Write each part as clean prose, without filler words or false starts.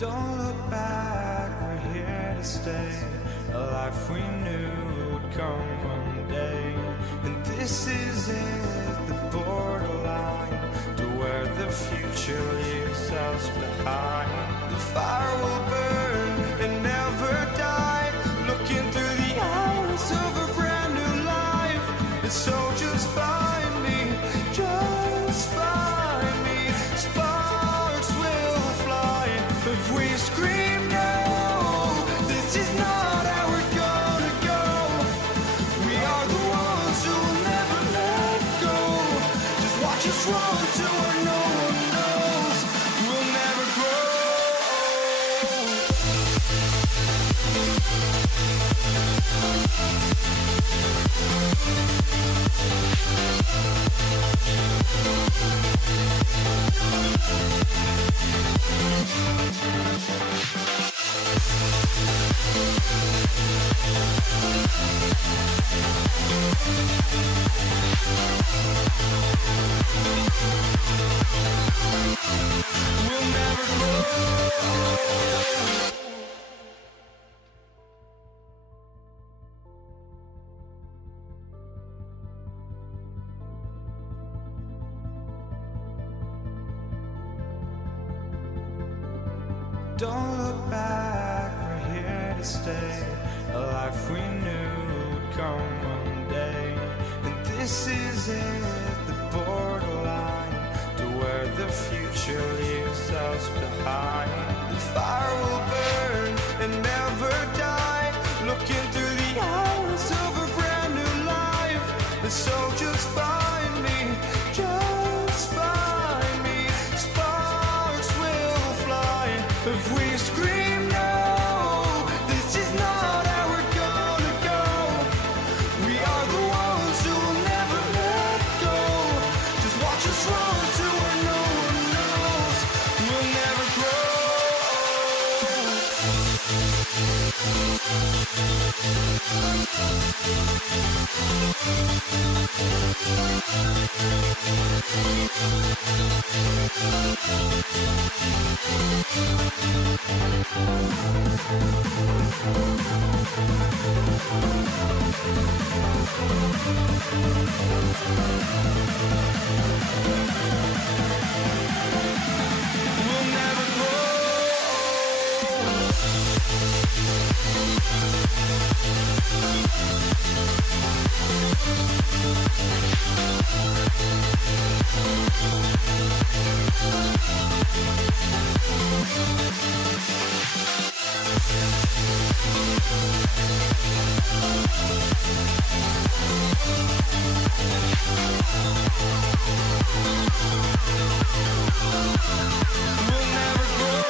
Don't look back, we're here to stay. A life we knew would come one day. And this is it, the borderline to where the future leaves us behind. The fire will burn and never die, looking through the eyes of a brand new life. And so just find me, just find me. Sparks will fly if we scream no. This is not how we're gonna go. We are the ones who will never let go. Just watch us run to where no one knows. We'll never grow. We'll never grow. Don't look back, we're here to stay. A life we knew would come one day. And this is it, the borderline to where the future leaves us behind. The fire will burn and never die, looking through the eyes of a brand new life. And so just find me, just find me. Sparks will fly if we scream no. This is not how we're gonna go. We are the ones who will never let go. Just watch us run to where no one knows. We'll never grow. We'll never grow. We'll never grow.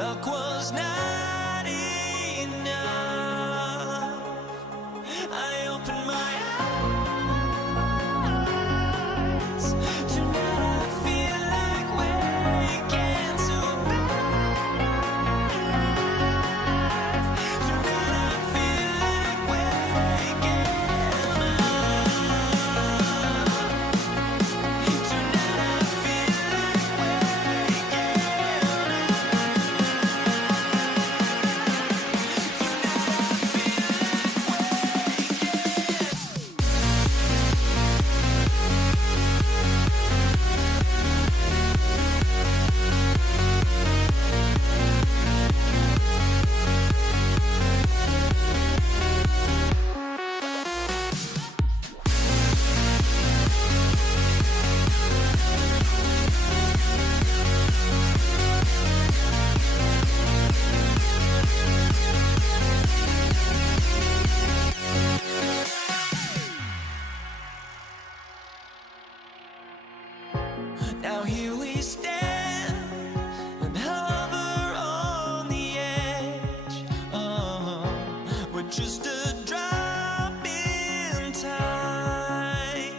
luck was not enough. I opened my eyes. Tonight I feel like waking to a better life. Tonight I feel like waking up. Tonight I feel like waking now here we stand and hover on the edge. We're just a drop in time.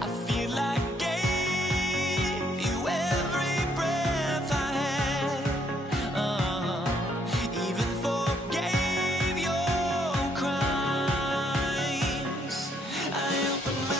I feel like gave you every breath I had. Even forgave your crimes. I opened my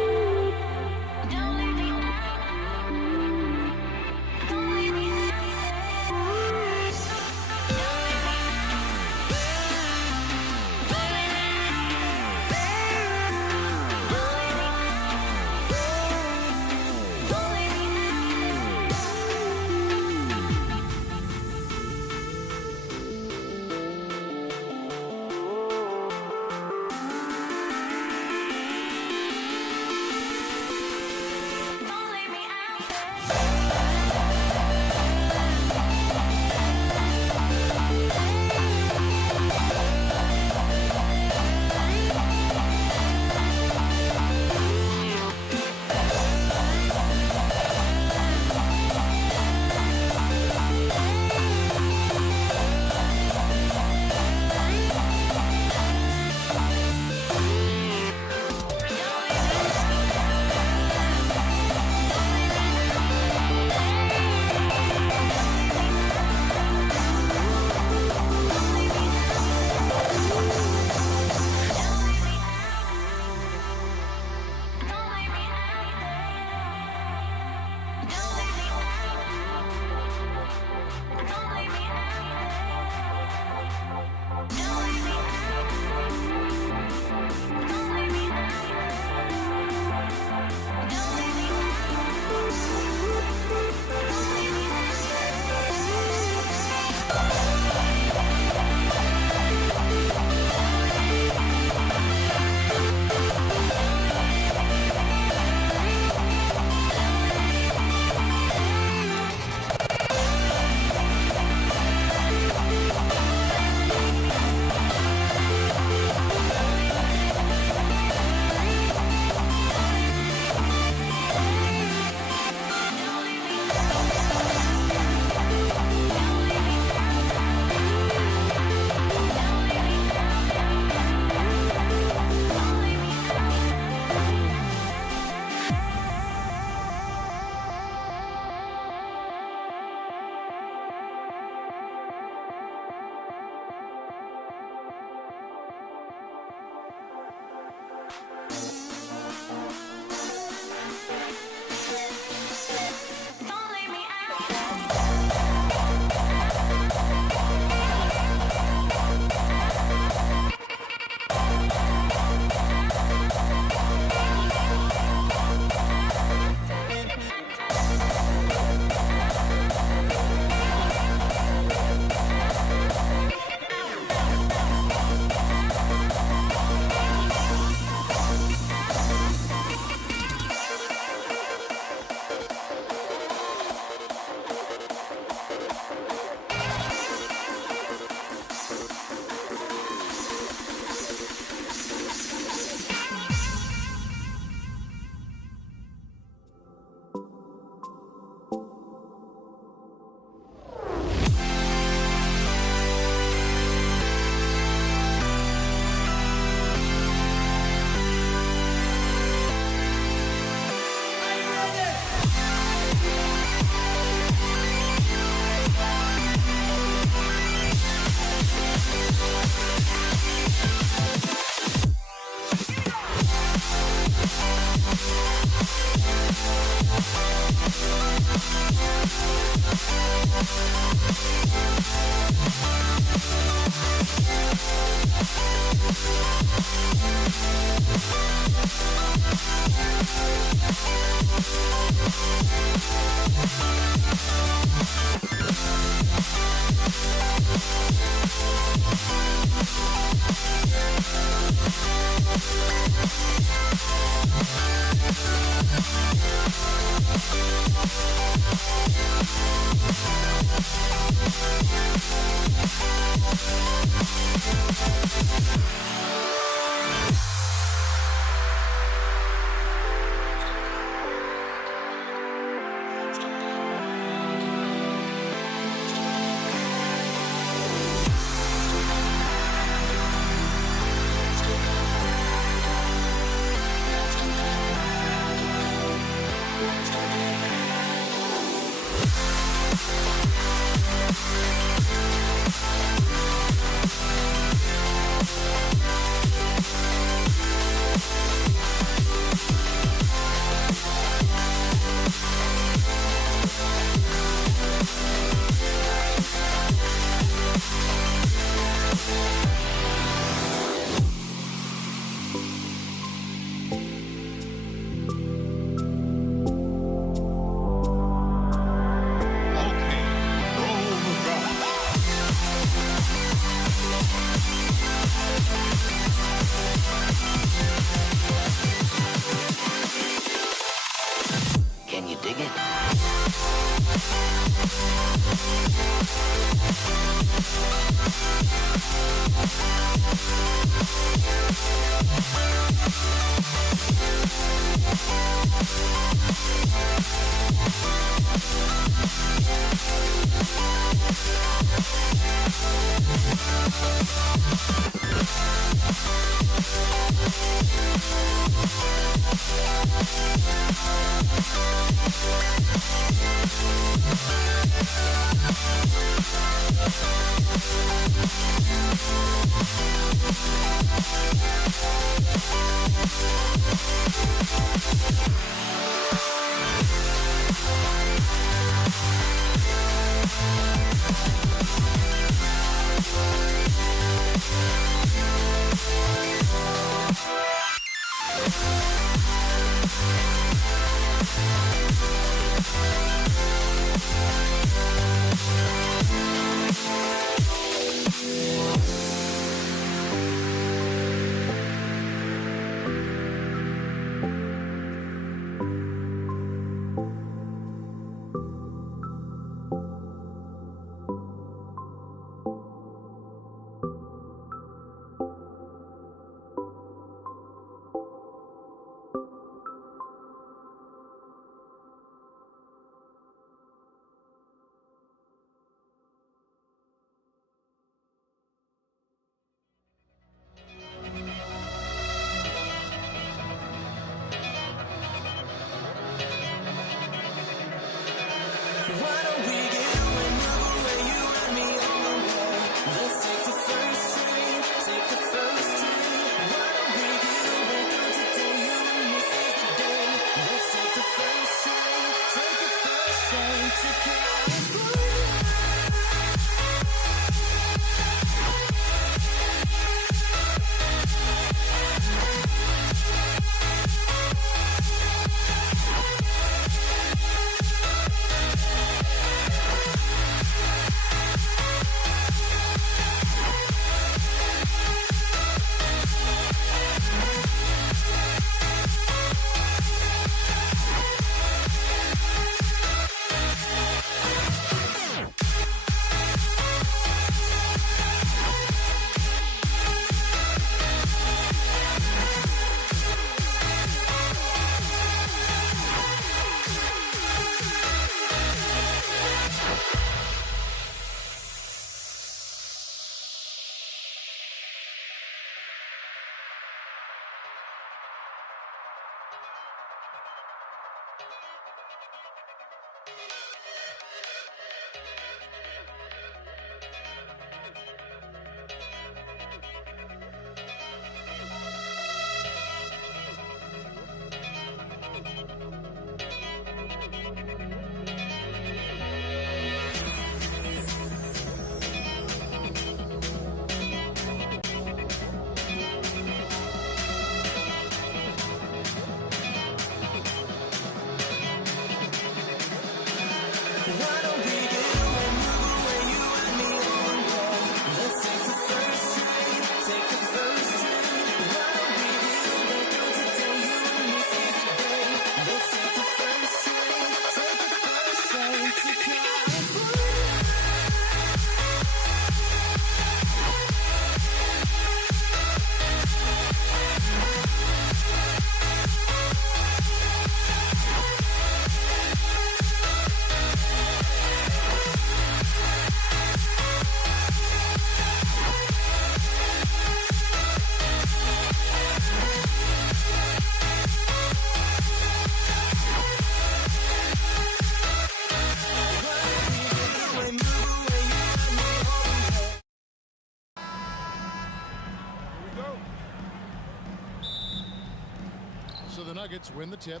So the Nuggets win the tip.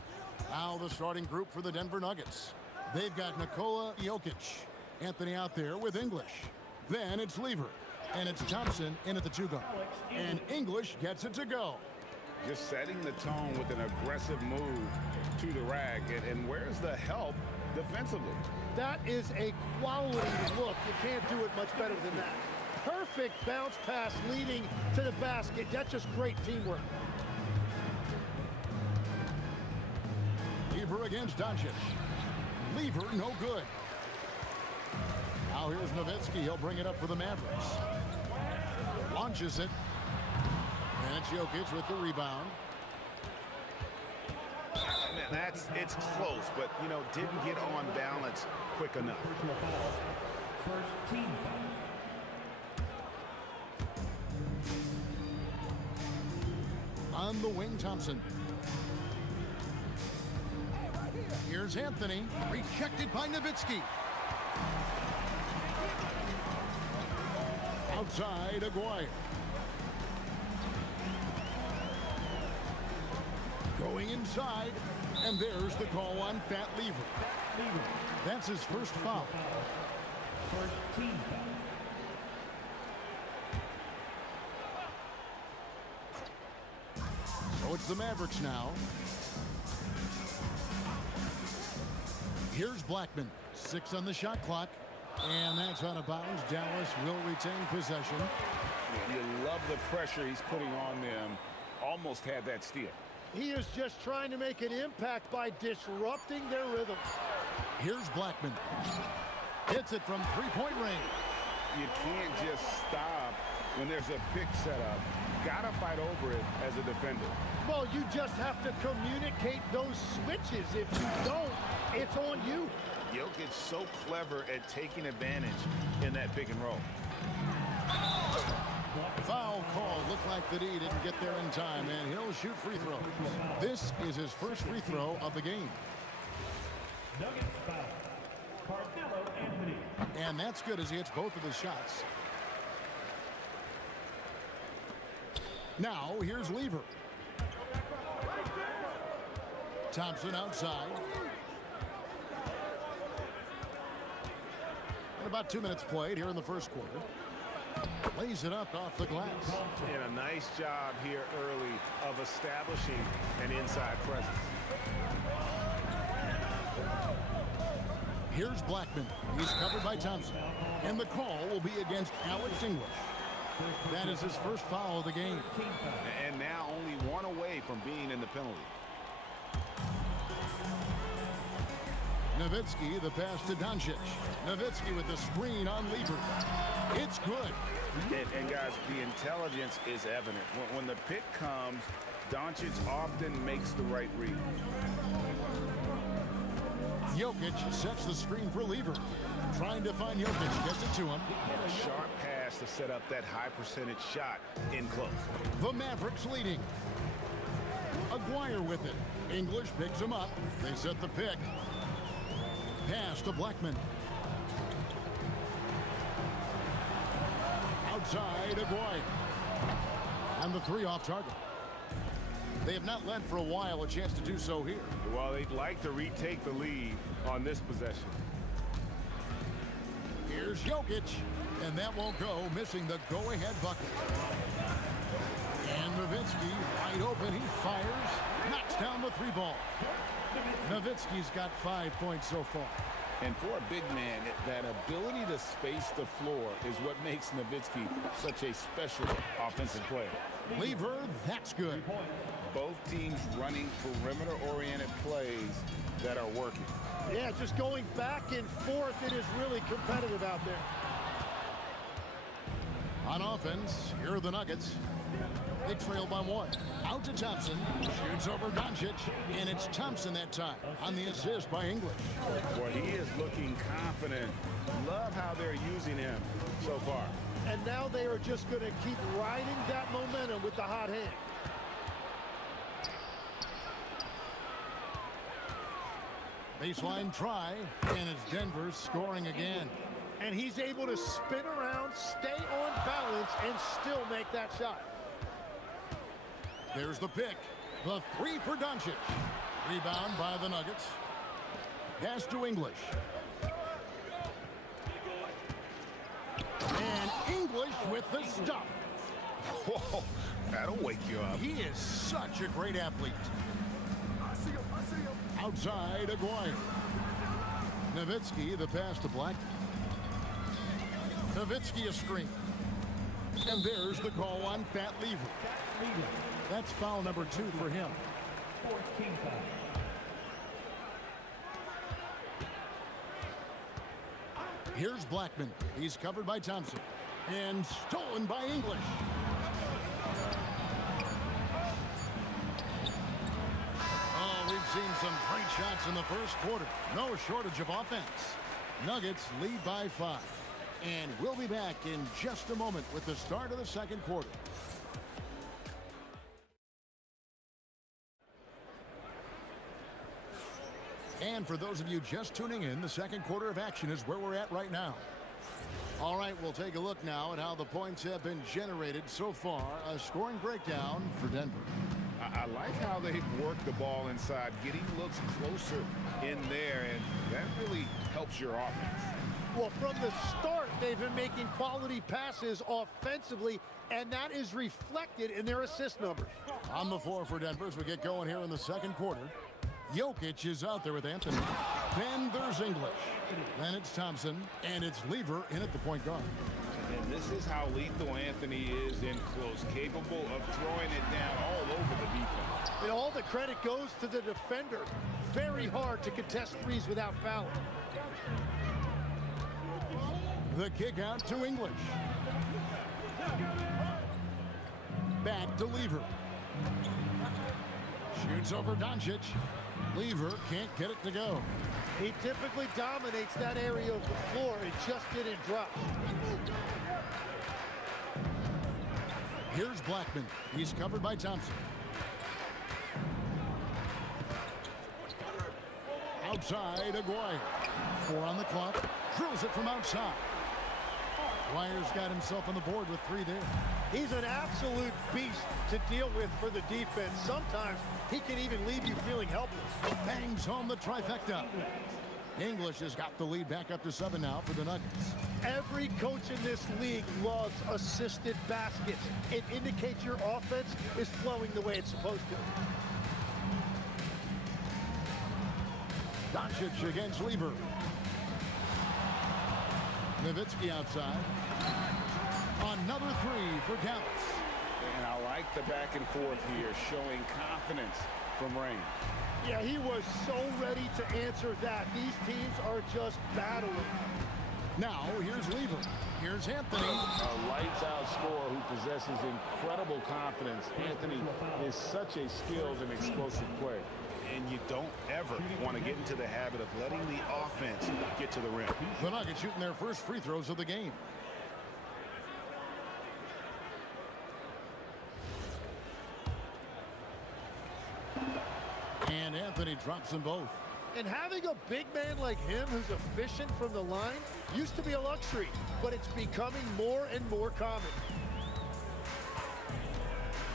Now the starting group for the Denver Nuggets. They've got Nikola Jokic. Anthony out there with English. Then it's Lever. And it's Thompson in at the two guard. And English gets it to go. Just setting the tone with an aggressive move to the rack. And where's the help defensively? That is a quality look. You can't do it much better than that. Perfect bounce pass leading to the basket. That's just great teamwork. Lever against Doncic. Lever no good. Now here's Nowitzki. He'll bring it up for the Mavericks. Launches it. And it's Jokic with the rebound. It's close, but, you know, didn't get on balance quick enough. First team foul. On the wing, Thompson. Here's Anthony. Rejected by Nowitzki. Outside, Aguirre. Going inside, and there's the call on Fat Lever. That's his first foul. First team foul. So it's the Mavericks now. Here's Blackman. 6 on the shot clock. And that's out of bounds. Dallas will retain possession. You love the pressure he's putting on them. Almost had that steal. He is just trying to make an impact by disrupting their rhythm. Here's Blackman. Hits it from three-point range. You can't just stop when there's a pick set up. Gotta fight over it as a defender. Well, you just have to communicate those switches. If you don't, it's on you. Jokic so clever at taking advantage in that pick and roll. Foul call. Looked like that he didn't get there in time, and he'll shoot free throw. This is his first free throw of the game. Nuggets foul. Carmelo Anthony. And that's good as he hits both of his shots. Now, here's Lever. Thompson outside. And about 2 minutes played here in the first quarter. Lays it up off the glass. And a nice job here early of establishing an inside presence. Here's Blackman. He's covered by Thompson. And the call will be against Alex English. That is his first foul of the game. And now only one away from being in the penalty. Nowitzki, the pass to Doncic. Nowitzki with the screen on Lever. It's good. And guys, the intelligence is evident. When the pick comes, Doncic often makes the right read. Jokic sets the screen for Lever. Trying to find Jokic, gets it to him. And a sharp pass to set up that high percentage shot in close. The Mavericks leading. Aguirre with it. English picks him up. They set the pick. Pass to Blackman. Outside Aguirre. And the three off target. They have not led for a while, a chance to do so here. Well, they'd like to retake the lead on this possession. Here's Jokic, and that won't go, missing the go-ahead bucket. And Nowitzki, wide open, he fires, knocks down the three ball. Nowitzki's got 5 points so far. And for a big man, that ability to space the floor is what makes Nowitzki such a special offensive player. Lever, that's good. Both teams running perimeter-oriented plays that are working. Yeah, just going back and forth, it is really competitive out there. On offense, here are the Nuggets. They trail by 1. Out to Thompson. Shoots over Doncic. And it's Thompson that time on the assist by English. Well, he is looking confident. Love how they're using him so far. And now they are just going to keep riding that momentum with the hot hand. Baseline try. And it's Denver scoring again. And he's able to spin around, stay on balance, and still make that shot. There's the pick. The three for Doncic. Rebound by the Nuggets. Pass to English. And English with the stuff. Whoa, that'll wake you up. He is such a great athlete. Outside Aguirre. Nowitzki, the pass to Black. Nowitzki a screen. And there's the call on Fat Lever. That's foul number 2 for him. 14 foul. Here's Blackman. He's covered by Thompson. And stolen by English. Oh, we've seen some great shots in the first quarter. No shortage of offense. Nuggets lead by 5. And we'll be back in just a moment with the start of the second quarter. And for those of you just tuning in, the second quarter of action is where we're at right now. All right, we'll take a look now at how the points have been generated so far. A scoring breakdown for Denver. I like how they've worked the ball inside, getting looks closer in there, and that really helps your offense. Well, from the start, they've been making quality passes offensively, and that is reflected in their assist numbers. On the floor for Denver as we get going here in the second quarter. Jokic is out there with Anthony. Then there's English. Then it's Thompson, and it's Lever in at the point guard. And this is how lethal Anthony is in close, capable of throwing it down all over the defense. And all the credit goes to the defender. Very hard to contest threes without fouling. The kick out to English. Back to Lever. Shoots over Doncic. Lever can't get it to go. He typically dominates that area of the floor. It just didn't drop. Here's Blackman. He's covered by Thompson. Outside, Aguirre. 4 on the clock. Drills it from outside. Aguirre's got himself on the board with 3 there. He's an absolute beast to deal with for the defense. Sometimes he can even leave you feeling helpless. Bangs home the trifecta. English has got the lead back up to 7 now for the Nuggets. Every coach in this league loves assisted baskets. It indicates your offense is flowing the way it's supposed to. Doncic against Lever. Nowitzki outside. Another 3 for Dallas. And I like the back and forth here, showing confidence from Rain. Yeah, he was so ready to answer that. These teams are just battling. Now, here's Lever. Here's Anthony. A lights-out scorer who possesses incredible confidence. Anthony is such a skilled and explosive player. And you don't ever want to get into the habit of letting the offense get to the rim. The Nuggets shooting their first free throws of the game. And Anthony drops them both. And having a big man like him who's efficient from the line used to be a luxury, but it's becoming more and more common.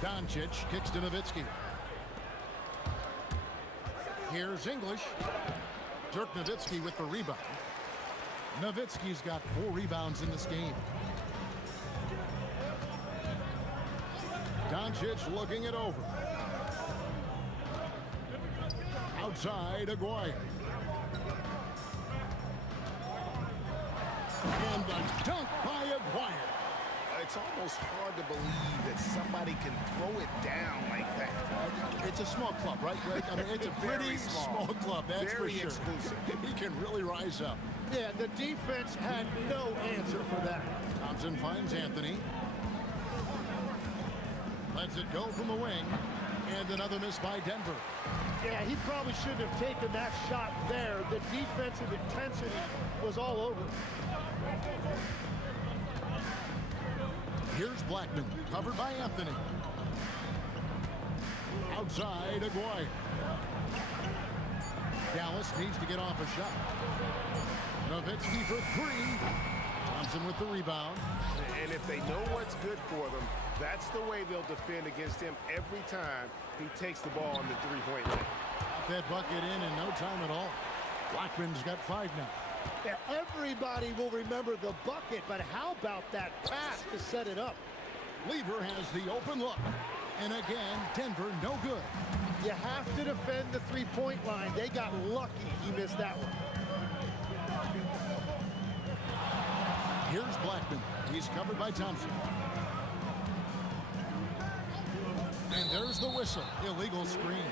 Doncic kicks to Nowitzki. Here's English. Dirk Nowitzki with the rebound. Nowitzki's got 4 rebounds in this game. Doncic looking it over. Outside, Aguirre. And the dunk by Aguirre. It's almost hard to believe that somebody can throw it down like that. It's a small club, right, Greg? I mean, it's a pretty small club, that's for sure. Exclusive. He can really rise up. Yeah, the defense had no answer for that. Thompson finds Anthony. Lets it go from the wing. And another miss by Denver. Yeah, he probably shouldn't have taken that shot there. The defensive intensity was all over. Here's Blackman, covered by Anthony. Outside, Aguirre. Dallas needs to get off a shot. Nowitzki for 3. Thompson with the rebound. And if they know what's good for them, that's the way they'll defend against him every time he takes the ball on the 3-point line. Got that bucket in no time at all. Blackman's got 5 now. Yeah, everybody will remember the bucket, but how about that pass to set it up? Lever has the open look. And again, Denver no good. You have to defend the 3-point line. They got lucky he missed that one. Here's Blackman. He's covered by Thompson. And there's the whistle. Illegal screen.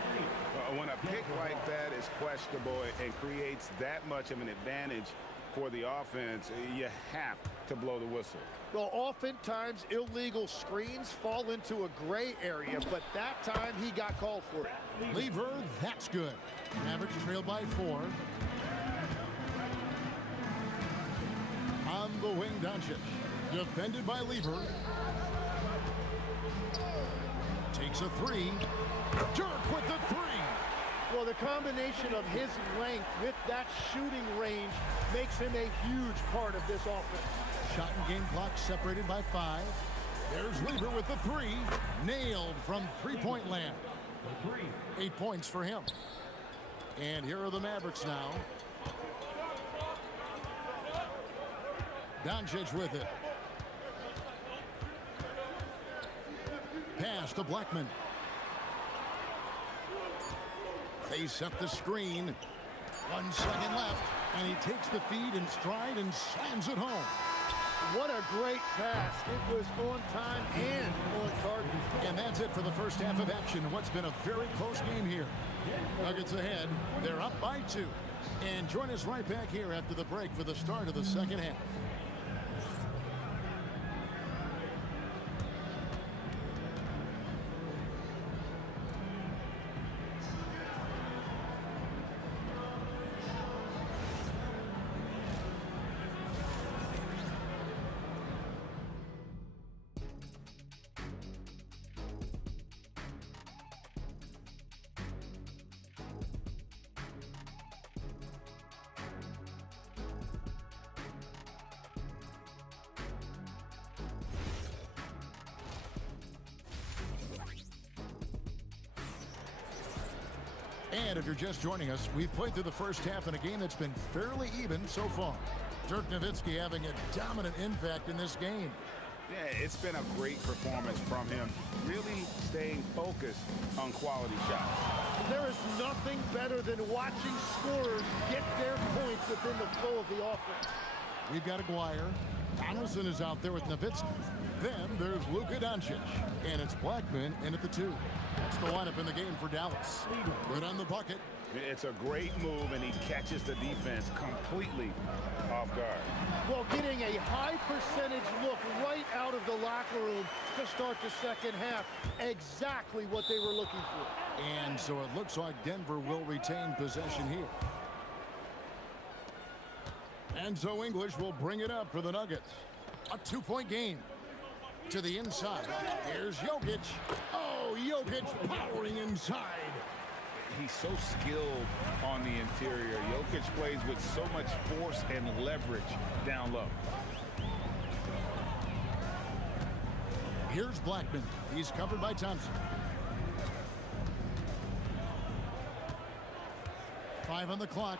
When a pick like that is questionable and creates that much of an advantage for the offense, you have to blow the whistle. Well, oftentimes illegal screens fall into a gray area, but that time he got called for it. Lever, that's good. Mavericks trail by 4. On the wing, Doncic. Defended by Lever. Takes a 3. Dirk with the 3. Well, the combination of his length with that shooting range makes him a huge part of this offense. Shot and game clock separated by 5. There's Lever with the 3. Nailed from 3-point land. 8 points for him. And here are the Mavericks now. Doncic with it. Pass to Blackman. They set the screen. 1 second left. And he takes the feed in stride and slams it home. What a great pass. It was on time and on target. And that's it for the first half of action. What's been a very close game here. Nuggets ahead. They're up by 2. And join us right back here after the break for the start of the second half. And if you're just joining us, we've played through the first half in a game that's been fairly even so far. Dirk Nowitzki having a dominant impact in this game. Yeah, it's been a great performance from him, really staying focused on quality shots. There is nothing better than watching scorers get their points within the flow of the offense. We've got Aguirre. Donaldson is out there with Nowitzki. Then there's Luka Doncic. And it's Blackman in at the 2. That's the lineup in the game for Dallas. Good on the bucket. It's a great move, and he catches the defense completely off guard. Well, getting a high percentage look right out of the locker room to start the second half. Exactly what they were looking for. And so it looks like Denver will retain possession here. And so English will bring it up for the Nuggets. A 2-point game. To the inside. Here's Jokic. Oh, Jokic powering inside. He's so skilled on the interior. Jokic plays with so much force and leverage down low. Here's Blackman. He's covered by Thompson. 5 on the clock.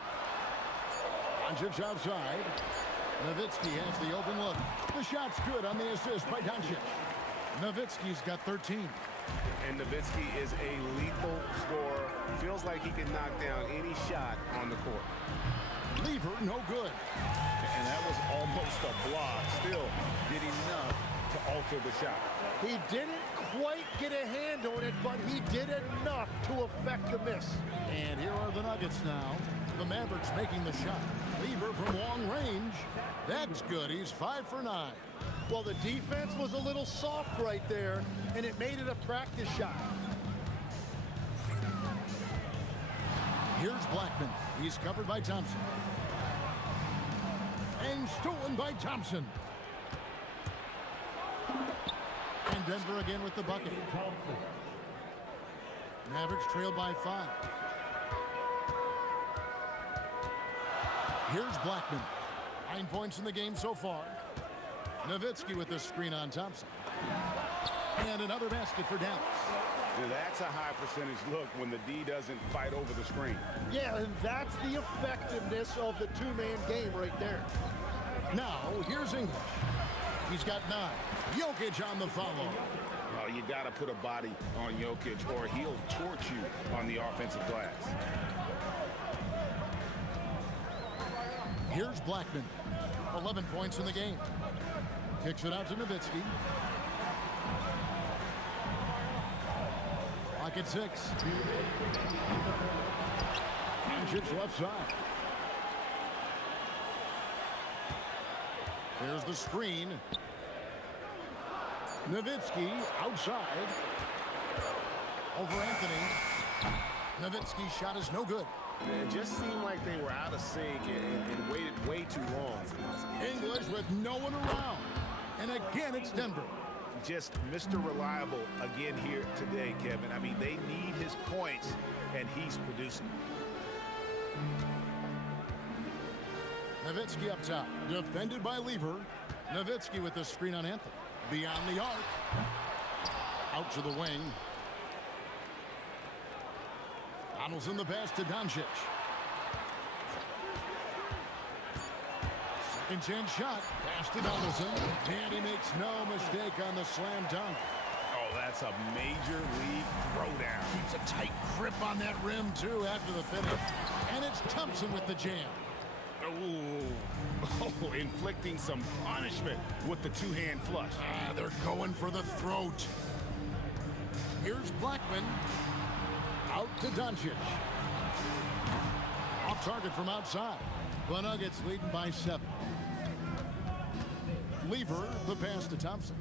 Doncic outside. Nowitzki has the open look. The shot's good on the assist by Doncic. Nowitzki's got 13. And Nowitzki is a lethal scorer. Feels like he can knock down any shot on the court. Lever, no good. And that was almost a block. Still did enough to alter the shot. He didn't quite get a hand on it, but he did enough to affect the miss. And here are the Nuggets now. The Mavericks making the shot. Lever from long range. That's good. He's 5 for 9. Well, the defense was a little soft right there, and it made it a practice shot. Here's Blackman. He's covered by Thompson. And stolen by Thompson. And Denver again with the bucket. Mavericks trail by 5. Here's Blackman. 9 points in the game so far. Nowitzki with the screen on Thompson. And another basket for Dallas. That's a high percentage look when the D doesn't fight over the screen. Yeah, and that's the effectiveness of the two-man game right there. Now, here's English. He's got 9. Jokic on the follow. Oh, you got to put a body on Jokic or he'll torch you on the offensive glass. Here's Blackman. 11 points in the game. Kicks it out to Nowitzki. Clock at 6. Doncic left side. There's the screen. Nowitzki outside. Over Anthony. Nowitzki's shot is no good. It just seemed like they were out of sync and waited way too long. English with no one around. And again, it's Denver. Just Mr. Reliable again here today, Kevin. I mean, they need his points, and he's producing. Nowitzki up top. Defended by Lever. Nowitzki with the screen on Anthony. Beyond the arc. Out to the wing. Donaldson the pass to Doncic. Intense shot. Pass to Donaldson. And he makes no mistake on the slam dunk. Oh, that's a major league throwdown. Keeps a tight grip on that rim, too, after the finish. And it's Thompson with the jam. Oh, inflicting some punishment with the two-hand flush. They're going for the throat. Here's Blackman. Out to Doncic. Off target from outside. The Nuggets leading by 7. Lever, the pass to Thompson.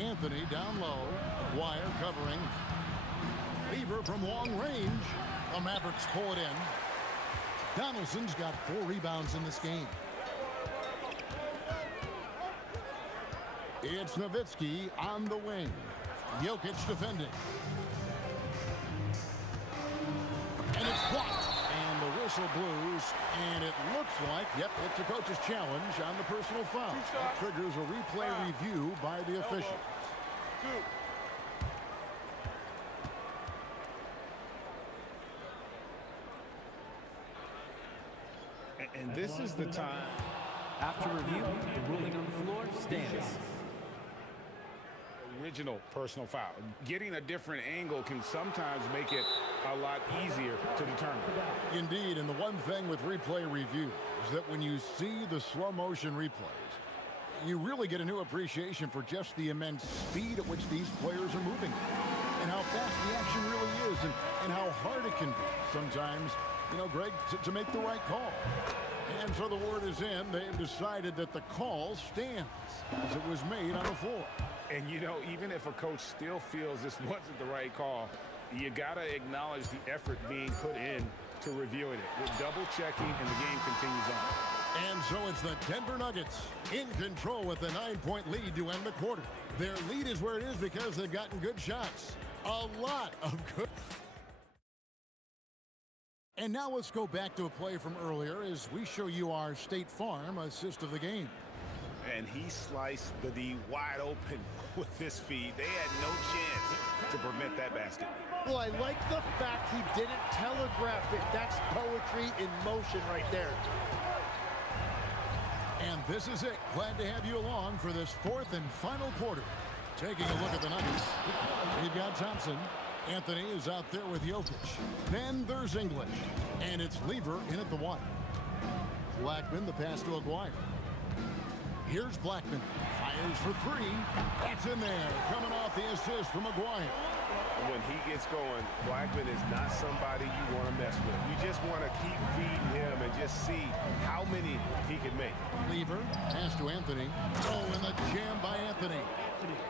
Anthony down low. Aguirre covering. Lever from long range. The Mavericks pull it in. Donaldson's got 4 rebounds in this game. It's Nowitzki on the wing. Jokic defending. And it's blocked. And the whistle blows. And it looks like, yep, it's a coach's challenge on the personal foul. That triggers a replay review by the officials. And this is the time. After review, the ruling on the floor stands. Original personal foul. Getting a different angle can sometimes make it a lot easier to determine. Indeed, and the one thing with replay review is that when you see the slow motion replays, you really get a new appreciation for just the immense speed at which these players are moving and how fast the action really is and how hard it can be sometimes, you know, Greg, to make the right call. And so the word is in. They've decided that the call stands as it was made on the floor. And, you know, even if a coach still feels this wasn't the right call, you got to acknowledge the effort being put in to reviewing it. With double checking, and the game continues on. And so it's the Denver Nuggets in control with a 9-point lead to end the quarter. Their lead is where it is because they've gotten good shots. A lot of good. And now let's go back to a play from earlier as we show you our State Farm assist of the game. And he sliced the D wide open with his feed. They had no chance to prevent that basket. Well, I like the fact he didn't telegraph it. That's poetry in motion right there. And this is it. Glad to have you along for this 4th and final quarter. Taking a look at the Nuggets. We've got Thompson. Anthony is out there with Jokic. Then there's English. And it's Lever in at the 1. Blackman, the pass to Aguirre. Here's Blackman. Fires for 3. It's in there. Coming off the assist from Aguirre. When he gets going, Blackman is not somebody you want to mess with. You just want to keep feeding him and just see how many he can make. Lever, pass to Anthony. Oh, and the jam by Anthony.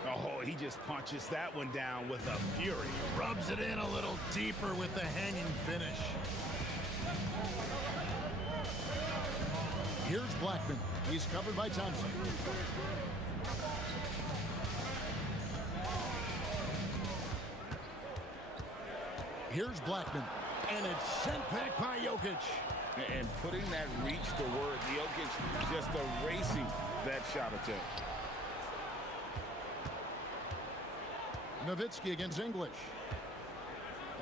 Oh, he just punches that one down with a fury. Rubs it in a little deeper with the hanging finish. Here's Blackman. He's covered by Thompson. Here's Blackman. And it's sent back by Jokic. And putting that reach to work, Jokic just erasing that shot attempt. Nowitzki against English.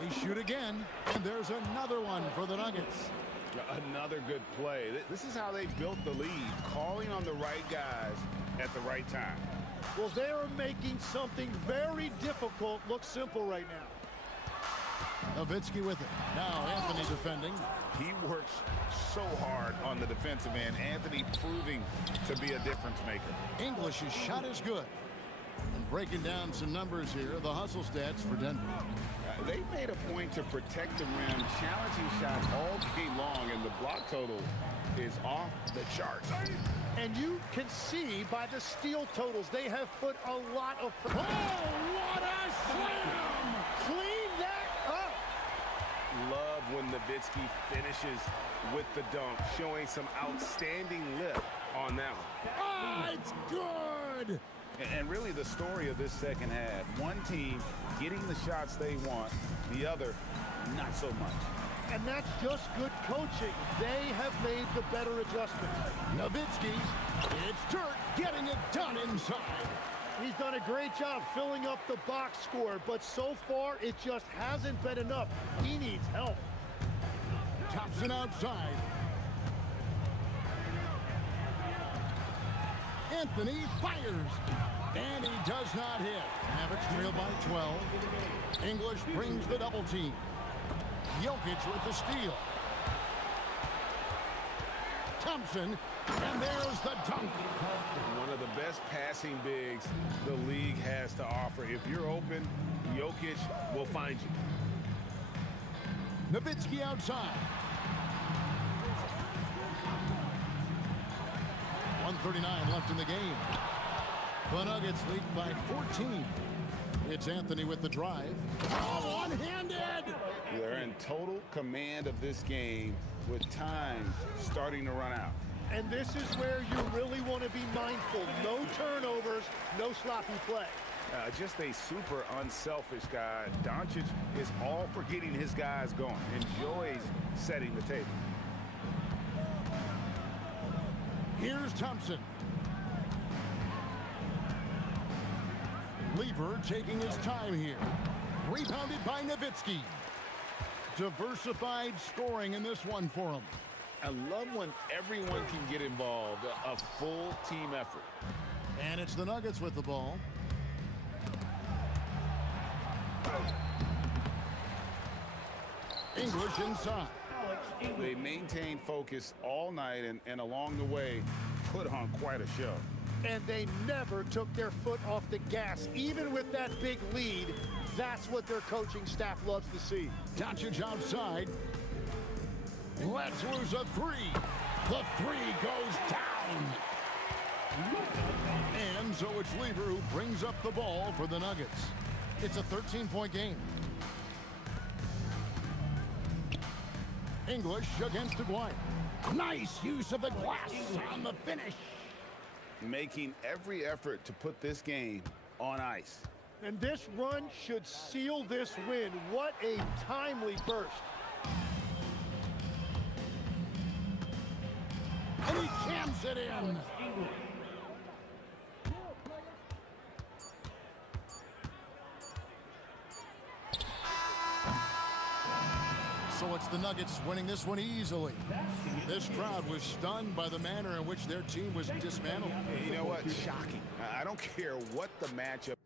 They shoot again, and there's another one for the Nuggets. Another good play. This is how they built the lead, calling on the right guys at the right time. Well, they are making something very difficult look simple right now. Nowitzki with it. Now Anthony defending. He works so hard on the defensive end. Anthony proving to be a difference maker. English's shot is good. And breaking down some numbers here, the hustle stats for Denver. They made a point to protect the rim, challenging shots all game long, and the block total is off the charts. And you can see by the steal totals, they have put a lot of... Oh, what a slam! Clean that up! Love when Nowitzki finishes with the dunk, showing some outstanding lift on that one. Oh, it's good! And really the story of this second half, one team getting the shots they want, the other not so much. And that's just good coaching. They have made the better adjustment. Nowitzki, it's Dirk getting it done inside. He's done a great job filling up the box score, but so far it just hasn't been enough. He needs help. Thompson outside. Anthony fires. And he does not hit. Mavericks trail by 12. English brings the double team. Jokic with the steal. Thompson, and there's the dunk. One of the best passing bigs the league has to offer. If you're open, Jokic will find you. Nowitzki outside. 1:39 left in the game. The Nuggets lead by 14. It's Anthony with the drive. Oh, one-handed! They're in total command of this game with time starting to run out. And this is where you really want to be mindful. No turnovers, no sloppy play. Just a super unselfish guy. Doncic is all for getting his guys going. Enjoys setting the table. Here's Thompson. Lever taking his time here. Rebounded by Nowitzki. Diversified scoring in this one for him. I love when everyone can get involved, a full team effort. And it's the Nuggets with the ball. English inside. They maintain focus all night and along the way put on quite a show. And they never took their foot off the gas. Even with that big lead, that's what their coaching staff loves to see. Doncic outside. Let's lose a three. The three goes down. And so it's Lever who brings up the ball for the Nuggets. It's a 13-point game. English against Aguirre. Nice use of the glass on the finish. Making every effort to put this game on ice. And this run should seal this win. What a timely burst. And he jams it in. So it's the Nuggets winning this one easily. This crowd was stunned by the manner in which their team was dismantled. You know what? Shocking. I don't care what the matchup.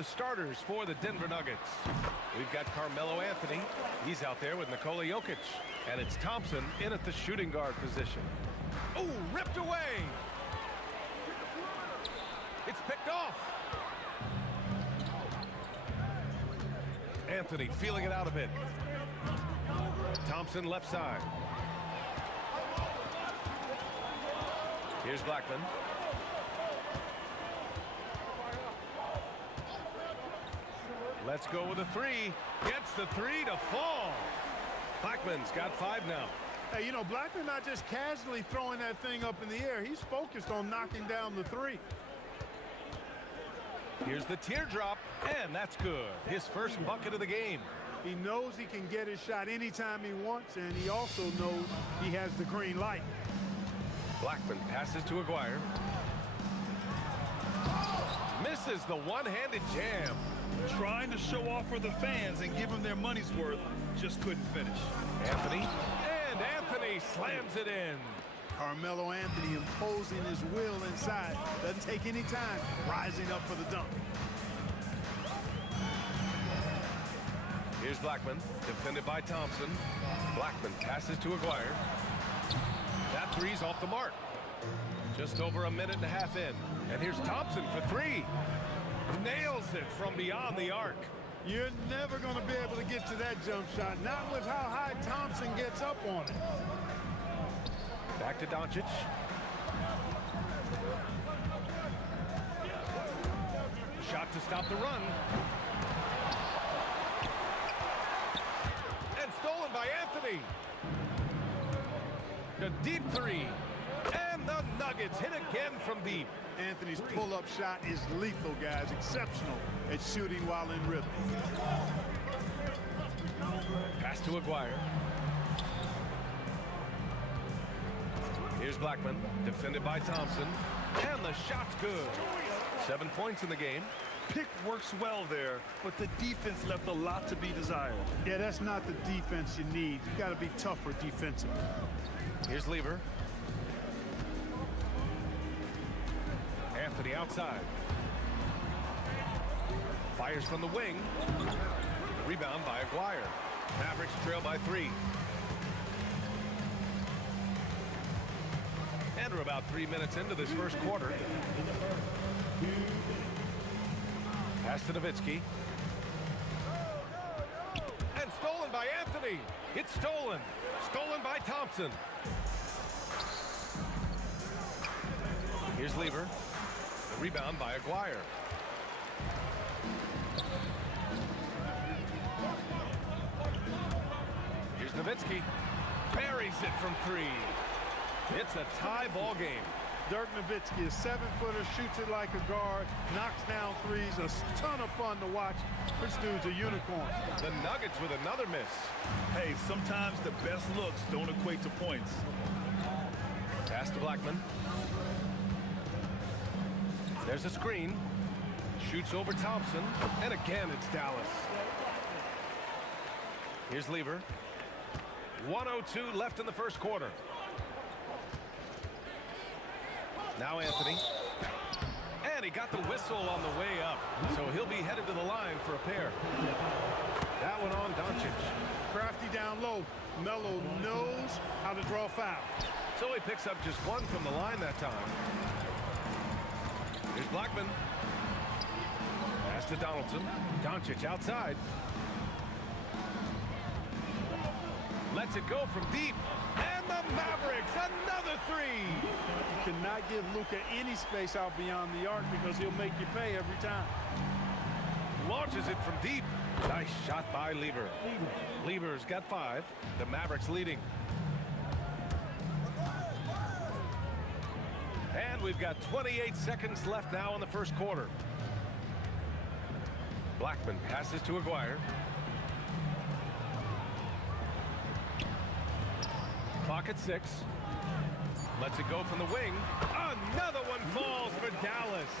the starters for the Denver Nuggets. We've got Carmelo Anthony. He's out there with Nikola Jokic. And it's Thompson in at the shooting guard position. Oh, ripped away. It's picked off. Anthony feeling it out a bit. Thompson left side. Here's Blackman. Let's go with a three. Gets the three to fall. Blackman's got 5 now. Hey, you know, Blackman not just casually throwing that thing up in the air. He's focused on knocking down the three. Here's the teardrop, and that's good. His first bucket of the game. He knows he can get his shot anytime he wants, and he also knows he has the green light. Blackman passes to Aguirre. Misses the one-handed jam. Trying to show off for the fans and give them their money's worth, just couldn't finish. Anthony, and Anthony slams it in. Carmelo Anthony imposing his will inside. Doesn't take any time, rising up for the dunk. Here's Blackman, defended by Thompson. Blackman passes to Aguirre. That three's off the mark. Just over a minute and a half in. And here's Thompson for 3. Nails it from beyond the arc. You're never going to be able to get to that jump shot, not with how high Thompson gets up on it. Back to Doncic. Shot to stop the run. And stolen by Anthony. The deep three. And the Nuggets hit again from deep. Anthony's pull-up shot is lethal, guys. Exceptional at shooting while in rhythm. Pass to Aguirre. Here's Blackman, defended by Thompson. And the shot's good. 7 points in the game. Pick works well there, but the defense left a lot to be desired. Yeah, that's not the defense you need. You got to be tougher defensively. Here's Lever. Anthony outside. Fires from the wing. Rebound by Aguirre. Mavericks trail by 3. And we're about 3 minutes into this first quarter. Pass to Nowitzki. And stolen by Anthony. It's stolen. Stolen by Thompson. Here's Lever. The rebound by Aguirre. Here's Nowitzki. Buries it from 3. It's a tie ball game. Dirk Nowitzki, a 7-footer, shoots it like a guard, knocks down threes, a ton of fun to watch. This dude's a unicorn. The Nuggets with another miss. Hey, sometimes the best looks don't equate to points. Pass to Blackman. There's a screen. Shoots over Thompson. And again, it's Dallas. Here's Lever. 1:02 left in the first quarter. Now Anthony. And he got the whistle on the way up. So he'll be headed to the line for a pair. That one on Doncic. Crafty down low. Melo knows how to draw foul. So he picks up just 1 from the line that time. Here's Blackman. Pass to Donaldson. Doncic outside. Lets it go from deep. And the Mavericks, another 3. You cannot give Luka any space out beyond the arc because he'll make you pay every time. Launches it from deep. Nice shot by Lever. Lever's got 5. The Mavericks leading. And we've got 28 seconds left now in the first quarter. Blackman passes to Aguirre. Clock at 6. Lets it go from the wing. Another one falls for Dallas.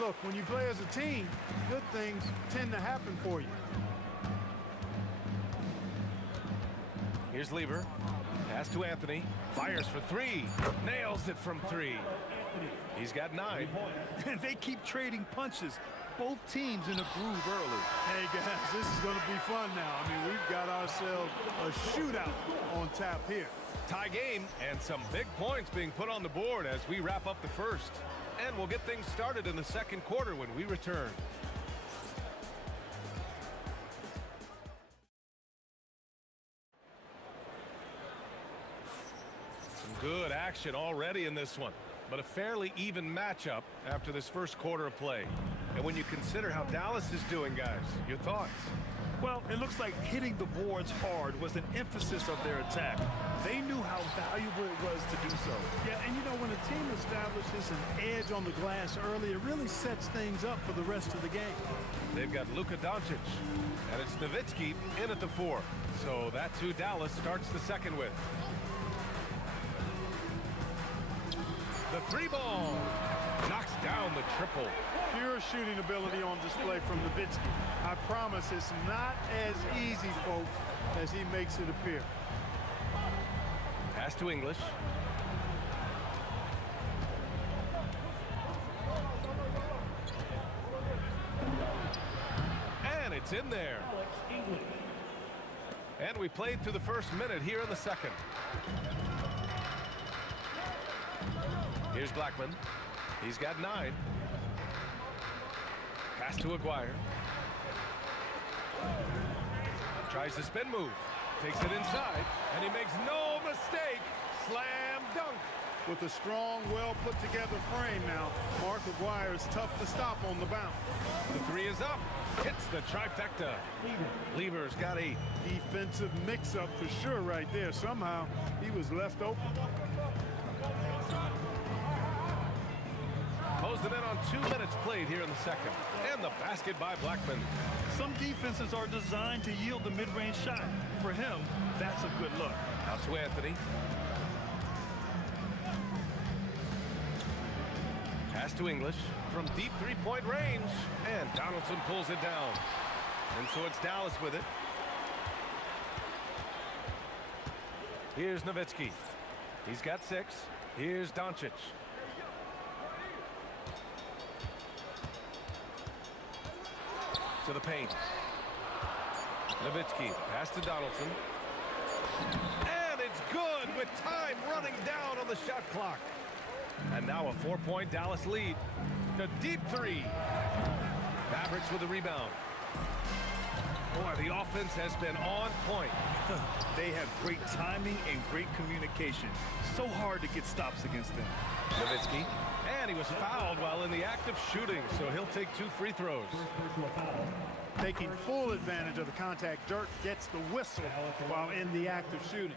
Look, when you play as a team, good things tend to happen for you. Here's Lever. Pass to Anthony. Fires for 3. Nails it from 3. He's got 9. They keep trading punches. both teams in a groove early. Hey, guys, this is going to be fun now. I mean, we've got ourselves a shootout on tap here. Tie game and some big points being put on the board as we wrap up the first. And we'll get things started in the second quarter when we return. Some good action already in this one, but a fairly even matchup after this first quarter of play. And when you consider how Dallas is doing, guys, your thoughts? Well, it looks like hitting the boards hard was an emphasis of their attack. They knew how valuable it was to do so. Yeah, and you know, when a team establishes an edge on the glass early, it really sets things up for the rest of the game. They've got Luka Doncic, and it's Nowitzki in at the 4. So that's who Dallas starts the second with. The 3 ball knocks down the triple. Pure shooting ability on display from Nowitzki. I promise it's not as easy, folks, as he makes it appear. Pass to English. And it's in there. And we played through the first minute here in the second. Here's Blackman. He's got 9. Pass to Aguirre. Tries the spin move. Takes it inside, and he makes no mistake. Slam dunk. With a strong, well-put-together frame now, Mark Aguirre is tough to stop on the bounce. The 3 is up. Hits the trifecta. Lever's got 8. Defensive mix-up for sure right there. Somehow, he was left open. Closing in on 2 minutes played here in the second. And the basket by Blackman. Some defenses are designed to yield the mid-range shot. For him, that's a good look. Out to Anthony. Pass to English from deep 3-point range. And Donaldson pulls it down. And so it's Dallas with it. Here's Nowitzki. He's got 6. Here's Doncic. To the paint. Nowitzki, pass to Donaldson. And it's good with time running down on the shot clock. And now a 4-point Dallas lead. The deep 3. Mavericks with the rebound. Boy, the offense has been on point. They have great timing and great communication. So hard to get stops against them. Nowitzki. And he was fouled while in the act of shooting, so he'll take 2 free throws. Taking full advantage of the contact, Dirk gets the whistle while in the act of shooting.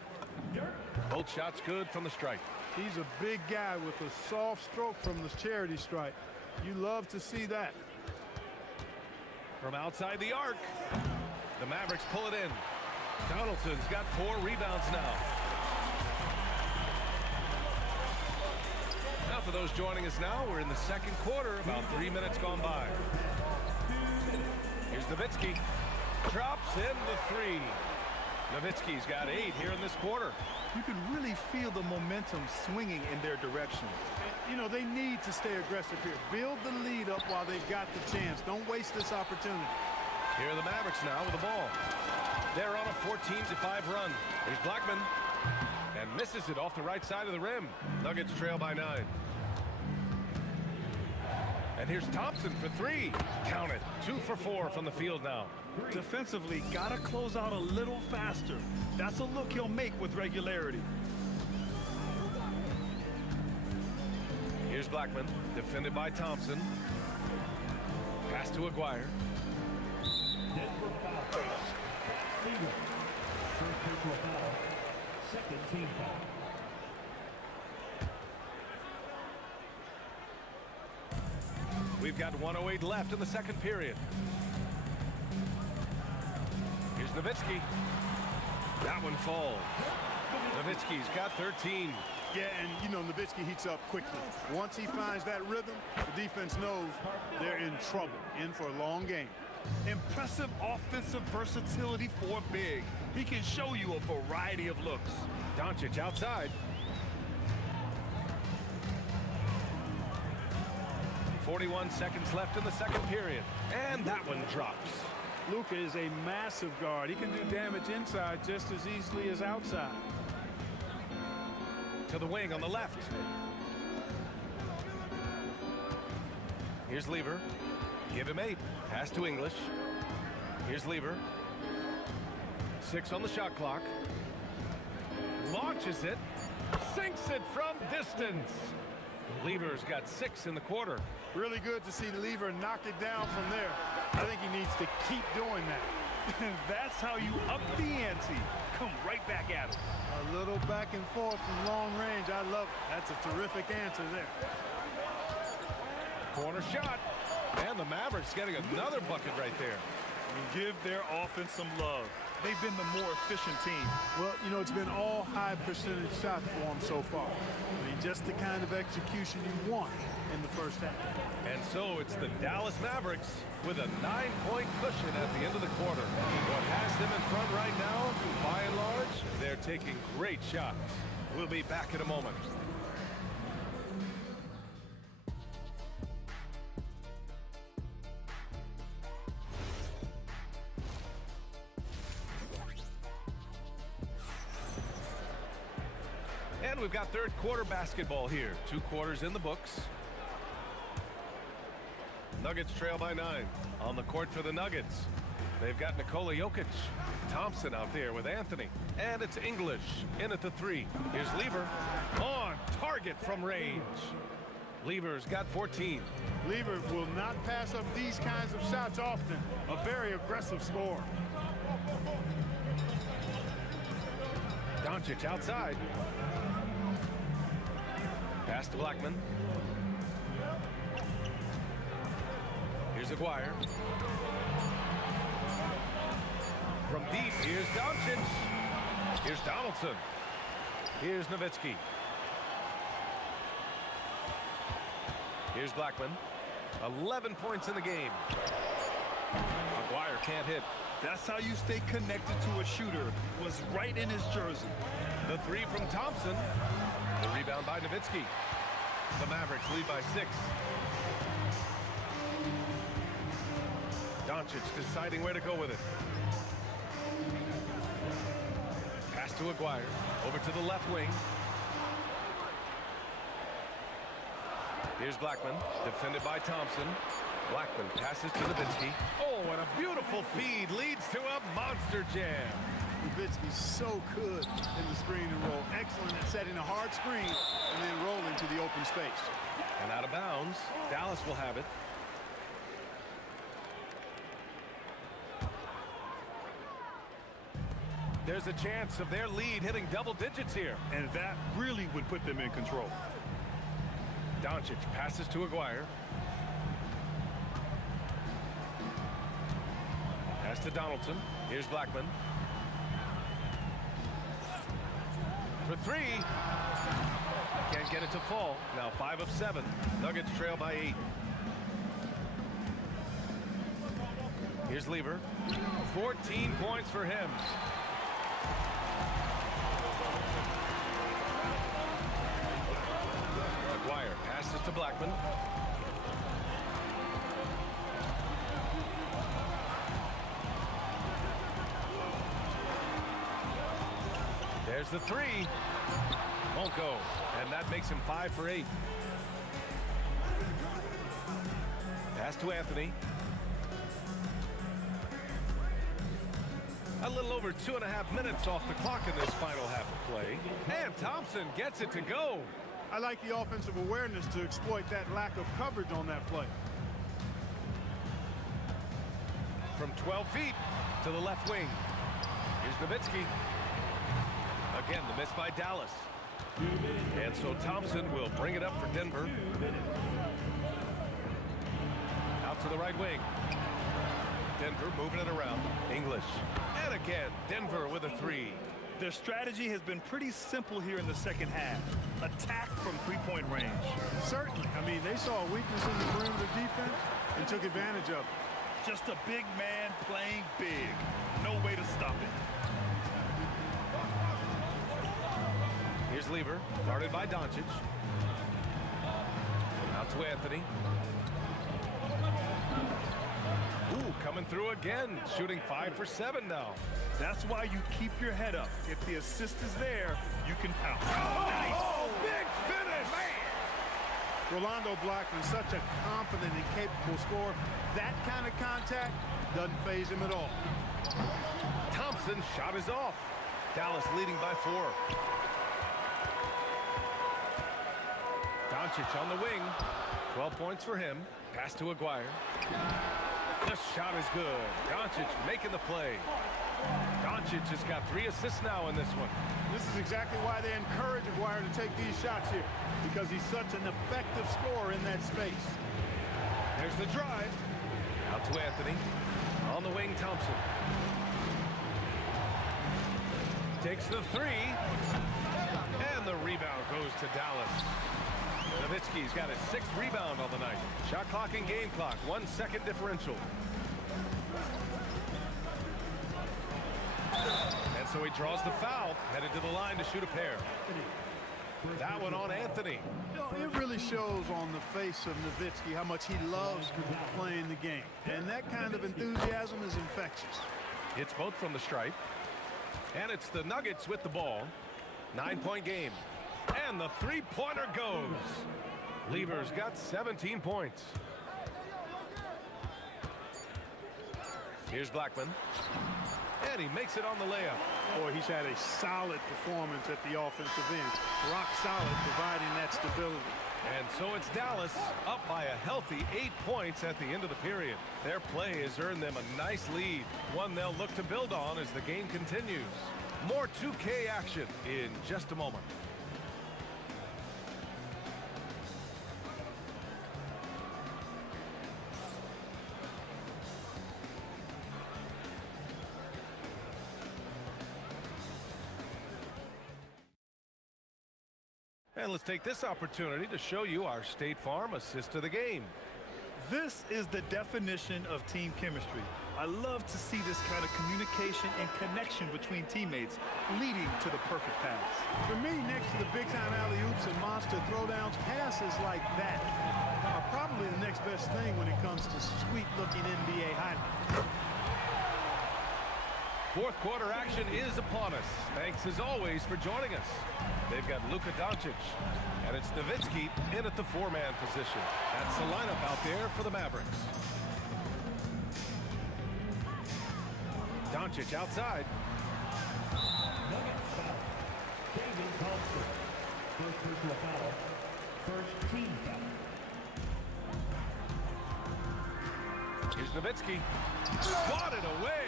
Both shots good from the stripe. He's a big guy with a soft stroke from the charity stripe. You love to see that. From outside the arc, the Mavericks pull it in. Donaldson's got 4 rebounds now. Now for those joining us now, we're in the second quarter, about 3 minutes gone by. Here's Nowitzki. Drops in the 3. Nowitzki's got 8 here in this quarter. You can really feel the momentum swinging in their direction. You know, they need to stay aggressive here. Build the lead up while they've got the chance. Don't waste this opportunity. Here are the Mavericks now with the ball. They're on a 14-5 run. Here's Blackman. And misses it off the right side of the rim. Nuggets trail by 9. And here's Thompson for 3. Count it. 2 for 4 from the field now. Defensively, gotta close out a little faster. That's a look he'll make with regularity. Here's Blackman, defended by Thompson. Pass to Aguirre. Denver foul. Lever. First personal foul. Second team foul. We've got 1:08 left in the second period. Here's Nowitzki. That one falls. Nowitzki's got 13. Yeah, and you know, Nowitzki heats up quickly. Once he finds that rhythm, the defense knows they're in trouble, in for a long game. Impressive offensive versatility for big. He can show you a variety of looks. Doncic outside. 41 seconds left in the second period. And that one drops. Luka is a massive guard. He can do damage inside just as easily as outside. To the wing on the left. Here's Lever. Give him 8. Pass to English. Here's Lever. 6 on the shot clock. Launches it. Sinks it from distance. Lever's got 6 in the quarter. Really good to see Lever knock it down from there. I think he needs to keep doing that. That's how you up the ante. Come right back at him. A little back and forth from long range. I love it. That's a terrific answer there. Corner shot. And the Mavericks getting another bucket right there. Give their offense some love. They've been the more efficient team. Well, you know, it's been all high percentage shots for them so far. I mean, just the kind of execution you want in the first half. And so it's the Dallas Mavericks with a 9-point cushion at the end of the quarter. What has them in front right now, by and large, they're taking great shots. We'll be back in a moment. And we've got third quarter basketball here. 2 quarters in the books. Nuggets trail by 9. On the court for the Nuggets, they've got Nikola Jokic. Thompson out there with Anthony. And it's English in at the 3. Here's Lever. On target from range. Lever's got 14. Lever will not pass up these kinds of shots often. A very aggressive scorer. Doncic outside. Pass to Blackman. Here's Aguirre. From deep, here's Doncic. Here's Donaldson. Here's Nowitzki. Here's Blackman. 11 points in the game. Aguirre can't hit. That's how you stay connected to a shooter. Was right in his jersey. The 3 from Thompson. The rebound by Nowitzki. The Mavericks lead by 6. Doncic deciding where to go with it. Pass to Aguirre. Over to the left wing. Here's Blackman. Defended by Thompson. Blackman passes to Nowitzki. Oh, and a beautiful feed leads to a monster jam. Nowitzki's so good in the screen and roll. Excellent at setting a hard screen and then rolling to the open space. And out of bounds. Dallas will have it. There's a chance of their lead hitting double digits here. And that really would put them in control. Doncic passes to Aguirre. Pass to Donaldson. Here's Blackman. For 3. Can't get it to fall. Now 5 of 7. Nuggets trail by 8. Here's Lever. 14 points for him. Aguirre passes to Blackman. There's the 3. Won't go. And that makes him 5 for 8. Pass to Anthony. A little over 2.5 minutes off the clock in this final half of play. And Thompson gets it to go. I like the offensive awareness to exploit that lack of coverage on that play. From 12 feet to the left wing. Here's Nowitzki. Again, the miss by Dallas. And so Thompson will bring it up for Denver. Out to the right wing. Denver moving it around. English. And again, Denver with a 3. Their strategy has been pretty simple here in the second half. Attack from 3-point range. Certainly. I mean, they saw a weakness in the perimeter defense and took advantage of it. Just a big man playing big. No way to stop it. Here's Lever, guarded by Doncic. Out Out to Anthony. Ooh, coming through again. Shooting 5 for 7 now. That's why you keep your head up. If the assist is there, you can pound. Oh, nice. Oh, big finish. Man. Rolando Blackman, such a confident and capable scorer. That kind of contact doesn't faze him at all. Thompson's shot is off. Dallas leading by 4. Doncic on the wing. 12 points for him. Pass to Aguirre. The shot is good. Doncic making the play. Doncic has got 3 assists now in this one. This is exactly why they encourage Aguirre to take these shots here, because he's such an effective scorer in that space. There's the drive. Out to Anthony. On the wing, Thompson. Takes the 3. And the rebound goes to Dallas. Nowitzki's got his 6th rebound on the night. Shot clock and game clock. 1 second differential. And so he draws the foul. Headed to the line to shoot a pair. That one on Anthony. You know, it really shows on the face of Nowitzki how much he loves playing the game. And that kind of enthusiasm is infectious. It's both from the stripe. And it's the Nuggets with the ball. 9-point game. And the 3-pointer goes. Lever's got 17 points. Here's Blackman. And he makes it on the layup. Boy, he's had a solid performance at the offensive end. Rock solid, providing that stability. And so it's Dallas up by a healthy 8 points at the end of the period. Their play has earned them a nice lead, one they'll look to build on as the game continues. More 2K action in just a moment. And let's take this opportunity to show you our State Farm assist of the game. This is the definition of team chemistry. I love to see this kind of communication and connection between teammates leading to the perfect pass. For me, next to the big-time alley-oops and monster throwdowns, passes like that are probably the next best thing when it comes to sweet-looking NBA highlights. Fourth quarter action is upon us. Thanks as always for joining us. They've got Luka Doncic, and it's Nowitzki in at the 4-man position. That's the lineup out there for the Mavericks. Doncic outside. Nuggets foul. David Thompson. First personal foul. First team foul. Here's Nowitzki. Swatted away.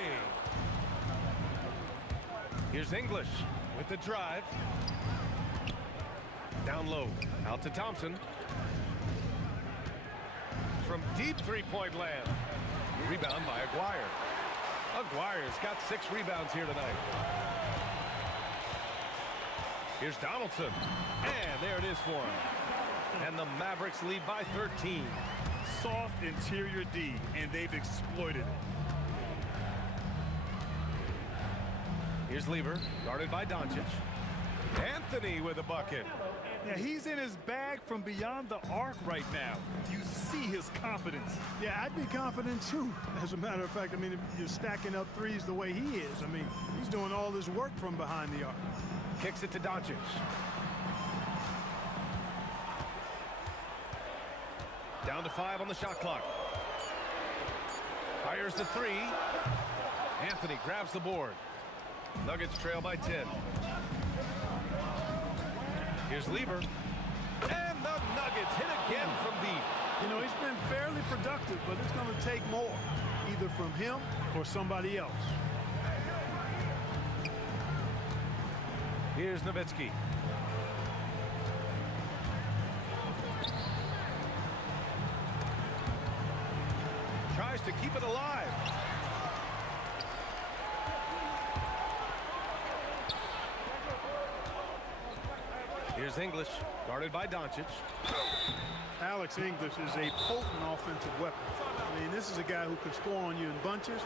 Here's English with the drive. Down low. Out to Thompson. From deep 3-point land. Rebound by Aguirre. Aguirre's got 6 rebounds here tonight. Here's Donaldson. And there it is for him. And the Mavericks lead by 13. Soft interior D, and they've exploited it. Here's Lever, guarded by Doncic. Anthony with a bucket. Yeah, he's in his bag from beyond the arc right now. You see his confidence. Yeah, I'd be confident too. As a matter of fact, I mean, if you're stacking up threes the way he is, I mean, he's doing all his work from behind the arc. Kicks it to Doncic. Down to 5 on the shot clock. Fires the 3. Anthony grabs the board. Nuggets trail by 10. Here's Lever. And the Nuggets hit again from deep. You know, he's been fairly productive, but it's going to take more, either from him or somebody else. Here's Nowitzki. Tries to keep it alive. Here's English, guarded by Doncic. Alex English is a potent offensive weapon. I mean, this is a guy who can score on you in bunches,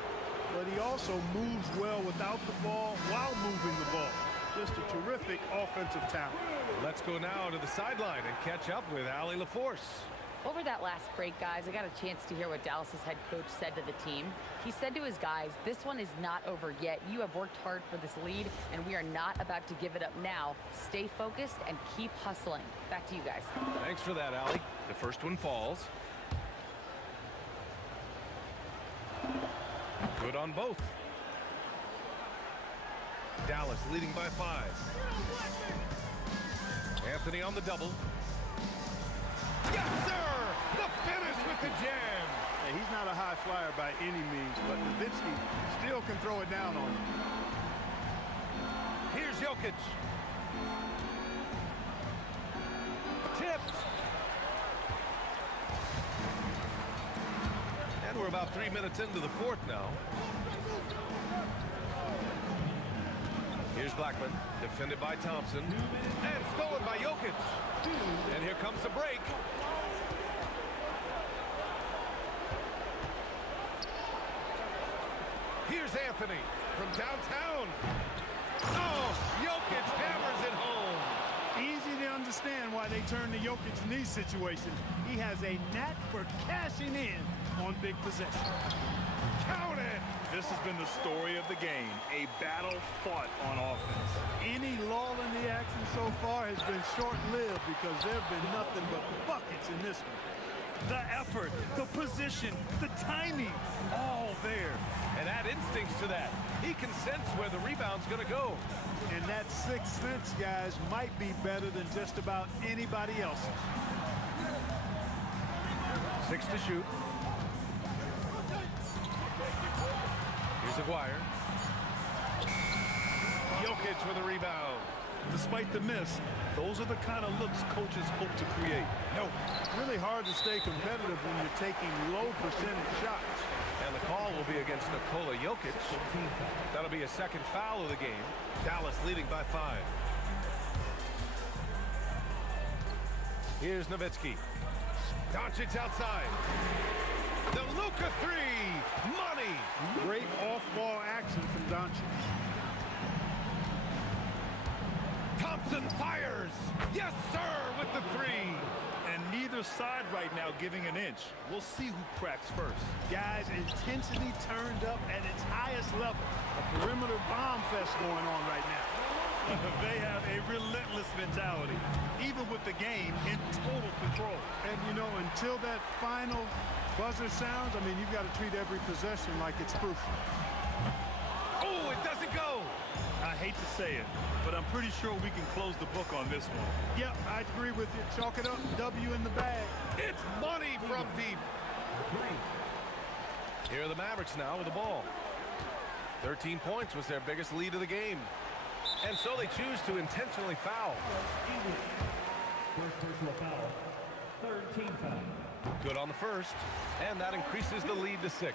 but he also moves well without the ball while moving the ball. Just a terrific offensive talent. Let's go now to the sideline and catch up with Allie LaForce. Over that last break, guys, I got a chance to hear what Dallas's head coach said to the team. He said to his guys, this one is not over yet. You have worked hard for this lead, and we are not about to give it up now. Stay focused and keep hustling. Back to you guys. Thanks for that, Allie. The first one falls. Good on both. Dallas leading by 5. Anthony on the double. Yes, sir! The finish with the jam! Hey, he's not a high flyer by any means, but Nowitzki still can throw it down on him. Here's Jokic. Tipped. And we're about 3 minutes into the fourth now. Here's Blackman, defended by Thompson, and stolen by Jokic. And here comes the break. Here's Anthony from downtown. Oh, Jokic hammers it home. Easy to understand why they turn to Jokic in these situations. He has a knack for cashing in on big possessions. Count it! This has been the story of the game, a battle fought on offense. Any lull in the action so far has been short-lived because there have been nothing but buckets in this one. The effort, the position, the timing, all there. And add instincts to that. He can sense where the rebound's going to go. And that sixth sense, guys, might be better than just about anybody else's. 6 to shoot. Here's Aguirre. Jokic with a rebound. Despite the miss, those are the kind of looks coaches hope to create. Nope. Really hard to stay competitive when you're taking low percentage shots. And the call will be against Nikola Jokic. That'll be a second foul of the game. Dallas leading by 5. Here's Nowitzki. Doncic outside. The Luka 3. Money. Great off-ball action from Doncic. Thompson fires. Yes, sir, with the 3. And neither side right now giving an inch. We'll see who cracks first. Guys, intensity turned up at its highest level. A perimeter bomb fest going on right now. They have a relentless mentality, even with the game in total control. And, you know, until that final buzzer sounds, I mean, you've got to treat every possession like it's crucial. Oh, it doesn't go. I hate to say it, but I'm pretty sure we can close the book on this one. Yep, I agree with you. Chalk it up. W in the bag. It's money from deep. Here are the Mavericks now with the ball. 13 points was their biggest lead of the game. And so they choose to intentionally foul. First personal foul. Third team foul. Good on the first, and that increases the lead to 6.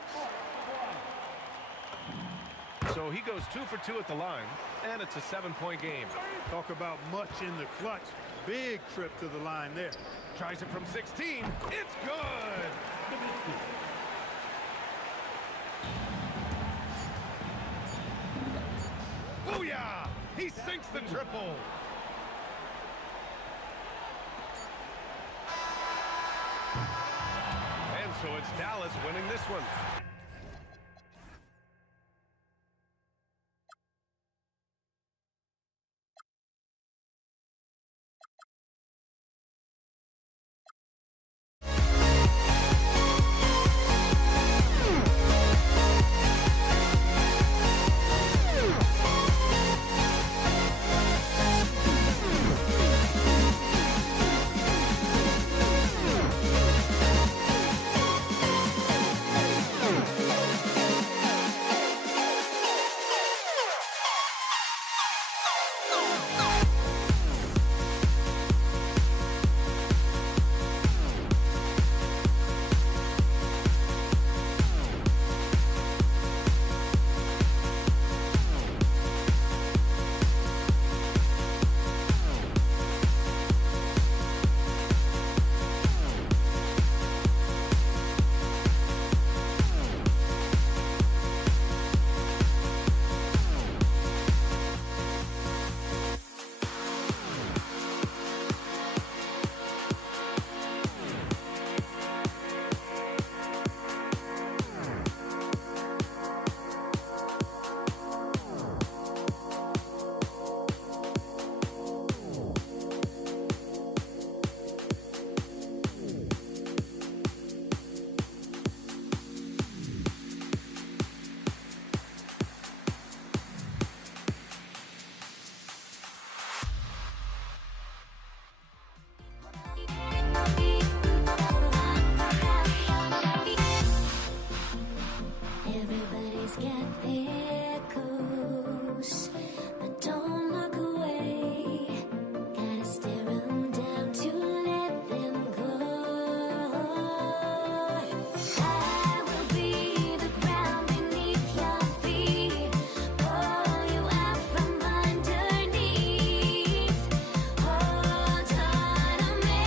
So he goes 2 for 2 at the line, and it's a 7-point game. Talk about much in the clutch. Big trip to the line there. Tries it from 16. It's good. Booyah! He sinks the triple. And so it's Dallas winning this one. Everybody's got their goals, but don't look away. Gotta stare them down to let them go. I will be the ground beneath your feet, pull you out from underneath. Hold on to me.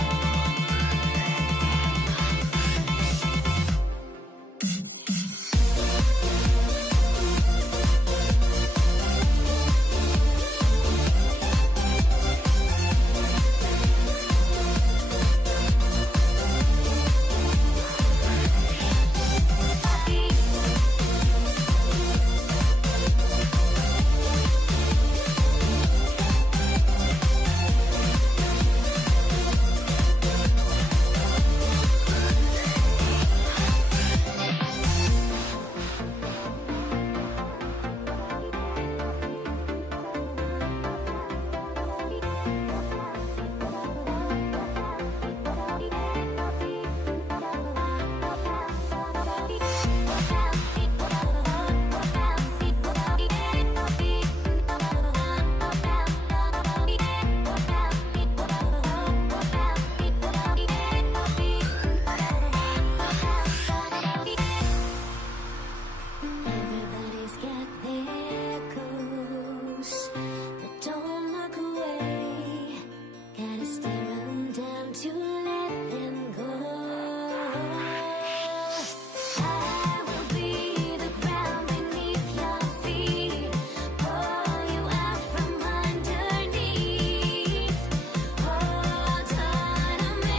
Everybody's got their goals, but don't look away. Gotta stare them down to let them go. I will be the ground beneath your feet, pull you out from underneath. Hold on to me.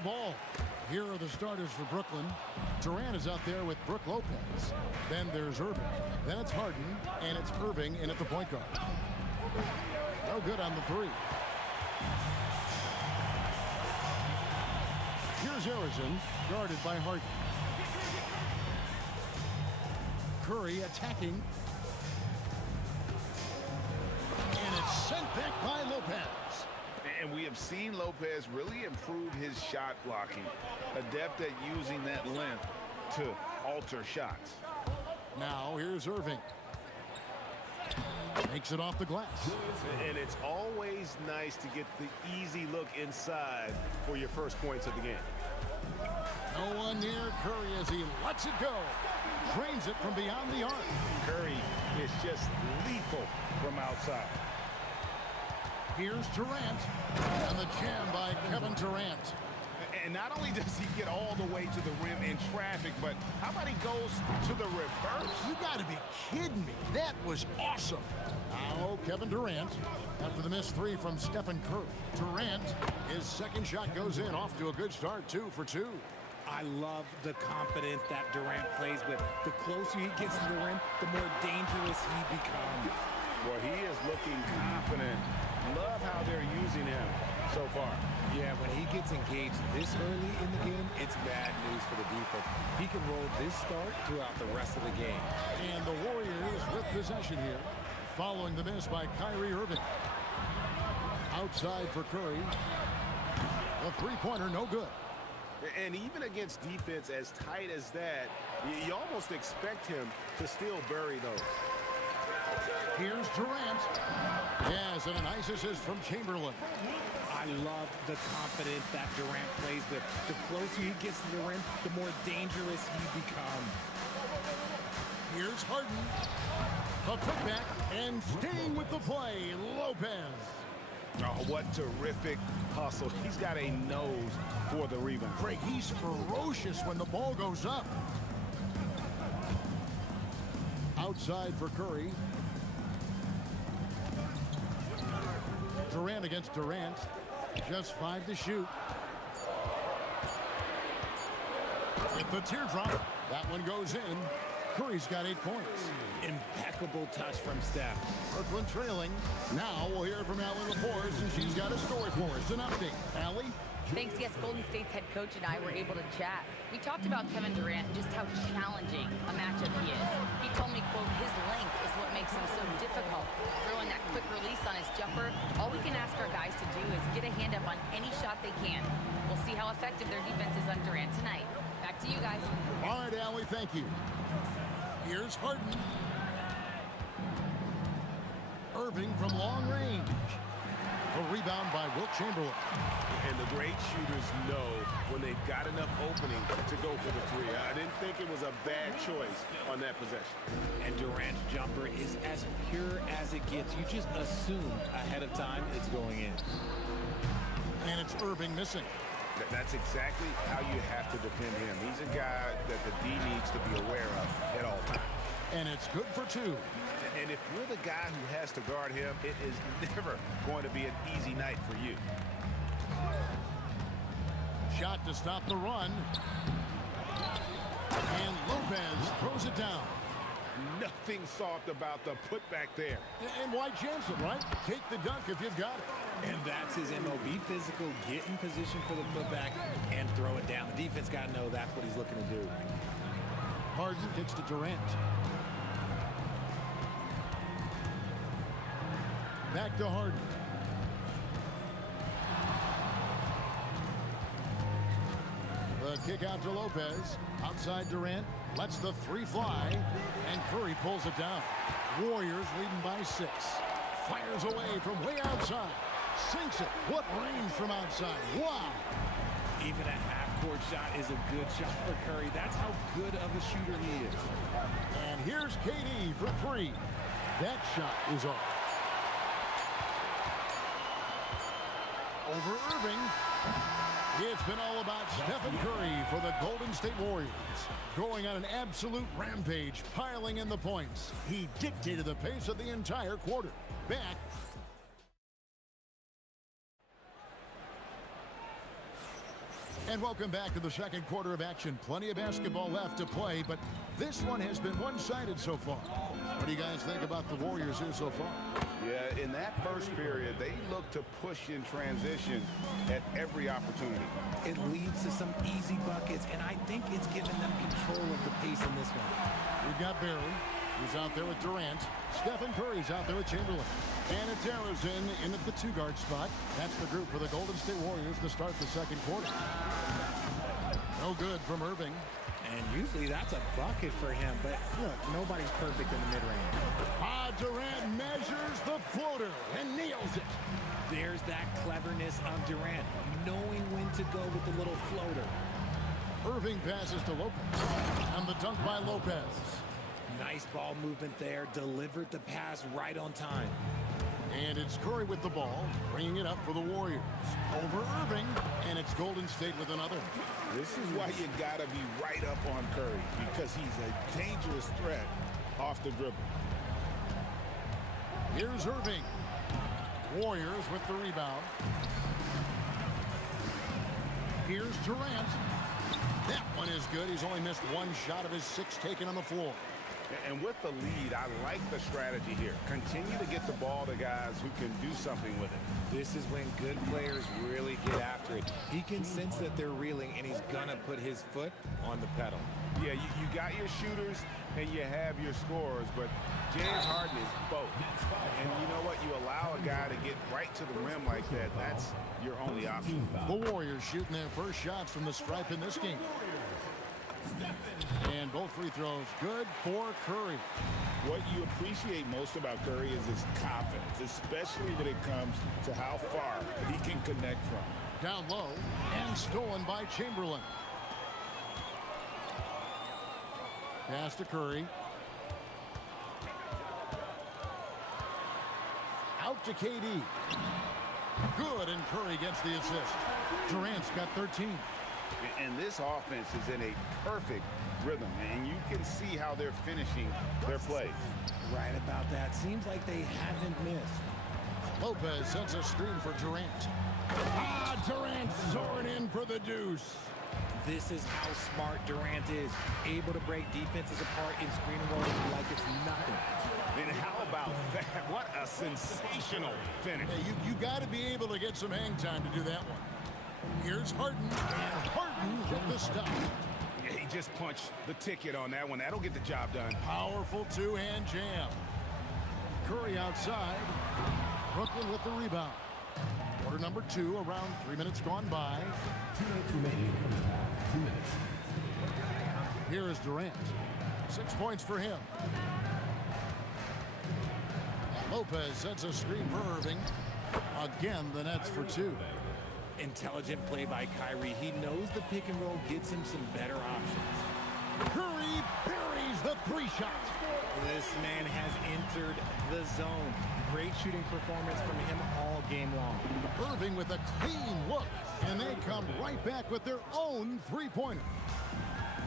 the ball. Here are the starters for Brooklyn. Durant is out there with Brook Lopez. Then there's Irving. Then it's Harden, and it's Irving in at the point guard. No good on the three. Here's Harrison, guarded by Harden. Curry attacking. And it's sent back by Lopez. And we have seen Lopez really improve his shot blocking. Adept at using that length to alter shots. Now here's Irving. Makes it off the glass. And it's always nice to get the easy look inside for your first points of the game. No one near Curry as he lets it go. Drains it from beyond the arc. Curry is just lethal from outside. Here's Durant. And the jam by Kevin Durant. And not only does he get all the way to the rim in traffic, but how about he goes to the reverse? You got to be kidding me. That was awesome. Now Kevin Durant after the missed three from Stephen Curry. Durant, his second shot goes in. Off to a good start, 2 for 2. I love the confidence that Durant plays with. The closer he gets to the rim, the more dangerous he becomes. Well, he is looking confident. Love how they're using him so far. Yeah, when he gets engaged this early in the game, it's bad news for the defense. He can roll this start throughout the rest of the game. And the Warriors with possession here, following the miss by Kyrie Irving. Outside for Curry. The three-pointer, no good. And even against defense as tight as that, you almost expect him to still bury those. Here's Durant. Yes, and a nice assist from Chamberlain. I love the confidence that Durant plays with. The closer he gets to the rim, the more dangerous he becomes. Here's Harden. A putback and staying with the play, Lopez. Oh, what terrific hustle. He's got a nose for the rebound. Craig, he's ferocious when the ball goes up. Outside for Curry. Durant against Durant. Just 5 to shoot. With the teardrop. That one goes in. Curry's got 8 points. Impeccable touch from Steph. Brooklyn trailing. Now we'll hear from Allie LaForce, and she's got a story for us. An update. Allie? Thanks, yes, Golden State's head coach and I were able to chat. We talked about Kevin Durant and just how challenging a matchup he is. He told me, quote, his length is what makes him so difficult. Throwing that quick release on his jumper, all we can ask our guys to do is get a hand up on any shot they can. We'll see how effective their defense is on Durant tonight. Back to you guys. All right, Allie, thank you. Here's Harden. Irving from long range. A rebound by Wilt Chamberlain. And the great shooters know when they've got enough opening to go for the three. I didn't think it was a bad choice on that possession. And Durant's jumper is as pure as it gets. You just assume ahead of time it's going in. And it's Irving missing. That's exactly how you have to defend him. He's a guy that the D needs to be aware of at all times. And it's good for 2. And if you're the guy who has to guard him, it is never going to be an easy night for you. Shot to stop the run. And Lopez throws it down. Nothing soft about the putback there. And why chance it, right? Take the dunk if you've got it. And that's his MO. Be physical, get in position for the putback, and throw it down. The defense got to know that's what he's looking to do. Harden kicks to Durant. Back to Harden. The kick out to Lopez. Outside Durant. Lets the three fly. And Curry pulls it down. Warriors leading by 6. Fires away from way outside. Sinks it. What range from outside. Wow. Even a half-court shot is a good shot for Curry. That's how good of a shooter he is. And here's KD for 3. That shot is off. Over Irving. It's been all about Stephen Curry for the Golden State Warriors. Going on an absolute rampage, piling in the points. He dictated the pace of the entire quarter. Back. And welcome back to the second quarter of action. Plenty of basketball left to play, but this one has been one-sided so far. What do you guys think about the Warriors here so far? Yeah, in that first period, they look to push in transition at every opportunity. It leads to some easy buckets, and I think it's given them control of the pace in this one. We've got Barry, who's out there with Durant. Stephen Curry's out there with Chamberlain. And it's Arizin in at the two-guard spot. That's the group for the Golden State Warriors to start the second quarter. No good from Irving. And usually that's a bucket for him, but look, nobody's perfect in the mid-range. Durant measures the floater and nails it. There's that cleverness of Durant, knowing when to go with the little floater. Irving passes to Lopez. And the dunk by Lopez. Nice ball movement there, delivered the pass right on time. And it's Curry with the ball, bringing it up for the Warriors. Over Irving, and it's Golden State with another. This is why you gotta be right up on Curry, because he's a dangerous threat off the dribble. Here's Irving. Warriors with the rebound. Here's Durant. That one is good. He's only missed one shot of his 6 taken on the floor. And with the lead, I like the strategy here. Continue to get the ball to guys who can do something with it. This is when good players really get after it. He can sense that they're reeling, and he's gonna put his foot on the pedal. Yeah, you got your shooters and you have your scorers, but James Harden is both. And you know what? You allow a guy to get right to the rim like that. That's your only option. The Warriors shooting their first shots from the stripe in this game. And both free throws good for Curry. What you appreciate most about Curry is his confidence, especially when it comes to how far he can connect from. Down low and stolen by Chamberlain. Pass to Curry. Out to KD. Good, and Curry gets the assist. Durant's got 13. And this offense is in a perfect rhythm, and you can see how they're finishing their plays. Right about that. Seems like they haven't missed. Lopez sets a screen for Durant. Durant soaring in for the deuce. This is how smart Durant is. Able to break defenses apart in screen rolls like it's nothing. And how about that? What a sensational finish. Hey, you got to be able to get some hang time to do that one. Here's Harden, and Harden with the stop. Yeah, he just punched the ticket on that one. That'll get the job done. Powerful two-hand jam. Curry outside. Brooklyn with the rebound. Quarter number 2, around 3 minutes gone by. 2 minutes remaining in the first half. 2 minutes. Here is Durant. 6 points for him. Lopez sets a screen for Irving. Again, the Nets for 2. Intelligent play by Kyrie. He knows the pick and roll gets him some better options. Curry buries the 3 shot. This man has entered the zone. Great shooting performance from him all game long. Irving with a clean look, and they come right back with their own 3-pointer.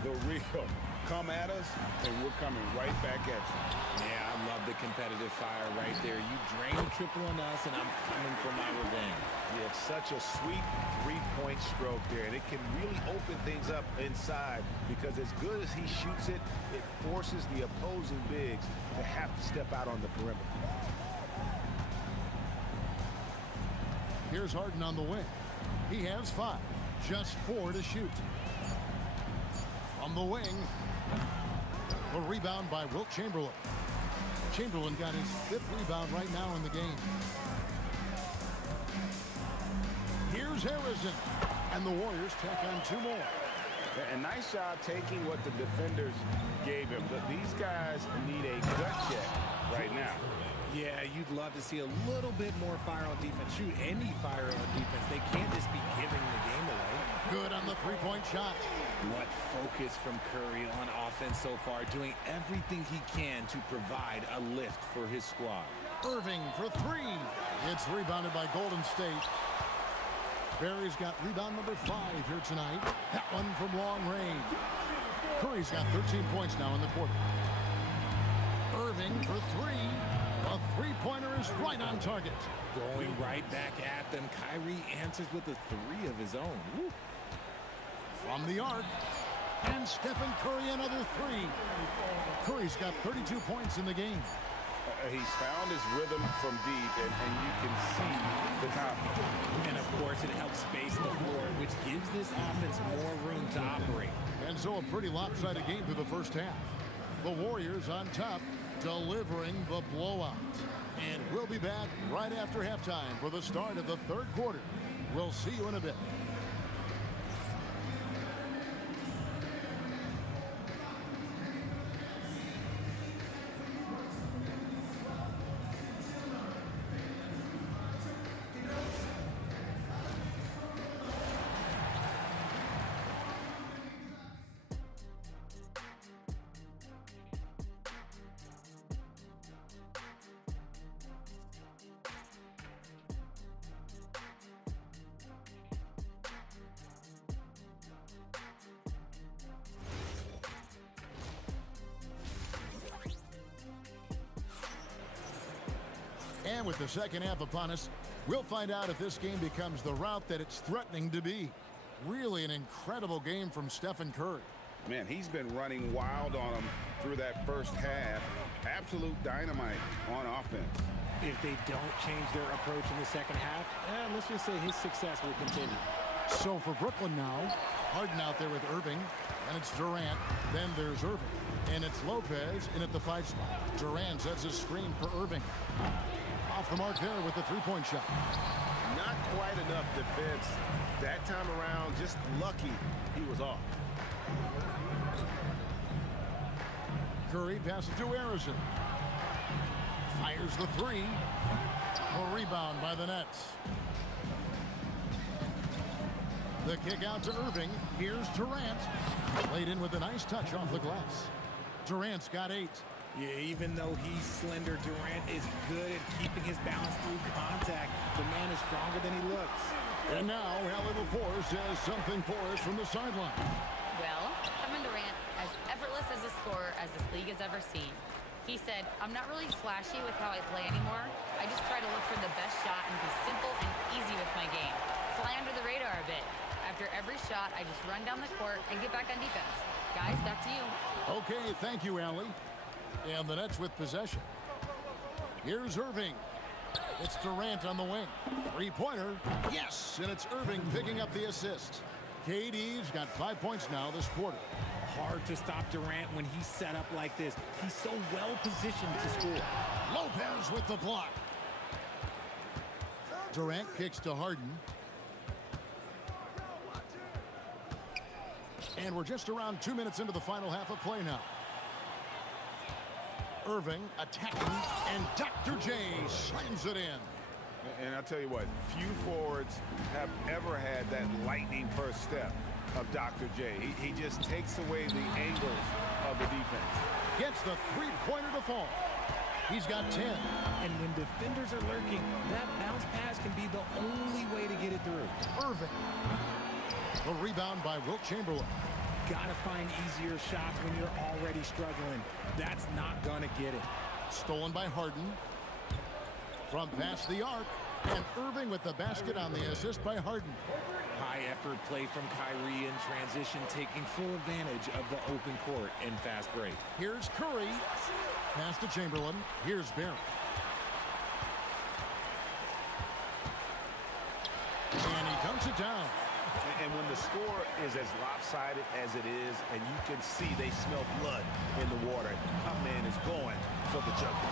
The real. Come at us, and we're coming right back at you. Yeah, I love the competitive fire right there. You drain a triple on us, and I'm coming for my revenge. Yeah, it's such a sweet 3-point stroke there, and it can really open things up inside because as good as he shoots it, it forces the opposing bigs to have to step out on the perimeter. Here's Harden on the wing. He has 5, just 4 to shoot. On the wing, a rebound by Wilt Chamberlain. Chamberlain got his 5th rebound right now in the game. Here's Harrison, and the Warriors tack on 2 more. A nice job taking what the defenders gave him, but these guys need a gut check right now. Yeah, you'd love to see a little bit more fire on defense. Shoot, any fire on defense. They can't just be giving the game away. Good on the 3-point shot. What focus from Curry on offense so far, doing everything he can to provide a lift for his squad. Irving for 3. It's rebounded by Golden State. Barry's got rebound number 5 here tonight. That one from long range. Curry's got 13 points now in the quarter. Irving for 3. A 3-pointer is right on target. Going right back at them. Kyrie answers with a 3 of his own. Woo. From the arc. And Stephen Curry, another three. Curry's got 32 points in the game. He's found his rhythm from deep, and you can see the confidence. And, of course, it helps space the floor, which gives this offense more room to operate. And so a pretty lopsided game through the first half. The Warriors on top, delivering the blowout. And we'll be back right after halftime for the start of the third quarter. We'll see you in a bit. And with the second half upon us, we'll find out if this game becomes the route that it's threatening to be. Really an incredible game from Stephen Curry. Man, he's been running wild on them through that first half. Absolute dynamite on offense. If they don't change their approach in the second half, let's just say his success will continue. So for Brooklyn now, Harden out there with Irving, and it's Durant. Then there's Irving, and it's Lopez in at the 5 spot. Durant sets a screen for Irving. Off the mark there with the three-point shot. Not quite enough defense that time around. Just lucky he was off. Curry passes to Harrison. Fires the three. A rebound by the Nets. The kick out to Irving. Here's Durant. Laid in with a nice touch off the glass. Durant's got 8. Yeah, even though he's slender, Durant is good at keeping his balance through contact. The man is stronger than he looks. And now, Allie LaForce has something for us from the sideline. Well, Kevin Durant, as effortless as a scorer as this league has ever seen. He said, I'm not really flashy with how I play anymore. I just try to look for the best shot and be simple and easy with my game. Fly under the radar a bit. After every shot, I just run down the court and get back on defense. Guys, back to you. Okay, thank you, Allie. And the Nets with possession. Here's Irving. It's Durant on the wing. Three-pointer. Yes, and it's Irving picking up the assist. KD's got 5 points now this quarter. Hard to stop Durant when he's set up like this. He's so well positioned to score. Lopez with the block. Durant kicks to Harden. And we're just around 2 minutes into the final half of play now. Irving attacking, and Dr. J slams it in. And I'll tell you what, few forwards have ever had that lightning first step of Dr. J. He just takes away the angles of the defense. Gets the three-pointer to fall. He's got 10. And when defenders are lurking, that bounce pass can be the only way to get it through. Irving. The rebound by Wilt Chamberlain. Gotta find easier shots when you're already struggling. That's not gonna get it. Stolen by Harden. From past the arc. And Irving with the basket on the assist by Harden. High effort play from Kyrie in transition, taking full advantage of the open court in fast break. Here's Curry. Pass to Chamberlain. Here's Barrett. And he dunks it down. And when the score is as lopsided as it is, and you can see they smell blood in the water, my man is going for the jumper.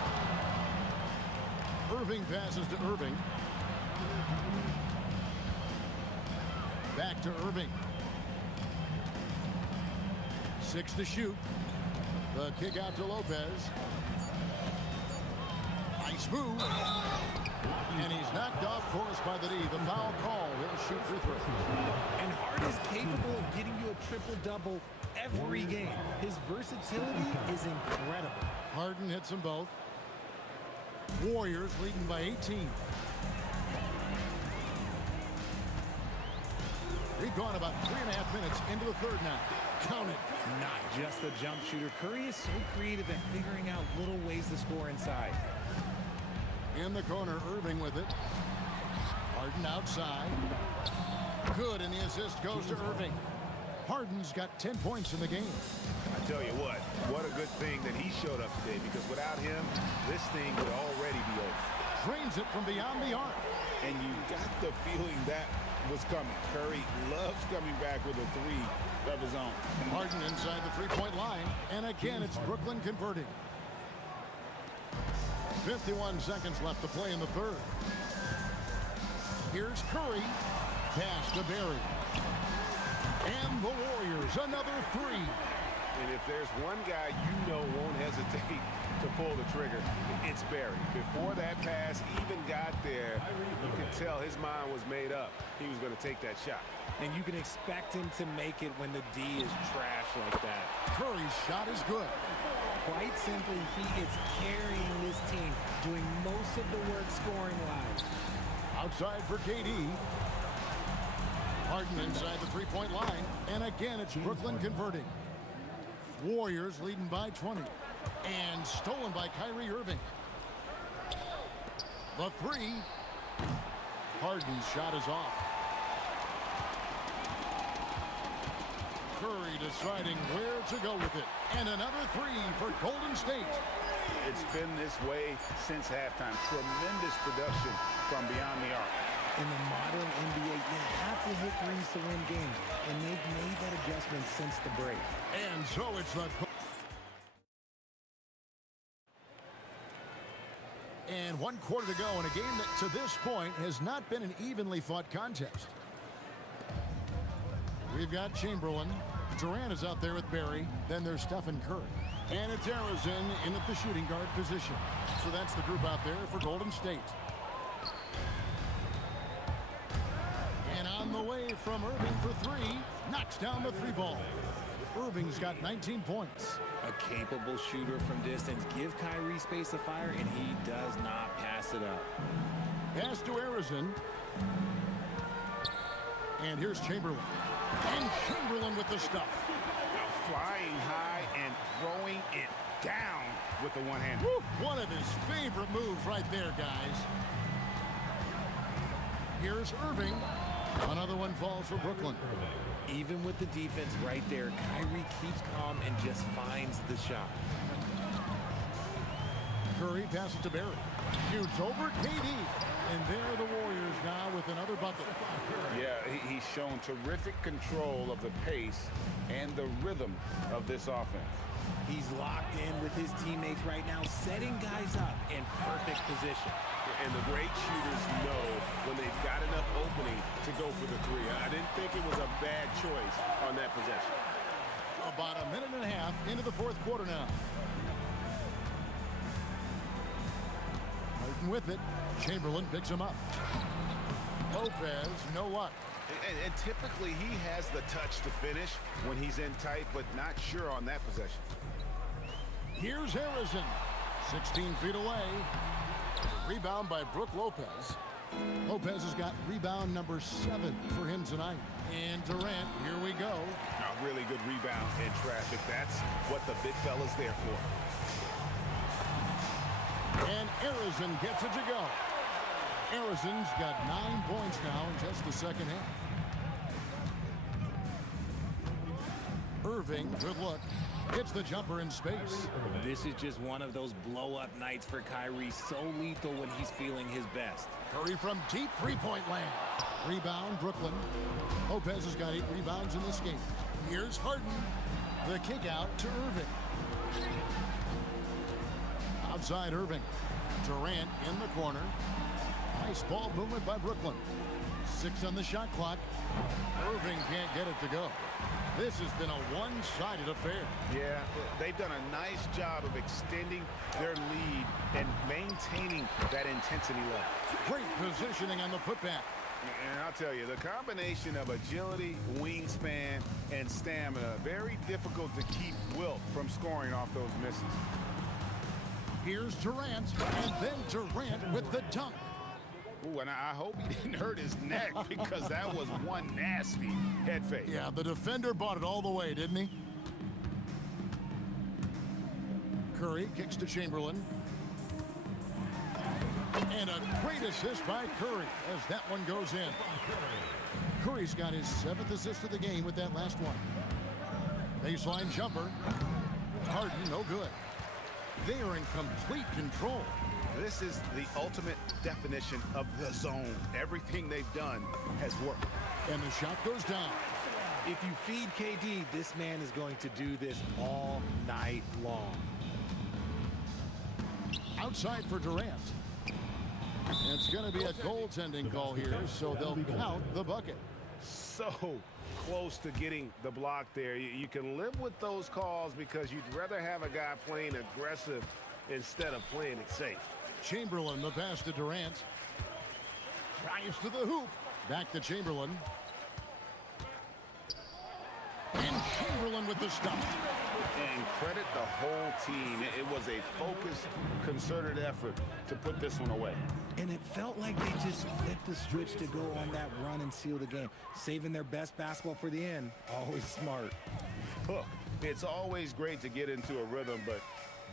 Irving passes to Irving. Back to Irving. 6 to shoot. The kick out to Lopez. Nice move. And he's knocked off course by the D. The foul call. He'll shoot free throw. And Hart is capable of getting you a triple-double every game. His versatility is incredible. Harden hits them both. Warriors leading by 18. We've gone about 3.5 minutes into the third now. Count it. Not just a jump shooter. Curry is so creative at figuring out little ways to score inside. In the corner, Irving with it. Harden outside. Good, and the assist goes to Irving. Harden's got 10 points in the game. I tell you what a good thing that he showed up today, because without him, this thing would already be over. Drains it from beyond the arc. And you got the feeling that was coming. Curry loves coming back with a three of his own. Harden inside the three-point line, and again it's Brooklyn converting. 51 seconds left to play in the third. Here's Curry. Pass to Barry. And the Warriors, another three. And if there's one guy you know won't hesitate to pull the trigger, it's Barry. Before that pass even got there, you could tell his mind was made up. He was going to take that shot. And you can expect him to make it when the D is trash like that. Curry's shot is good. Quite simply, he is carrying this team, doing most of the work scoring-wise. Outside for KD. Harden inside the three-point line. And again, it's Brooklyn converting. Warriors leading by 20. And stolen by Kyrie Irving. The three. Harden's shot is off. Curry deciding where to go with it. And another three for Golden State. It's been this way since halftime. Tremendous production from beyond the arc. In the modern NBA, you have to hit threes to win games, and they've made that adjustment since the break. And so it's the... And 1 quarter to go in a game that to this point has not been an evenly fought contest. We've got Chamberlain. Durant is out there with Barry. Then there's Stephen Curry. And it's Arizin in at the shooting guard position. So that's the group out there for Golden State. And on the way from Irving for three. Knocks down the three ball. Irving's got 19 points. A capable shooter from distance. Give Kyrie space to fire, and he does not pass it up. Pass to Arizin. And here's Chamberlain. And Chamberlain with the stuff. Flying high and throwing it down with the one hand. One of his favorite moves right there, guys. Here's Irving. Another one falls for Brooklyn. Even with the defense right there, Kyrie keeps calm and just finds the shot. Curry passes to Barry. Shoots over KD. And there the Warriors now with another bucket. Yeah, he's shown terrific control of the pace and the rhythm of this offense. He's locked in with his teammates right now, setting guys up in perfect position. And the great shooters know when they've got enough opening to go for the three. I didn't think it was a bad choice on that possession. About a minute and a half into the fourth quarter now. Harden with it. Chamberlain picks him up. Lopez, no luck. And typically he has the touch to finish when he's in tight, but not sure on that possession. Here's Harrison. 16 feet away. Rebound by Brook Lopez. Lopez has got rebound number 7 for him tonight. And Durant, here we go. A really good rebound in traffic. That's what the big fella's there for. And Arizin gets it to go. Arizin's got 9 points now in just the second half. Irving, good look. Hits the jumper in space. This is just one of those blow-up nights for Kyrie. So lethal when he's feeling his best. Curry from deep three-point land. Rebound, Brooklyn. Lopez has got 8 rebounds in this game. Here's Harden. The kick out to Irving. Outside Irving. Durant in the corner. Nice ball movement by Brooklyn. 6 on the shot clock. Irving can't get it to go. This has been a one-sided affair. Yeah, they've done a nice job of extending their lead and maintaining that intensity level. Great positioning on the putback. And I'll tell you, the combination of agility, wingspan, and stamina, very difficult to keep Wilt from scoring off those misses. Here's Durant, and then Durant with the dunk. Ooh, and I hope he didn't hurt his neck because that was one nasty head fake. Yeah, the defender bought it all the way, didn't he? Curry kicks to Chamberlain. And a great assist by Curry as that one goes in. Curry's got his 7th assist of the game with that last one. Baseline jumper. Harden, no good. They are in complete control. This is the ultimate definition of the zone. Everything they've done has worked. And the shot goes down. If you feed KD, this man is going to do this all night long. Outside for Durant. It's going to be a goaltending call here, so they'll count the bucket. So close to getting the block there. You can live with those calls because you'd rather have a guy playing aggressive instead of playing it safe. Chamberlain, the pass to Durant. Drives to the hoop. Back to Chamberlain. And Chamberlain with the stop. And credit the whole team. It was a focused, concerted effort to put this one away. And it felt like they just flipped the switch to go on that run and seal the game. Saving their best basketball for the end. Always smart. Look, it's always great to get into a rhythm, but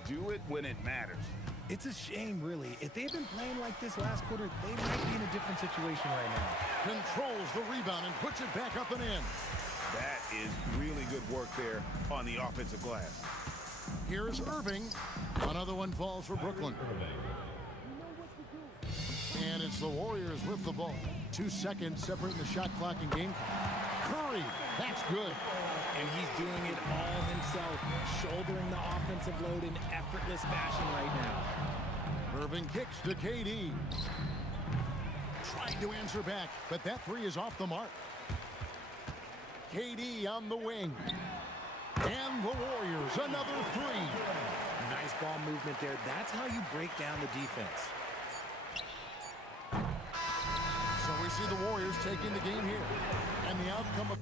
do it when it matters. It's a shame, really. If they'd been playing like this last quarter, they might be in a different situation right now. Controls the rebound and puts it back up and in. That is really good work there on the offensive glass. Here's Irving. Another one falls for Brooklyn. And it's the Warriors with the ball. 2 seconds separating the shot clock and game clock. Curry, that's good. And he's doing it all himself, shouldering the offensive load in effortless fashion right now. Irving kicks to KD. Trying to answer back, but that three is off the mark. KD on the wing. And the Warriors, another three. Nice ball movement there. That's how you break down the defense. So we see the Warriors taking the game here. And the outcome of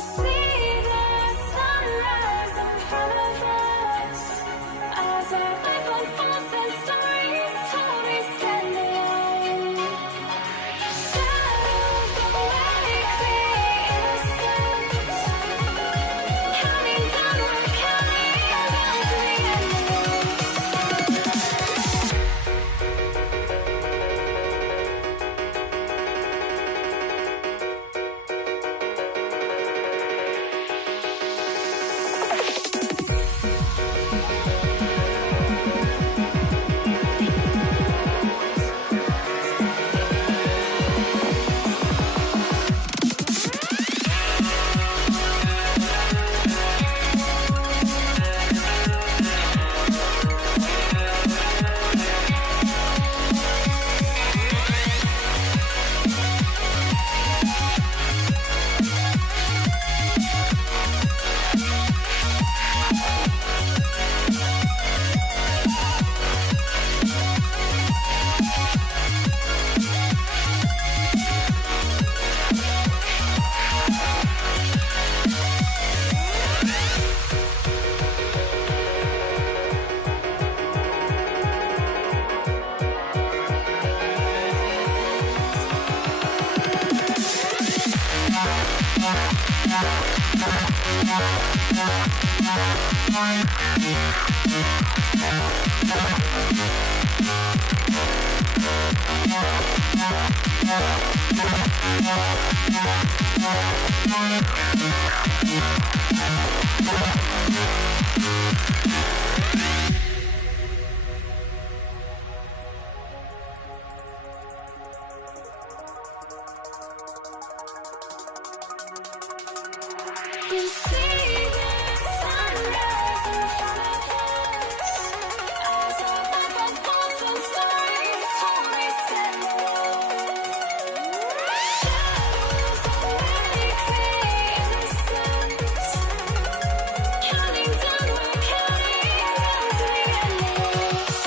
see the sunrise in front of us as our life unfolds and stories told we stand alone. Shadows awake the innocent, counting down, we're counting down to the end. You see the sunrise in front of us as our life unfolds and stories told we stand alone. Shadows awake the innocent, counting down, we're counting down to the endless.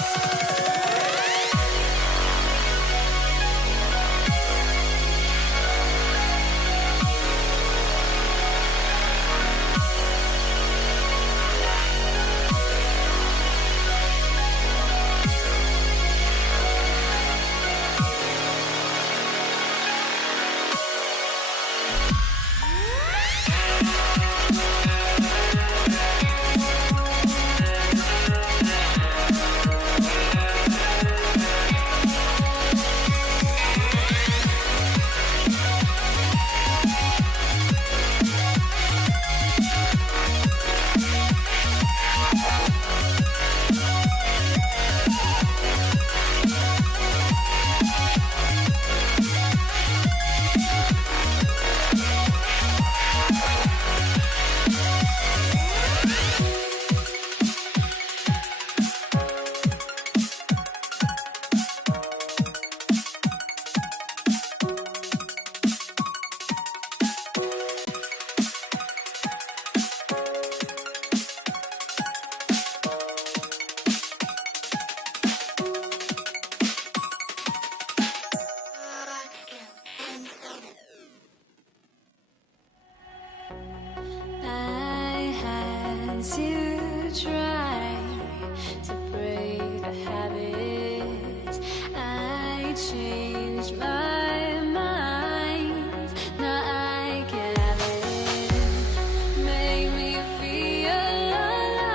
I had to try to break the habit. I changed my mind. Now I can have it. Make me feel alive.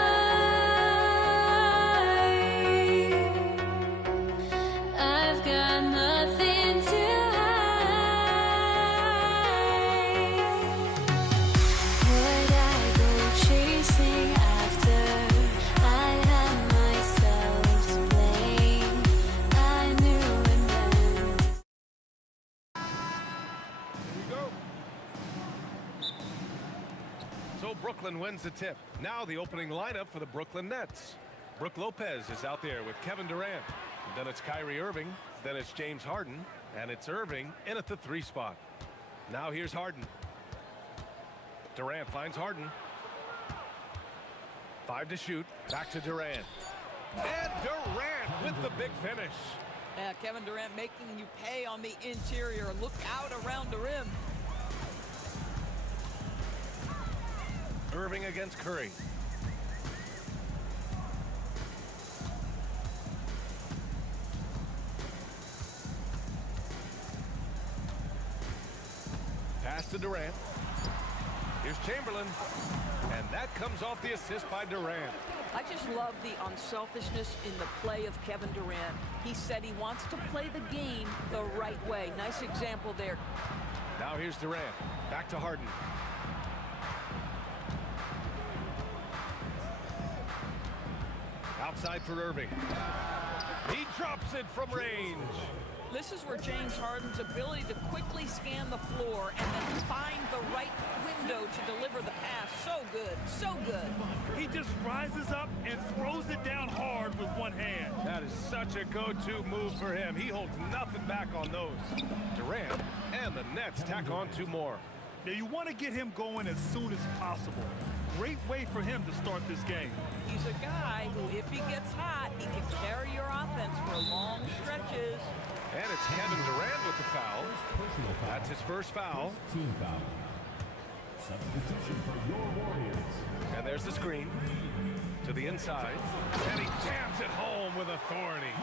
I've got nothing to would I go chasing after? I had myself to blame. I knew it meant. Here we go. So Brooklyn wins the tip. Now the opening lineup for the Brooklyn Nets. Brook Lopez is out there with Kevin Durant. Then it's Kyrie Irving. Then it's James Harden. And it's Irving in at the 3 spot. Now here's Harden. Durant finds Harden. 5 to shoot. Back to Durant. And Durant with the big finish. Yeah, Kevin Durant making you pay on the interior. Look out around the rim. Irving against Curry. Pass to Durant. Here's Chamberlain. And that comes off the assist by Durant. I just love the unselfishness in the play of Kevin Durant. He said he wants to play the game the right way. Nice example there. Now here's Durant. Back to Harden. Outside for Irving. He drops it from range. This is where James Harden's ability to quickly scan the floor and then find the right window to deliver the pass. So good, so good. He just rises up and throws it down hard with one hand. That is such a go-to move for him. He holds nothing back on those. Durant and the Nets tack on 2 more. Now you want to get him going as soon as possible. Great way for him to start this game. He's a guy who, if he gets hot, he can carry your offense for long stretches. And it's Kevin Durant with the foul. That's his first foul. Team foul. Substitution for your Warriors. And there's the screen to the inside. And he jams it home with authority.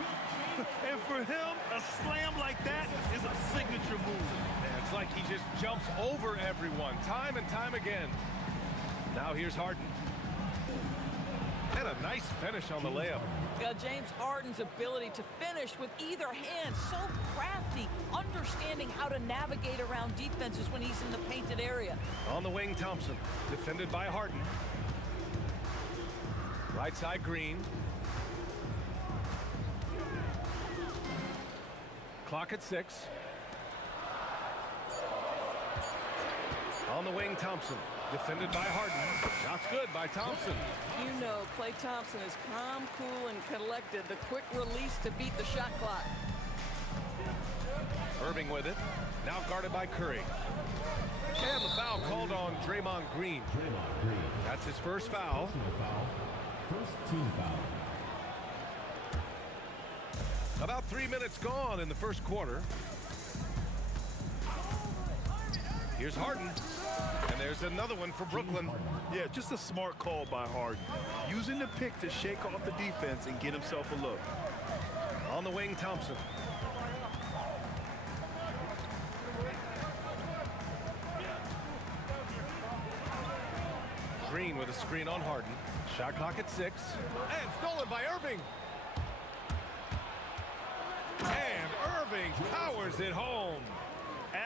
And for him, a slam like that is a signature move. And it's like he just jumps over everyone time and time again. Now here's Harden. And a nice finish on the layup. James Harden's ability to finish with either hand, so crafty, understanding how to navigate around defenses when he's in the painted area. On the wing, Thompson, defended by Harden. Right side, Green. Clock at 6. On the wing, Thompson, defended by Harden. Shots good by Thompson. You know, Klay Thompson is calm, cool, and collected. The quick release to beat the shot clock. Irving with it. Now guarded by Curry. And the foul called on Draymond Green. That's his first foul. First team foul. About 3 minutes gone in the first quarter. Here's Harden. And there's another one for Brooklyn. Yeah, just a smart call by Harden. Using the pick to shake off the defense and get himself a look. On the wing, Thompson. Green with a screen on Harden. Shot clock at 6. And stolen by Irving. And Irving powers it home.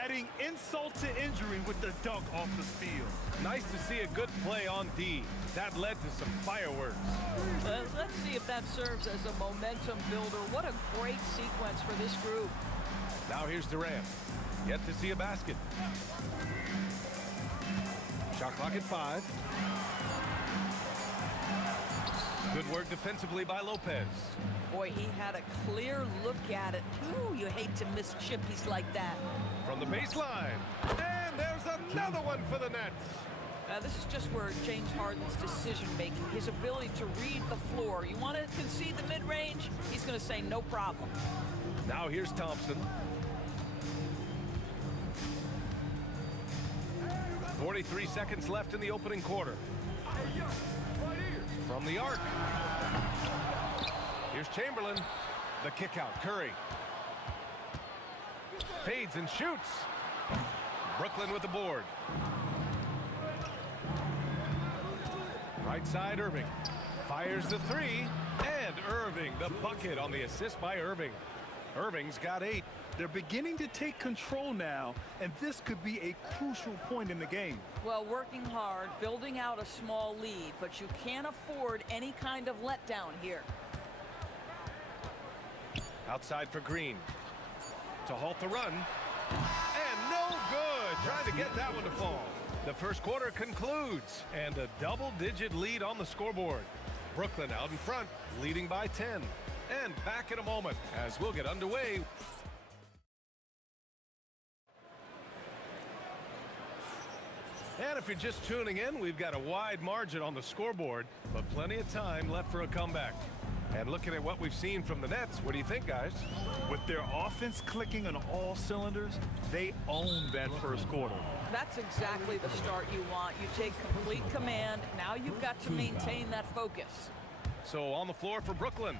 Adding insult to injury with the dunk off the steal. Nice to see a good play on D. That led to some fireworks. Let's see if that serves as a momentum builder. What a great sequence for this group. Now here's Durant. Yet to see a basket. Shot clock at 5. Good work defensively by Lopez. Boy, he had a clear look at it. Ooh, you hate to miss chippies like that. From the baseline. And there's another one for the Nets. This is just where James Harden's decision-making, his ability to read the floor. You want to concede the mid-range? He's going to say no problem. Now here's Thompson. 43 seconds left in the opening quarter. From the arc. Here's Chamberlain. The kick out. Curry. Fades and shoots. Brooklyn with the board. Right side, Irving. Fires the 3. And Irving, the bucket on the assist by Irving. Irving's got 8. They're beginning to take control now, and this could be a crucial point in the game. Well, working hard, building out a small lead, but you can't afford any kind of letdown here. Outside for Green. To halt the run. And no good. Trying to get that one to fall. The first quarter concludes, and a double-digit lead on the scoreboard. Brooklyn out in front, leading by 10. And back in a moment as we'll get underway. And if you're just tuning in, we've got a wide margin on the scoreboard, but plenty of time left for a comeback. And looking at what we've seen from the Nets, what do you think, guys? With their offense clicking on all cylinders, they own that first quarter. That's exactly the start you want. You take complete command. Now you've got to maintain that focus. So on the floor for Brooklyn,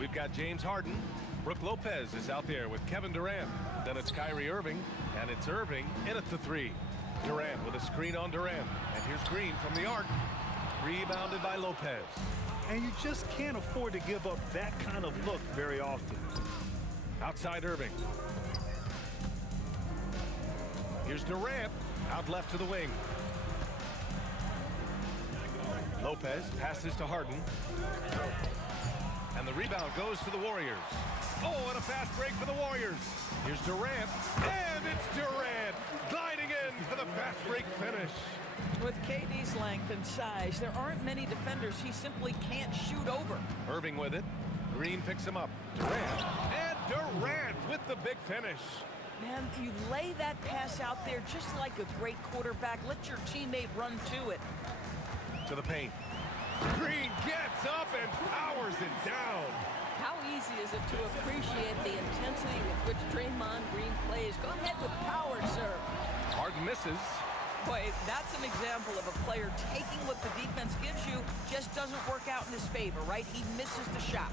we've got James Harden. Brook Lopez is out there with Kevin Durant. Then it's Kyrie Irving, and it's Irving in at the three. Durant with a screen on Durant. And here's Green from the arc. Rebounded by Lopez. And you just can't afford to give up that kind of look very often. Outside Irving. Here's Durant, out left to the wing. Lopez passes to Harden. And the rebound goes to the Warriors. Oh, and a fast break for the Warriors. Here's Durant, and it's Durant gliding in for the fast break finish. With KD's length and size, there aren't many defenders he simply can't shoot over. Irving with it. Green picks him up. Durant, and Durant with the big finish. Man, you lay that pass out there just like a great quarterback. Let your teammate run to it. To the paint. Green gets up and powers it down. How easy is it to appreciate the intensity with which Draymond Green plays? Go ahead with power, sir. Harden misses. Boy, that's an example of a player taking what the defense gives you, just doesn't work out in his favor, right? He misses the shot.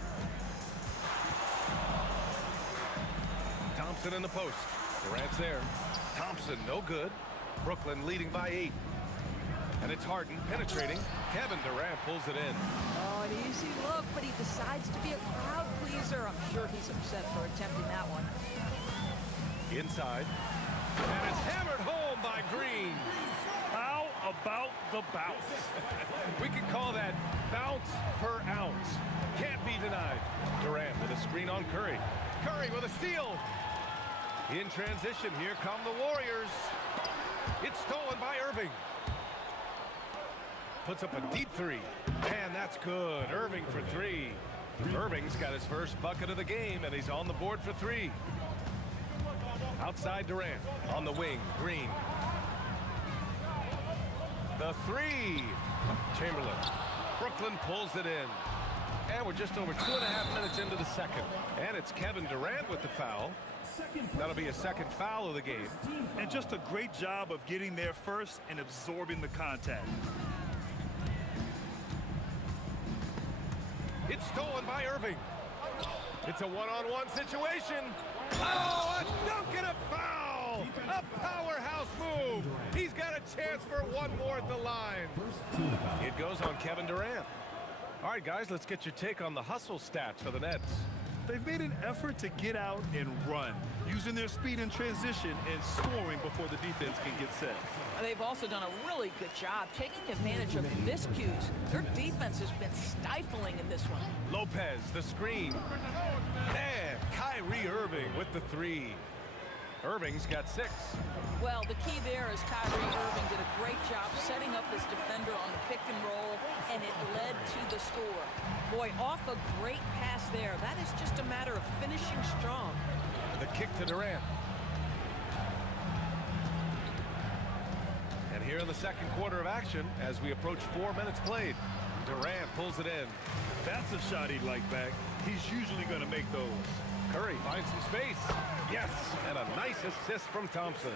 Thompson in the post. Durant's there. Thompson, no good. Brooklyn leading by 8. And it's Harden penetrating. Kevin Durant pulls it in. Oh, an easy look, but he decides to be a crowd pleaser. I'm sure he's upset for attempting that one. Inside. And it's hammered home by Green. How about the bounce? We can call that bounce per ounce. Can't be denied. Durant with a screen on Curry. Curry with a steal. In transition, here come the Warriors. It's stolen by Irving. Puts up a deep three. And that's good. Irving for 3. Irving's got his first bucket of the game, and he's on the board for 3. Outside Durant. On the wing, Green. The 3. Chamberlain. Brooklyn pulls it in. And we're just over 2.5 minutes into the second. And it's Kevin Durant with the foul. That'll be a second foul of the game. And just a great job of getting there first and absorbing the contact. It's stolen by Irving. It's a one-on-one situation. Oh, a dunk and a foul! A powerhouse move. He's got a chance for one more at the line. It goes on Kevin Durant. All right, guys, let's get your take on the hustle stats for the Nets. They've made an effort to get out and run, using their speed in transition and scoring before the defense can get set. They've also done a really good job taking advantage of miscues. Their defense has been stifling in this one. Lopez, the screen. And Kyrie Irving with the 3. Irving's got 6. Well, the key there is Kyrie Irving did a great job setting up his defender on the pick and roll, and it led to the score. Boy, off a great pass there. That is just a matter of finishing strong. The kick to Durant. And here in the second quarter of action, as we approach 4 minutes played, Durant pulls it in. That's a shot he'd like back. He's usually going to make those. Curry finds some space. Yes, and a nice assist from Thompson.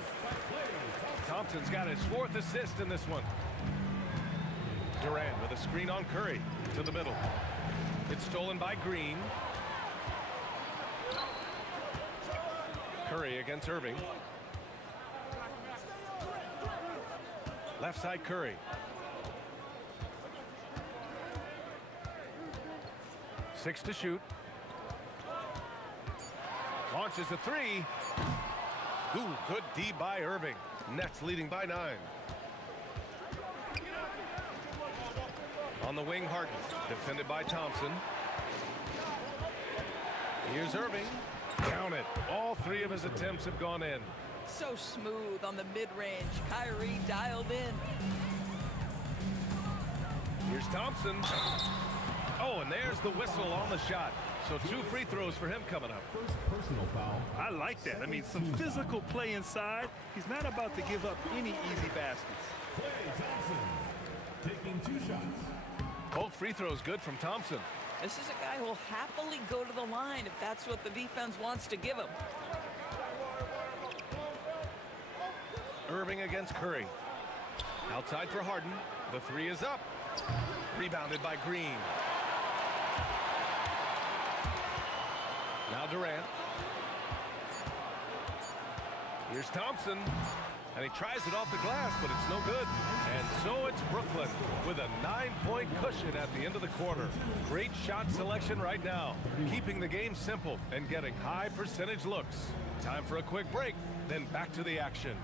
Thompson's got his 4th assist in this one. Durant with a screen on Curry to the middle. It's stolen by Green. Curry against Irving. Left side Curry. Six to shoot. Launches a 3. Ooh, good D by Irving. Nets leading by 9. On the wing, Harden. Defended by Thompson. Here's Irving. Count it. All 3 of his attempts have gone in. So smooth on the mid-range. Kyrie dialed in. Here's Thompson. Oh, and there's the whistle on the shot. So 2 free throws for him coming up. First personal foul. I like that. I mean, some physical play inside. He's not about to give up any easy baskets. Klay Thompson taking 2 shots. Both free throws good from Thompson. This is a guy who will happily go to the line if that's what the defense wants to give him. Irving against Curry. Outside for Harden. The three is up. Rebounded by Green. Now Durant. Here's Thompson. And he tries it off the glass, but it's no good. And so it's Brooklyn with a 9-point cushion at the end of the quarter. Great shot selection right now, keeping the game simple and getting high percentage looks. Time for a quick break, then back to the action.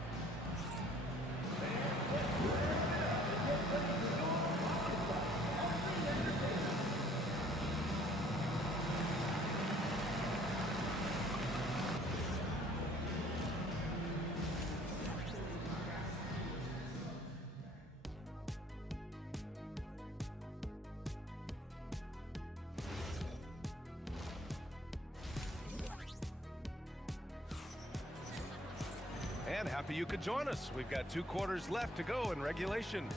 And happy you could join us. We've got 2 quarters left to go in regulation.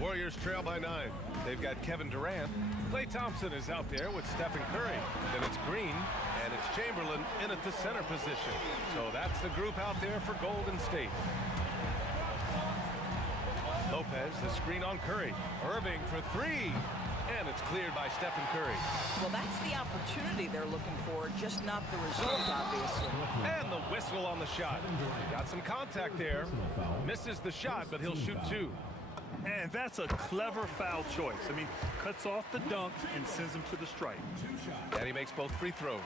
Warriors trail by 9. They've got Kevin Durant. Klay Thompson is out there with Stephen Curry. Then it's Green, and it's Chamberlain in at the center position. So that's the group out there for Golden State. Lopez, the screen on Curry. Irving for 3. And it's cleared by Stephen Curry. Well, that's the opportunity they're looking for, just not the result, obviously. And the whistle on the shot. Got some contact there. Misses the shot, but he'll shoot 2. And that's a clever foul choice. I mean, cuts off the dunk and sends him to the stripe. And he makes both free throws.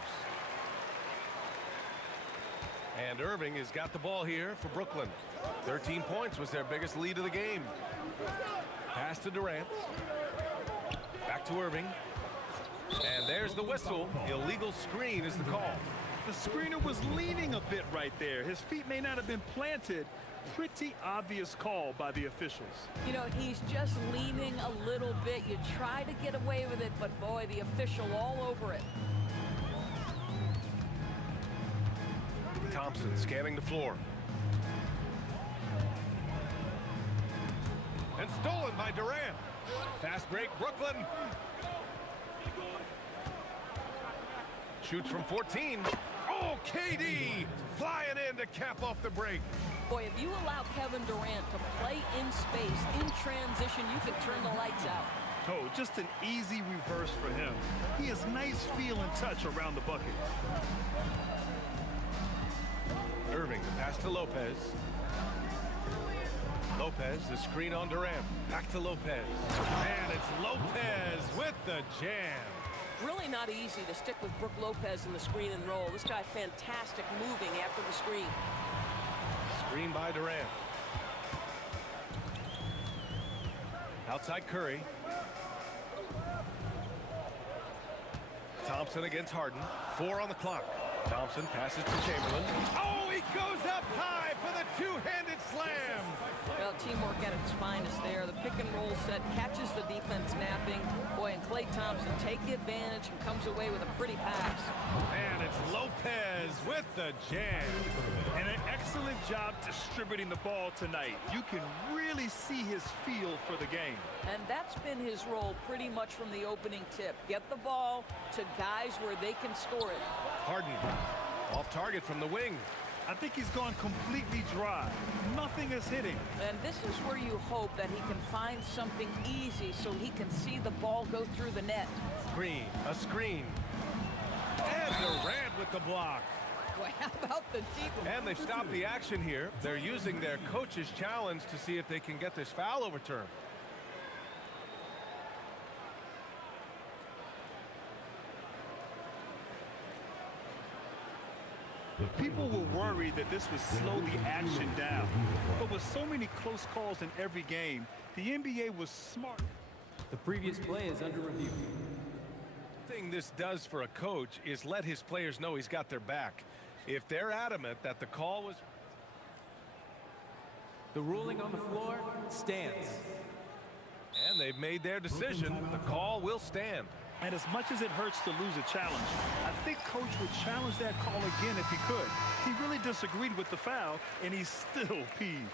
And Irving has got the ball here for Brooklyn. 13 points was their biggest lead of the game. Pass to Durant. Back to Irving. And there's the whistle. Illegal screen is the call. The screener was leaning a bit right there. His feet may not have been planted. Pretty obvious call by the officials. You know, he's just leaning a little bit. You try to get away with it, but boy, the official all over it. Thompson scanning the floor. And stolen by Durant. Fast break, Brooklyn. Shoots from 14. Oh, KD flying in to cap off the break. Boy, if you allow Kevin Durant to play in space, in transition, you can turn the lights out. Oh, just an easy reverse for him. He has nice feel and touch around the bucket. Irving, the pass to Lopez. Lopez, the screen on Durant. Back to Lopez. And it's Lopez with the jam. Really not easy to stick with Brook Lopez in the screen and roll. This guy fantastic moving after the screen. Screen by Durant. Outside Curry. Thompson against Harden. 4 on the clock. Thompson passes to Chamberlain. Oh, he goes up high for the two-handed slam. Well, teamwork at its finest there. The pick and roll set catches the defense napping. Boy, and Klay Thompson take the advantage and comes away with a pretty pass. And it's Lopez with the jam. And an excellent job distributing the ball tonight. You can really see his feel for the game. And that's been his role pretty much from the opening tip. Get the ball to guys where they can score it. Harden off target from the wing. I think he's gone completely dry. Nothing is hitting. And this is where you hope that he can find something easy so he can see the ball go through the net. Green, a screen. And Durant with the block. Boy, how about the deep? And they've stopped the action here. They're using their coach's challenge to see if they can get this foul overturned. People were worried that this would slow the action down. But with so many close calls in every game, the NBA was smart. The previous play is under review. The thing this does for a coach is let his players know he's got their back. If they're adamant that the call was... The ruling on the floor stands. And they've made their decision. The call will stand. And as much as it hurts to lose a challenge, I think Coach would challenge that call again if he could. He really disagreed with the foul, and he's still peeved.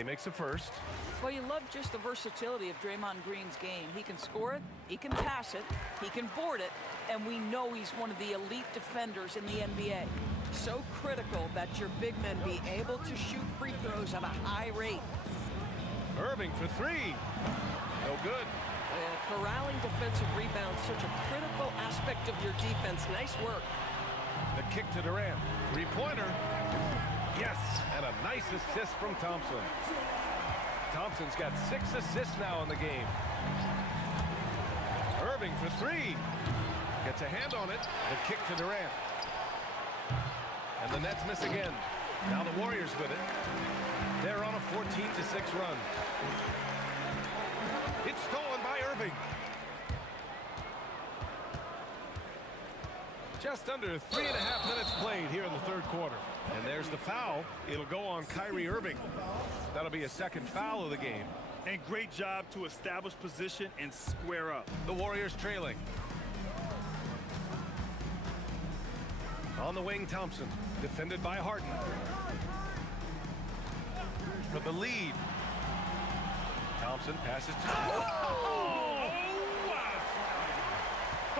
he makes a first. Well, you love just the versatility of Draymond Green's game. He can score it, he can pass it, he can board it, and we know he's one of the elite defenders in the NBA. So critical that your big men be able to shoot free throws at a high rate. Irving for three. No good. Corralling defensive rebounds, such a critical aspect of your defense. Nice work. The kick to Durant. Three-pointer. Yes, and a nice assist from Thompson. Thompson's got 6 assists now in the game. Irving for three. Gets a hand on it. The kick to Durant. And the Nets miss again. Now the Warriors with it. They're on a 14-6 run. It's stolen by Irving. Just under 3.5 minutes played here in the third quarter. And there's the foul. It'll go on Kyrie Irving. That'll be a second foul of the game. And great job to establish position and square up. The Warriors trailing. On the wing, Thompson. Defended by Harden. For the lead. Thompson passes to...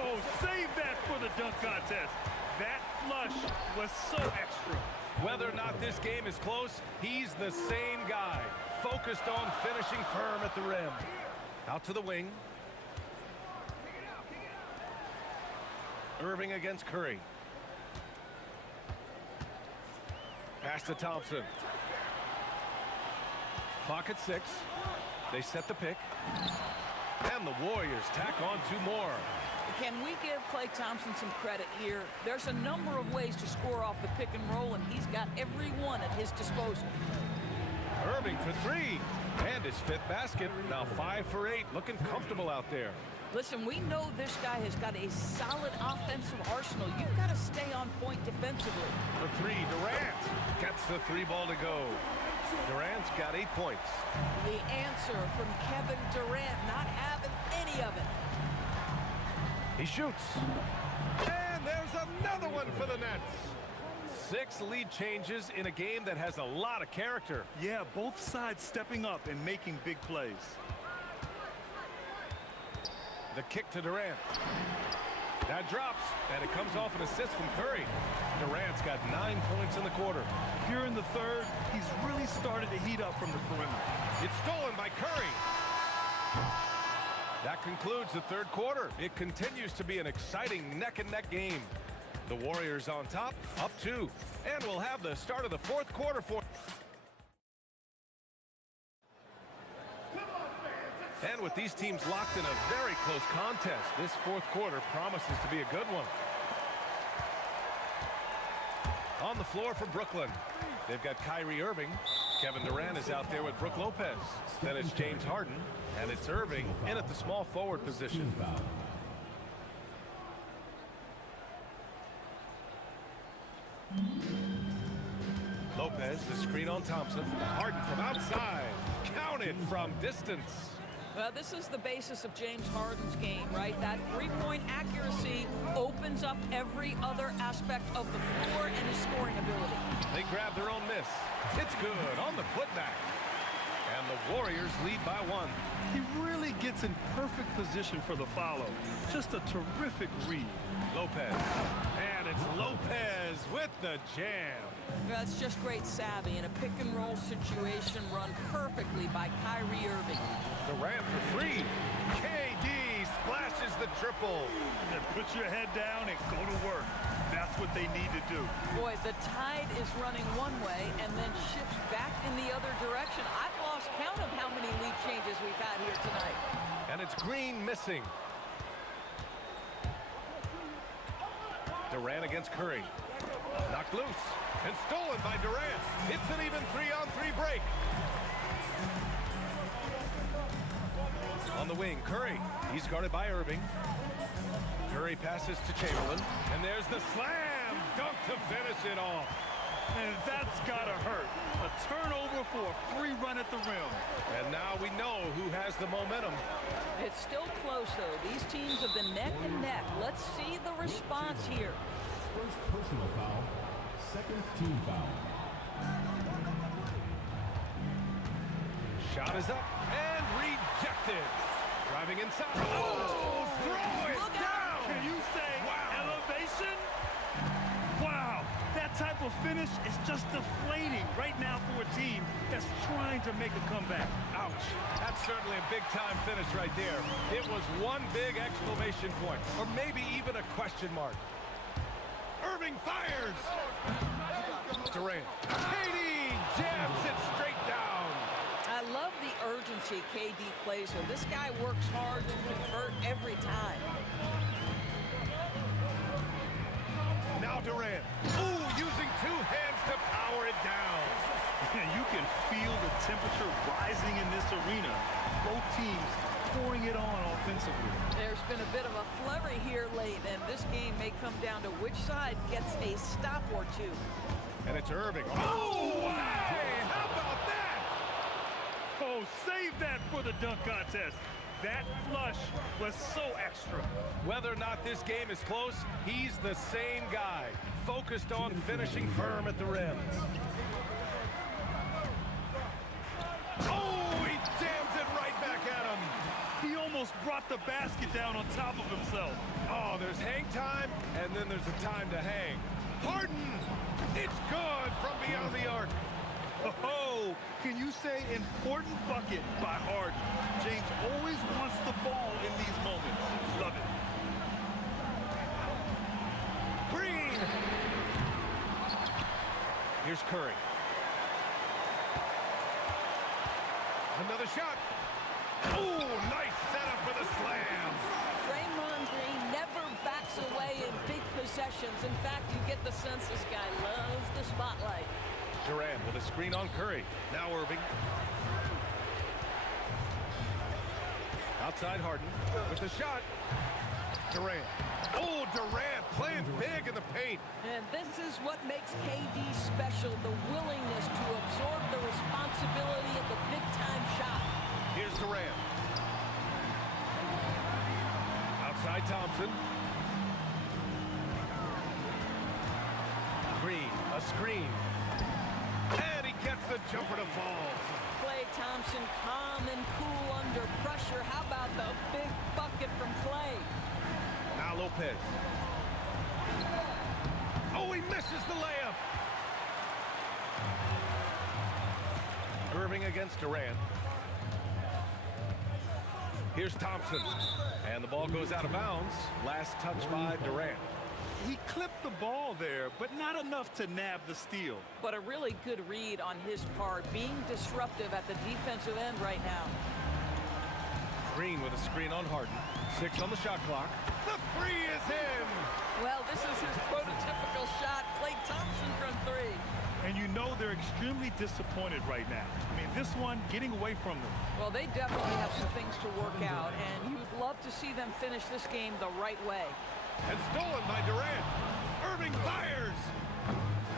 Oh, save that for the dunk contest. That flush was so extra. Whether or not this game is close, he's the same guy. Focused on finishing firm at the rim. Out to the wing. Irving against Curry. Pass to Thompson. Clock at 6. They set the pick. And the Warriors tack on 2 more. Can we give Klay Thompson some credit here? There's a number of ways to score off the pick and roll, and he's got every one at his disposal. Irving for three. And his 5th basket. Now 5 for 8. Looking comfortable out there. Listen, we know this guy has got a solid offensive arsenal. You've got to stay on point defensively. For 3, Durant gets the 3 ball to go. Durant's got 8 points. The answer from Kevin Durant, not having any of it. He shoots. And there's another one for the Nets. 6 lead changes in a game that has a lot of character. Yeah, both sides stepping up and making big plays. The kick to Durant. That drops, and it comes off an assist from Curry. Durant's got 9 points in the quarter. Here in the third, he's really started to heat up from the perimeter. It's stolen by Curry. That concludes the third quarter. It continues to be an exciting neck-and-neck game. The Warriors on top, up 2. And we'll have the start of the fourth quarter for... And with these teams locked in a very close contest, this fourth quarter promises to be a good one. On the floor for Brooklyn, they've got Kyrie Irving. Kevin Durant is out there with Brook Lopez. Then it's James Harden, and it's Irving in at the small forward position. Lopez, the screen on Thompson. Harden from outside. Counted from distance. Well, this is the basis of James Harden's game, right? That three-point accuracy opens up every other aspect of the floor and his scoring ability. They grab their own miss. It's good on the putback. And the Warriors lead by 1. He really gets in perfect position for the follow. Just a terrific read. Lopez. And it's Lopez with the jam. That's just great savvy in a pick-and-roll situation run perfectly by Kyrie Irving. Durant for 3. KD splashes the triple. And put your head down and go to work. That's what they need to do. Boy, the tide is running one way and then shifts back in the other direction. I've lost count of how many lead changes we've had here tonight. And it's Green missing. Durant against Curry. Knocked loose and stolen by Durant. It's an even 3-on-3 break. On the wing, Curry. He's guarded by Irving. Curry passes to Chamberlain. And there's the slam dunk to finish it off. And that's gotta hurt. A turnover for a free run at the rim. And now we know who has the momentum. It's still close, though. These teams have been neck and neck. Let's see the response here. First personal foul, second team foul. Shot is up and rejected. Driving inside. Oh, throw it down. Can you say elevation? Wow, that type of finish is just deflating right now for a team that's trying to make a comeback. Ouch. That's certainly a big-time finish right there. It was one big exclamation point, or maybe even a question mark. Irving fires. Durant. KD jams it straight down. I love the urgency KD plays with. This guy works hard to convert every time. Now Durant. Ooh, using two hands to power it down. You can feel the temperature rising in this arena. Both teams pouring it on offensively. There's been a bit of a flurry here late, and this game may come down to which side gets a stop or two. And it's Irving. Oh, hey, how about that? Oh, save that for the dunk contest. That flush was so extra. Whether or not this game is close, he's the same guy, focused on finishing firm at the rim. Oh, he jams it right back at him. He almost brought the basket down on top of himself. Oh, there's hang time, and then there's a time to hang. Harden! It's good from beyond the arc. Oh, can you say important bucket by Harden? James always wants the ball in these moments. Love it. Green! Here's Curry. Another shot. Oh, nice setup for the slam. Draymond Green never backs away in big possessions. In fact, you get the sense this guy loves the spotlight. Durant with a screen on Curry. Now Irving. Outside Harden with the shot. Durant. Oh, Durant playing big in the paint. And this is what makes KD special, the willingness to absorb the responsibility of the big-time shot. Here's Durant. Outside Thompson. Green, a screen. And he gets the jumper to fall. Klay Thompson calm and cool under pressure. How about the big bucket from Klay? Now Lopez. Oh, he misses the layup. Irving against Durant. Here's Thompson. And the ball goes out of bounds. Last touch by Durant. He clipped the ball there, but not enough to nab the steal. But a really good read on his part, being disruptive at the defensive end right now. Green with a screen on Harden. 6 on the shot clock. The three is in. Well, this is his prototypical shot. Klay Thompson from 3. And you know they're extremely disappointed right now. I mean, this one getting away from them. Well, they definitely have some things to work out, and you'd love to see them finish this game the right way. And stolen by Durant. Irving fires.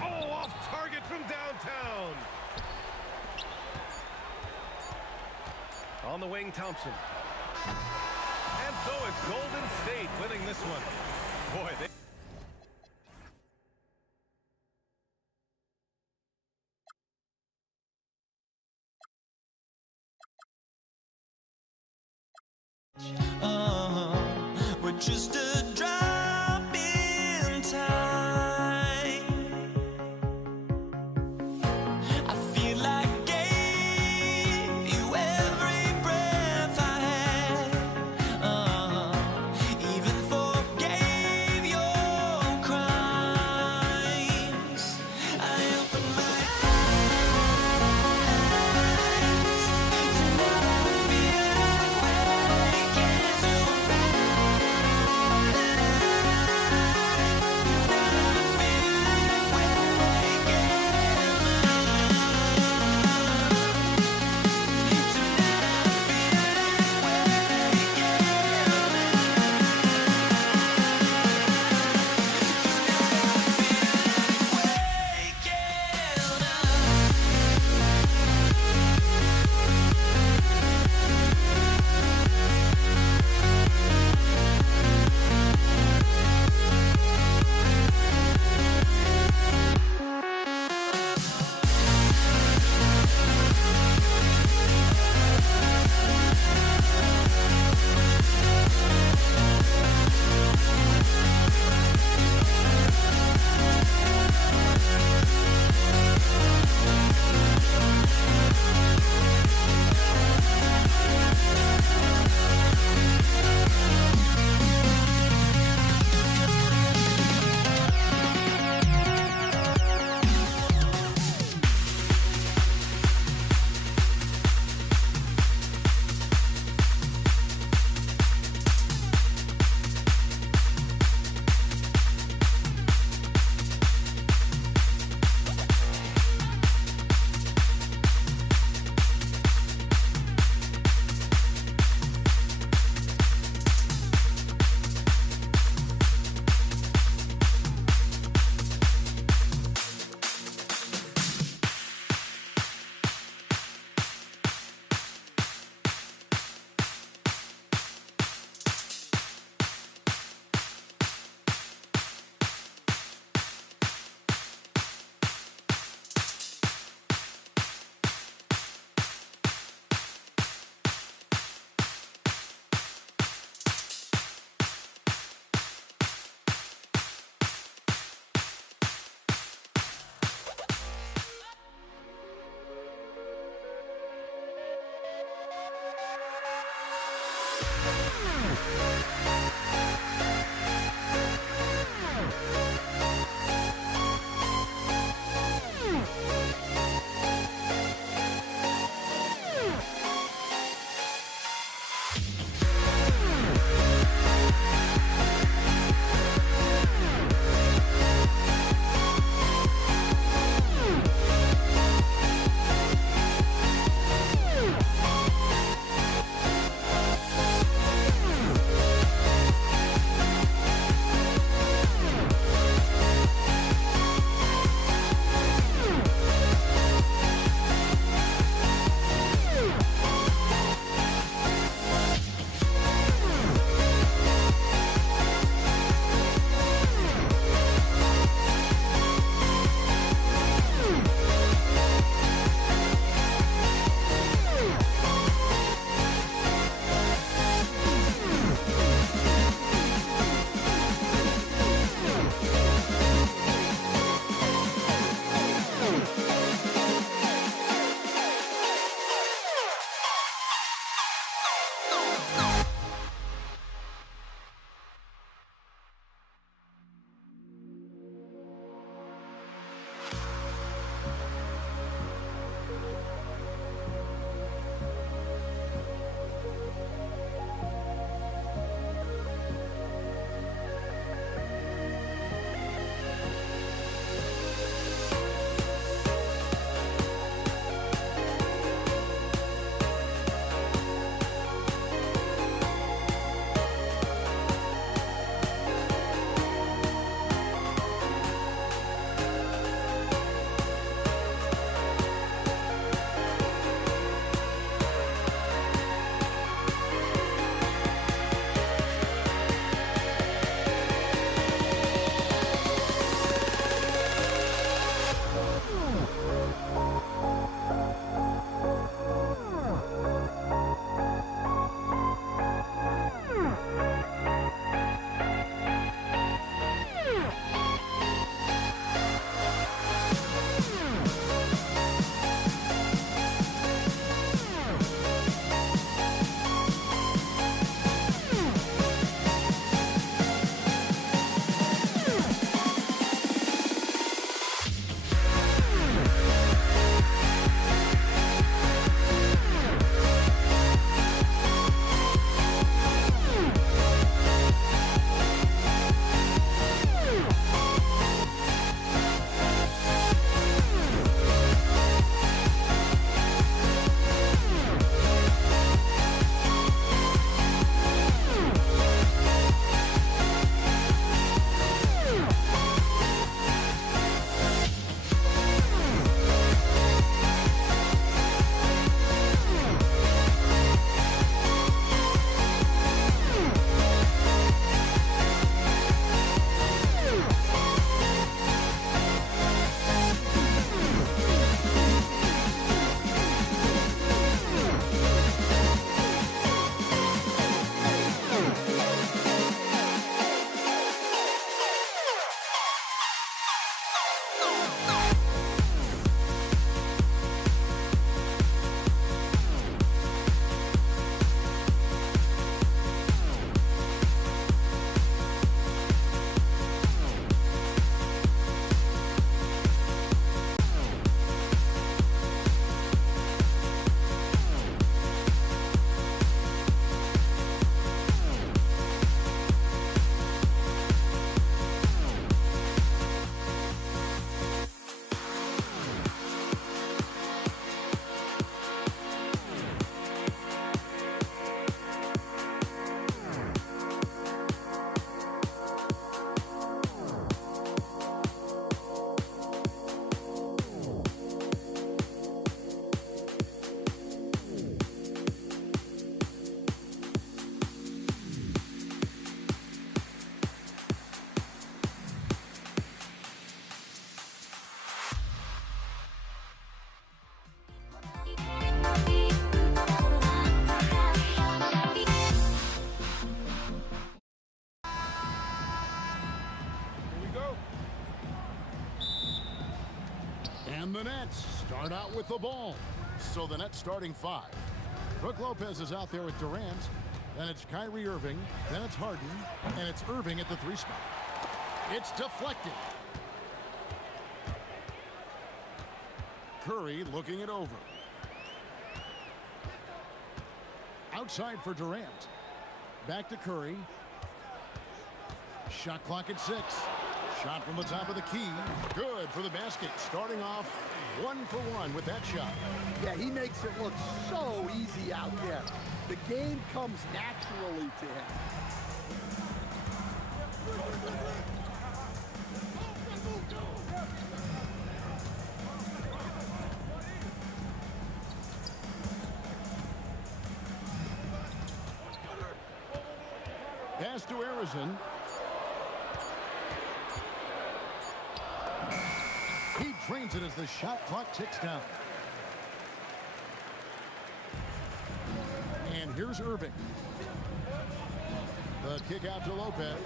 Oh, off target from downtown. On the wing, Thompson. And so it's Golden State winning this one. Boy, they... We're just a drop in time. I feel like I gave you every breath I had. Even forgave your crimes. I opened my eyes to now I feel awake into a And the Nets start out with the ball. So the Nets starting 5. Brook Lopez is out there with Durant. Then it's Kyrie Irving. Then it's Harden. And it's Irving at the 3 spot. It's deflected. Curry looking it over. Outside for Durant. Back to Curry. Shot clock at 6. Shot from the top of the key. Good for the basket. Starting off 1 for 1 with that shot. Yeah, he makes it look so easy out there. The game comes naturally to him. Pass to Arizona. He drains it as the shot clock ticks down. And here's Irving. The kick out to Lopez.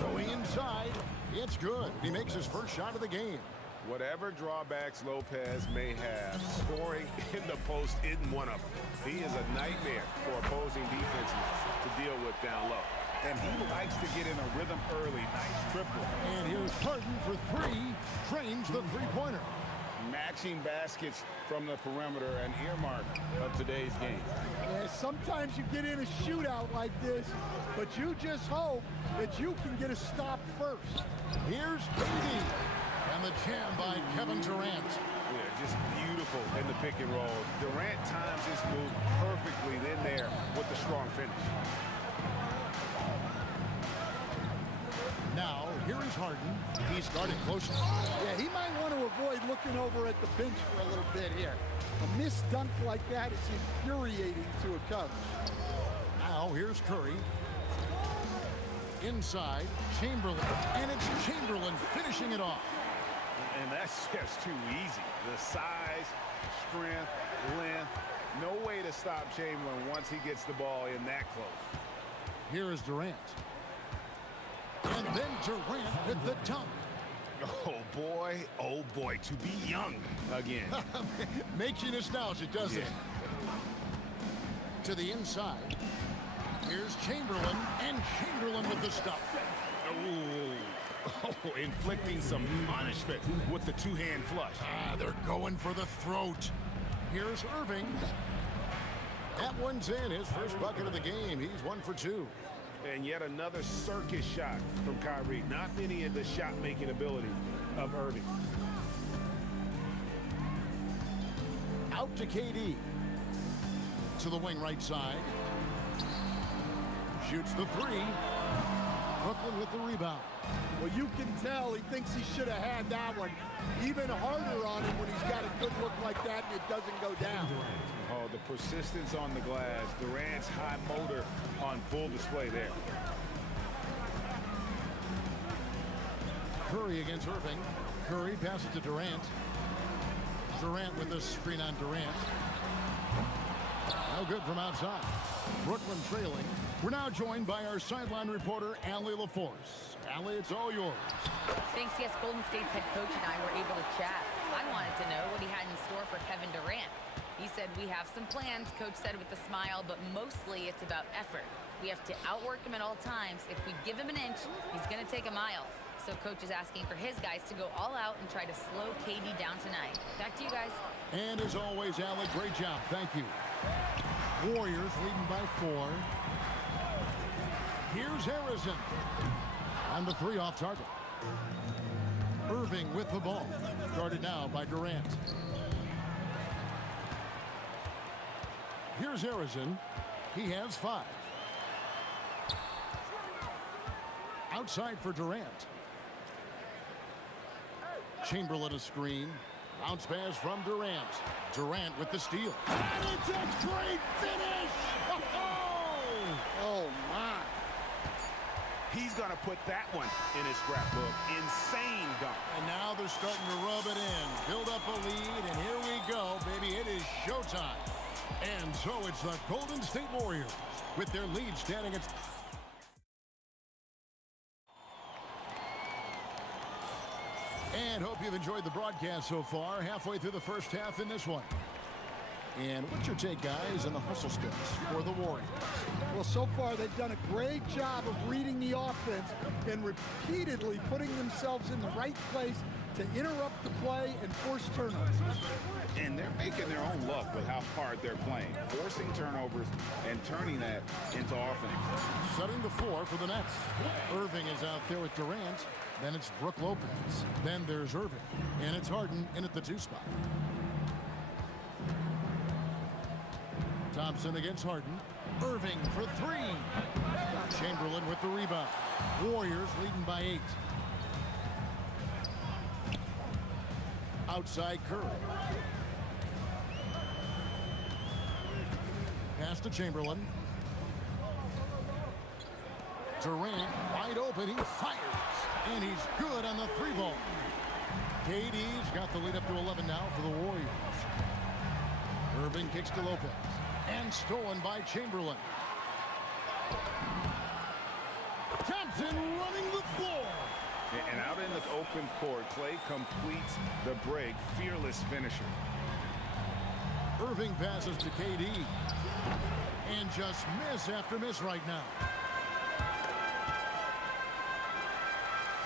Going inside. It's good. He makes his first shot of the game. Whatever drawbacks Lopez may have, scoring in the post isn't one of them. He is a nightmare for opposing defenses to deal with down low. And he likes to get in a rhythm early. Nice triple. And here's Harden for 3. Drains the 3-pointer. Matching baskets from the perimeter, an earmark of today's game. Yeah, sometimes you get in a shootout like this, but you just hope that you can get a stop first. Here's KD. And the jam by Kevin Durant. Yeah, just beautiful in the pick and roll. Durant times his move perfectly then there with the strong finish. Now, here is Harden. He's guarded closely. Yeah, he might want to avoid looking over at the bench for a little bit here. A missed dunk like that is infuriating to a coach. Now, here's Curry. Inside, Chamberlain. And it's Chamberlain finishing it off. And that's just too easy. The size, strength, length. No way to stop Chamberlain once he gets the ball in that close. Here is Durant. And then Durant with the dunk. Oh boy, to be young again. Makes you nostalgic, doesn't it? To the inside. Here's Chamberlain, and Chamberlain with the stop. Inflicting some punishment with the 2-hand flush. They're going for the throat. Here's Irving. That one's in, his first bucket of the game. He's 1 for 2. And yet another circus shot from Kyrie. Not many of the shot-making ability of Irving. Out to KD. To the wing right side. Shoots the 3. Brooklyn with the rebound. Well, you can tell he thinks he should have had that one even harder on him when he's got a good look like that and it doesn't go down. Oh, the persistence on the glass. Durant's high motor on full display there. Curry against Irving. Curry passes to Durant. Durant with the screen on Durant. No good from outside. Brooklyn trailing. We're now joined by our sideline reporter, Allie LaForce. Allie, it's all yours. Thanks. Yes, Golden State's head coach and I were able to chat. I wanted to know what he had in store for Kevin Durant. He said, we have some plans, coach said with a smile, but mostly it's about effort. We have to outwork him at all times. If we give him an inch, he's going to take a mile. So coach is asking for his guys to go all out and try to slow KD down tonight. Back to you guys. And as always, Allie, great job. Thank you. Warriors leading by 4. Here's Harrison. And the 3 off target. Irving with the ball. Guarded now by Durant. Here's Harrison. He has 5. Outside for Durant. Chamberlain a screen. Bounce pass from Durant. Durant with the steal. And it's a great finish! Oh, my. He's going to put that one in his scrapbook. Insane dunk. And now they're starting to rub it in. Build up a lead, and here we go, baby. It is showtime. And so it's the Golden State Warriors with their lead standing at... And hope you've enjoyed the broadcast so far, halfway through the first half in this one. And what's your take, guys, on the hustle sticks for the Warriors? Well, so far they've done a great job of reading the offense and repeatedly putting themselves in the right place to interrupt the play and force turnovers. And they're making their own luck with how hard they're playing, forcing turnovers and turning that into offense. Setting the floor for the Nets. Irving is out there with Durant. Then it's Brook Lopez. Then there's Irving. And it's Harden in at the 2 spot. Thompson against Harden. Irving for 3. Chamberlain with the rebound. Warriors leading by 8. Outside Curry. Pass to Chamberlain. Durant wide open. He fires. And he's good on the 3-ball. KD's got the lead up to 11 now for the Warriors. Irving kicks to Lopez. And stolen by Chamberlain. Thompson running the floor. And out in the open court, Clay completes the break. Fearless finisher. Irving passes to KD. And just miss after miss right now.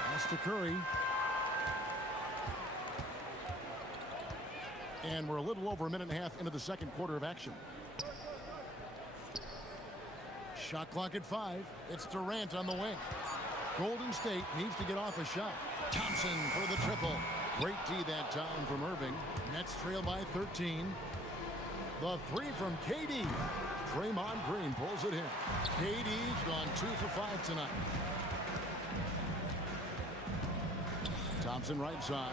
Pass to Curry. And we're a little over a minute and a half into the second quarter of action. Shot clock at 5. It's Durant on the wing. Golden State needs to get off a shot. Thompson for the triple. Great D that time from Irving. Nets trail by 13. The 3 from KD. Draymond Green pulls it in. KD's gone 2 for 5 tonight. Thompson right side.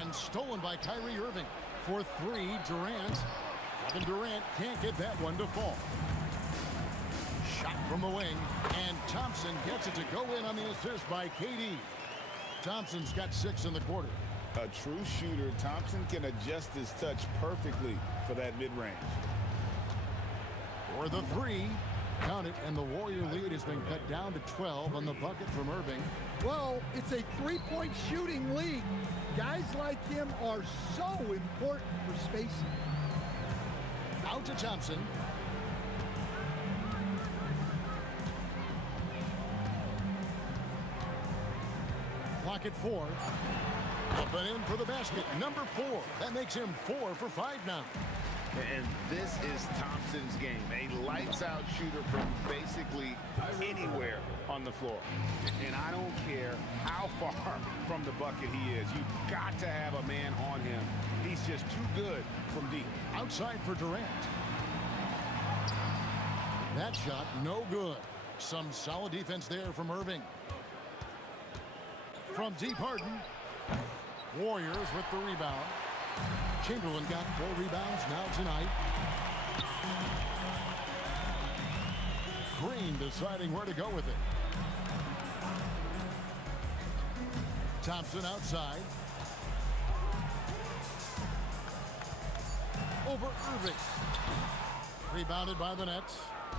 And stolen by Kyrie Irving. For 3, Durant. Kevin Durant can't get that one to fall. Shot from the wing, and Thompson gets it to go in on the assist by KD. Thompson's got 6 in the quarter. A true shooter, Thompson can adjust his touch perfectly for that mid-range. For the 3, count it, and the Warrior lead has been cut down to 12 on the bucket from Irving. Well, it's a 3-point shooting league. Guys like him are so important for spacing. Out to Thompson. Clock at 4. Up and in for the basket. Number 4. That makes him 4 for 5 now. And this is Thompson's game. A lights-out shooter from basically anywhere on the floor. And I don't care how far from the bucket he is. You've got to have a man on him. He's just too good from deep. Outside for Durant. That shot, no good. Some solid defense there from Irving. From deep, Harden. Warriors with the rebound. Chamberlain got 4 rebounds now tonight. Green deciding where to go with it. Thompson outside. Over Irving. Rebounded by the Nets.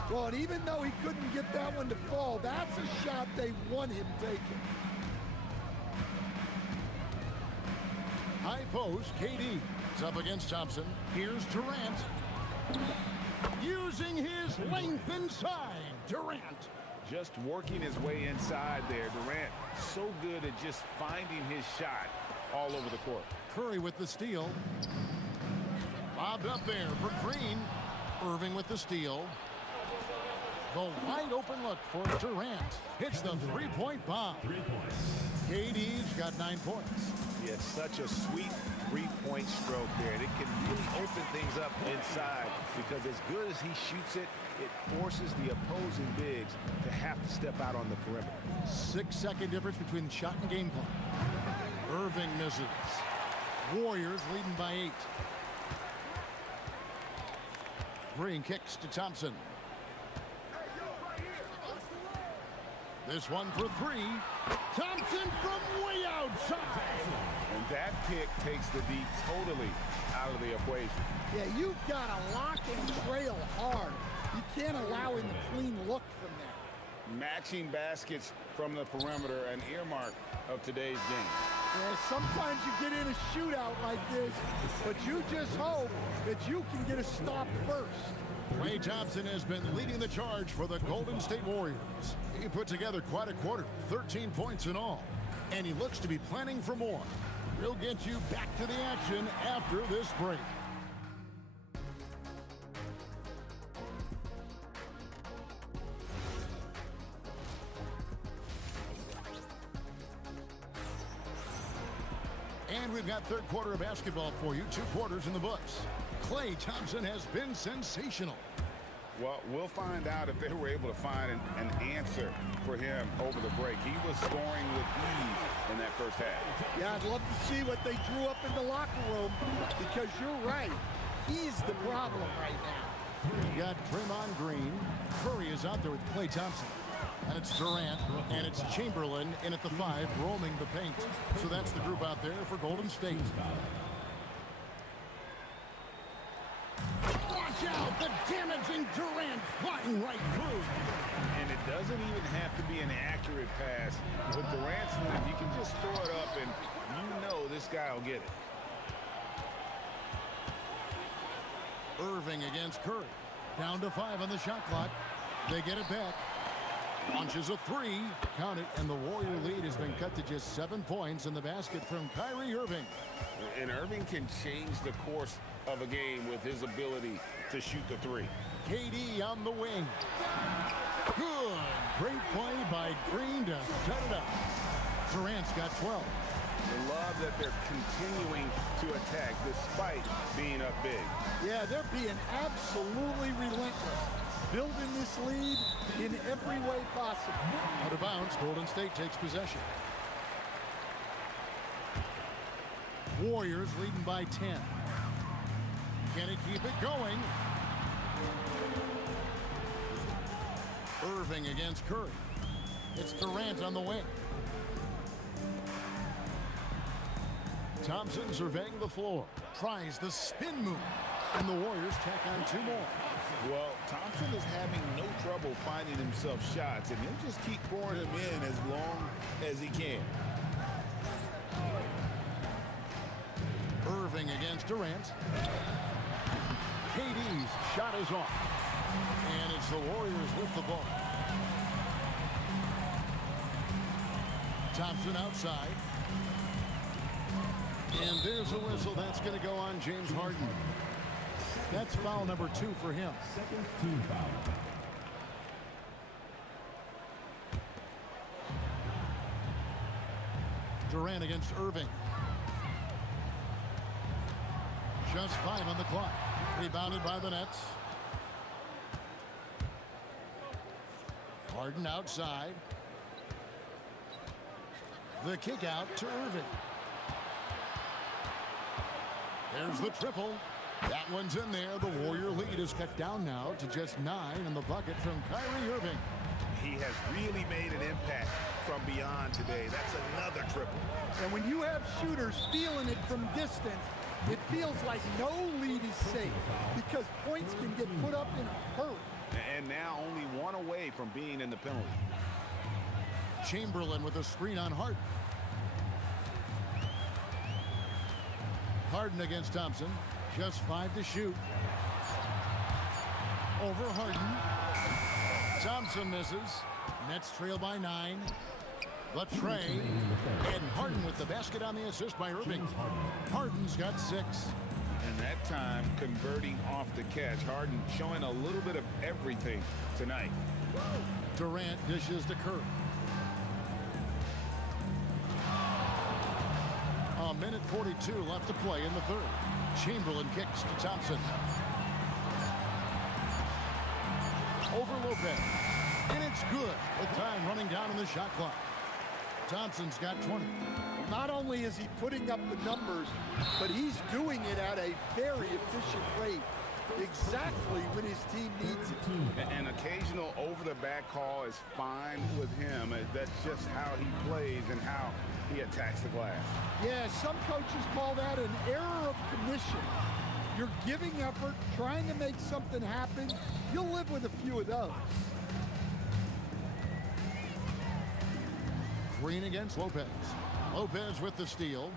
Well, and even though he couldn't get that one to fall, that's a shot they want him taking. High post, KD is up against Thompson. Here's Durant. Using his length inside. Durant. Just working his way inside there. Durant so good at just finding his shot all over the court. Curry with the steal. Lobbed up there for Green. Irving with the steal. The wide open look for Durant. Hits the 3-point bomb. 3 points. KD's got 9 points. He has such a sweet 3-point stroke there. And it can really open things up inside because as good as he shoots it, it forces the opposing bigs to have to step out on the perimeter. 6-second difference between the shot and game clock. Irving misses. Warriors leading by 8. Green kicks to Thompson. This one for 3. Thompson from way outside. And that pick takes the D totally out of the equation. Yeah, you've got to lock and trail hard. You can't allow him a clean look from there. Matching baskets from the perimeter, an earmark of today's game. Yeah, sometimes you get in a shootout like this, but you just hope that you can get a stop first. Klay Thompson has been leading the charge for the Golden State Warriors. He put together quite a quarter, 13 points in all, and he looks to be planning for more. We'll get you back to the action after this break. And we've got third quarter of basketball for you, 2 quarters in the books. Klay Thompson has been sensational. Well, we'll find out if they were able to find an answer for him over the break. He was scoring with ease in that first half. Yeah, I'd love to see what they drew up in the locker room, because you're right. He's the problem right now. You got Draymond Green. Curry is out there with Klay Thompson. And it's Durant, and it's Chamberlain in at the 5, roaming the paint. So that's the group out there for Golden State. Watch out, the damaging Durant flying right through. And it doesn't even have to be an accurate pass. With Durant's length, you can just throw it up, and you know this guy will get it. Irving against Curry. Down to 5 on the shot clock. They get it back. Launches a 3. Count it, and the Warrior lead has been cut to just 7 points in the basket from Kyrie Irving. And Irving can change the course of a game with his ability to shoot the 3. KD on the wing. Good. Great play by Green to shut it up. Durant's got 12. I love that they're continuing to attack despite being up big. Yeah, they're being absolutely relentless, building this lead in every way possible. Out of bounds, Golden State takes possession. Warriors leading by 10. Can he keep it going? Irving against Curry. It's Durant on the wing. Thompson surveying the floor. Tries the spin move. And the Warriors tack on 2 more. Well, Thompson is having no trouble finding himself shots, and he'll just keep pouring them in as long as he can. Irving against Durant. KD's shot is off. And it's the Warriors with the ball. Thompson outside. And there's a whistle. That's going to go on James Harden. That's foul number 2 for him. Second team foul. Durant against Irving. Just 5 on the clock. Rebounded by the Nets. Harden outside. The kick out to Irving. There's the triple. That one's in there. The Warrior lead is cut down now to just 9 in the bucket from Kyrie Irving. He has really made an impact from beyond today. That's another triple. And when you have shooters feeling it from distance, it feels like no lead is safe, because points can get put up in a hurry. And now only 1 away from being in the penalty. Chamberlain with a screen on Harden. Harden against Thompson. Just 5 to shoot. Over Harden. Thompson misses. Nets trail by 9. The tray. And Harden with the basket on the assist by Irving. Harden's got 6. And that time converting off the catch. Harden showing a little bit of everything tonight. Durant dishes to Curry. A minute 42 left to play in the third. Chamberlain kicks to Thompson. Over Lopez. And it's good with time running down on the shot clock. Thompson's got 20. Not only is he putting up the numbers, but he's doing it at a very efficient rate. Exactly when his team needs it. An occasional over-the-back call is fine with him. That's just how he plays and how he attacks the glass. Yeah, some coaches call that an error of commission. You're giving effort, trying to make something happen. You'll live with a few of those. Green against Lopez. Lopez with the steal.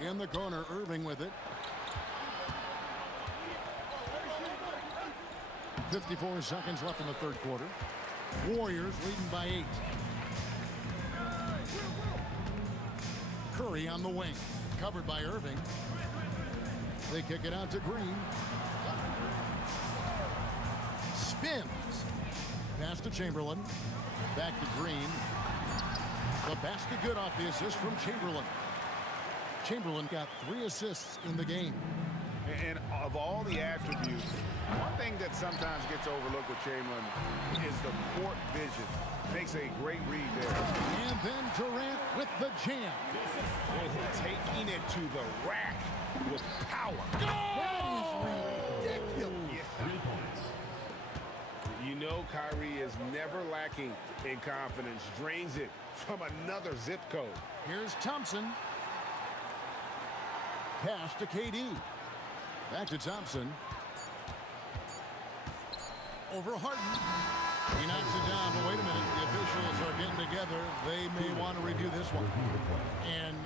In the corner, Irving with it. 54 seconds left in the third quarter. Warriors leading by 8. Curry on the wing. Covered by Irving. They kick it out to Green. Spins. Pass to Chamberlain. Back to Green. The basket good off the assist from Chamberlain. Chamberlain got 3 assists in the game. And of all the attributes, one thing that sometimes gets overlooked with Chamberlain is the court vision. Makes a great read there. And then Durant with the jam. Taking it to the rack with power. That is ridiculous. 3 points. You know Kyrie is never lacking in confidence. Drains it from another zip code. Here's Thompson. Pass to KD. Back to Thompson. Over Harden. He knocks it down, but wait a minute. The officials are getting together. They may want to review this one. And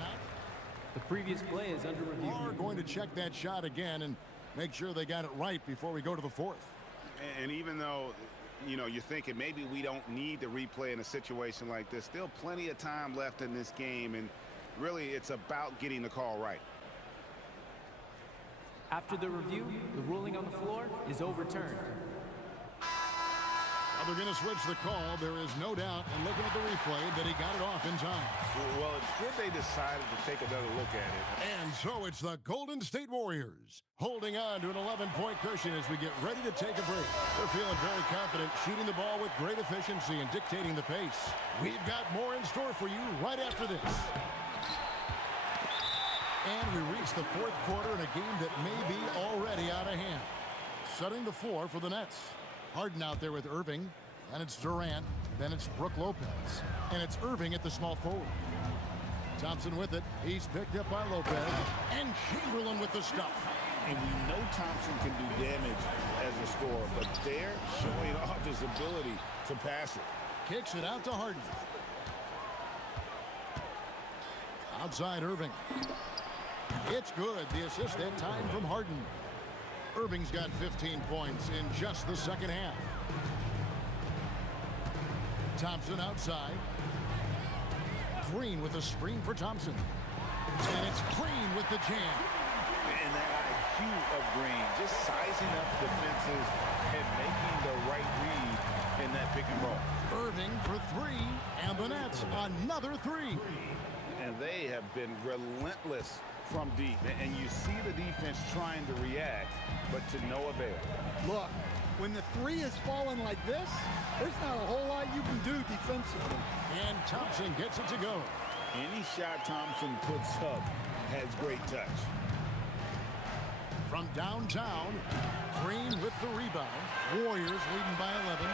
the previous play is under review. We're going to check that shot again and make sure they got it right before we go to the fourth. And even though, you know, you're thinking maybe we don't need to replay in a situation like this, still plenty of time left in this game, and really it's about getting the call right. After the review, the ruling on the floor is overturned. They're going to switch the call. There is no doubt, and looking at the replay, that he got it off in time. Well, it's good they decided to take another look at it. And so it's the Golden State Warriors holding on to an 11-point cushion as we get ready to take a break. They're feeling very confident, shooting the ball with great efficiency and dictating the pace. We've got more in store for you right after this. And we reach the fourth quarter in a game that may be already out of hand. Setting the floor for the Nets. Harden out there with Irving. And it's Durant. Then it's Brook Lopez. And it's Irving at the small forward. Thompson with it. He's picked up by Lopez. And Chamberlain with the stuff. And we know Thompson can do damage as a scorer, but they're showing off his ability to pass it. Kicks it out to Harden. Outside Irving. It's good. The assist that time from Harden. Irving's got 15 points in just the second half. Thompson outside. Green with a screen for Thompson. And it's Green with the jam. And that IQ of Green, just sizing up defenses and making the right read in that pick and roll. Irving for 3, and the Nets another 3. And they have been relentless from deep. And you see the defense trying to react, but to no avail. Look, when the 3 is falling like this, there's not a whole lot you can do defensively. And Thompson gets it to go. Any shot Thompson puts up has great touch. From downtown, Green with the rebound. Warriors leading by 11.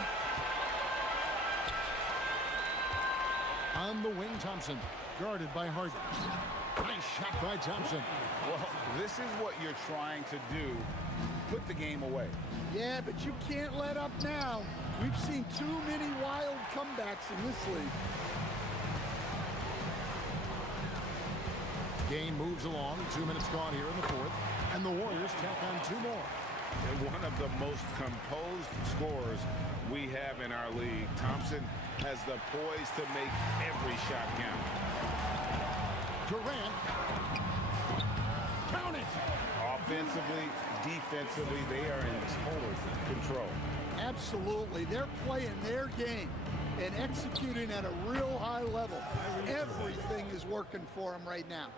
On the wing, Thompson, guarded by Harden. Nice shot by Thompson. Well, this is what you're trying to do. Put the game away. Yeah, but you can't let up now. We've seen too many wild comebacks in this league. Game moves along. 2 minutes gone here in the fourth. And the Warriors tack on 2 more. And one of the most composed scorers we have in our league. Thompson has the poise to make every shot count. Durant. Count it. Offensively, defensively, they are in total control. Absolutely. They're playing their game and executing at a real high level. Everything is working for them right now.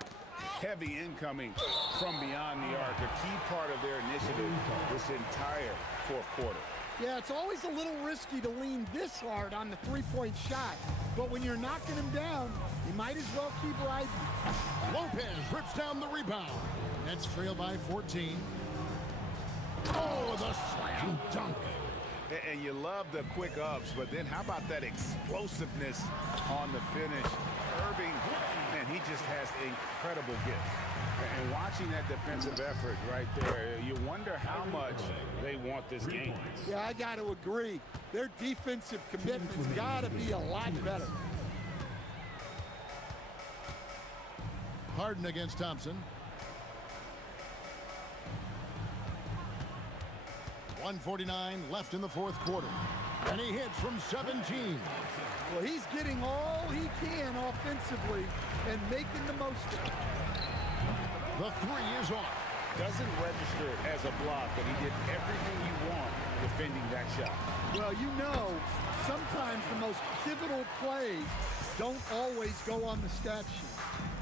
Heavy incoming from beyond the arc, a key part of their initiative this entire fourth quarter. Yeah, it's always a little risky to lean this hard on the three-point shot. But when you're knocking him down, you might as well keep riding. Lopez rips down the rebound. Nets trail by 14. Oh, the slam dunk. And you love the quick ups, but then how about that explosiveness on the finish? Irving, man, he just has incredible gift. And watching that defensive effort right there, you wonder how much they want this game. Yeah, I got to agree. Their defensive commitment's got to be a lot better. Harden against Thompson. 1:49 left in the fourth quarter. And he hits from 17. Well, he's getting all he can offensively and making the most of it. The three is off. Doesn't register as a block, but he did everything you want defending that shot. Well, you know, sometimes the most pivotal plays don't always go on the stat sheet.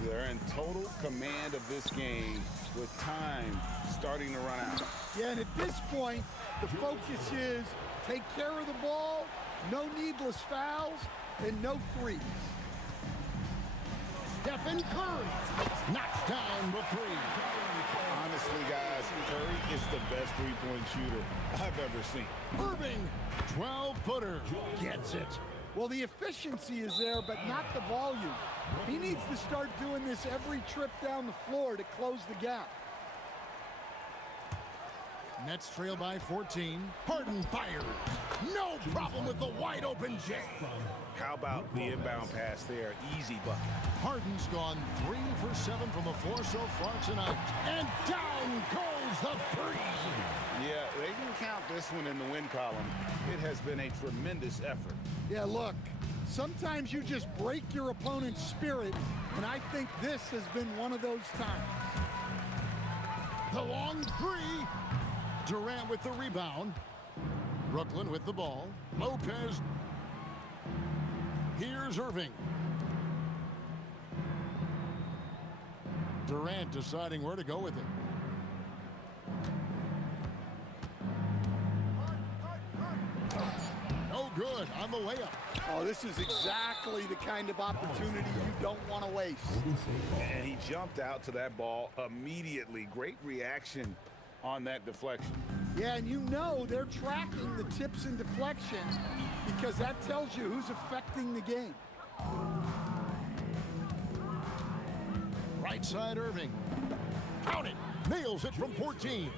They're in total command of this game with time starting to run out. Yeah, and at this point, the focus is take care of the ball, no needless fouls, and no threes. Stephen Curry knocks down the three. Honestly, guys, Curry is the best three-point shooter I've ever seen. Irving, 12-footer, gets it. Well, the efficiency is there, but not the volume. He needs to start doing this every trip down the floor to close the gap. Nets trail by 14. Harden fires. No problem with the wide open J. How about the inbound pass there? Easy bucket. Harden's gone 3 for 7 from the floor so far tonight. And down goes the three. Yeah, they can count this one in the win column. It has been a tremendous effort. Yeah, look, sometimes you just break your opponent's spirit, and I think this has been one of those times. The long three. Durant with the rebound. Brooklyn with the ball. Lopez. Here's Irving. Durant deciding where to go with it. No good on the layup. Oh, this is exactly the kind of opportunity you don't want to waste. And he jumped out to that ball immediately. Great reaction on that deflection. Yeah, and you know they're tracking the tips and deflections because that tells you who's affecting the game. Right side Irving. Count it. Nails it from 14.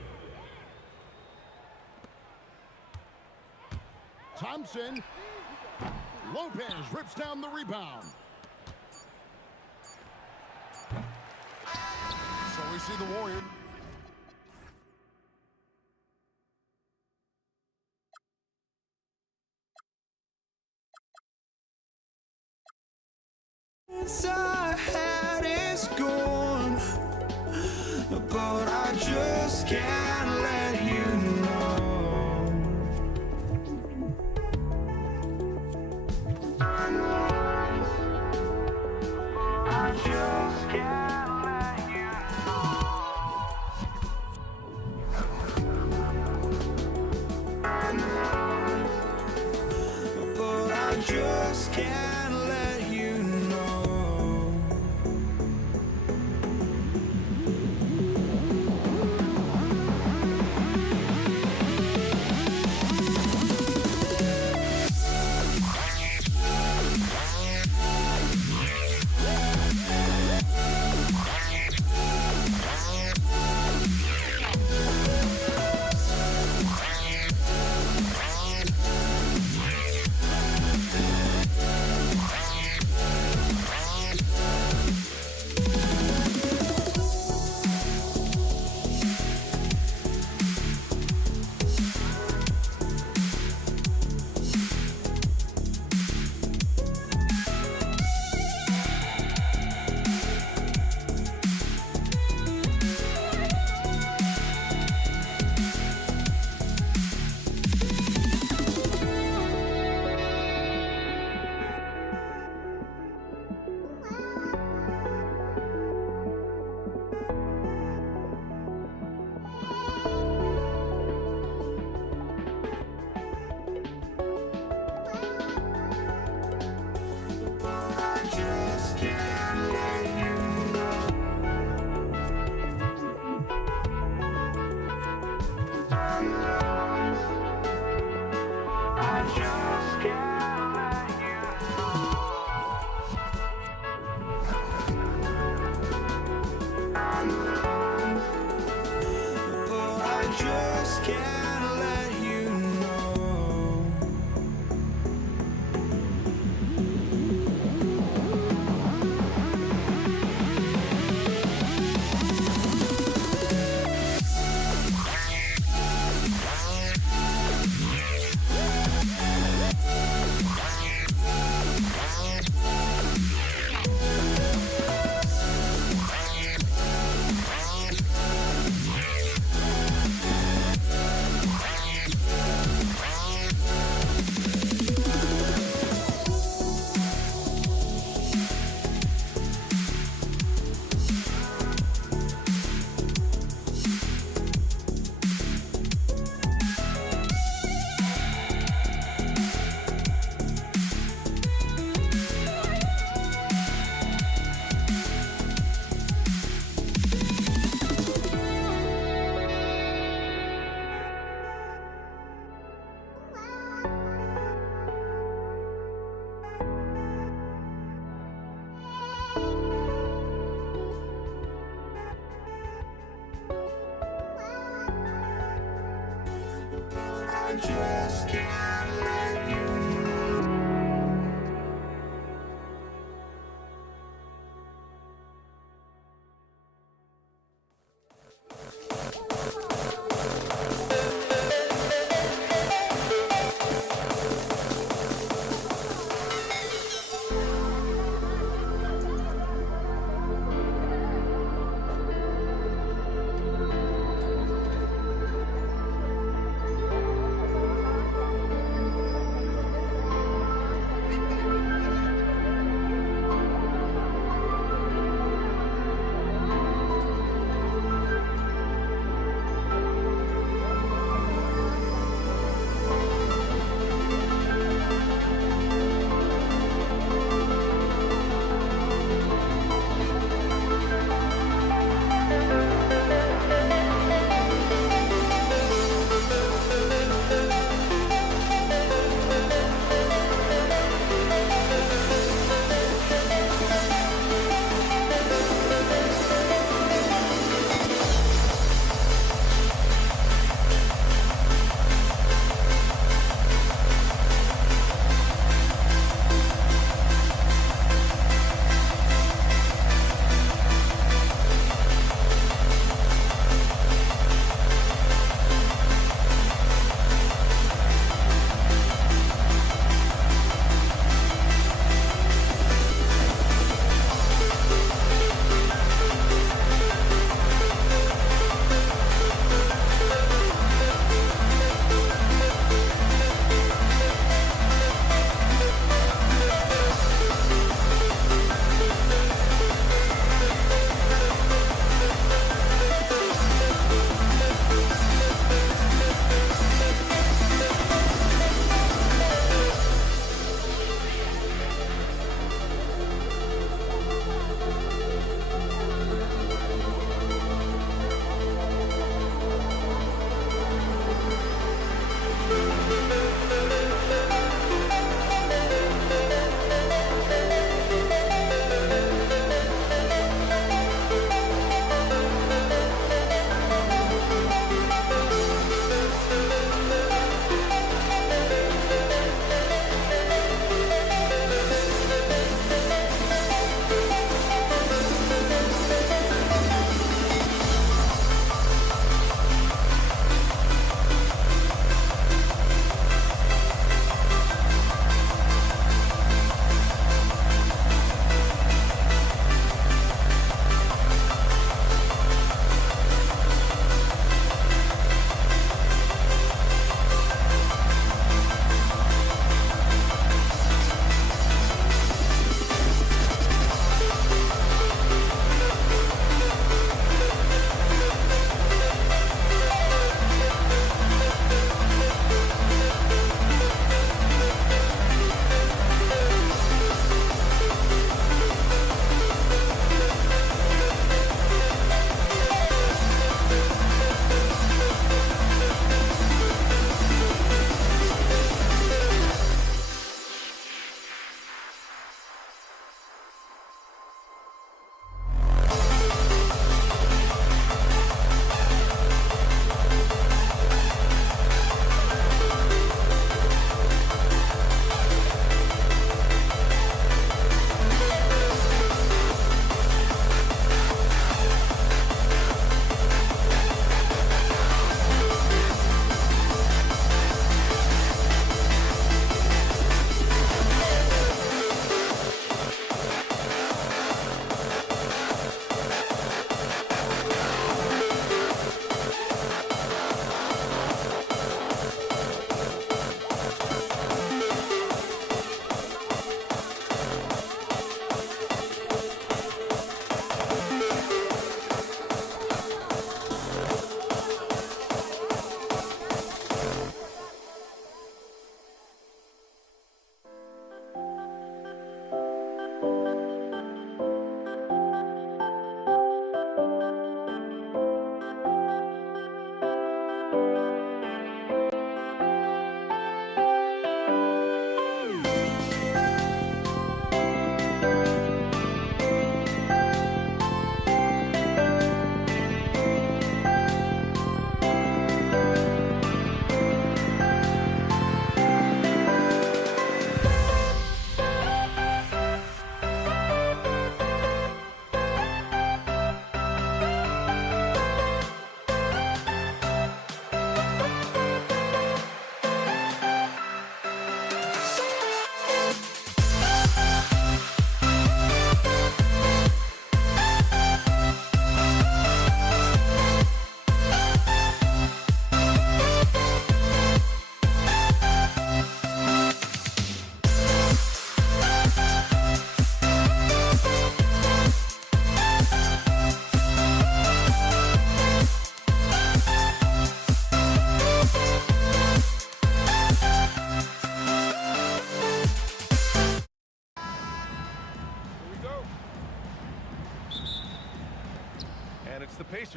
Thompson. Lopez rips down the rebound. So we see the Warriors. Our head is gone, but I just can't let you know. I just can't let you know. But I just can't let you know. I just can't let you know.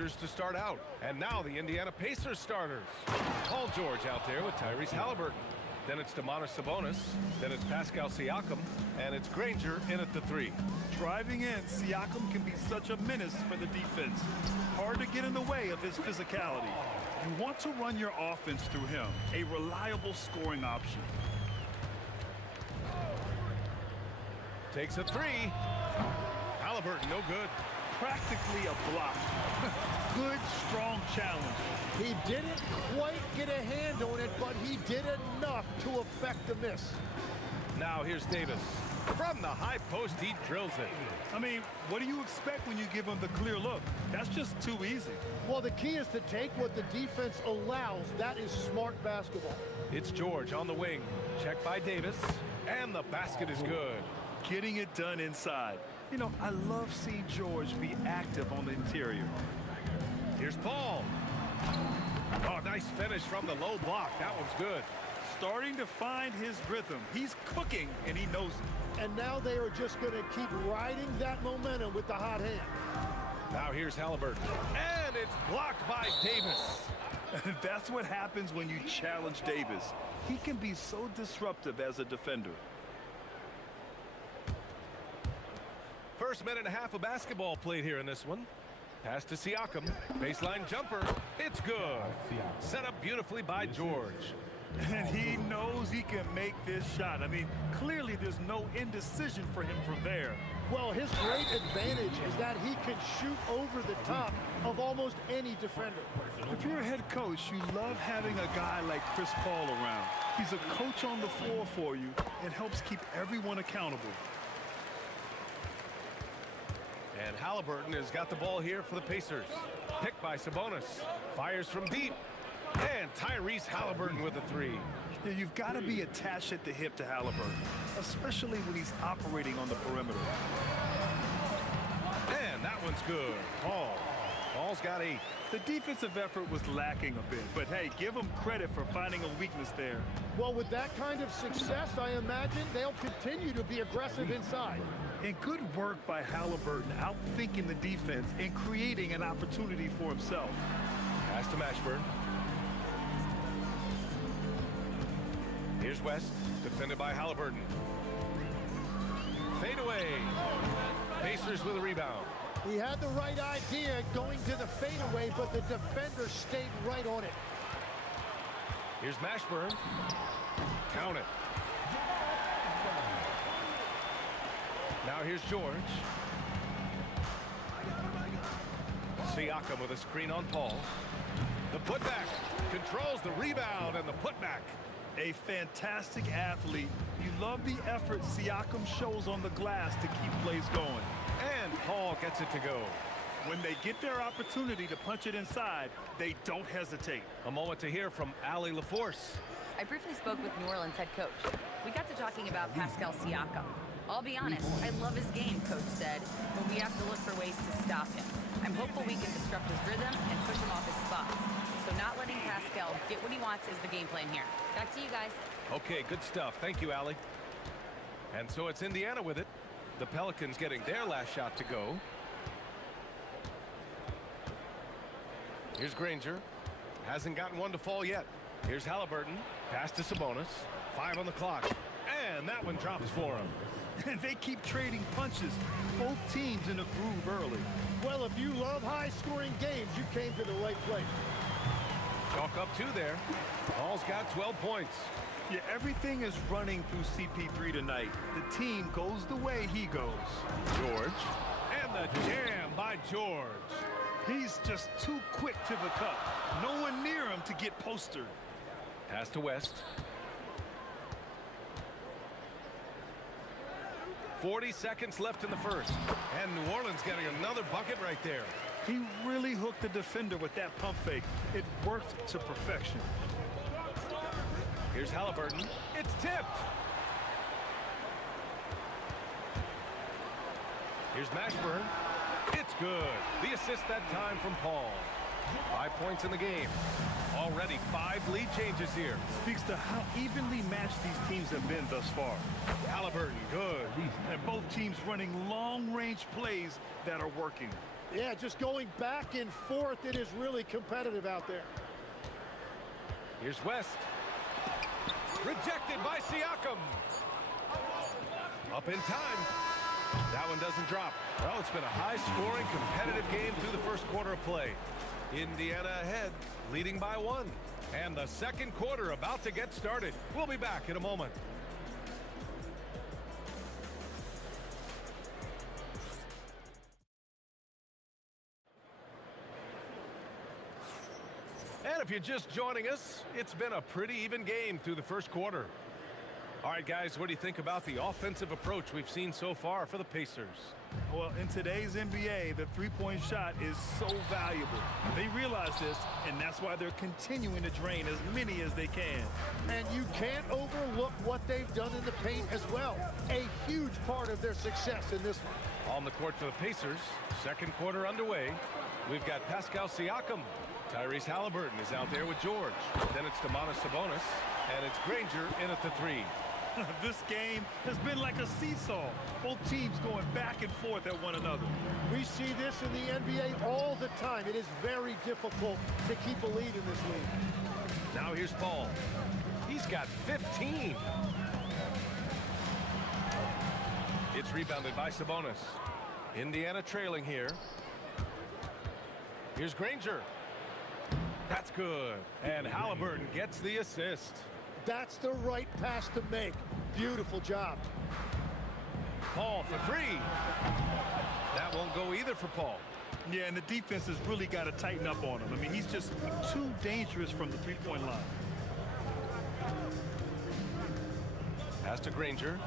Pacers to start out. And now the Indiana Pacers starters. Paul George out there with Tyrese Halliburton. Then it's Domantas Sabonis. Then it's Pascal Siakam. And it's Granger in at the 3. Driving in, Siakam can be such a menace for the defense. Hard to get in the way of his physicality. You want to run your offense through him, a reliable scoring option. Takes a 3. Halliburton, no good. Practically a block. Good, strong challenge. He didn't quite get a hand on it, but he did enough to affect the miss. Now here's Davis. From the high post, he drills it. I mean, what do you expect when you give him the clear look? That's just too easy. Well, the key is to take what the defense allows. That is smart basketball. It's George on the wing. Check by Davis. And the basket is good. Getting it done inside. You know, I love seeing George be active on the interior. Here's Paul. Oh, nice finish from the low block. That one's good. Starting to find his rhythm. He's cooking, and he knows it. And now they are just going to keep riding that momentum with the hot hand. Now here's Halliburton. And it's blocked by Davis. That's what happens when you challenge Davis. He can be so disruptive as a defender. First minute and a half of basketball played here in this one. Pass to Siakam. Baseline jumper. It's good. Set up beautifully by George. And he knows he can make this shot. I mean, clearly there's no indecision for him from there. Well, his great advantage is that he can shoot over the top of almost any defender. If you're a head coach, you love having a guy like Chris Paul around. He's a coach on the floor for you and helps keep everyone accountable. And Halliburton has got the ball here for the Pacers. Picked by Sabonis. Fires from deep. And Tyrese Halliburton with a 3. Yeah, you've got to be attached at the hip to Halliburton, especially when he's operating on the perimeter. And that one's good. Paul's got 8. The defensive effort was lacking a bit, but hey, give him credit for finding a weakness there. Well, with that kind of success, I imagine they'll continue to be aggressive inside. And good work by Halliburton, outthinking the defense and creating an opportunity for himself. Pass to Mashburn. Here's West, defended by Halliburton. Fade away. Pacers with a rebound. He had the right idea going to the fadeaway, but the defender stayed right on it. Here's Mashburn. Count it. Now here's George. Siakam with a screen on Paul. The putback controls the rebound and the putback. A fantastic athlete. You love the effort Siakam shows on the glass to keep plays going. And Paul gets it to go. When they get their opportunity to punch it inside, they don't hesitate. A moment to hear from Allie LaForce. I briefly spoke with New Orleans head coach. We got to talking about Pascal Siakam. I'll be honest, I love his game, coach said, but we have to look for ways to stop him. I'm hopeful we can disrupt his rhythm and push him off his spots. So not letting Pascal get what he wants is the game plan here. Back to you guys. Okay, good stuff. Thank you, Allie. And so it's Indiana with it. The Pelicans getting their last shot to go. Here's Granger. Hasn't gotten one to fall yet. Here's Halliburton. Pass to Sabonis. 5 on the clock. And that one drops for him. And they keep trading punches. Both teams in a groove early. Well, if you love high-scoring games, you came to the right place. Chalk up 2 there. Paul's got 12 points. Yeah, everything is running through CP3 tonight. The team goes the way he goes. George. And the jam by George. He's just too quick to the cup. No one near him to get postered. Pass to West. 40 seconds left in the first. And New Orleans getting another bucket right there. He really hooked the defender with that pump fake. It worked to perfection. Here's Halliburton. It's tipped. Here's Mashburn. It's good. The assist that time from Paul. 5 points in the game. Already 5 lead changes here. Speaks to how evenly matched these teams have been thus far. Halliburton, good. And both teams running long-range plays that are working. Yeah, just going back and forth. It is really competitive out there. Here's West. Rejected by Siakam. Up in time. That one doesn't drop. Well, it's been a high-scoring, competitive game through the first quarter of play. Indiana ahead, leading by 1. And the second quarter about to get started. We'll be back in a moment. And if you're just joining us, it's been a pretty even game through the first quarter. All right, guys, what do you think about the offensive approach we've seen so far for the Pacers? Well, in today's NBA, the three-point shot is so valuable. They realize this, and that's why they're continuing to drain as many as they can. And you can't overlook what they've done in the paint as well. A huge part of their success in this one. On the court for the Pacers, second quarter underway. We've got Pascal Siakam. Tyrese Halliburton is out there with George. Then it's Domantas Sabonis, and it's Granger in at the 3. This game has been like a seesaw. Both teams going back and forth at one another. We see this in the NBA all the time. It is very difficult to keep a lead in this league. Now here's Paul. He's got 15. It's rebounded by Sabonis. Indiana trailing here. Here's Granger. That's good. And Halliburton gets the assist. That's the right pass to make. Beautiful job. Paul for 3. That won't go either for Paul. Yeah, and the defense has really got to tighten up on him. I mean, he's just too dangerous from the three-point line. Pass to Granger.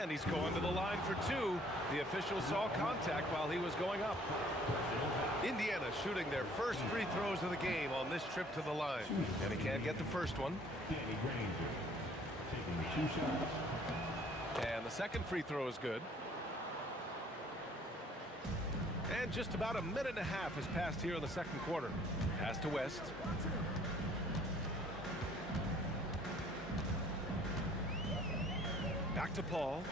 And he's going to the line for 2. The official saw contact while he was going up. Indiana shooting their first free throws of the game on this trip to the line. And he can't get the first one. And the second free throw is good. And just about a minute and a half has passed here in the second quarter. Pass to West. Back to Paul.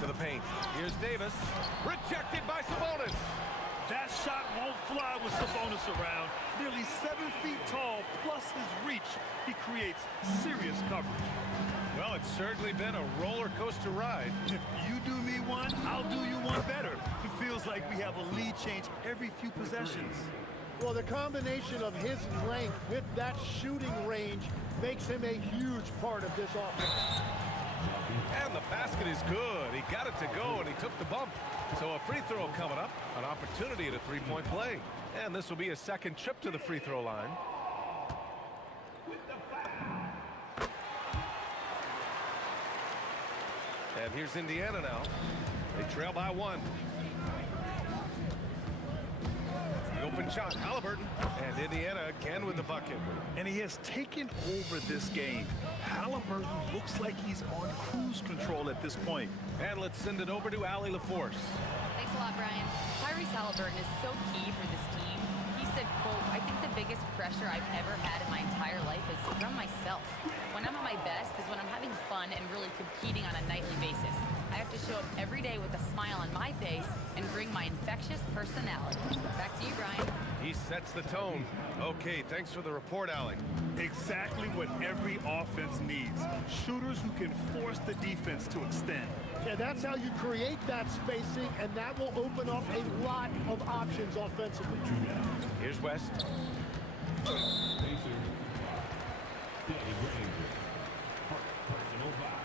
To the paint. Here's Davis. Rejected by Sabonis. That shot won't fly with Sabonis around. Nearly 7 feet tall, plus his reach. He creates serious coverage. Well, it's certainly been a roller coaster ride. If you do me one, I'll do you one better. It feels like we have a lead change every few possessions. Well, the combination of his length with that shooting range makes him a huge part of this offense. And the basket is good. He got it to go, and he took the bump. So a free throw coming up, an opportunity at a three-point play. And this will be a second trip to the free throw line. And here's Indiana now. They trail by 1. The open shot, Halliburton. And Indiana again with the bucket. And he has taken over this game. Halliburton looks like he's on cruise control at this point. And let's send it over to Allie LaForce. Thanks a lot, Brian. Tyrese Halliburton is so key for this team. He said, quote, "I think the biggest pressure I've ever had in my entire life is from myself. When I'm at my best is when I'm having fun and really competing on a nightly basis. I have to show up every day with a smile on my face and bring my infectious personality." Back to you, Brian. He sets the tone. Okay, thanks for the report, Allie. Exactly what every offense needs. Shooters who can force the defense to extend. Yeah, that's how you create that spacing, and that will open up a lot of options offensively. Here's West. Personal foul.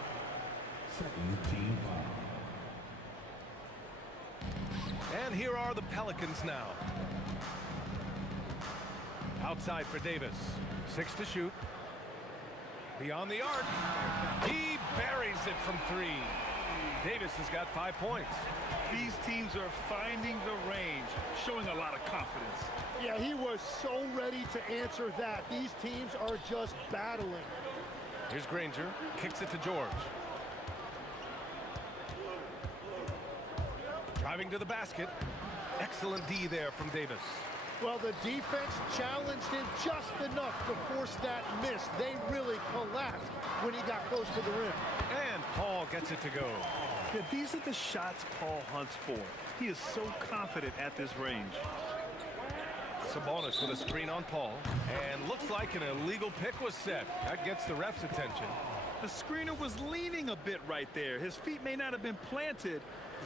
Second team foul. And here are the Pelicans now. Outside for Davis. 6 to shoot. Beyond the arc. He buries it from 3. Davis has got 5 points. These teams are finding the range, showing a lot of confidence. Yeah, he was so ready to answer that. These teams are just battling. Here's Granger. Kicks it to George. Driving to the basket. Excellent D there from Davis. Well, the defense challenged him just enough to force that miss. They really collapsed when he got close to the rim. And Paul gets it to go. Yeah, these are the shots Paul hunts for. He is so confident at this range. Sabonis with a screen on Paul. And looks like an illegal pick was set. That gets the ref's attention. The screener was leaning a bit right there. His feet may not have been planted.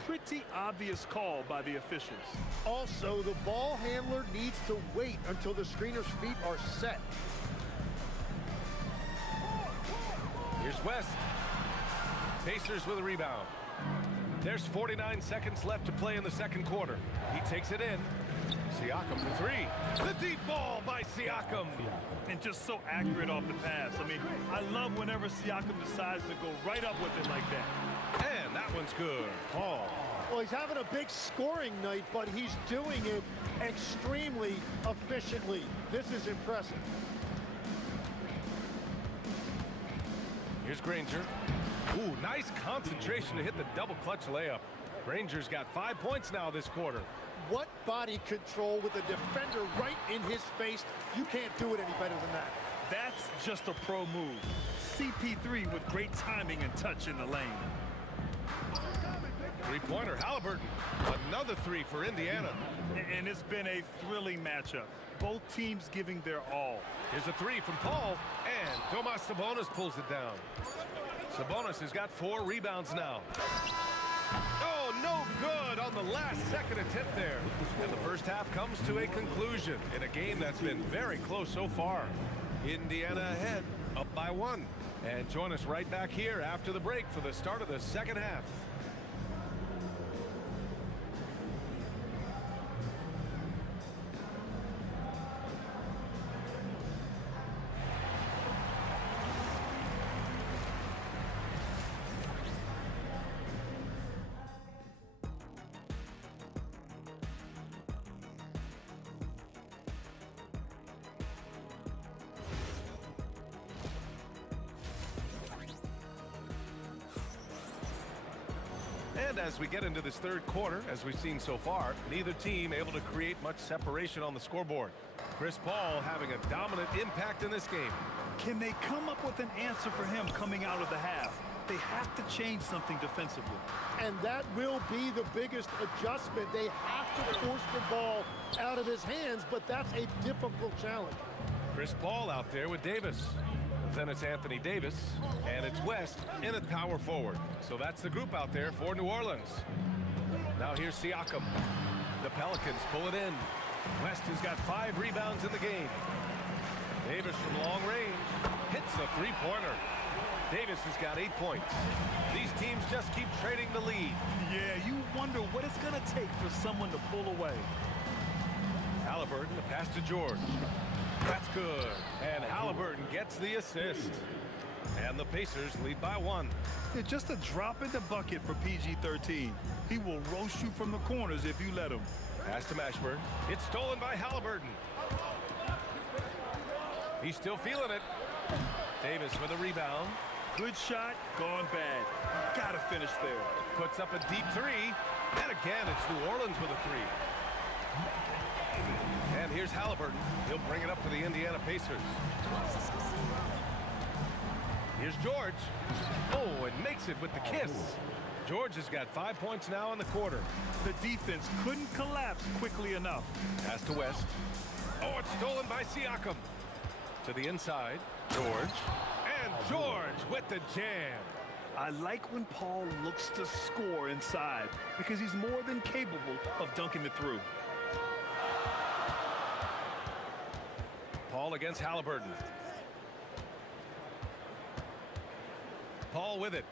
Pretty obvious call by the officials. Also, the ball handler needs to wait until the screener's feet are set. Here's West. Pacers with a rebound. There's 49 seconds left to play in the second quarter. He takes it in. Siakam for three. The deep ball by Siakam. And just so accurate off the pass. I mean, I love whenever Siakam decides to go right up with it like that. And that one's good. Paul. Well, he's having a big scoring night, but he's doing it extremely efficiently. This is impressive. Here's Granger. Ooh, nice concentration to hit the double clutch layup. Granger's got 5 points now this quarter. What body control with a defender right in his face. You can't do it any better than that. That's just a pro move. CP3 with great timing and touch in the lane. Three-pointer, Halliburton. Another three for Indiana. And it's been a thrilling matchup. Both teams giving their all. Here's a three from Paul, and Domas Sabonis pulls it down. Sabonis has got 4 rebounds now. Oh, no good on the last second attempt there. And the first half comes to a conclusion in a game that's been very close so far. Indiana ahead, up by 1. And join us right back here after the break for the start of the second half. And as we get into this third quarter, as we've seen so far, neither team able to create much separation on the scoreboard. Chris Paul having a dominant impact in this game. Can they come up with an answer for him coming out of the half? They have to change something defensively. And that will be the biggest adjustment. They have to force the ball out of his hands, but that's a difficult challenge. Chris Paul out there with Davis. Then it's Anthony Davis, and it's West in at power forward. So that's the group out there for New Orleans. Now here's Siakam. The Pelicans pull it in. West has got 5 rebounds in the game. Davis from long range hits a three-pointer. Davis has got 8 points. These teams just keep trading the lead. Yeah, you wonder what it's going to take for someone to pull away. Halliburton, the pass to George. That's good. And Halliburton gets the assist. And the Pacers lead by 1. Yeah, just a drop in the bucket for PG-13. He will roast you from the corners if you let him. Pass to Mashburn. It's stolen by Halliburton. He's still feeling it. Davis with a rebound. Good shot, gone bad. Gotta finish there. Puts up a deep 3. And again, it's New Orleans with a 3. And here's Halliburton. He'll bring it up for the Indiana Pacers. Here's George. Oh, and makes it with the kiss. George has got 5 points now in the quarter. The defense couldn't collapse quickly enough. Pass to West. Oh, it's stolen by Siakam. To the inside, George. And George with the jam. I like when Paul looks to score inside because he's more than capable of dunking it through. Paul against Halliburton. Paul with it.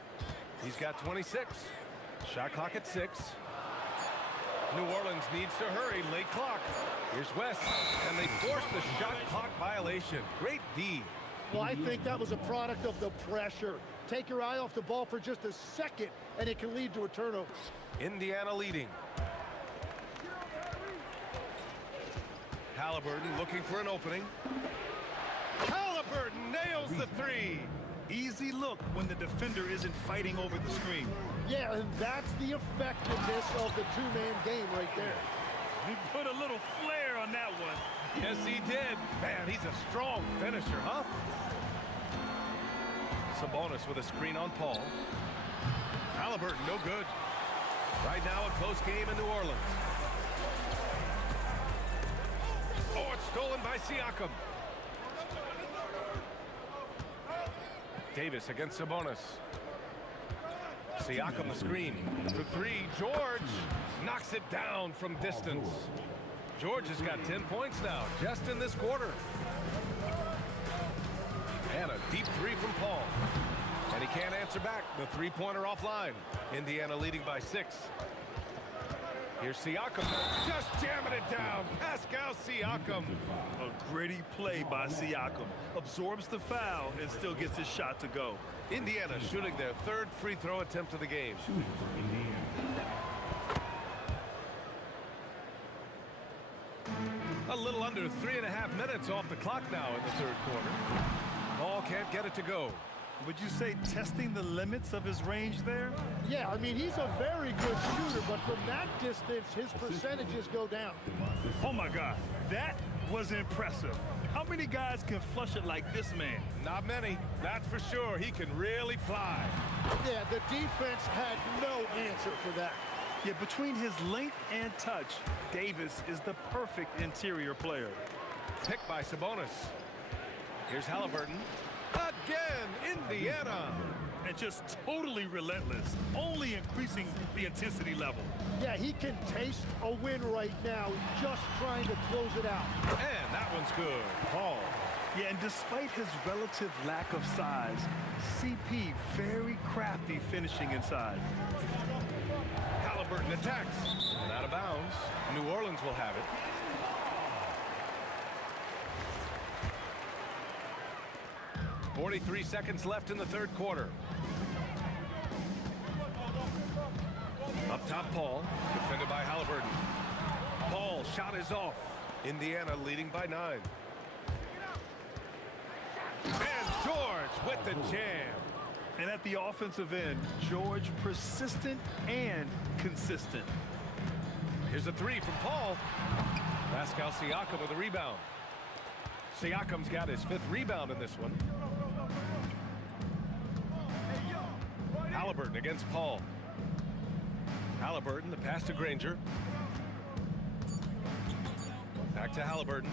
He's got 26. Shot clock at 6. New Orleans needs to hurry. Late clock. Here's West. And they force the shot clock violation. Great D. Well, I think that was a product of the pressure. Take your eye off the ball for just a second, and it can lead to a turnover. Indiana leading. Halliburton looking for an opening. Halliburton nails the 3. Easy look when the defender isn't fighting over the screen. Yeah, and that's the effectiveness of the two-man game right there. He put a little flair on that one. Yes, he did. Man, he's a strong finisher, huh? Sabonis with a screen on Paul. Halliburton, no good. Right now, a close game in New Orleans. Oh, it's stolen by Siakam. Davis against Sabonis. Siakam the screen. For three, George knocks it down from distance. George has got 10 points now, just in this quarter. And a deep three from Paul. And he can't answer back. The three-pointer offline. Indiana leading by 6. Here's Siakam. Just jamming it down. Pascal Siakam. A gritty play by Siakam. Absorbs the foul and still gets his shot to go. Indiana shooting their 3rd free throw attempt of the game. A little under 3.5 minutes off the clock now in the 3rd quarter. Ball can't get it to go. Would you say testing the limits of his range there? Yeah, I mean, he's a very good shooter, but from that distance, his percentages go down. Oh, my God. That was impressive. How many guys can flush it like this man? Not many. That's for sure. He can really fly. Yeah, the defense had no answer for that. Yeah, between his length and touch, Davis is the perfect interior player. Picked by Sabonis. Here's Halliburton. Again, Indiana. And just totally relentless, only increasing the intensity level. Yeah, he can taste a win right now, just trying to close it out. And that one's good. Paul. Yeah, and despite his relative lack of size, CP very crafty finishing inside. Halliburton attacks. And out of bounds. New Orleans will have it. .43 seconds left in the 3rd quarter. Up top, Paul. Defended by Halliburton. Paul, shot is off. Indiana leading by 9. And George with the jam. And at the offensive end, George persistent and consistent. Here's a three from Paul. Pascal Siakam with a rebound. Siakam's got his 5th rebound in this one. Halliburton against Paul. Halliburton, the pass to Granger. Back to Halliburton.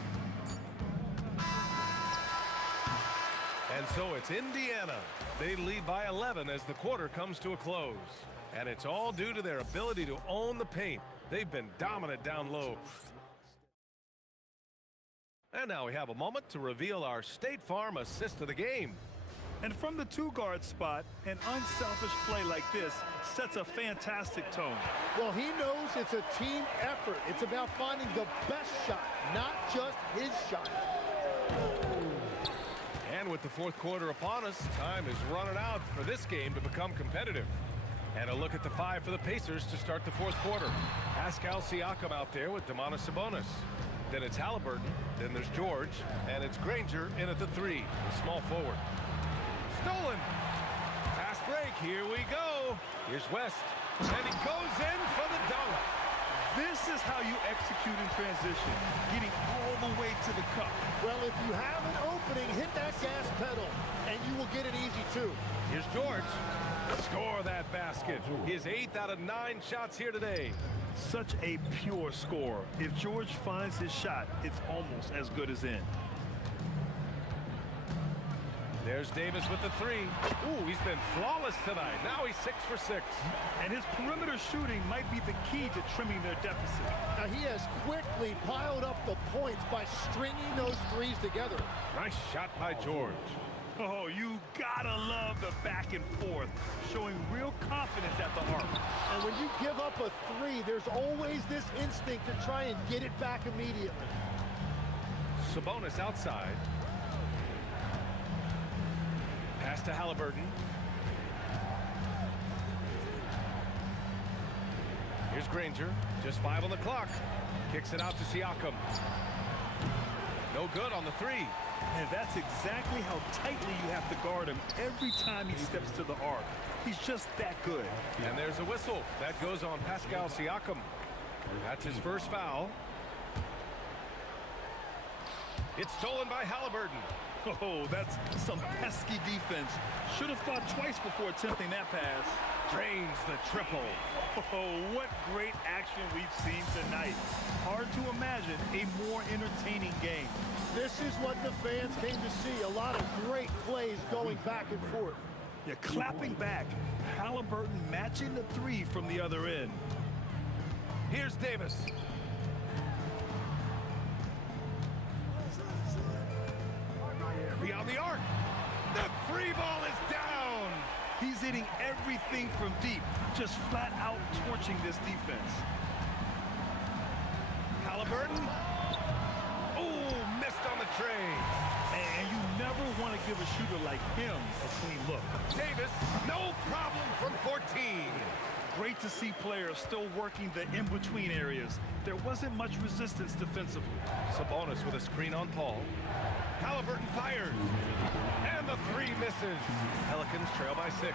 And so it's Indiana. They lead by 11 as the quarter comes to a close. And it's all due to their ability to own the paint. They've been dominant down low. And now we have a moment to reveal our State Farm assist of the game. And from the 2-guard spot, an unselfish play like this sets a fantastic tone. Well, he knows it's a team effort. It's about finding the best shot, not just his shot. And with the 4th quarter upon us, time is running out for this game to become competitive. And a look at the 5 for the Pacers to start the 4th quarter. Pascal Siakam out there with Domantas Sabonis. Then it's Halliburton, then there's George, and it's Granger in at the 3, the small forward. Stolen. Fast break, here we go. Here's West, and he goes in for the dunk. This is how you execute in transition, getting all the way to the cup. Well, if you have an opening, hit that gas pedal, and you will get it easy too. Here's George. Score that basket. His 8th out of 9 shots here today. Such a pure score. If George finds his shot, it's almost as good as in. There's Davis with the 3. Ooh, he's been flawless tonight. Now he's 6 for 6. And his perimeter shooting might be the key to trimming their deficit. Now he has quickly piled up the points by stringing those 3s together. Nice shot by George. Oh, you gotta love the back and forth, showing real confidence at the arc. And when you give up a 3, there's always this instinct to try and get it back immediately. Sabonis outside. Pass to Halliburton. Here's Granger. Just 5 on the clock. Kicks it out to Siakam. No good on the 3. And that's exactly how tightly you have to guard him every time he steps to the arc. He's just that good. And there's a whistle. That goes on Pascal Siakam. That's his first foul. It's stolen by Halliburton. Oh, that's some pesky defense. Should have thought twice before attempting that pass. Drains the triple. Oh, what great action we've seen tonight. Hard to imagine a more entertaining game. This is what the fans came to see. A lot of great plays going back and forth. Yeah, clapping back. Halliburton matching the three from the other end. Here's Davis. Beyond the arc. The free ball is down. He's hitting everything from deep, just flat out torching this defense. Halliburton. Oh, missed on the tray. And you never want to give a shooter like him a clean look. Davis, no problem from 14. Great to see players still working the in-between areas. There wasn't much resistance defensively. Sabonis with a screen on Paul. Halliburton fires. And the three misses. Pelicans trail by 6.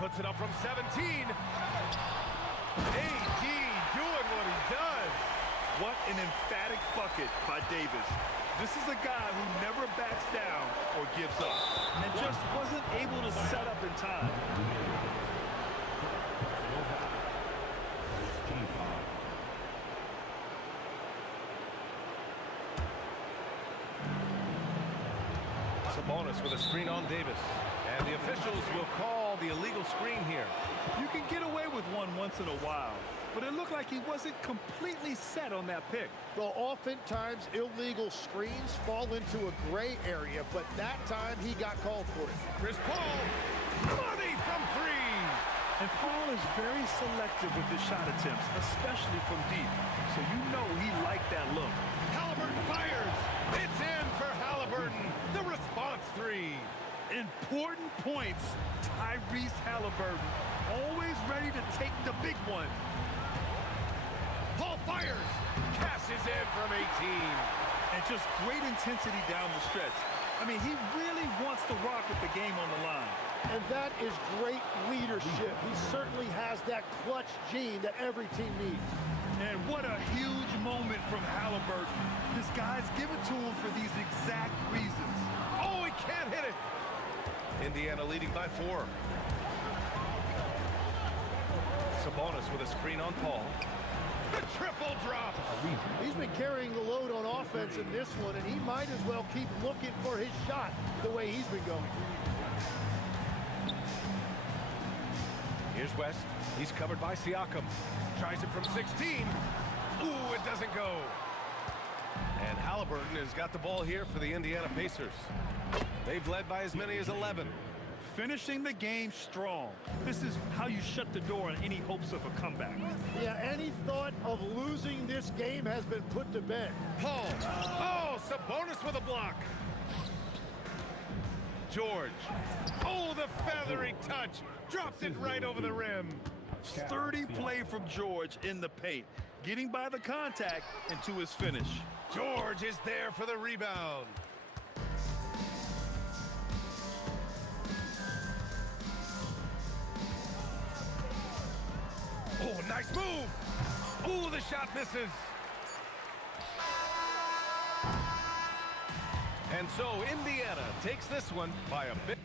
Puts it up from 17. AD doing what he does. What an emphatic bucket by Davis. This is a guy who never backs down or gives up, and just wasn't able to set up in time. Sabonis with a screen on Davis. And the officials will call the illegal screen here. You can get away with one once in a while, but it looked like he wasn't completely set on that pick. Well, oftentimes illegal screens fall into a gray area, but that time he got called for it. Chris Paul, money from 3. And Paul is very selective with his shot attempts, especially from deep. So you know he liked that look. Halliburton fires. It's in for Halliburton. The response 3. Important points. Tyrese Halliburton, always ready to take the big one. Paul fires. Cashes in from 18. And just great intensity down the stretch. I mean, he really wants to rock with the game on the line. And that is great leadership. He certainly has that clutch gene that every team needs. And what a huge moment from Halliburton. His guys give it to him for these exact reasons. Oh, he can't hit it. Indiana leading by 4. Sabonis with a screen on Paul. The triple drop. He's been carrying the load on offense in this one, and he might as well keep looking for his shot the way he's been going. Here's West. He's covered by Siakam. Tries it from 16. Ooh, it doesn't go. And Halliburton has got the ball here for the Indiana Pacers. They've led by as many as 11. Finishing the game strong. This is how you shut the door on any hopes of a comeback. Yeah, any thought of losing this game has been put to bed. Paul. Oh, Sabonis with a block. George. Oh, the feathery touch. Drops it right over the rim. Sturdy play from George in the paint. Getting by the contact and to his finish. George is there for the rebound. Oh, nice move. Oh, the shot misses. And so Indiana takes this one by a bit.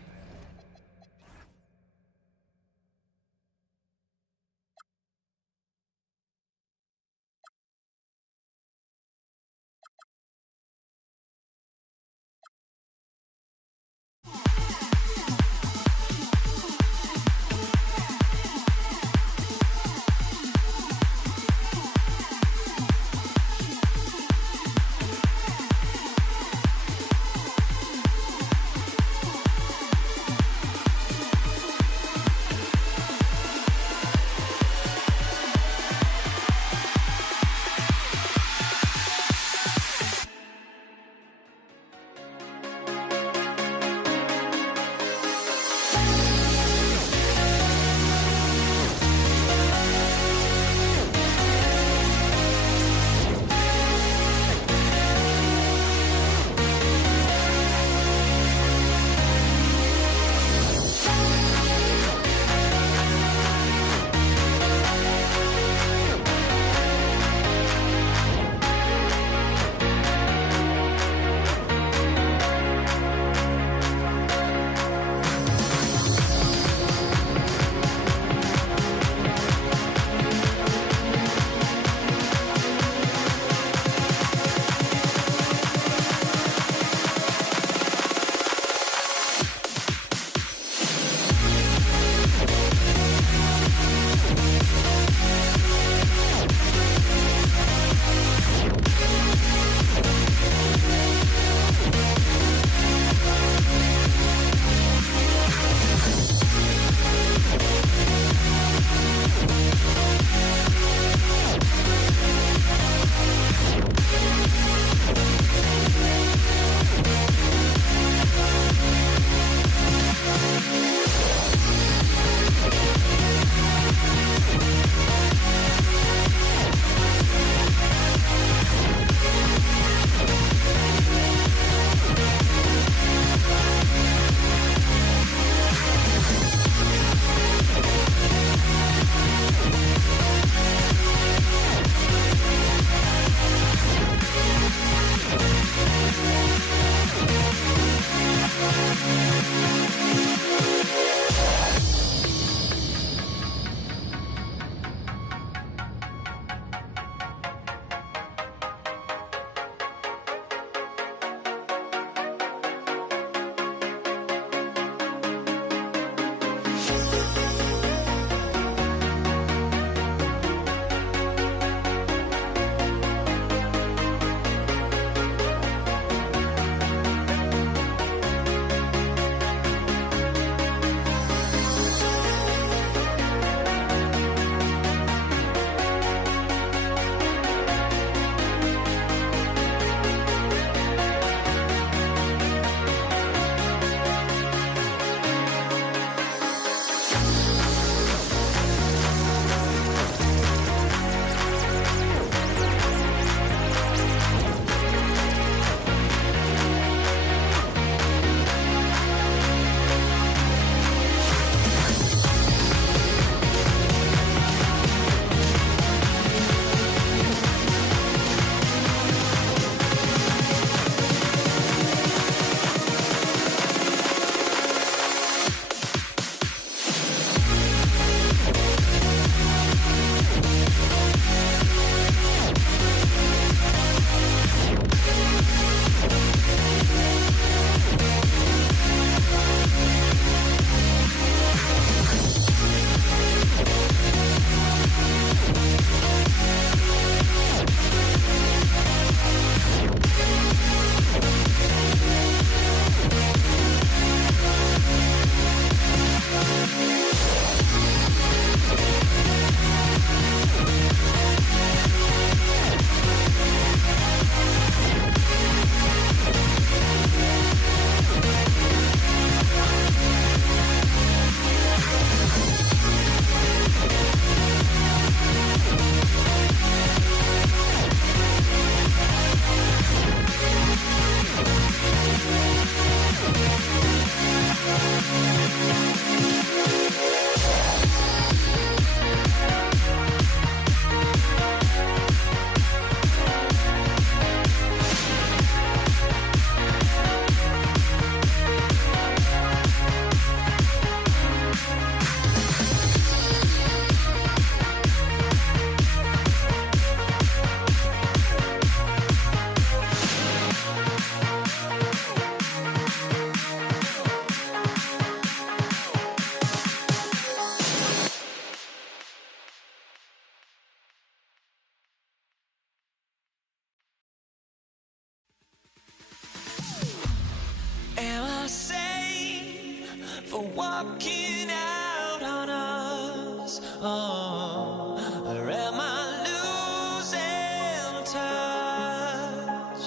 walking out on us. Oh, or am I losing touch?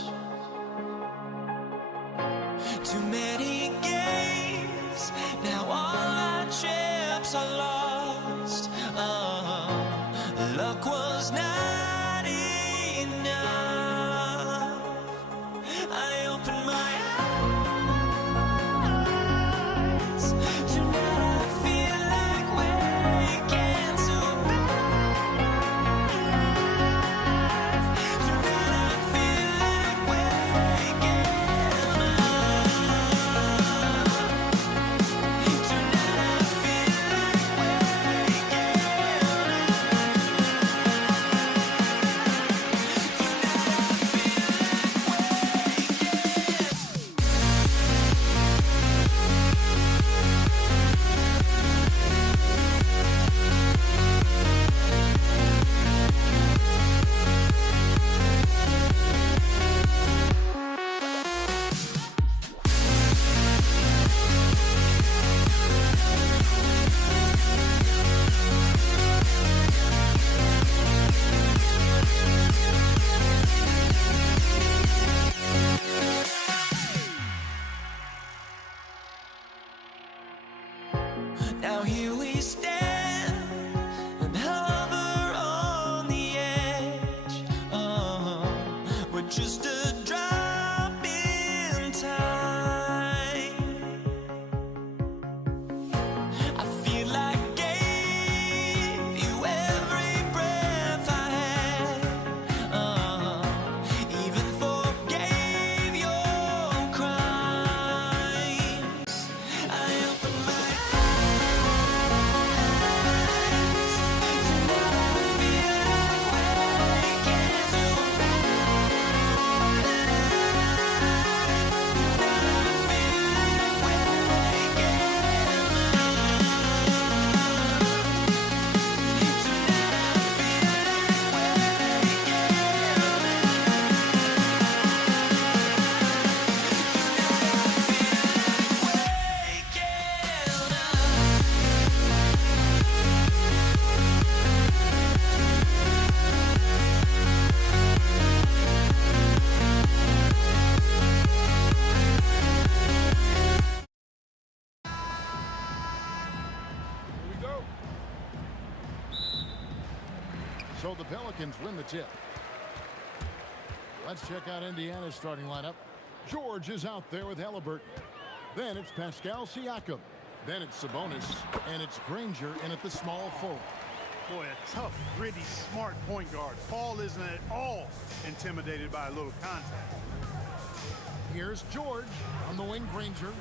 Too many games, now all our chips are lost. Oh, luck was not enough. I opened my eyes. Tonight I feel like waking to life. Tonight I feel like waking up. Tonight I feel like waking Now here we stand and hover on the edge. Oh, we're just a drop in time. I feel like I gave you every breath I had. Oh, even forgave your crimes. I opened my So the Pelicans win the tip. Let's check out Indiana's starting lineup. George is out there with Halliburton. Then it's Pascal Siakam. Then it's Sabonis. And it's Granger in at the small forward. Boy, a tough, gritty, smart point guard. Paul isn't at all intimidated by a little contact. Here's George on the wing. Granger.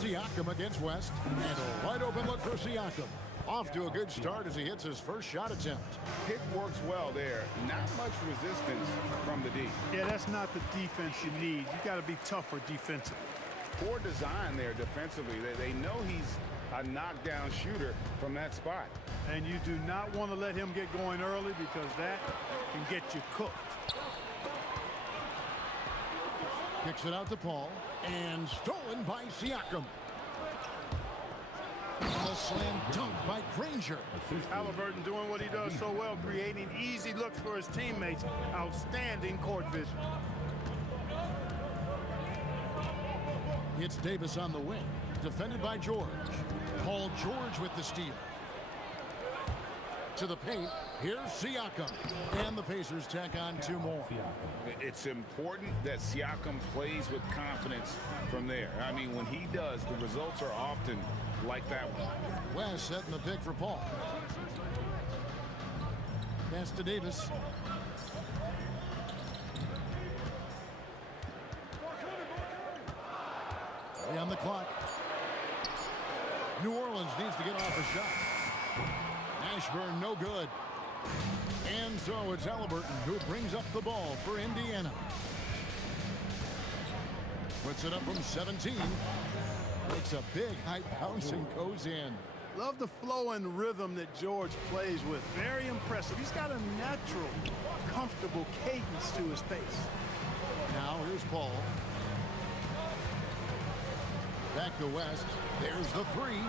Siakam against West. And a wide open look for Siakam. Off to a good start as he hits his first shot attempt. Pick works well there. Not much resistance from the D. Yeah, that's not the defense you need. You got to be tougher defensively. Poor design there defensively. They know he's a knockdown shooter from that spot. And you do not want to let him get going early because that can get you cooked. Kicks it out to Paul. And stolen by Siakam. And a slam dunk by Granger. Halliburton doing what he does so well, creating easy looks for his teammates. Outstanding court vision. It's Davis on the wing, defended by George. Paul George with the steal. To the paint, here's Siakam. And the Pacers tack on two more. It's important that Siakam plays with confidence from there. I mean, when he does, the results are often like that one. West setting the pick for Paul. Pass to Davis. On the clock. New Orleans needs to get off a shot. Ashburn no good. And so it's Halliburton who brings up the ball for Indiana. Puts it up from 17. Makes a big high bounce and goes in. Love the flow and rhythm that George plays with. Very impressive. He's got a natural, comfortable cadence to his pace. Now here's Paul. Back to West. There's the three.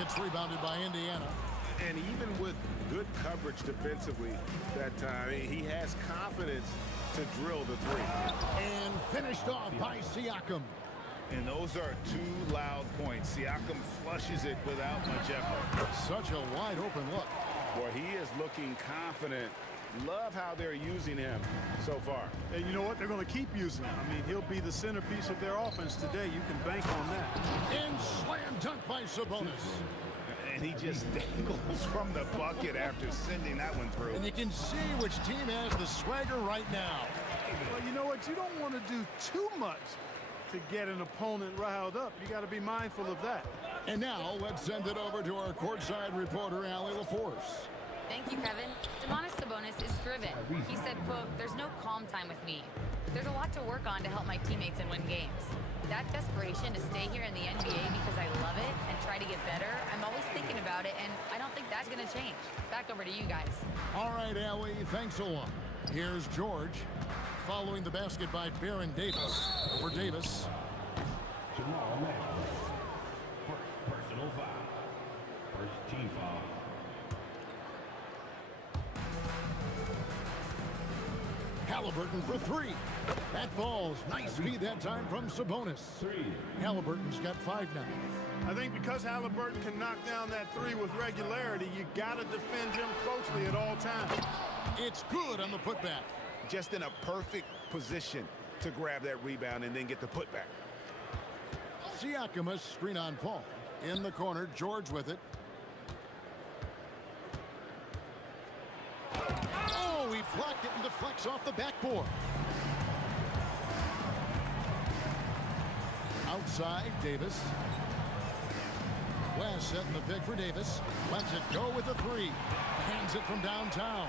It's rebounded by Indiana. And even with good coverage defensively that time, he has confidence to drill the three. And finished off by Siakam. And those are two loud points. Siakam flushes it without much effort. Such a wide open look. Boy, he is looking confident. Love how they're using him so far. And you know what? They're going to keep using him. I mean, he'll be the centerpiece of their offense today. You can bank on that. And slam dunk by Sabonis. And he just dangles from the bucket after sending that one through. And you can see which team has the swagger right now. Well, you know what? You don't want to do too much to get an opponent riled up. You got to be mindful of that. And now let's send it over to our courtside reporter, Allie LaForce. Thank you, Kevin. Domantas Sabonis is driven. He said, quote, "There's no calm time with me. There's a lot to work on to help my teammates and win games. That desperation to stay here in the NBA because I love it and try to get better, I'm always thinking about it, and I don't think that's going to change." Back over to you guys. All right, Allie, thanks a lot. Here's George, following the basket by Baron Davis. For Davis. Jamal Mashburn. First personal foul. First team foul. Halliburton for three. That falls. Nice feed that time from Sabonis. Halliburton's got 5 now. I think because Halliburton can knock down that three with regularity, you got to defend him closely at all times. It's good on the putback. Just in a perfect position to grab that rebound and then get the putback. Siakam, a screen on Paul. In the corner, George with it. Oh, he blocked it and deflects off the backboard. Outside, Davis. West setting the pick for Davis. Lets it go with the three. Hands it from downtown.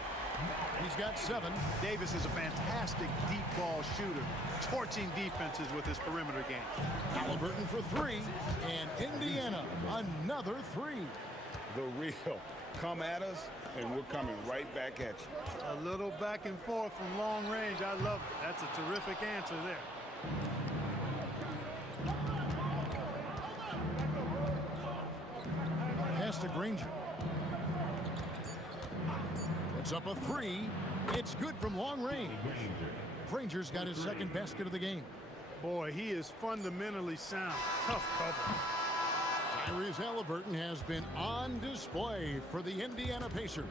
He's got 7. Davis is a fantastic deep ball shooter, torching defenses with his perimeter game. Halliburton for 3, and Indiana another 3. The real. Come at us, and we're coming right back at you. A little back and forth from long range. I love it. That's a terrific answer there. Pass to Granger. Puts up a 3. It's good from long range. Granger's got his second basket of the game. Boy, he is fundamentally sound. Tough cover. Tyrese Halliburton has been on display for the Indiana Pacers.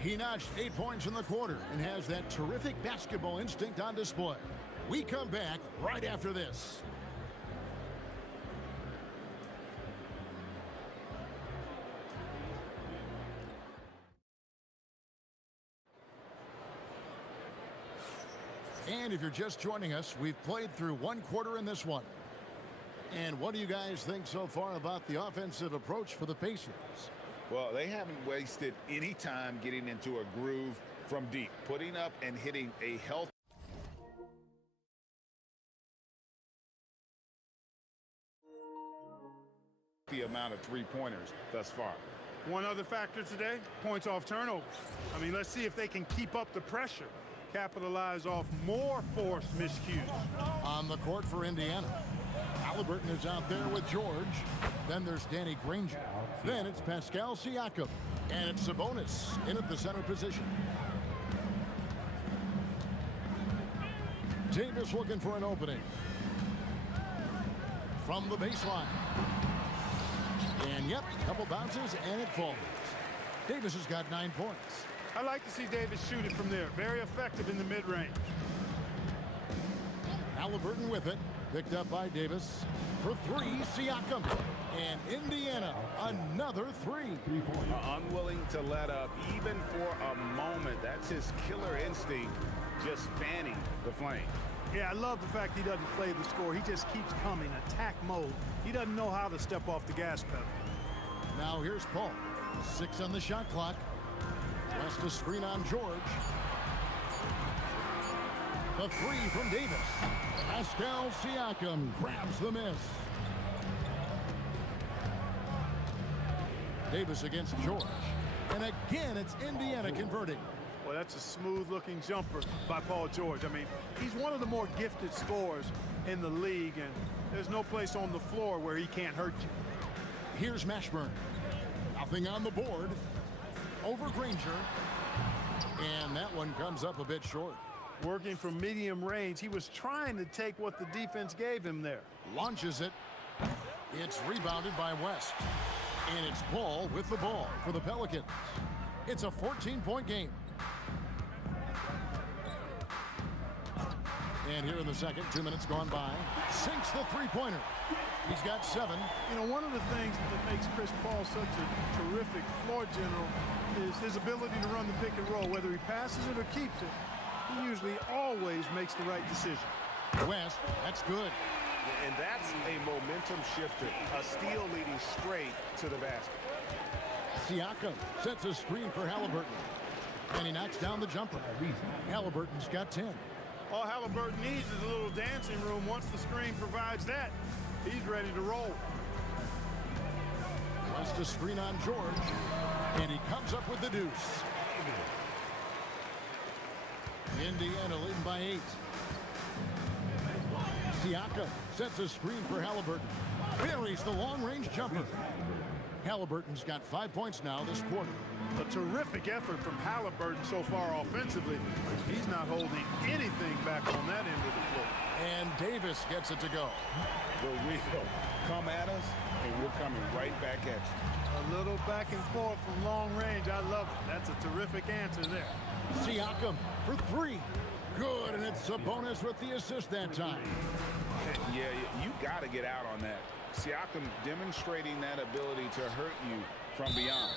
He notched 8 points in the quarter and has that terrific basketball instinct on display. We come back right after this. And if you're just joining us, we've played through 1 quarter in this one. And what do you guys think so far about the offensive approach for the Pacers? Well, they haven't wasted any time getting into a groove from deep, putting up and hitting a healthy amount of three-pointers thus far. One other factor today, points off turnovers. I mean, let's see if they can keep up the pressure, capitalize off more forced miscues. On the court for Indiana, Halliburton is out there with George. Then there's Danny Granger. Then it's Pascal Siakam. And it's Sabonis in at the center position. Davis looking for an opening. From the baseline. And yep, a couple bounces and it falls. Davis has got 9 points. I like to see Davis shoot it from there. Very effective in the mid-range. Halliburton with it. Picked up by Davis. For 3, Siakam. And Indiana, another 3. Unwilling to let up, even for a moment. That's his killer instinct, just fanning the flame. Yeah, I love the fact he doesn't play the score. He just keeps coming, attack mode. He doesn't know how to step off the gas pedal. Now here's Paul. 6 on the shot clock. West a screen on George. The 3 from Davis. Pascal Siakam grabs the miss. Davis against George. And again, it's Indiana converting. Well, that's a smooth-looking jumper by Paul George. I mean, he's one of the more gifted scorers in the league, and there's no place on the floor where he can't hurt you. Here's Mashburn. Nothing on the board. Over Granger. And that one comes up a bit short. Working from medium range, he was trying to take what the defense gave him there. Launches it. It's rebounded by West. And it's Ball with the ball for the Pelicans. It's a 14-point game. And here in the second, 2 minutes gone by. Sinks the three-pointer. He's got 7. You know, one of the things that makes Chris Paul such a terrific floor general is his ability to run the pick and roll. Whether he passes it or keeps it, he usually always makes the right decision. West, that's good. And that's a momentum shifter. A steal leading straight to the basket. Siakam sets a screen for Halliburton. And he knocks down the jumper. Halliburton's got 10. All Halliburton needs is a little dancing room. Once the screen provides that, he's ready to roll. West a screen on George. And he comes up with the deuce. Indiana leading by 8. Siakam sets a screen for Halliburton. Buries the long-range jumper. Halliburton's got 5 points now this quarter. A terrific effort from Halliburton so far offensively. He's not holding anything back on that end of the floor. And Davis gets it to go. The wheel. Come at us, and we're coming right back at you. A little back and forth from long range. I love it. That's a terrific answer there. Siakam for 3. Good, and it's Sabonis with the assist that time. Yeah, you got to get out on that. Siakam demonstrating that ability to hurt you from beyond.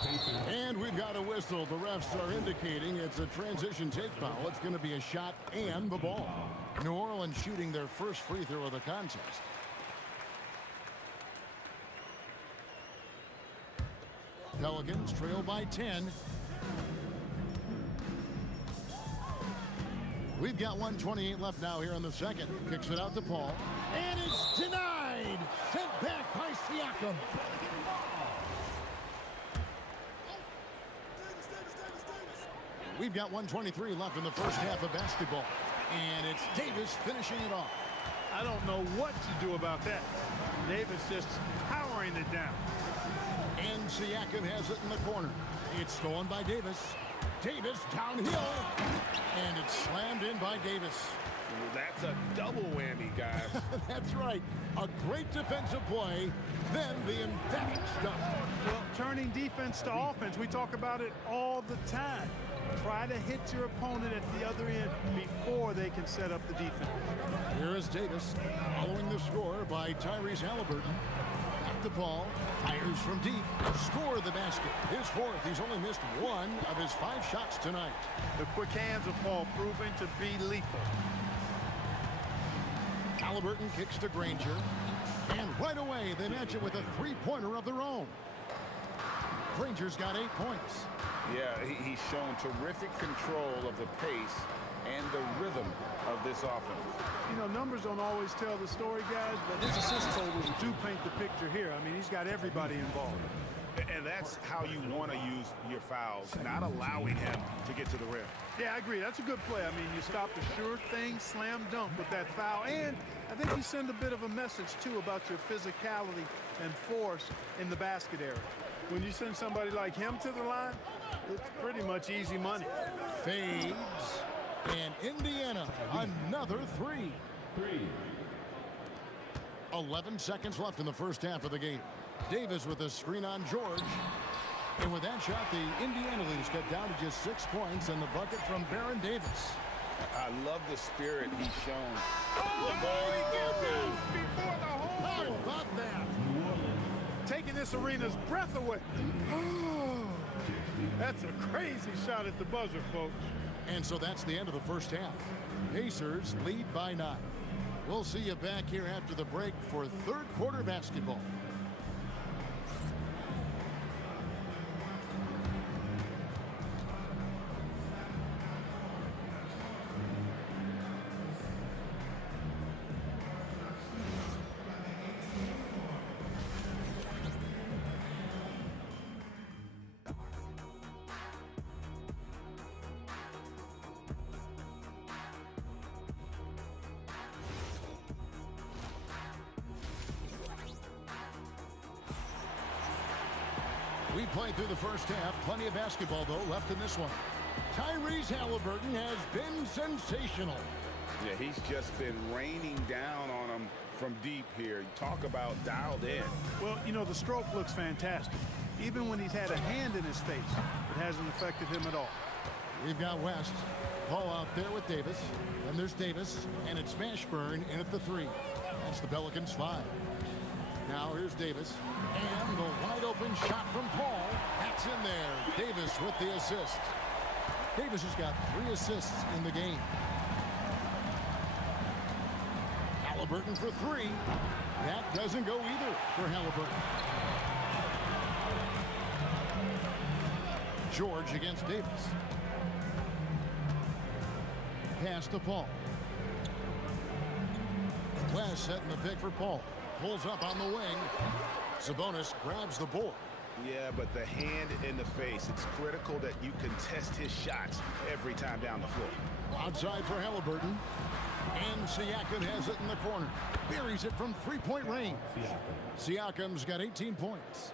And we've got a whistle. The refs are indicating it's a transition take foul. It's going to be a shot and the ball. New Orleans shooting their first free throw of the contest. Pelicans trail by 10. We've got 1:28 left now here in the second. Kicks it out to Paul. And it's denied. Sent back by Siakam. We've got 1:23 left in the first half of basketball. And it's Davis finishing it off. I don't know what to do about that. Davis just powering it down. And Siakam has it in the corner. It's stolen by Davis. Davis downhill. And it's slammed in by Davis. That's a double whammy, guys. That's right. A great defensive play, then the emphatic stuff. Well, turning defense to offense, we talk about it all the time. Try to hit your opponent at the other end before they can set up the defense. Here is Davis following the score by Tyrese Halliburton. Back to Paul. Fires from deep. Score the basket. His 4th. He's only missed 1 of his 5 shots tonight. The quick hands of Paul proving to be lethal. Halliburton kicks to Granger. And right away, they match it with a 3-pointer of their own. Granger's got 8 points. Yeah, he's shown terrific control of the pace and the rhythm of this offense. You know, numbers don't always tell the story, guys, but his assist totals do paint the picture here. I mean, he's got everybody involved. And that's how you want to use your fouls, not allowing him to get to the rim. Yeah, I agree. That's a good play. I mean, you stop the sure thing, slam dunk with that foul. And I think you send a bit of a message, too, about your physicality and force in the basket area. When you send somebody like him to the line, it's pretty much easy money. Fades. And Indiana, another 3. 11 seconds left in the first half of the game. Davis with a screen on George. And with that shot, the Indiana leaders cut down to just 6 points, and the bucket from Baron Davis. I love the spirit he's shown. Before the hole. How about that? Taking this arena's breath away. That's a crazy shot at the buzzer, folks. And so that's the end of the first half. Pacers lead by 9. We'll see you back here after the break for third quarter basketball. We played through the first half. Plenty of basketball, though, left in this one. Tyrese Halliburton has been sensational. Yeah, he's just been raining down on him from deep here. Talk about dialed in. Well, you know, the stroke looks fantastic. Even when he's had a hand in his face, it hasn't affected him at all. We've got West. Paul out there with Davis. Then there's Davis, and it's Mashburn in at the 3. That's the Pelicans 5. Now here's Davis. And the wide open shot from Paul. That's in there. Davis with the assist. Davis has got 3 assists in the game. Halliburton for 3. That doesn't go either for Halliburton. George against Davis. Pass to Paul. West setting the pick for Paul. Pulls up on the wing. Sabonis grabs the board. Yeah, but the hand in the face, it's critical that you contest his shots every time down the floor. Outside for Halliburton. And Siakam has it in the corner. Buries it from 3-point range. Siakam's got 18 points.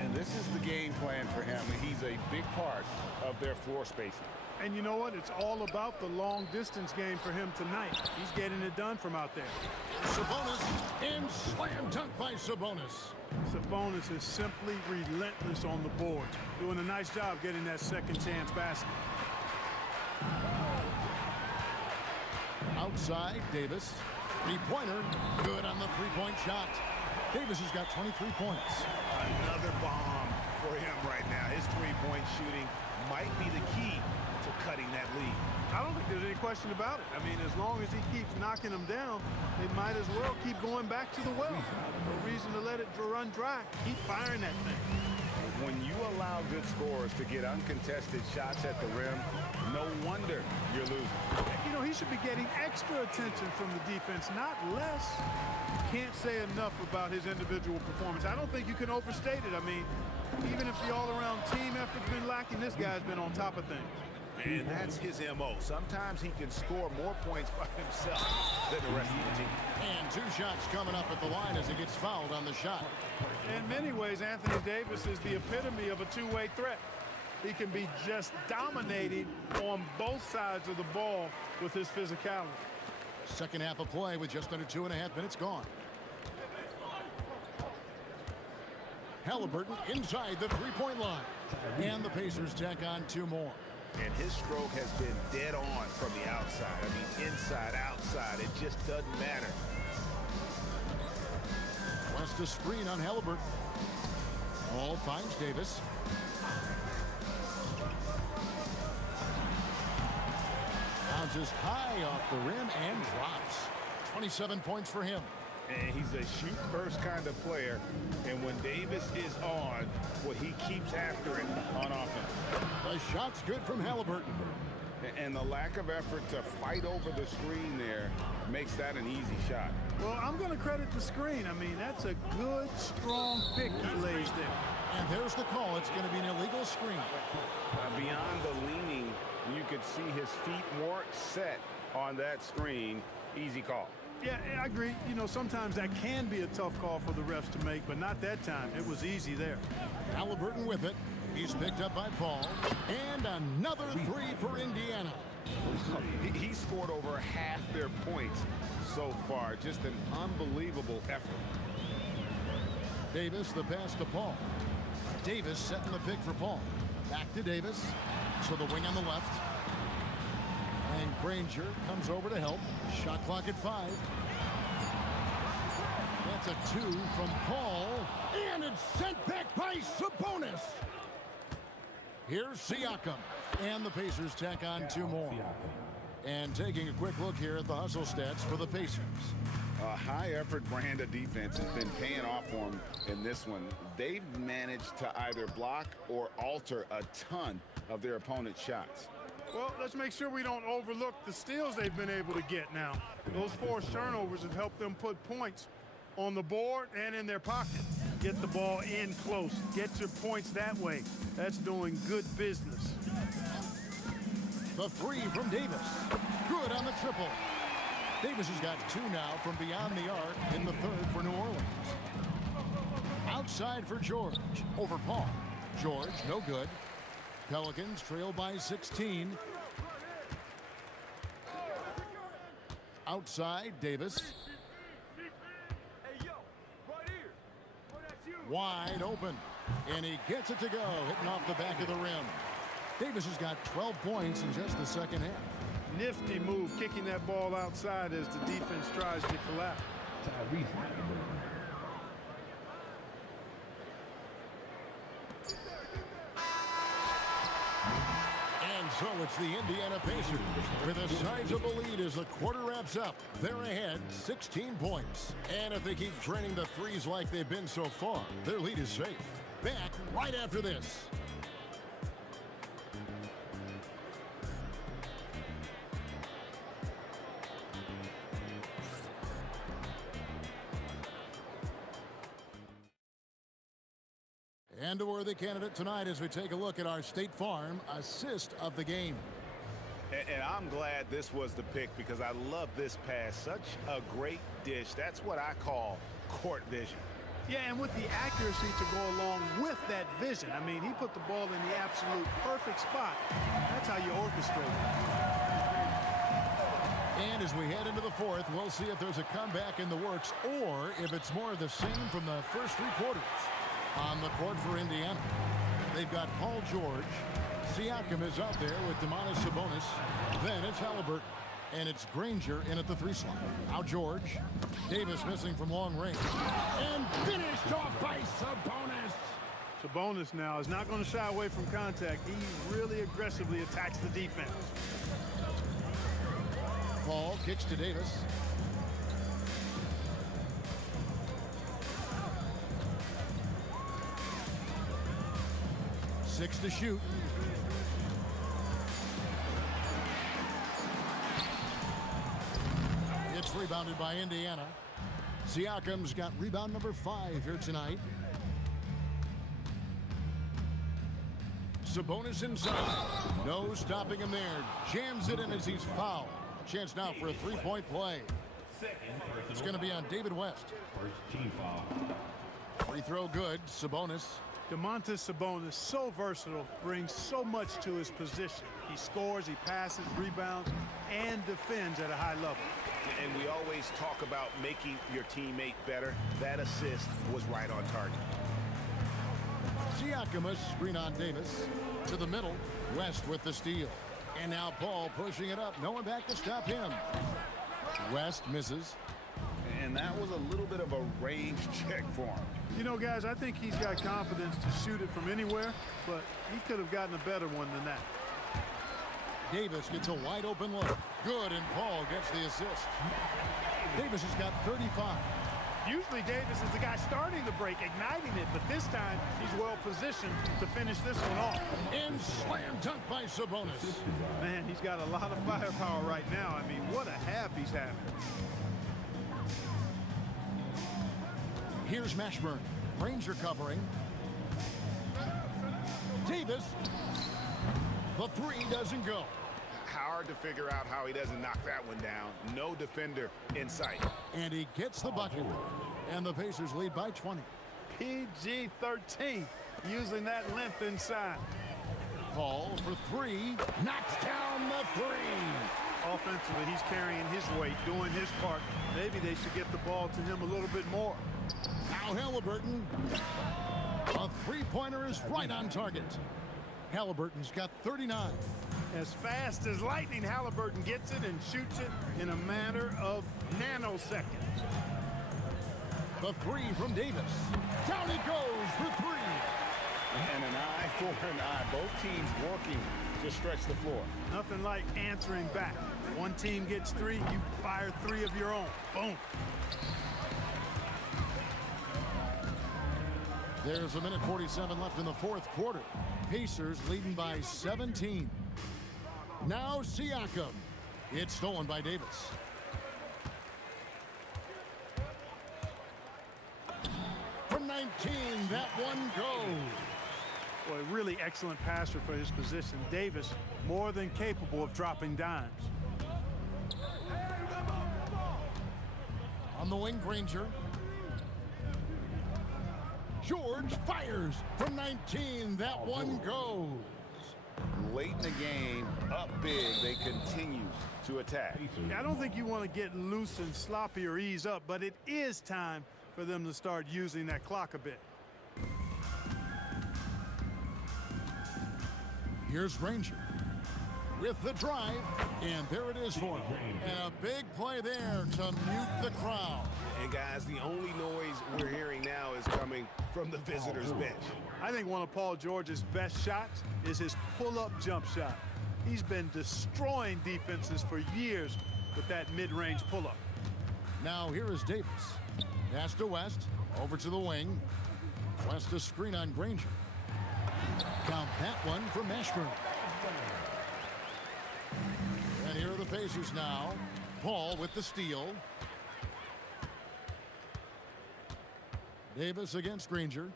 And this is the game plan for him. He's a big part of their floor spacing. And you know what? It's all about the long distance game for him tonight. He's getting it done from out there. Sabonis and slam dunk by Sabonis. Sabonis is simply relentless on the boards. Doing a nice job getting that second chance basket. Outside, Davis. 3-pointer. Good on the 3-point shot. Davis has got 23 points. Another bomb for him right now. His 3-point shooting might be the key to cutting that lead. I don't think there's any question about it. I mean, as long as he keeps knocking them down, they might as well keep going back to the well. No reason to let it run dry. Keep firing that thing. When you allow good scorers to get uncontested shots at the rim, no wonder you're losing. You know, he should be getting extra attention from the defense, not less. Can't say enough about his individual performance. I don't think you can overstate it. I mean, even if the all-around team effort's been lacking, this guy's been on top of things. And that's his MO. Sometimes he can score more points by himself than the rest of the team. And 2 shots coming up at the line as he gets fouled on the shot. In many ways, Anthony Davis is the epitome of a two-way threat. He can be just dominating on both sides of the ball with his physicality. Second half of play with just under 2.5 minutes gone. Halliburton inside the 3-point line. And the Pacers tack on 2 more. And his stroke has been dead on from the outside. I mean, inside, outside, it just doesn't matter. West a screen on Halliburton. Ball finds Davis. Bounces high off the rim and drops. 27 points for him. And he's a shoot-first kind of player. And when Davis is on, well, he keeps after it on offense. The shot's good from Halliburton. And the lack of effort to fight over the screen there makes that an easy shot. Well, I'm going to credit the screen. I mean, that's a good, strong pick he lays there. And there's the call. It's going to be an illegal screen. Beyond the leaning, you could see his feet weren't set on that screen. Easy call. Yeah, I agree. You know, sometimes that can be a tough call for the refs to make, but not that time. It was easy there. Halliburton with it. He's picked up by Paul. And another 3 for Indiana. He scored over half their points so far. Just an unbelievable effort. Davis, the pass to Paul. Davis setting the pick for Paul. Back to Davis. To the wing on the left. And Granger comes over to help. Shot clock at 5. That's a 2 from Paul. And it's sent back by Sabonis. Here's Siakam. And the Pacers tack on 2 more. And taking a quick look here at the hustle stats for the Pacers. A high-effort brand of defense has been paying off for them in this one. They've managed to either block or alter a ton of their opponent's shots. Well, let's make sure we don't overlook the steals they've been able to get now. Those forced turnovers have helped them put points on the board and in their pocket. Get the ball in close. Get your points that way. That's doing good business. The 3 from Davis. Good on the triple. Davis has got 2 now from beyond the arc in the 3rd for New Orleans. Outside for George. Over Paul. George, no good. Pelicans trail by 16. Outside, Davis. Wide open. And he gets it to go, hitting off the back of the rim. Davis has got 12 points in just the second half. Nifty move, kicking that ball outside as the defense tries to collapse. And so it's the Indiana Pacers with a sizable lead as the quarter wraps up. They're ahead 16 points. And if they keep draining the threes like they've been so far, their lead is safe. Back right after this. And a worthy candidate tonight as we take a look at our State Farm assist of the game. And I'm glad this was the pick because I love this pass. Such a great dish. That's what I call court vision. Yeah, and with the accuracy to go along with that vision. I mean, he put the ball in the absolute perfect spot. That's how you orchestrate it. And as we head into the fourth, we'll see if there's a comeback in the works or if it's more of the same from the first three quarters. On the court for Indiana, they've got Paul George. Siakam is out there with Domantas Sabonis. Then it's Halliburton. And it's Granger in at the three slot. Now George. Davis missing from long range. And finished off by Sabonis. Sabonis now is not going to shy away from contact. He really aggressively attacks the defense. Paul kicks to Davis. Six to shoot. It's rebounded by Indiana. Siakam's got rebound number 5 here tonight. Sabonis inside. No stopping him there. Jams it in as he's fouled. A chance now for a three-point play. It's going to be on David West. First team foul. Free throw good. Sabonis. Domantas Sabonis, so versatile, brings so much to his position. He scores, he passes, rebounds, and defends at a high level. And we always talk about making your teammate better. That assist was right on target. Siakam a screen on Davis. To the middle. West with the steal. And now Paul pushing it up. No one back to stop him. West misses. And that was a little bit of a range check for him. You know, guys, I think he's got confidence to shoot it from anywhere, but he could have gotten a better one than that. Davis gets a wide open look. Good, and Paul gets the assist. Davis has got 35. Usually Davis is the guy starting the break, igniting it, but this time he's well positioned to finish this one off. And slam dunk by Sabonis. Man, he's got a lot of firepower right now. I mean, what a half he's having. Here's Mashburn. Ranger covering. Davis. The three doesn't go. Hard to figure out how he doesn't knock that one down. No defender in sight. And he gets the bucket. And the Pacers lead by 20. PG-13, using that length inside. Paul for three. Knocks down the three. Offensively, he's carrying his weight, doing his part. Maybe they should get the ball to him a little bit more. Now Halliburton. A three-pointer is right on target. Halliburton's got 39. As fast as lightning, Halliburton gets it and shoots it in a matter of nanoseconds. The three from Davis. Down it goes for three. And an eye for an eye. Both teams working to stretch the floor. Nothing like answering back. One team gets three, you fire three of your own. Boom. There's a minute 47 left in the fourth quarter. Pacers leading by 17. Now Siakam. It's stolen by Davis. From 19, that one goes. Boy, really excellent passer for his position. Davis, more than capable of dropping dimes. On the wing, Granger. George fires from 19. That one goes. Late in the game, up big, they continue to attack. I don't think you want to get loose and sloppy or ease up, but it is time for them to start using that clock a bit. Here's Granger with the drive, and there it is for him. And a big play there to mute the crowd. And guys, the only noise we're hearing now is coming from the visitors' bench. I think one of Paul George's best shots is his pull-up jump shot. He's been destroying defenses for years with that mid-range pull-up. Now here is Davis. Pass to West, over to the wing. West a screen on Granger. Count that one from Ashburn. And here are the Pacers now. Paul with the steal. Davis against Granger.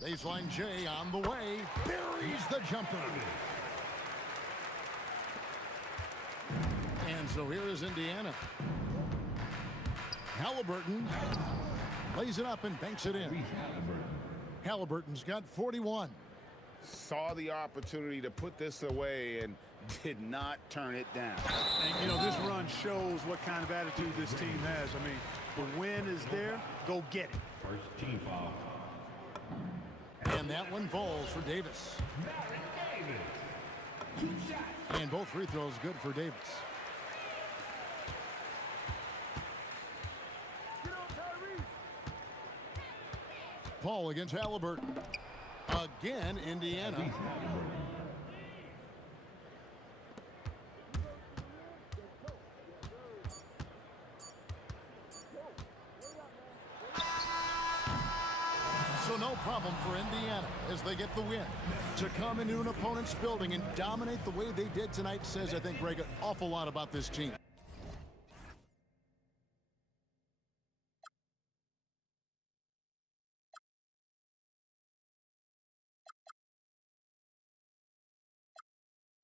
Baseline J on the way. Buries the jumper. And so here is Indiana. Halliburton lays it up and banks it in. Halliburton's got 41. Saw the opportunity to put this away and did not turn it down. And, you know, this run shows what kind of attitude this team has. I mean, the win is there. Go get it. First team foul. And that one falls for Davis. And both free throws good for Davis. Paul against Halliburton. Again, Indiana. So no problem for Indiana as they get the win. To come into an opponent's building and dominate the way they did tonight says, I think, Greg, an awful lot about this team.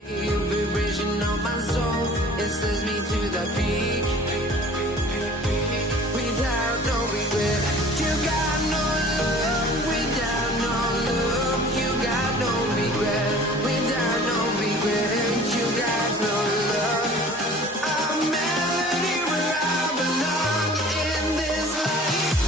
Vibration on my soul, it sends me to the peak. Without no regret, you got no love. Without no love, you got no regret. Without no regret, you got no love. A melody where I belong in this life.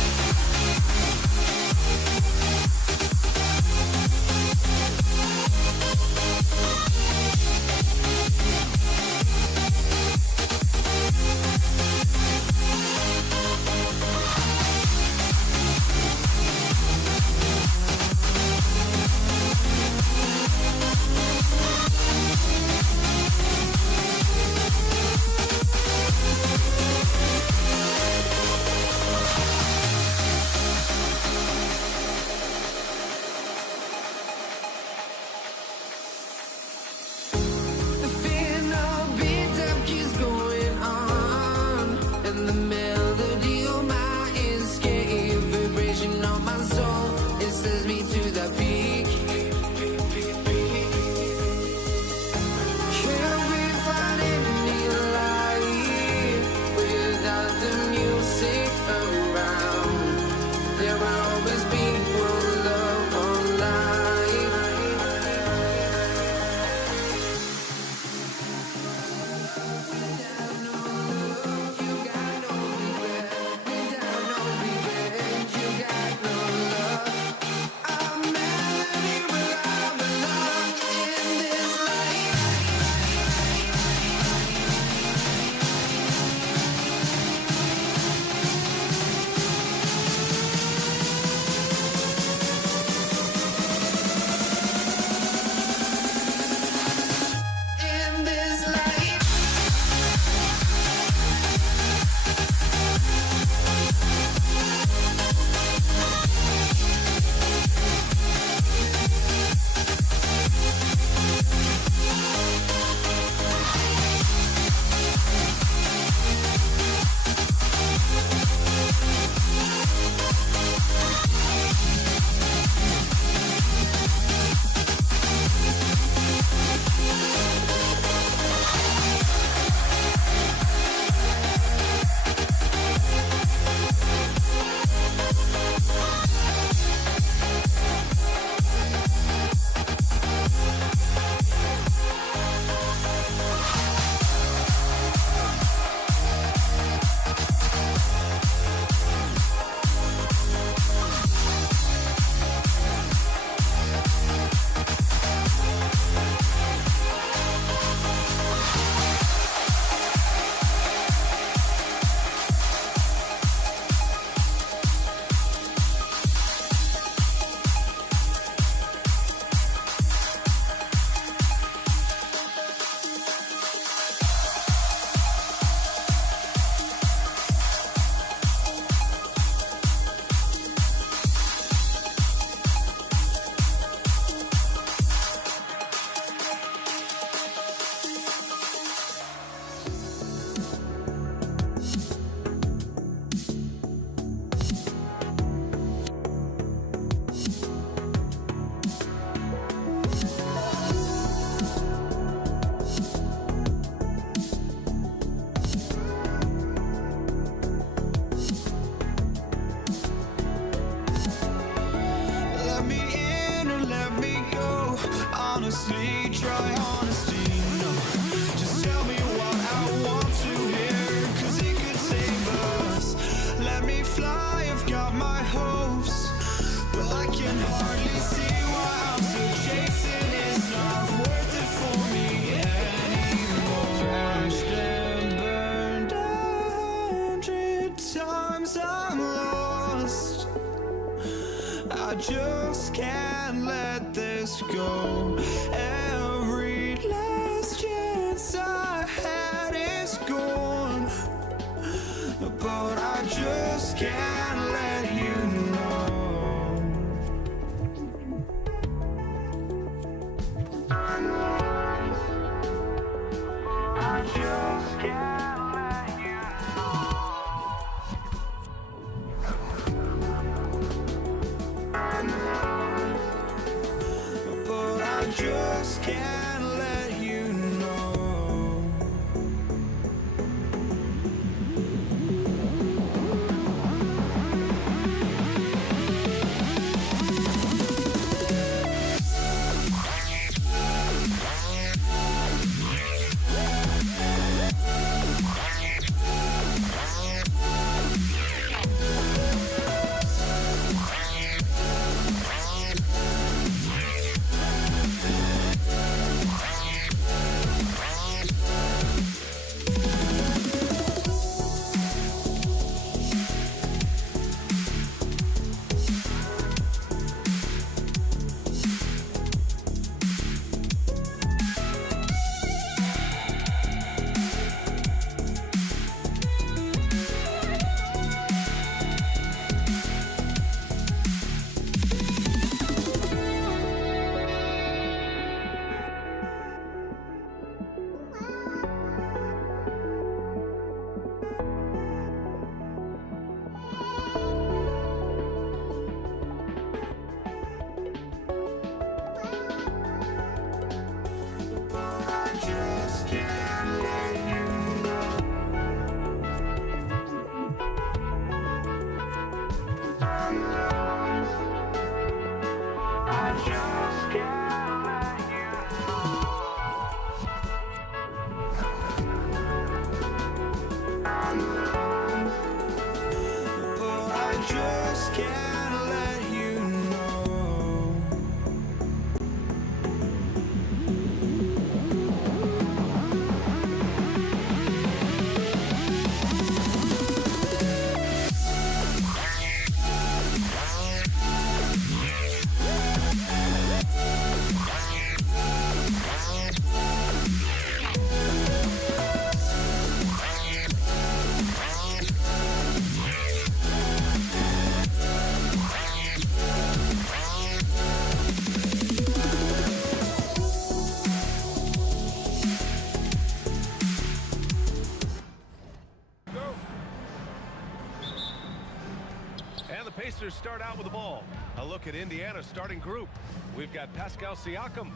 Let me in or let me go. Honestly, try honesty. No, just tell me what I want to hear, 'cause it could save us. Let me fly, I've got my hopes, but I can hardly see why I'm still chasing. It's not worth it for me anymore. Crashed and burned 100 times, I'm lost. I just can't let this go. Every last chance I had is gone, but I just can't let you know. I just can't let you know. But I just can't let you know. Pacers start out with the ball. A look at Indiana's starting group. We've got Pascal Siakam.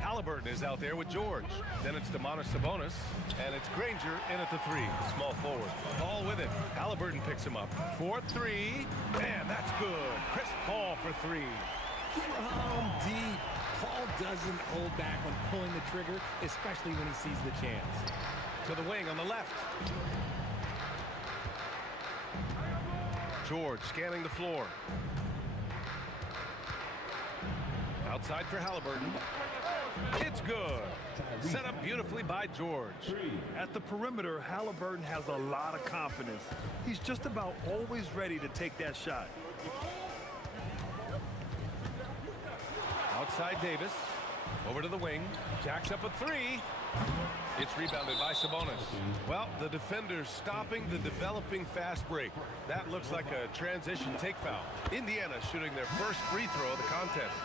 Halliburton is out there with George. Then it's Domantas Sabonis. And it's Granger in at the 3, the small forward. Paul with it. Halliburton picks him up. 4-3. Man, that's good. Chris Paul for 3. From deep. Paul doesn't hold back when pulling the trigger, especially when he sees the chance. To the wing on the left. George scanning the floor. Outside for Halliburton. It's good. Set up beautifully by George. At the perimeter, Halliburton has a lot of confidence. He's just about always ready to take that shot. Outside Davis. Over to the wing. Jacks up a 3. It's rebounded by Sabonis. Well, the defender's stopping the developing fast break. That looks like a transition take foul. Indiana shooting their first free throw of the contest.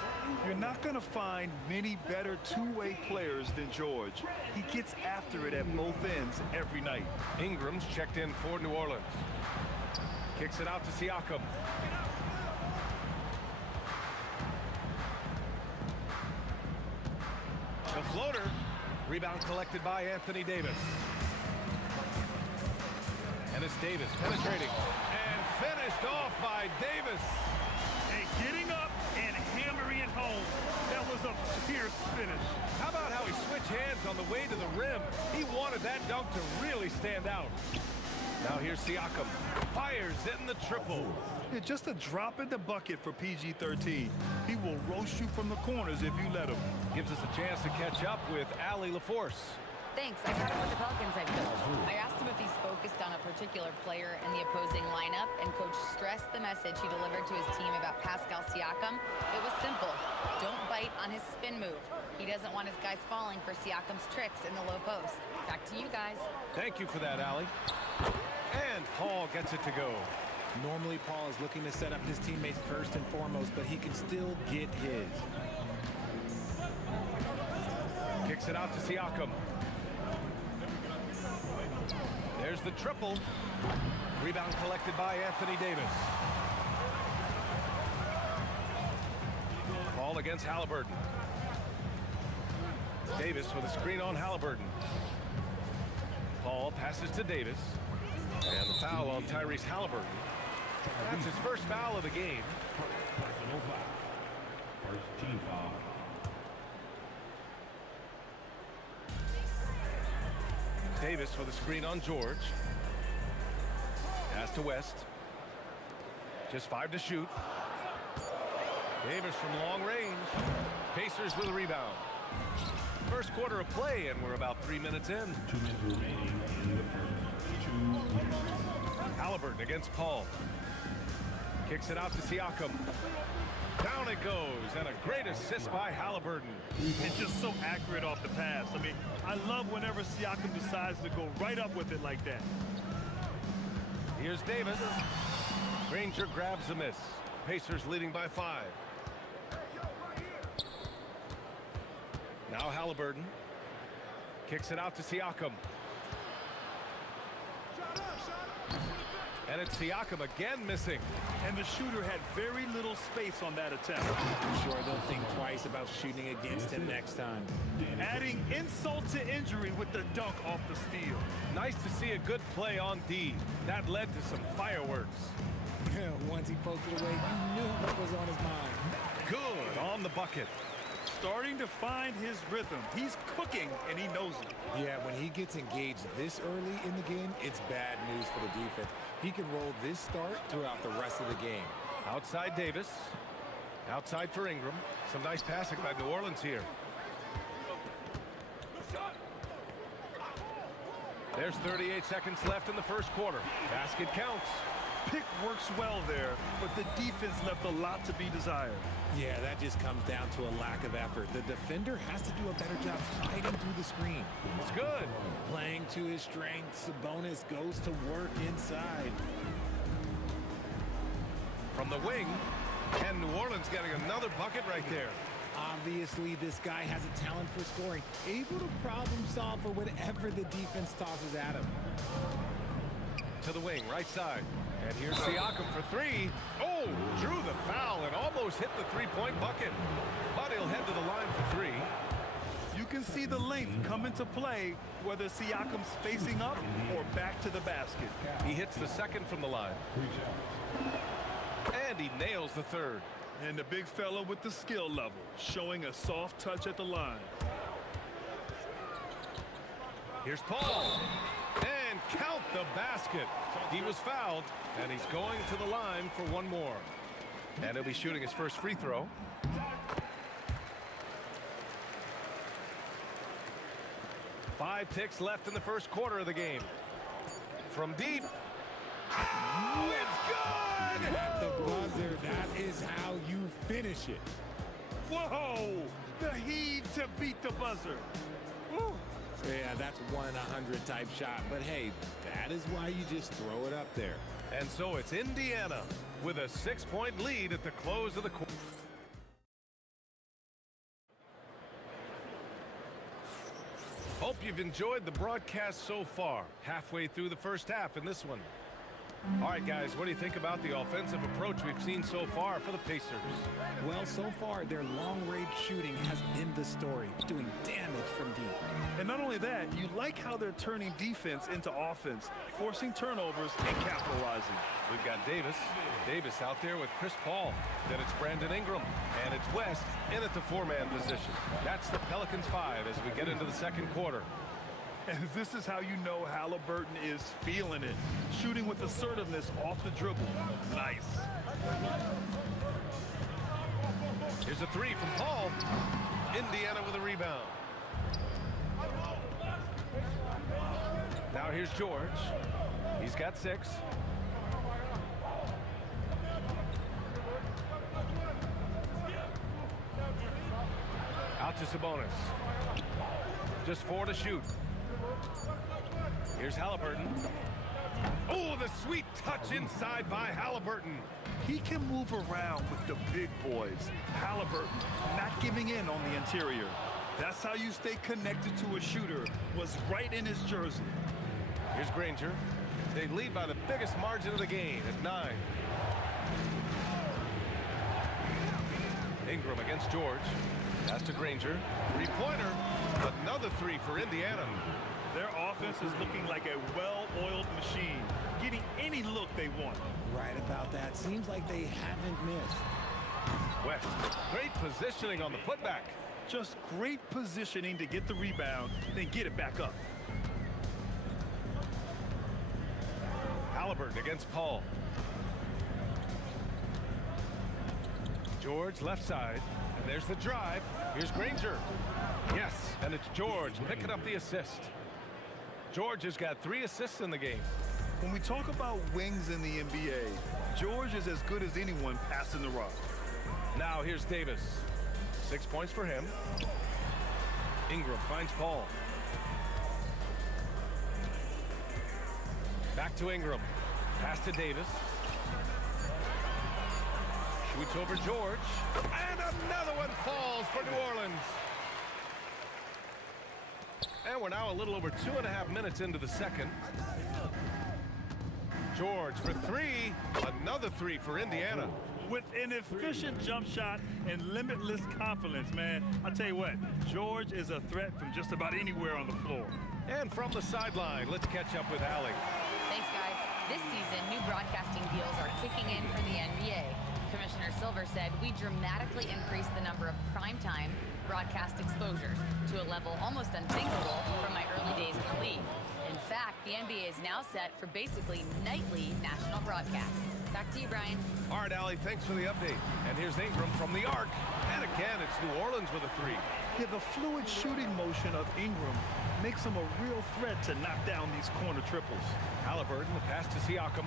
You're not going to find many better two-way players than George. He gets after it at both ends every night. Ingram's checked in for New Orleans. Kicks it out to Siakam. The floater. Rebound collected by Anthony Davis. And it's Davis penetrating. And finished off by Davis. And getting up and hammering on the way to the rim. He wanted that dunk to really stand out. Now here's Siakam. Fires in the triple. Yeah, just a drop in the bucket for PG-13. He will roast you from the corners if you let him. Gives us a chance to catch up with Allie LaForce. Thanks. I got him with the Pelicans I've coached. I asked him if he's focused on a particular player in the opposing lineup, and Coach stressed the message he delivered to his team about Pascal Siakam. It was simple. Don't bite on his spin move. He doesn't want his guys falling for Siakam's tricks in the low post. Back to you guys. Thank you for that, Allie. And Paul gets it to go. Normally, Paul is looking to set up his teammates first and foremost, but he can still get his. Kicks it out to Siakam. There's the triple. Rebound collected by Anthony Davis. Ball against Halliburton. Davis with a screen on Halliburton. Paul passes to Davis. And the foul on Tyrese Halliburton. That's his first foul of the game. Personal foul. First team foul. Davis with a screen on George. Pass to West. Just 5 to shoot. Davis from long range. Pacers with a rebound. First quarter of play, and we're about 3 minutes in. 2 minutes remaining in the first. 2 minutes. Halliburton against Paul. Kicks it out to Siakam. Down it goes, and a great assist by Halliburton. It's just so accurate off the pass. I mean, I love whenever Siakam decides to go right up with it like that. Here's Davis. Granger grabs a miss. Pacers leading by 5. Now Halliburton. Kicks it out to Siakam. And it's Siakam again missing. And the shooter had very little space on that attempt. I'm sure they'll think twice about shooting against him next time. Adding insult to injury with the dunk off the steal. Nice to see a good play on D. That led to some fireworks. Yeah, once he poked it away, you knew what was on his mind. Good on the bucket. Starting to find his rhythm. He's cooking, and he knows it. Yeah, when he gets engaged this early in the game, it's bad news for the defense. He can roll this start throughout the rest of the game. Outside Davis. Outside for Ingram. Some nice passing by New Orleans here. There's 38 seconds left in the first quarter. Basket counts. Pick works well there, but the defense left a lot to be desired. Yeah, that just comes down to a lack of effort. The defender has to do a better job fighting through the screen. It's good. Playing to his strengths, Sabonis goes to work inside. From the wing, and New Orleans getting another bucket right there. Obviously, this guy has a talent for scoring, able to problem solve for whatever the defense tosses at him. To the wing, right side. And here's Siakam for 3. Oh, drew the foul and almost hit the three-point bucket. But he'll head to the line for 3. You can see the length come into play, whether Siakam's facing up or back to the basket. He hits the second from the line. And he nails the third. And the big fella with the skill level, showing a soft touch at the line. Here's Paul. And count the basket. He was fouled, and he's going to the line for one more. And he'll be shooting his first free throw. Five ticks left in the first quarter of the game. From deep. Oh, it's good! At the buzzer, that is how you finish it. Whoa! The heave to beat the buzzer. Woo. Yeah, that's 1-100 type shot. But hey, that is why you just throw it up there. And so it's Indiana with a 6-point lead at the close of the quarter. Hope you've enjoyed the broadcast so far. Halfway through the first half in this one. All right, guys, what do you think about the offensive approach we've seen so far for the Pacers? Well, so far, their long-range shooting has been the story, doing damage from deep. And not only that, you like how they're turning defense into offense, forcing turnovers and capitalizing. We've got Davis. Davis out there with Chris Paul. Then it's Brandon Ingram. And it's West in at the four-man position. That's the Pelicans 5 as we get into the second quarter. And this is how you know Halliburton is feeling it. Shooting with assertiveness off the dribble. Nice. Here's a three from Paul. Indiana with a rebound. Now here's George. He's got 6. Out to Sabonis. Just 4 to shoot. Here's Halliburton. Oh, the sweet touch inside by Halliburton. He can move around with the big boys. Halliburton not giving in on the interior. That's how you stay connected to a shooter. Was right in his jersey. Here's Granger. They lead by the biggest margin of the game at 9. Ingram against George. Pass to Granger. Three-pointer. Another 3 for Indiana. Their offense is looking like a well-oiled machine, getting any look they want. Right about that. Seems like they haven't missed. West, great positioning on the putback. Just great positioning to get the rebound, then get it back up. Halliburton against Paul. George left side, and there's the drive. Here's Granger. Yes, and it's George picking up the assist. George has got 3 assists in the game. When we talk about wings in the NBA, George is as good as anyone passing the rock. Now here's Davis. 6 points for him. Ingram finds Paul. Back to Ingram. Pass to Davis. Shoots over George. And another one falls for New Orleans. And we're now a little over 2.5 minutes into the second. George for 3. Another 3 for Indiana. With an efficient jump shot and limitless confidence, man. I'll tell you what, George is a threat from just about anywhere on the floor. And from the sideline, let's catch up with Allie. Thanks, guys. This season, new broadcasting deals are kicking in for the NBA. Commissioner Silver said we dramatically increased the number of primetime broadcast exposures to a level almost unthinkable from my early days in the league. In fact, the NBA is now set for basically nightly national broadcasts. Back to you, Brian. All right, Allie, thanks for the update. And here's Ingram from the arc. And again, it's New Orleans with a 3. Yeah, the fluid shooting motion of Ingram makes him a real threat to knock down these corner triples. Halliburton, the pass to Siakam.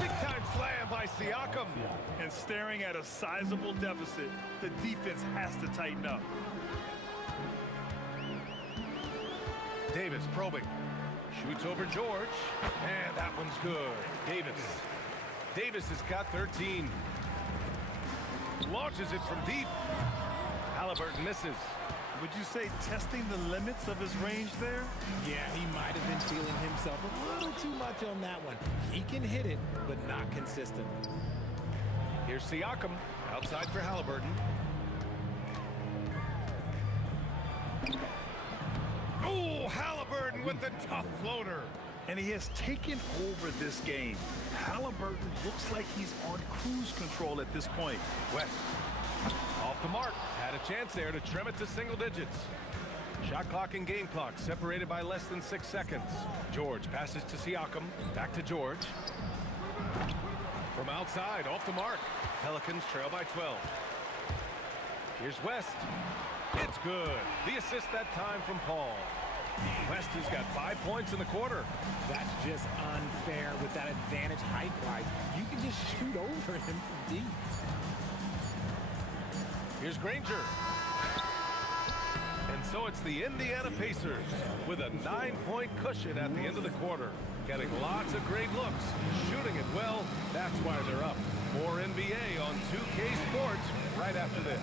Big-time slam by Siakam. And staring at a sizable deficit, the defense has to tighten up. Davis probing. Shoots over George. And that one's good. Davis has got 13. Launches it from deep. Halliburton misses. Would you say testing the limits of his range there? Yeah, he might have been feeling himself a little too much on that one. He can hit it, but not consistent. Here's Siakam outside for Halliburton. Oh, Halliburton with the tough floater. And he has taken over this game. Halliburton looks like he's on cruise control at this point. West off the mark. Had a chance there to trim it to single digits. Shot clock and game clock separated by less than 6 seconds. George passes to Siakam. Back to George. From outside, off the mark. Pelicans trail by 12. Here's West. It's good. The assist that time from Paul. West has got 5 points in the quarter. That's just unfair with that advantage height-wise. You can just shoot over him from deep. Here's Granger. And so it's the Indiana Pacers with a 9-point cushion at the end of the quarter. Getting lots of great looks, shooting it well. That's why they're up. More NBA on 2K Sports right after this.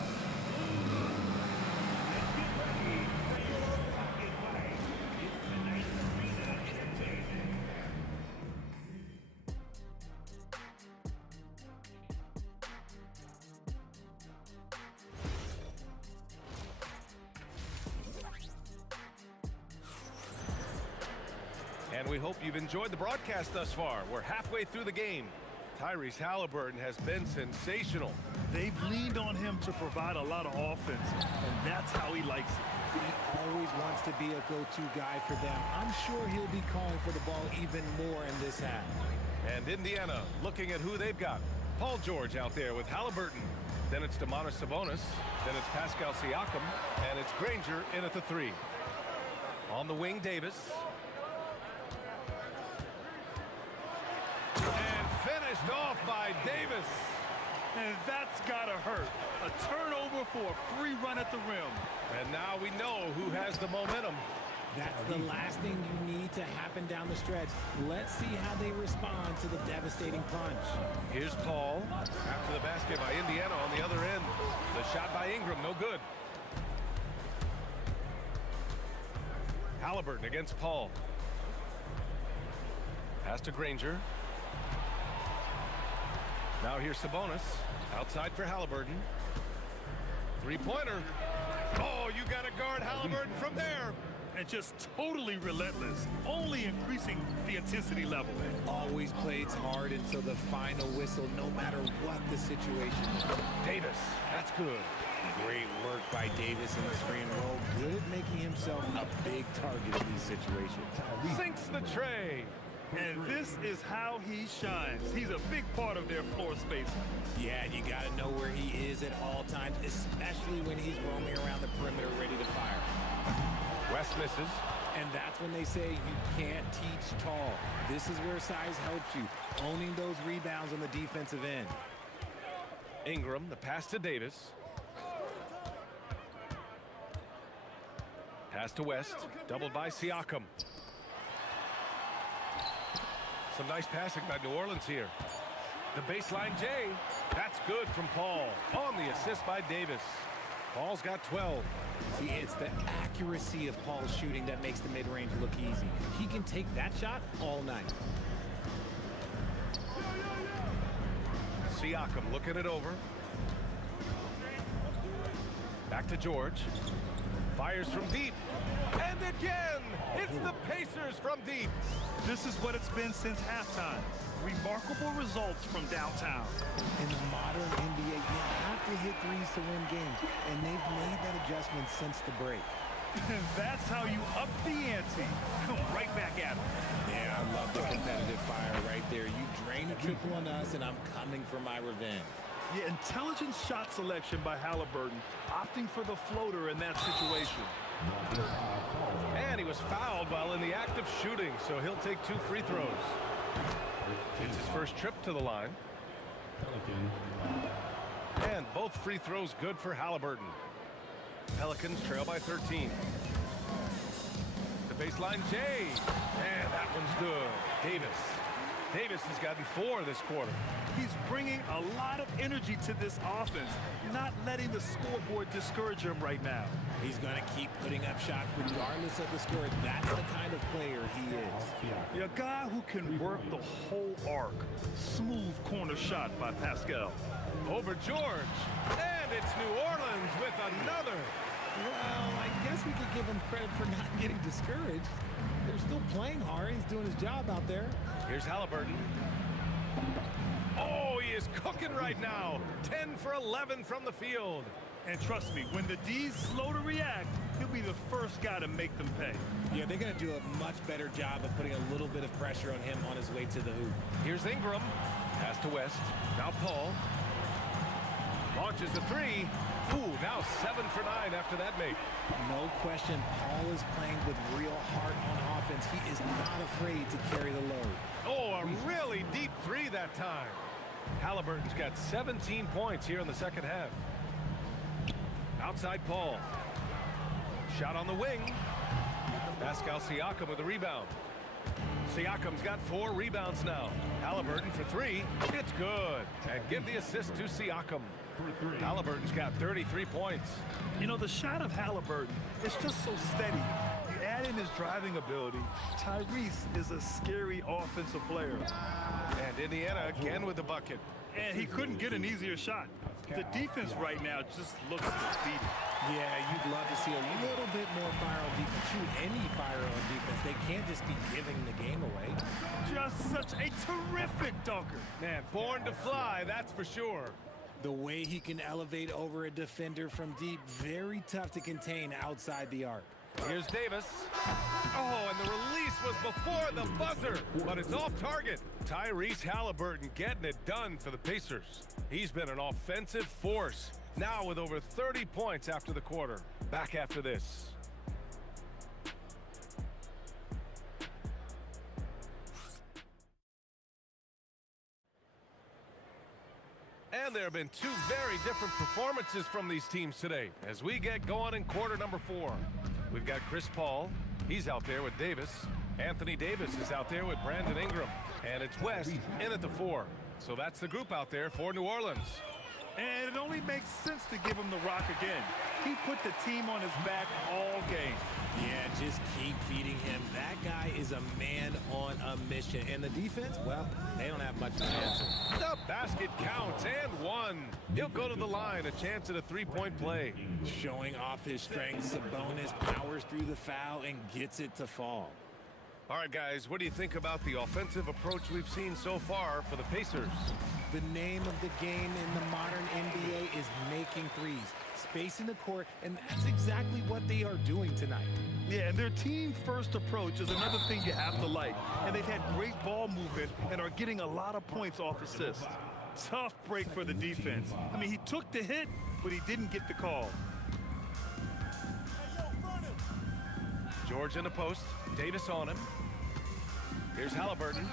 we hope you've enjoyed the broadcast thus far. We're halfway through the game. Tyrese Halliburton has been sensational. They've leaned on him to provide a lot of offense, and that's how he likes it. He always wants to be a go-to guy for them. I'm sure he'll be calling for the ball even more in this half. And Indiana looking at who they've got. Paul George out there with Halliburton. Then it's Domantas Sabonis. Then it's Pascal Siakam. And it's Granger in at the 3. On the wing, Davis. And finished off by Davis. And that's gotta hurt. A turnover for a free run at the rim. And now we know who has the momentum. That's the last thing you need to happen down the stretch. Let's see how they respond to the devastating punch. Here's Paul after the basket by Indiana on the other end. The shot by Ingram, no good. Halliburton against Paul. Pass to Granger. Now here's Sabonis. Outside for Halliburton. Three-pointer. Oh, you got to guard Halliburton from there. And just totally relentless, only increasing the intensity level. Always plays hard until the final whistle, no matter what the situation is. Davis, that's good. Great work by Davis in the screen roll. Good at making himself a big target in these situations. Sinks the tray. And this is how he shines. He's a big part of their floor space. Yeah, you got to know where he is at all times, especially when he's roaming around the perimeter ready to fire. West misses. And that's when they say you can't teach tall. This is where size helps you, owning those rebounds on the defensive end. Ingram, the pass to Davis. Pass to West, doubled by Siakam. Some nice passing by New Orleans here. The baseline J. That's good from Paul. On the assist by Davis. Paul's got 12. See, it's the accuracy of Paul's shooting that makes the mid-range look easy. He can take that shot all night. Siakam looking it over. Back to George. Fires from deep. And again, it's the Pacers from deep. This is what it's been since halftime. Remarkable results from downtown. In the modern NBA, you have to hit threes to win games, and they've made that adjustment since the break. And that's how you up the ante. Come right back at them. Yeah, I love the competitive fire right there. You drain a triple on us, and I'm coming for my revenge. Yeah, intelligent shot selection by Halliburton, opting for the floater in that situation. And he was fouled while in the act of shooting, so he'll take 2 free throws. It's his first trip to the line. And both free throws good for Halliburton. Pelicans trail by 13. The baseline J. And that one's good. Davis has gotten 4 this quarter. He's bringing a lot of energy to this offense, not letting the scoreboard discourage him right now. He's going to keep putting up shots regardless of the score. That's the kind of player he is. A guy who can work the whole arc. Smooth corner shot by Pascal. Over George. And it's New Orleans with another. Well, I guess we could give him credit for not getting discouraged. They're still playing hard. He's doing his job out there. Here's Halliburton. Oh, he is cooking right now. 10 for 11 from the field. And trust me, when the D's slow to react, he'll be the first guy to make them pay. Yeah, they're going to do a much better job of putting a little bit of pressure on him on his way to the hoop. Here's Ingram. Pass to West. Now Paul. Launches the 3. Ooh, now 7 for 9 after that make. No question, Paul is playing with real heart on offense. He is not afraid to carry the load. Oh, a really deep 3 that time. Halliburton's got 17 points here in the second half. Outside Paul. Shot on the wing. Pascal Siakam with the rebound. Siakam's got 4 rebounds now. Halliburton for 3. It's good. And give the assist to Siakam. Halliburton's got 33 points. You know, the shot of Halliburton is just so steady. You add in his driving ability. Tyrese is a scary offensive player. And Indiana again with the bucket. And he couldn't get an easier shot. The defense right now just looks defeated. Yeah, you'd love to see a little bit more fire on defense. Shoot, any fire on defense. They can't just be giving the game away. Just such a terrific dunker. Man, born to fly, that's for sure. The way he can elevate over a defender from deep, very tough to contain outside the arc. Here's Davis. Oh, and the release was before the buzzer, but it's off target. Tyrese Halliburton getting it done for the Pacers. He's been an offensive force, now with over 30 points after the quarter. Back after this. And there have been two very different performances from these teams today as we get going in quarter number 4. We've got Chris Paul. He's out there with Davis. Anthony Davis is out there with Brandon Ingram. And it's West in at the 4. So that's the group out there for New Orleans. And it only makes sense to give him the rock again. He put the team on his back all game. Yeah, just keep feeding him. That guy is a man on a mission. And the defense, well, they don't have much to answer. The basket counts and one. He'll go to the line, a chance at a three-point play. Showing off his strength, Sabonis powers through the foul and gets it to fall. All right, guys, what do you think about the offensive approach we've seen so far for the Pacers? The name of the game in the modern NBA is making threes. Space in the court, and that's exactly what they are doing tonight. Yeah, and their team-first approach is another thing you have to like. And they've had great ball movement and are getting a lot of points off assists. Tough break for the defense. I mean, he took the hit, but he didn't get the call. George in the post. Davis on him. Here's Halliburton.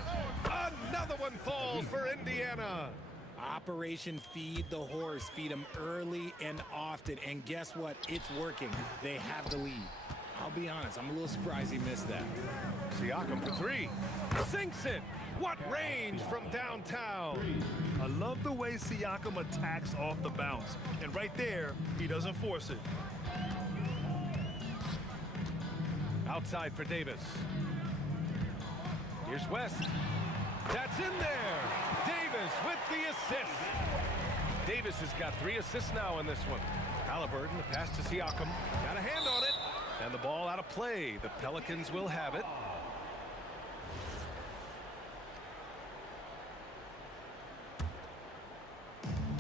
Another one falls for Indiana. Operation Feed the Horse. Feed him early and often. And guess what? It's working. They have the lead. I'll be honest, I'm a little surprised he missed that. Siakam for 3. Sinks it. What range from downtown. I love the way Siakam attacks off the bounce. And right there, he doesn't force it. Outside for Davis. Here's West. That's in there. Davis with the assist. Davis has got 3 assists now in this one. Halliburton, the pass to Siakam. Got a hand on it. And the ball out of play. The Pelicans will have it.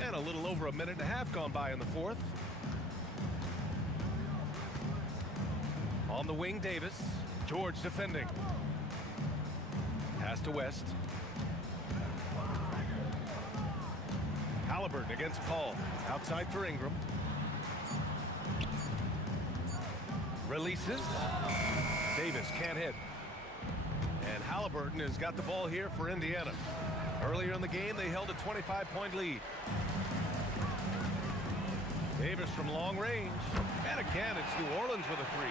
And a little over a minute and a half gone by in the 4th. On the wing, Davis. George defending. Pass to West. Halliburton against Paul. Outside for Ingram. Releases. Davis can't hit. And Halliburton has got the ball here for Indiana. Earlier in the game, they held a 25-point lead. Davis from long range. And again, it's New Orleans with a 3.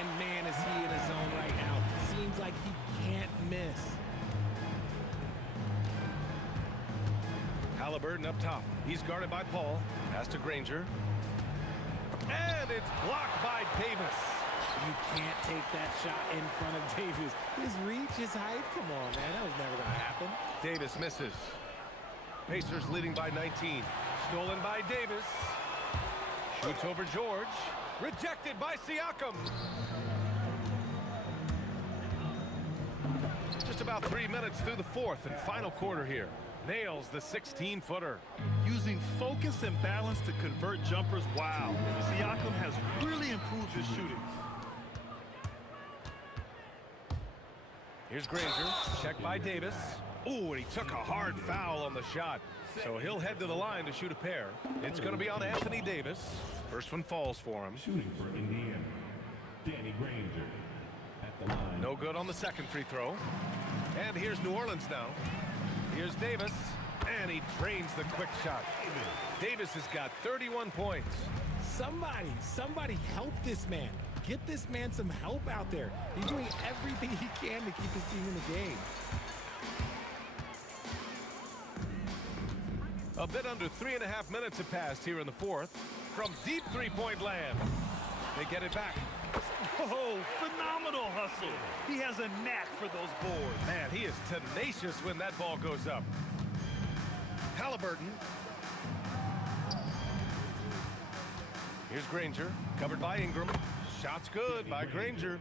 And man, is he in his zone right now. Seems like he can't miss. Halliburton up top. He's guarded by Paul. Pass to Granger. And it's blocked by Davis. You can't take that shot in front of Davis. His reach, his height. Come on, man. That was never going to happen. Davis misses. Pacers leading by 19. Stolen by Davis. Shoots over George. Rejected by Siakam. Just about 3 minutes through the 4th and final quarter here. Nails the 16-footer. Using focus and balance to convert jumpers. Wow. Siakam has really improved his shooting. Here's Granger. Checked by Davis. Ooh, and he took a hard foul on the shot. So he'll head to the line to shoot a pair. It's going to be on Anthony Davis. First one falls for him. Shooting for Indiana, Danny Granger at the line. No good on the second free throw. And here's New Orleans now. Here's Davis, and he drains the quick shot. Davis has got 31 points. Somebody help this man. Get this man some help out there. He's doing everything he can to keep his team in the game. A bit under 3.5 minutes have passed here in the 4th. From deep three-point land. They get it back. Oh, phenomenal hustle. He has a knack for those boards. Man, he is tenacious when that ball goes up. Halliburton. Here's Granger, covered by Ingram. Shot's good by Granger.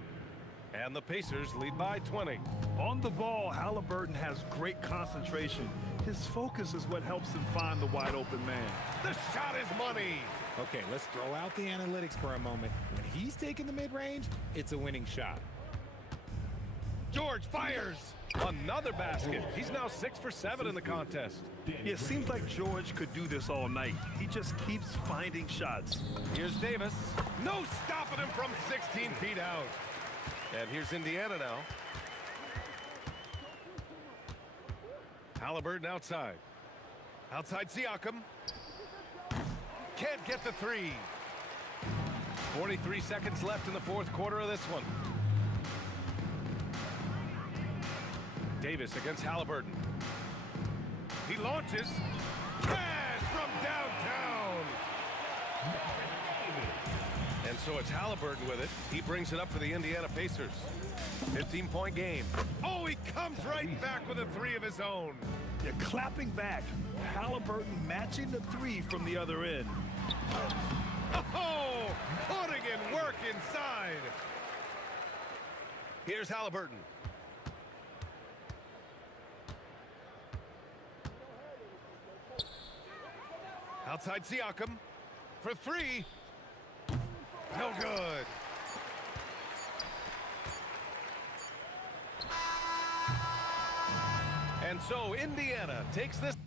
And the Pacers lead by 20. On the ball, Halliburton has great concentration. His focus is what helps him find the wide open man. The shot is money. Okay, let's throw out the analytics for a moment. When he's taking the mid-range, it's a winning shot. George fires. Another basket. He's now 6 for 7 in the contest. Yeah, it seems like George could do this all night. He just keeps finding shots. Here's Davis. No stopping him from 16 feet out. And here's Indiana now. Halliburton outside. Outside Siakam. Can't get the three. 43 seconds left in the fourth quarter of this one. Davis against Halliburton. He launches. Cash from downtown. And so it's Halliburton with it. He brings it up for the Indiana Pacers. 15-point game. Oh, he comes right back with a three of his own. They're clapping back. Halliburton matching the three from the other end. Oh, putting in work inside. Here's Halliburton. Outside Siakam for three. No good. And so Indiana takes this.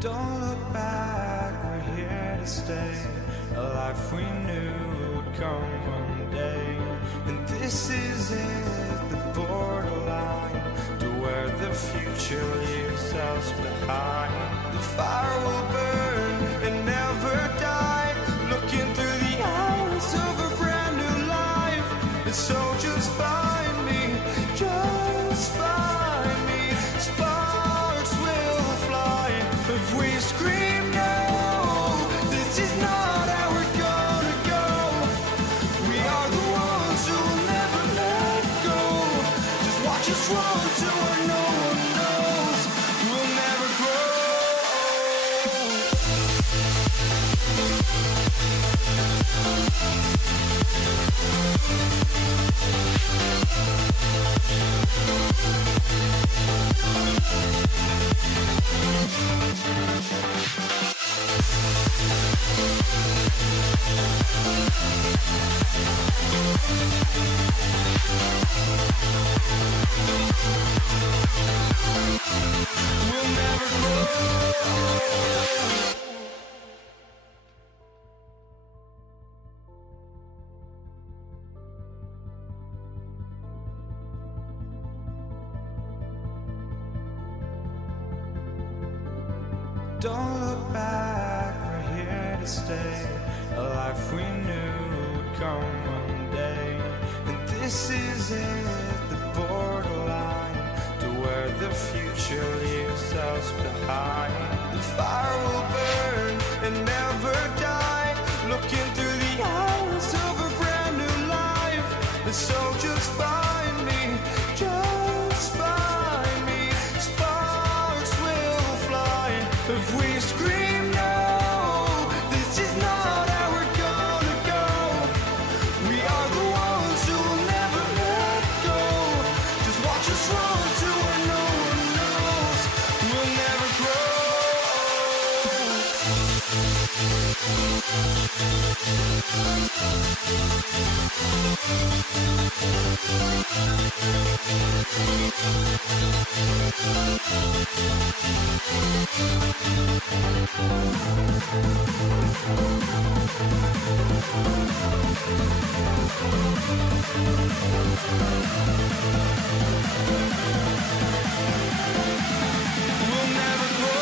Don't look back, we're here to stay. A life we knew would come one day. And this is it, the borderline, to where the future leaves us behind. The fire will burn and never die, looking through the eyes of a brand new life. And so just find me, just find me. Sparks will fly if we scream no. This is not how we're gonna go. We are the ones who will never let go. Just watch us run to where no one knows. We'll never grow. We'll never grow. Don't look back, we're here to stay. A life we knew would come one day. And this is it, the borderline, to where the future leaves us behind. The fire will burn and never die, looking through the eyes of a brand new life. And so just find me, just find me. Sparks will fly if we scream no. This is not how we're gonna go. We are the ones who will never let go. Just watch us run to where no one knows. We'll never grow. We'll never grow.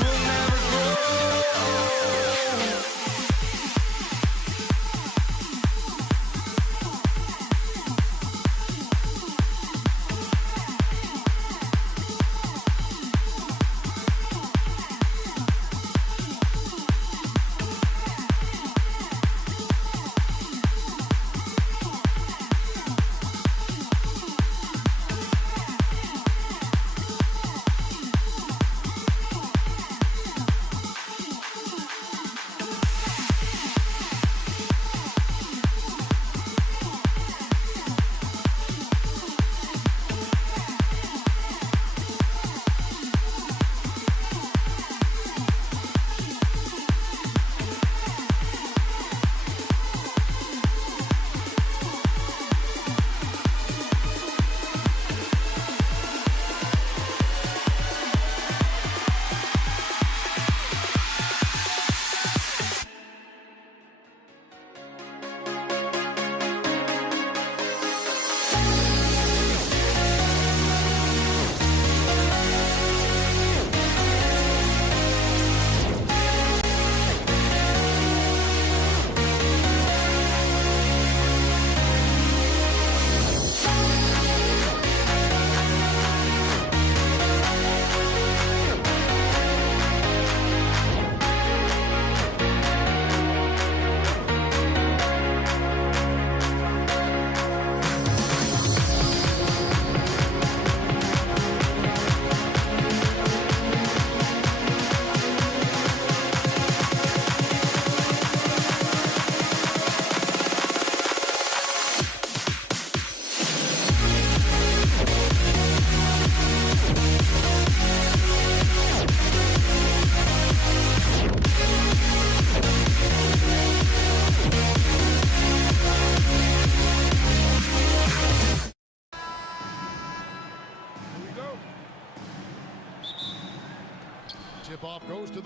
We'll never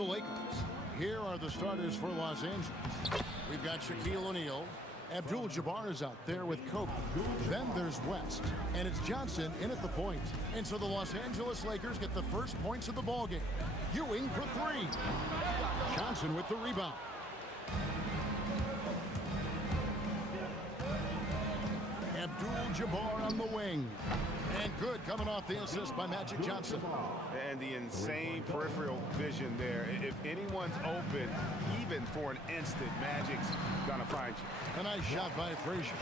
the Lakers. Here are the starters for Los Angeles. We've got Shaquille O'Neal. Abdul-Jabbar is out there with Kobe. Then there's West, and it's Johnson in at the point. And so the Los Angeles Lakers get the first points of the ballgame. Ewing for three. Johnson with the rebound. Abdul-Jabbar on the wing. And good coming off the assist by Magic Johnson. And the insane peripheral vision there. If anyone's open, even for an instant, Magic's gonna find you. A nice shot by Frazier.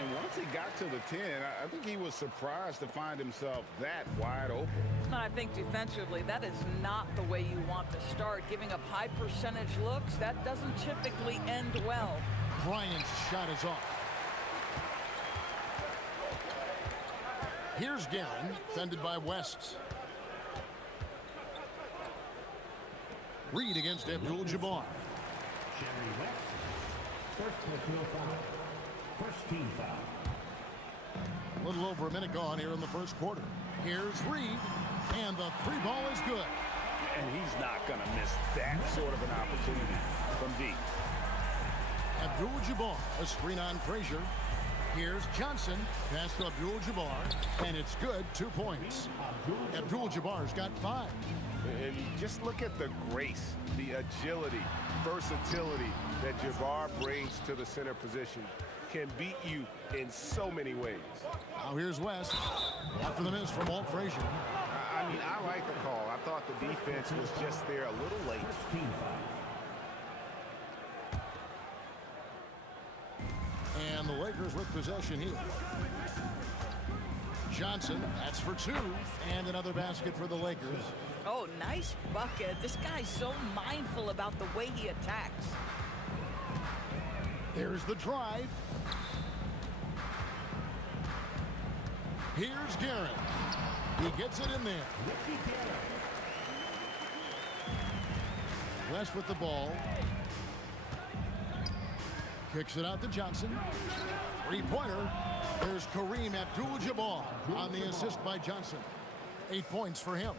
And once he got to the 10, I think he was surprised to find himself that wide open. I think defensively, that is not the way you want to start. Giving up high percentage looks, that doesn't typically end well. Bryant's shot is off. Here's Guerin, defended by West. Reed against Abdul-Jabbar. Jerry West. First personal foul. First team foul. A little over a minute gone here in the first quarter. Here's Reed, and the three ball is good. And he's not going to miss that sort of an opportunity from deep. Abdul-Jabbar, a screen on Frazier. Here's Johnson, pass to Abdul-Jabbar, and it's good, 2 points. Abdul-Jabbar's got 5. And just look at the grace, the agility, versatility that Jabbar brings to the center position. Can beat you in so many ways. Now here's West, after the miss from Walt Frazier. I mean, I like the call. I thought the defense was just there a little late. And the Lakers with possession here. Johnson, that's for 2. And another basket for the Lakers. Oh, nice bucket. This guy's so mindful about the way he attacks. There's the drive. Here's Guerin. He gets it in there. West with the ball. Kicks it out to Johnson. Three-pointer. There's Kareem Abdul-Jabbar on the assist by Johnson. 8 points for him.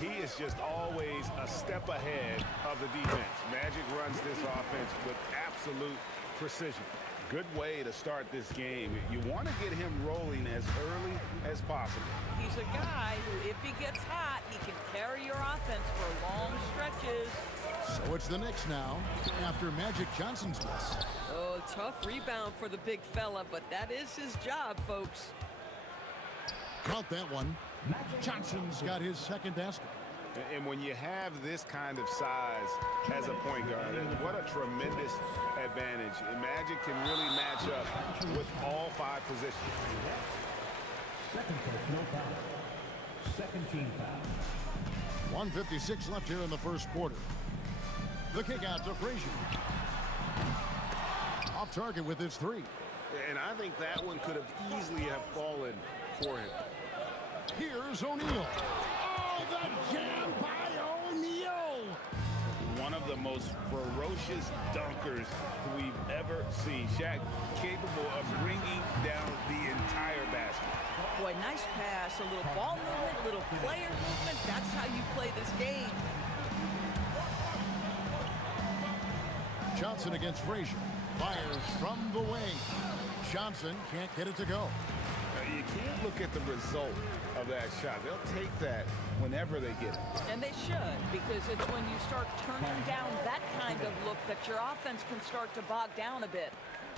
He is just always a step ahead of the defense. Magic runs this offense with absolute precision. Good way to start this game. You want to get him rolling as early as possible. He's a guy who, if he gets hot, he can carry your offense for long stretches. So it's the Knicks now, after Magic Johnson's miss. Oh, tough rebound for the big fella, but that is his job, folks. Count that one. Johnson's got his second basket. And when you have this kind of size as a point guard, what a tremendous advantage. And Magic can really match up with all 5 positions. Second personal foul. Second team foul. 1:56 left here in the first quarter. The kick out to Frazier. Off target with his 3. And I think that one could have easily have fallen for him. Here's O'Neal. Oh, the jam by O'Neal! One of the most ferocious dunkers we've ever seen. Shaq capable of bringing down the entire basket. Boy, nice pass, a little ball movement, a little player movement. That's how you play this game. Johnson against Frazier. Fires from the wing. Johnson can't get it to go. You can't look at the result of that shot. They'll take that whenever they get it. And they should, because it's when you start turning down that kind of look that your offense can start to bog down a bit.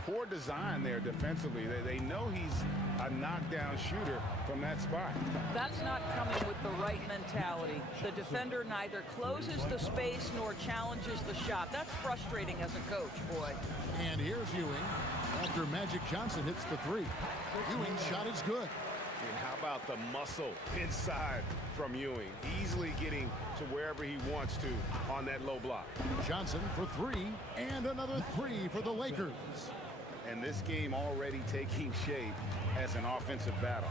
Poor design there defensively. They know he's a knockdown shooter from that spot. That's not coming with the right mentality. The defender neither closes the space nor challenges the shot. That's frustrating as a coach, boy. And here's Ewing after Magic Johnson hits the 3. Ewing's shot is good. And how about the muscle inside from Ewing? Easily getting to wherever he wants to on that low block. Johnson for 3, and another 3 for the Lakers. And this game already taking shape as an offensive battle.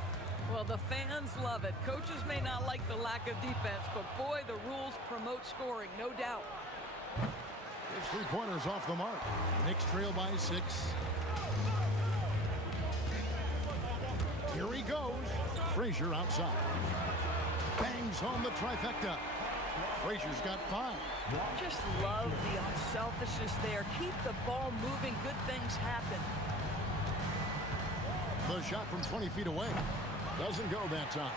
Well, the fans love it. Coaches may not like the lack of defense, but boy, the rules promote scoring, no doubt. His 3-pointers off the mark. Knicks trail by 6. Here he goes. Frazier outside. Bangs on the trifecta. Frazier's got 5. Just love the unselfishness there. Keep the ball moving. Good things happen. The shot from 20 feet away doesn't go that time.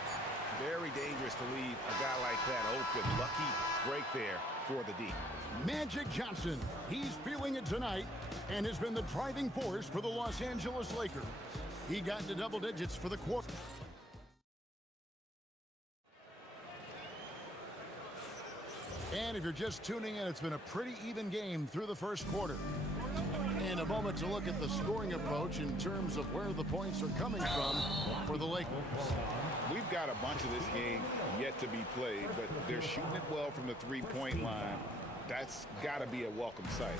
Very dangerous to leave a guy like that open. Lucky break there for the D. Magic Johnson, he's feeling it tonight and has been the driving force for the Los Angeles Lakers. He got into double digits for the quarter. And if you're just tuning in, it's been a pretty even game through the first quarter. In a moment to look at the scoring approach in terms of where the points are coming from for the Lakers. We've got a bunch of this game yet to be played, but they're shooting it well from the three-point line. That's got to be a welcome sight.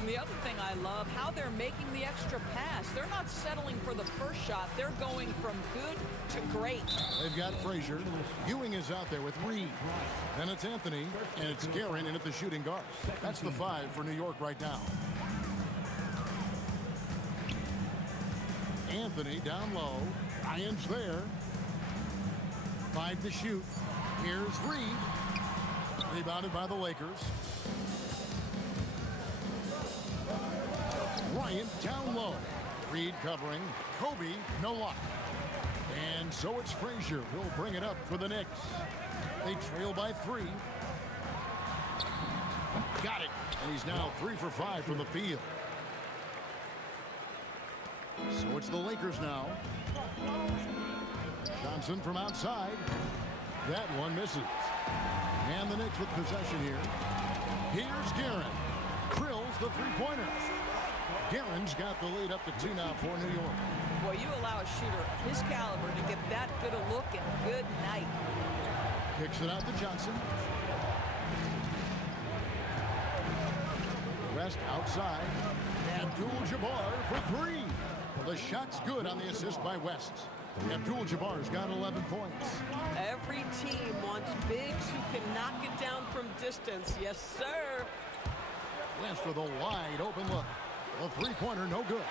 And the other thing I love, how they're making the extra pass. They're not settling for the first shot. They're going from good to great. They've got Frazier. Ewing is out there with Reed. Then it's Anthony, and it's Guerin in at the shooting guard. That's the 5 for New York right now. Anthony down low. Ryan's there. 5 to shoot. Here's Reed. Rebounded by the Lakers. Ryan down low. Reed covering. Kobe, no luck. And so it's Frazier who'll bring it up for the Knicks. They trail by 3. Got it. And he's now 3 for 5 from the field. So it's the Lakers now. Johnson from outside. That one misses. And the Knicks with possession here. Here's Guerin. Drills the three-pointer. Guerin's got the lead up to 2 now for New York. Boy, you allow a shooter of his caliber to get that good a look, and good night. Kicks it out to Johnson. West outside. Abdul-Jabbar for 3. The shot's good on the assist by West. Abdul-Jabbar's got 11 points. Every team wants bigs who can knock it down from distance. Yes, sir. West with a wide open look. The three-pointer no good.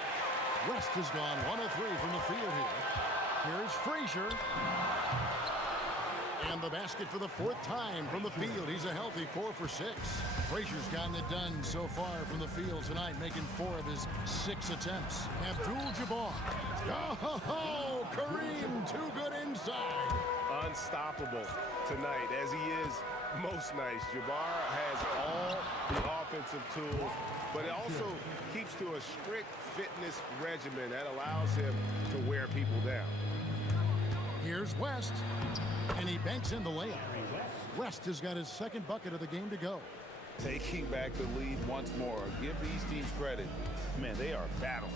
West has gone 1 of 3 from the field here. Here's Frazier. And the basket for the 4th time from the field. He's a healthy 4 for 6. Frazier's gotten it done so far from the field tonight, making 4 of his 6 attempts. Abdul-Jabbar. Oh, Kareem, too good inside. Unstoppable tonight, as he is most nights. Jabbar has all the offensive tools, but it also keeps to a strict fitness regimen that allows him to wear people down. Here's West, and he banks in the layup. West has got his 2nd bucket of the game to go. Taking back the lead once more. Give these teams credit. Man, they are battling.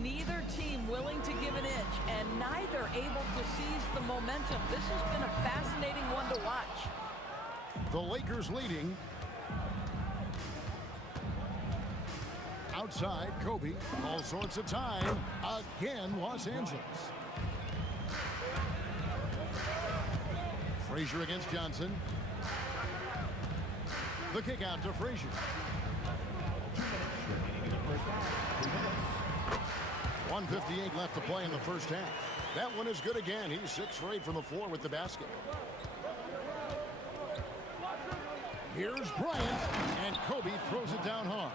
Neither team willing to give an inch, and neither able to seize the momentum. This has been a fascinating one to watch. The Lakers leading. Outside, Kobe. All sorts of time. Again, Los Angeles. Frazier against Johnson. The kick out to Frazier. 1:58 left to play in the first half. That one is good again. He's 6 for 8 from the floor with the basket. Here's Bryant, and Kobe throws it down hard.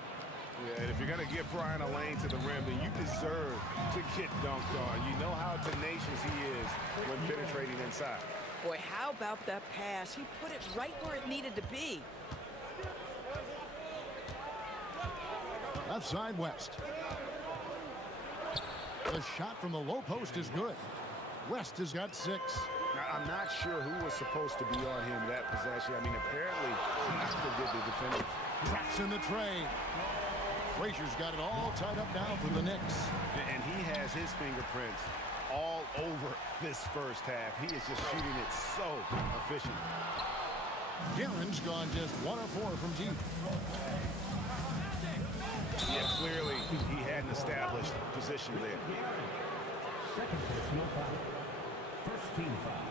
Yeah, and if you're going to give Bryant a lane to the rim, then you deserve to get dunked on. You know how tenacious he is when penetrating inside. Boy, how about that pass? He put it right where it needed to be. Left side, West. The shot from the low post is good. West has got 6. Now, I'm not sure who was supposed to be on him that possession. I mean, apparently, neither did the defenders. Drops in the tray. Frazier's got it all tied up now for the Knicks. And he has his fingerprints all over this first half. He is just shooting it so efficiently. Guerin's gone just 1 of 4 from deep. Yeah, clearly he had an established position there. Second personal foul. First team foul.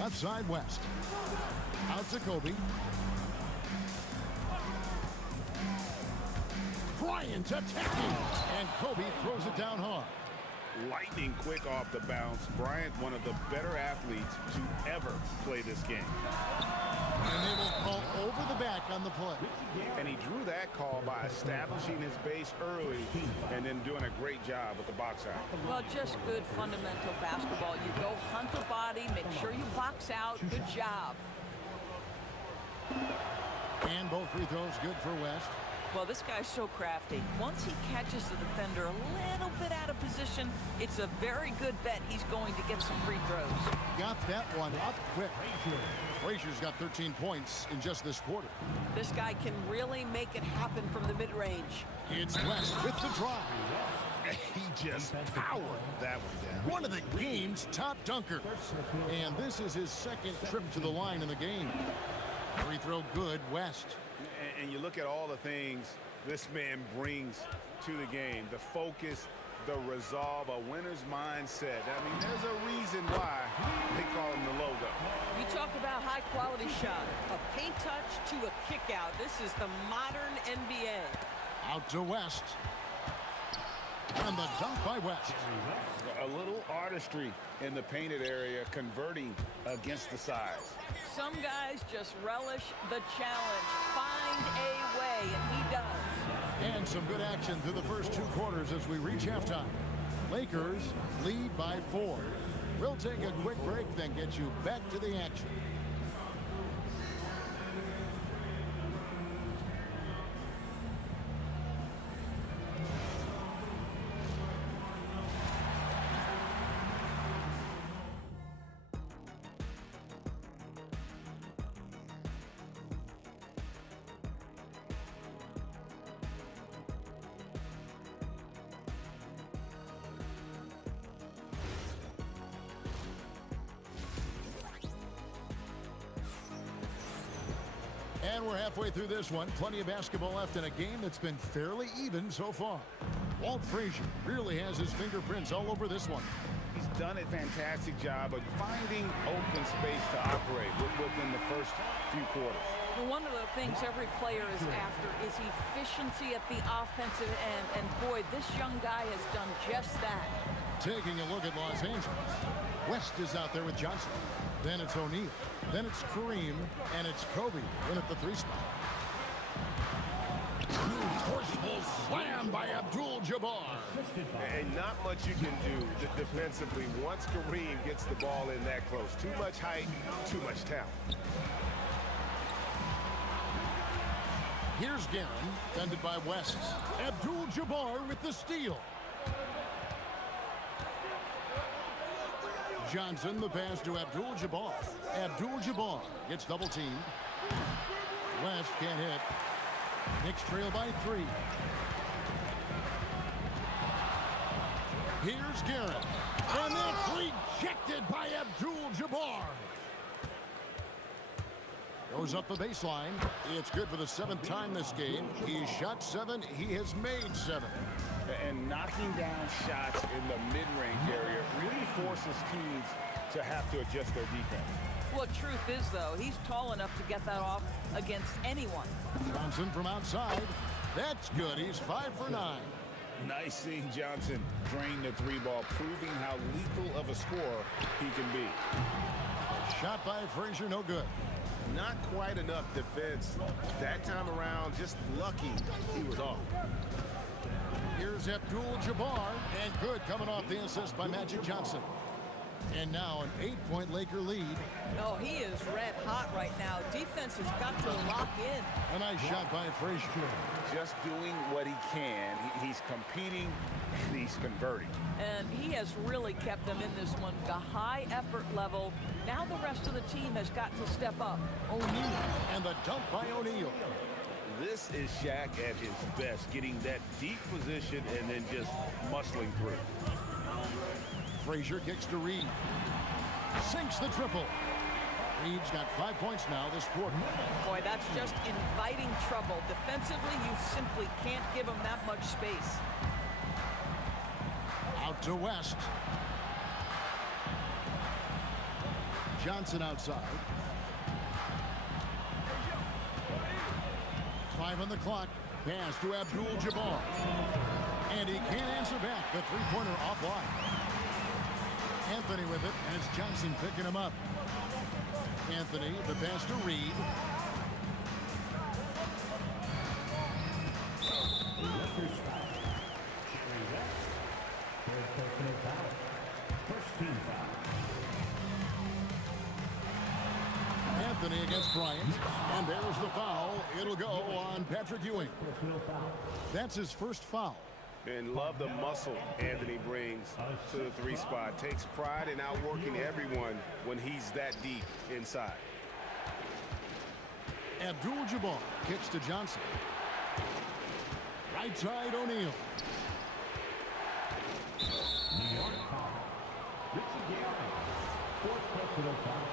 Left side, West. Out to Kobe. Bryant attacking. And Kobe throws it down hard. lightning quick off the bounce. Bryant, one of the better athletes to ever play this game. And they will call over the back on the play. And he drew that call by establishing his base early and then doing a great job with the box out. Well, just good fundamental basketball. You go hunt the body, make sure you box out. Good job. And both free throws good for West. Well, this guy's so crafty. Once he catches the defender a little bit out of position, it's a very good bet he's going to get some free throws. Got that one up quick. Frazier's got 13 points in just this quarter. This guy can really make it happen from the mid-range. It's West with the drive. He just powered that one down. One of the game's top dunkers. And this is his second trip to the line in the game. Free throw good, West. And you look at all the things this man brings to the game. The focus, the resolve, a winner's mindset. I mean, there's a reason why they call him the logo. You talk about high-quality shot. A paint touch to a kick-out. This is the modern NBA. Out to West. And the dunk by West. A little artistry in the painted area, converting against the size. Some guys just relish the challenge. Find a way, and he does. And some good action through the first 2 quarters as we reach halftime. Lakers lead by 4. We'll take a quick break, then get you back to the action. And we're halfway through this one. Plenty of basketball left in a game that's been fairly even so far. Walt Frazier really has his fingerprints all over this one. He's done a fantastic job of finding open space to operate within the first few quarters. Well, one of the things every player is after is efficiency at the offensive end. And boy, this young guy has done just that. Taking a look at Los Angeles. West is out there with Johnson. Then it's O'Neal. Then it's Kareem. And it's Kobe in at the 3 spot. Forceful slam by Abdul-Jabbar. And not much you can do defensively once Kareem gets the ball in that close. Too much height, too much talent. Here's Guerin, defended by West. Abdul-Jabbar with the steal. Johnson, the pass to Abdul-Jabbar. Abdul-Jabbar gets double-teamed. West can't hit. Knicks trail by 3. Here's Guerin. And that's rejected by Abdul-Jabbar. Goes up the baseline. It's good for the 7th time this game. He shot 7. He has made 7. And knocking down shots in the mid-range area really forces teams to have to adjust their defense. Well, truth is, though, he's tall enough to get that off against anyone. Johnson from outside. That's good. He's 5 for 9. Nice seeing Johnson drain the 3 ball, proving how lethal of a scorer he can be. Shot by Frazier, no good. Not quite enough defense. That time around, just lucky he was off. Here's Abdul-Jabbar, and good coming off the assist by Magic Johnson. And now an 8-point Laker lead. Oh, he is red hot right now. Defense has got to lock in. A nice shot by Frazier. Just doing what he can. He's competing and he's converting. And he has really kept them in this one. The high effort level. Now the rest of the team has got to step up. O'Neal, and the dunk by O'Neal. This is Shaq at his best, getting that deep position and then just muscling through. Frazier kicks to Reed. Sinks the triple. Reed's got 5 points now this quarter. Boy, that's just inviting trouble. Defensively, you simply can't give him that much space. Out to West. Johnson outside. 5 on the clock. Pass to Abdul-Jabbar. And he can't answer back. The three-pointer offline. Anthony with it, and it's Johnson picking him up. Anthony, the pass to Reed. Lakers foul. Third personal foul. First team foul. Anthony against Bryant. And there's the foul. It'll go on Patrick Ewing. That's his first foul. And love the muscle Anthony brings to the three spot. Takes pride in outworking everyone when he's that deep inside. Abdul-Jabbar kicks to Johnson. Right side O'Neal. New York foul. Richie Gary. Fourth personal foul.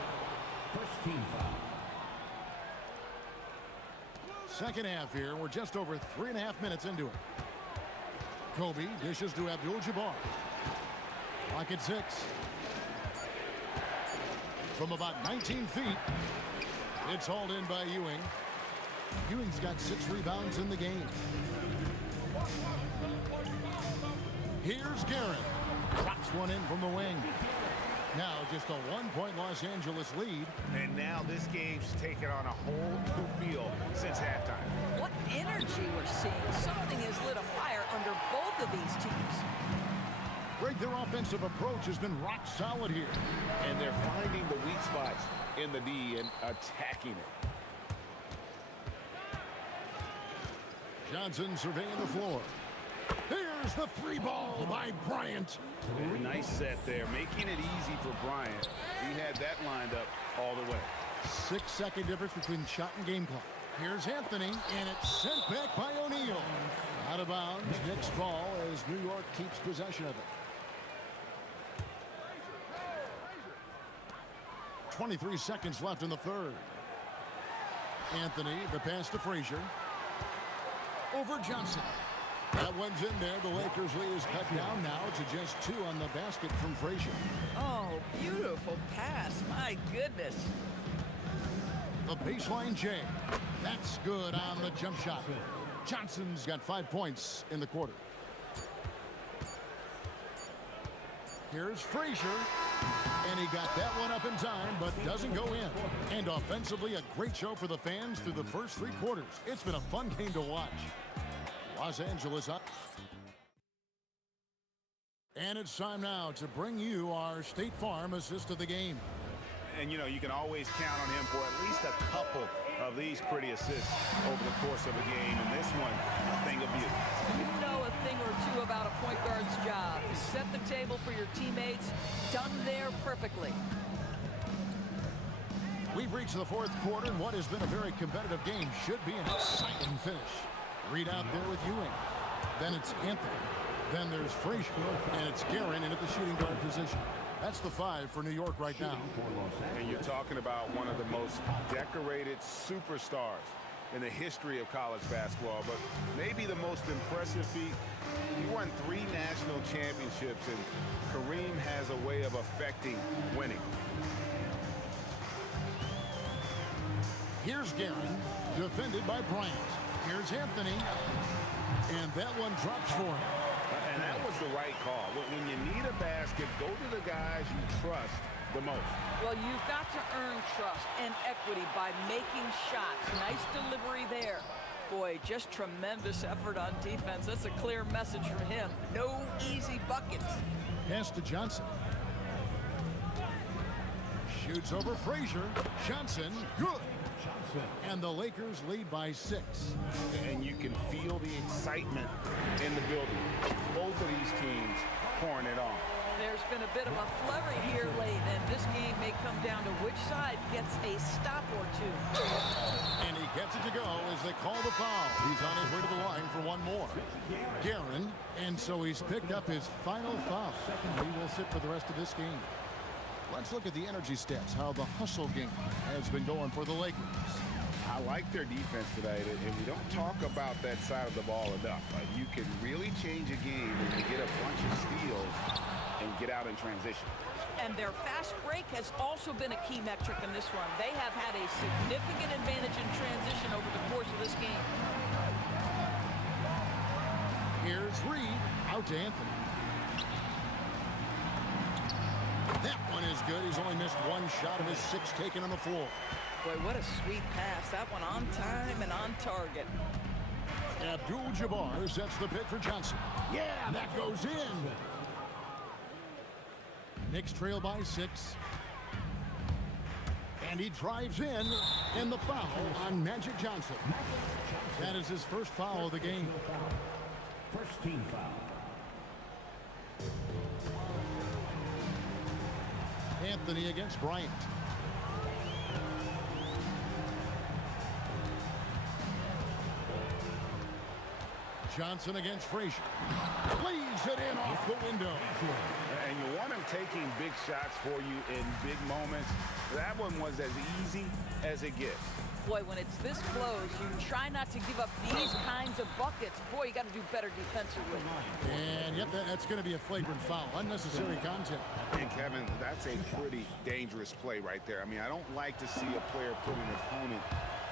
First team foul. Second half here. We're just over 3.5 minutes into it. Kobe dishes to Abdul-Jabbar. Clock at 6. From about 19 feet, it's hauled in by Ewing. Ewing's got 6 rebounds in the game. Here's Garrett. Drops one in from the wing. Now just a 1-point Los Angeles lead. And now this game's taken on a whole new feel since halftime. What energy we're seeing. Something has lit a fire under both of these teams. Greg, their offensive approach has been rock solid here. And they're finding the weak spots in the D and attacking it. Johnson surveying the floor. Here's the free ball by Bryant. Nice set there, making it easy for Bryant. He had that lined up all the way. 6-second difference between shot and game clock. Here's Anthony, and it's sent back by O'Neal. Out of bounds, Knicks ball as New York keeps possession of it. 23 seconds left in the third. Anthony, the pass to Frazier. Over Johnson. That one's in there. The Lakers lead is cut down now to just 2 on the basket from Frazier. Oh, beautiful pass. My goodness. The baseline J. That's good on the jump shot. Johnson's got 5 points in the quarter. Here's Frazier. And he got that one up in time, but doesn't go in. And offensively, a great show for the fans through the first 3 quarters. It's been a fun game to watch. Los Angeles up. And it's time now to bring you our State Farm assist of the game. And, you know, you can always count on him for at least a couple of these pretty assists over the course of a game. And this one, a thing of beauty. You know a thing or two about a point guard's job. Set the table for your teammates. Done there perfectly. We've reached the 4th quarter, and what has been a very competitive game should be an exciting finish. Reed out there with Ewing. Then it's Anthony. Then there's Frazier. And it's Guerin in at the shooting guard position. That's the 5 for New York right now. And you're talking about one of the most decorated superstars in the history of college basketball, but maybe the most impressive feat. He won 3 national championships, and Kareem has a way of affecting winning. Here's Guerin, defended by Bryant. Here's Anthony, and that one drops for him. And that was the right call. When you need a basket, go to the guys you trust the most. Well, you've got to earn trust and equity by making shots. Nice delivery there. Boy, just tremendous effort on defense. That's a clear message from him. No easy buckets. Pass to Johnson. Shoots over Frazier. Johnson, good. And the Lakers lead by 6. And you can feel the excitement in the building. Both of these teams pouring it on. There's been a bit of a flurry here late, and this game may come down to which side gets a stop or 2. And he gets it to go as they call the foul. He's on his way to the line for one more. Guerin, and so he's picked up his final foul. He will sit for the rest of this game. Let's look at the energy stats, how the hustle game has been going for the Lakers. I like their defense today, and we don't talk about that side of the ball enough. You can really change a game when you get a bunch of steals and get out in transition. And their fast break has also been a key metric in this one. They have had a significant advantage in transition over the course of this game. Here's Reed. Out to Anthony. That one is good. He's only missed one shot of his 6 taken on the floor. Boy, what a sweet pass. That one on time and on target. Abdul-Jabbar sets the pick for Johnson. Yeah, that goes in. Knicks trail by 6. And he drives in, and the foul on Magic Johnson. That is his first foul of the game. First team foul. Anthony against Bryant. Johnson against Frazier. Leaves it in off the window. And you want him taking big shots for you in big moments. That one was as easy as it gets. Boy, when it's this close, you try not to give up these kinds of buckets. Boy, you got to do better defensively. And yep, that's going to be a flagrant foul. Unnecessary contact. And Kevin, that's a pretty dangerous play right there. I mean, I don't like to see a player put an opponent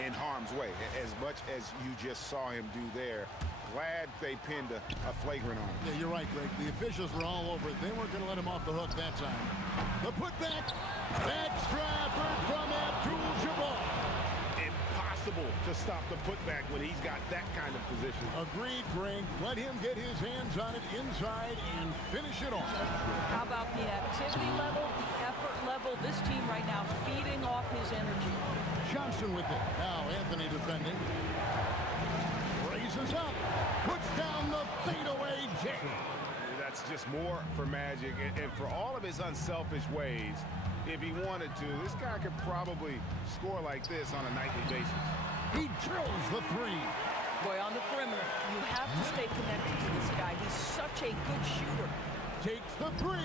in harm's way as much as you just saw him do there. Glad they pinned a flagrant on him. Yeah, you're right, Greg. The officials were all over it. They weren't going to let him off the hook that time. The putback. That's Trafford from Abdul-Jabbar. Impossible to stop the putback when he's got that kind of position. Agreed, Greg. Let him get his hands on it inside and finish it off. How about the activity level, the effort level? This team right now feeding off his energy. Johnson with it. Now Anthony defending. Raises up. Puts down the fadeaway jam. That's just more for Magic. And for all of his unselfish ways, if he wanted to, this guy could probably score like this on a nightly basis. He drills the 3. Boy, on the perimeter, you have to stay connected to this guy. He's such a good shooter. Takes the 3.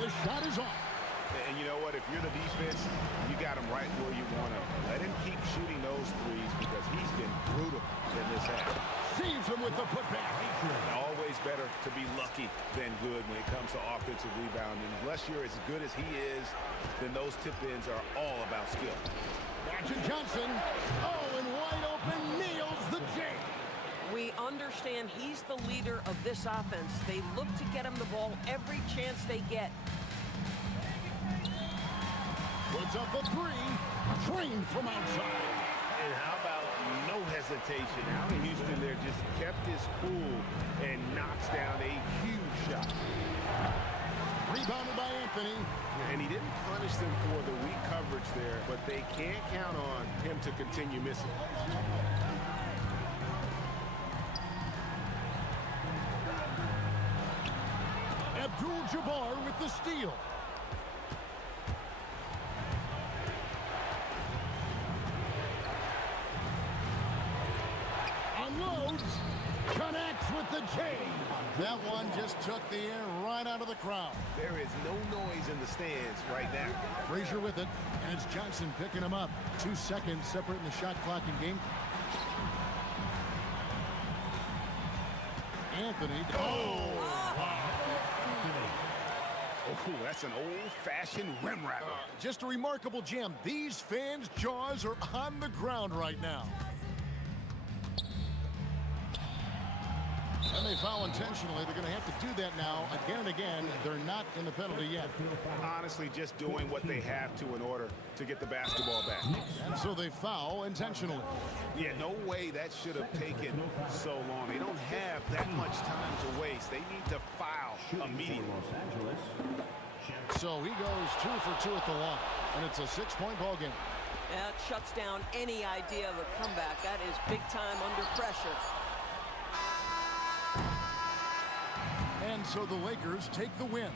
The shot is off. And you know what? If you're the defense, you got him right where you want him. Let him keep shooting those threes because he's been brutal in this half. Saves him with the putback. Always better to be lucky than good when it comes to offensive rebounding. Unless you're as good as he is, then those tip-ins are all about skill. Magic Johnson. Oh, and wide open, nails the J. We understand he's the leader of this offense. They look to get him the ball every chance they get. Puts up a 3. Trained from outside. And how about no hesitation? Out in Houston there just kept his cool and knocks down a huge shot. Rebounded by Anthony. And he didn't punish them for the weak coverage there, but they can't count on him to continue missing. Abdul-Jabbar with the steal. Unloads. Connects with the J. That one just took the air right out of the crowd. There is no noise in the stands right now. Frazier with it, and it's Johnson picking him up. 2 seconds separating the shot clock and game. Anthony. Oh, that's an old-fashioned rim wrapper. Just a remarkable jam. These fans' jaws are on the ground right now. And they foul intentionally. They're going to have to do that now again and again. They're not in the penalty yet. Honestly, just doing what they have to in order to get the basketball back. And so they foul intentionally. Yeah, no way that should have taken so long. They don't have that much time to waste. They need to foul immediately. So he goes 2 for 2 at the line. And it's a 6-point ball game. That shuts down any idea of a comeback. That is big time under pressure. And so the Lakers take the win.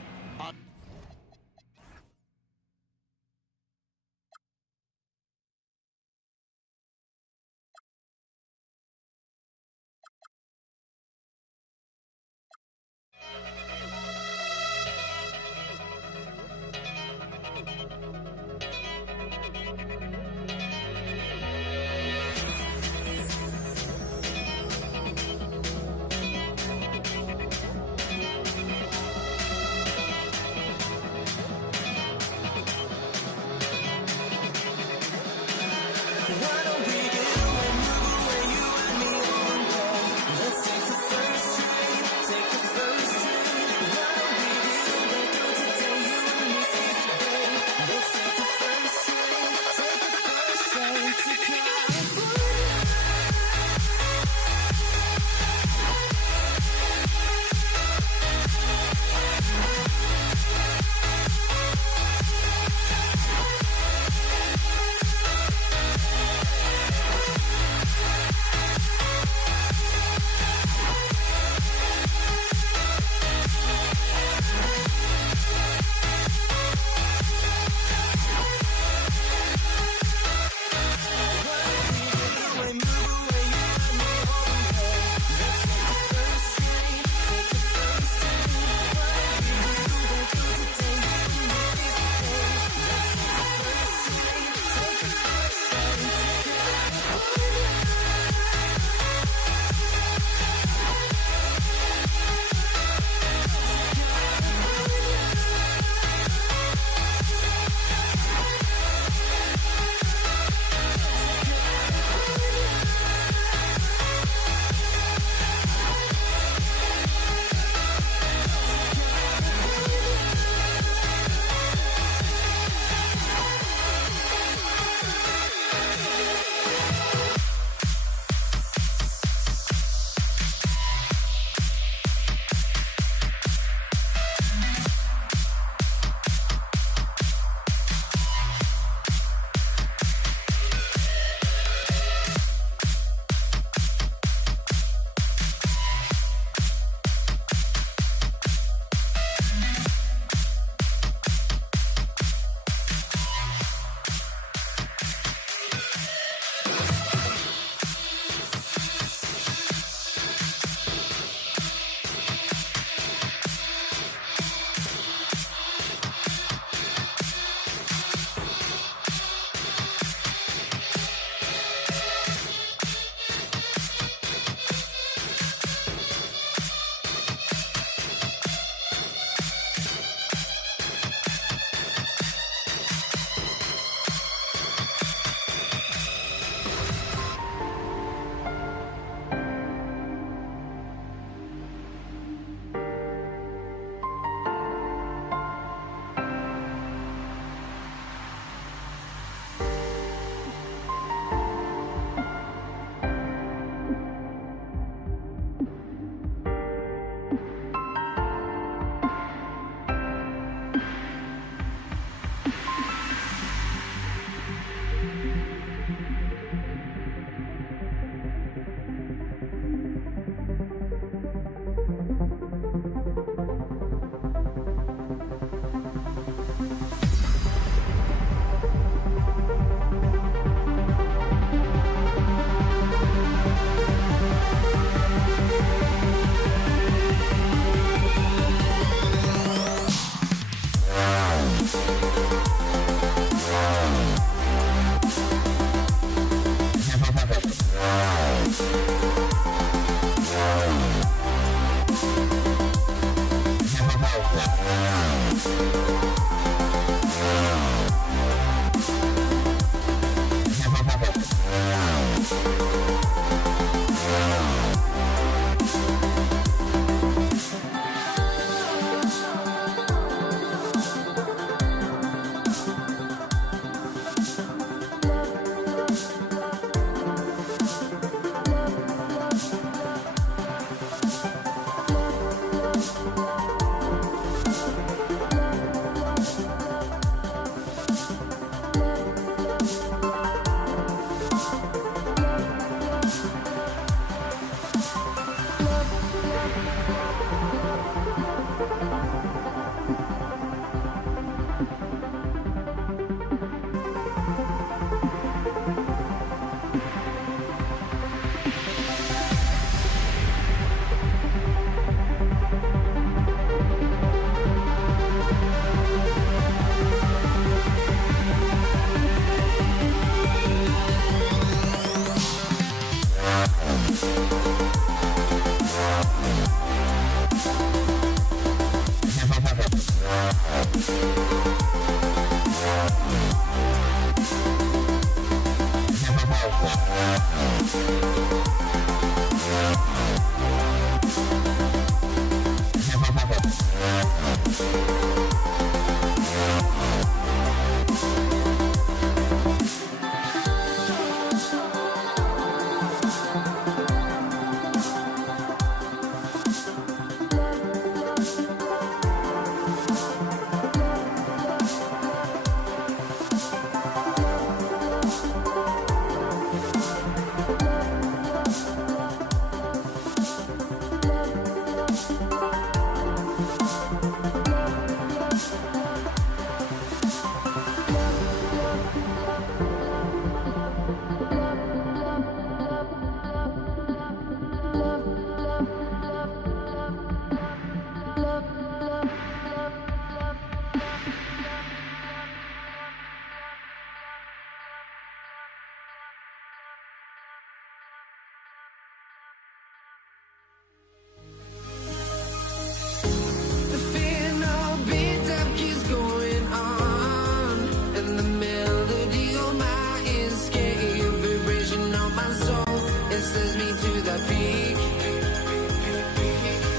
The fear no beat up keeps going on, and the melody on my ears, scary vibration on my soul. It sends me to the peak,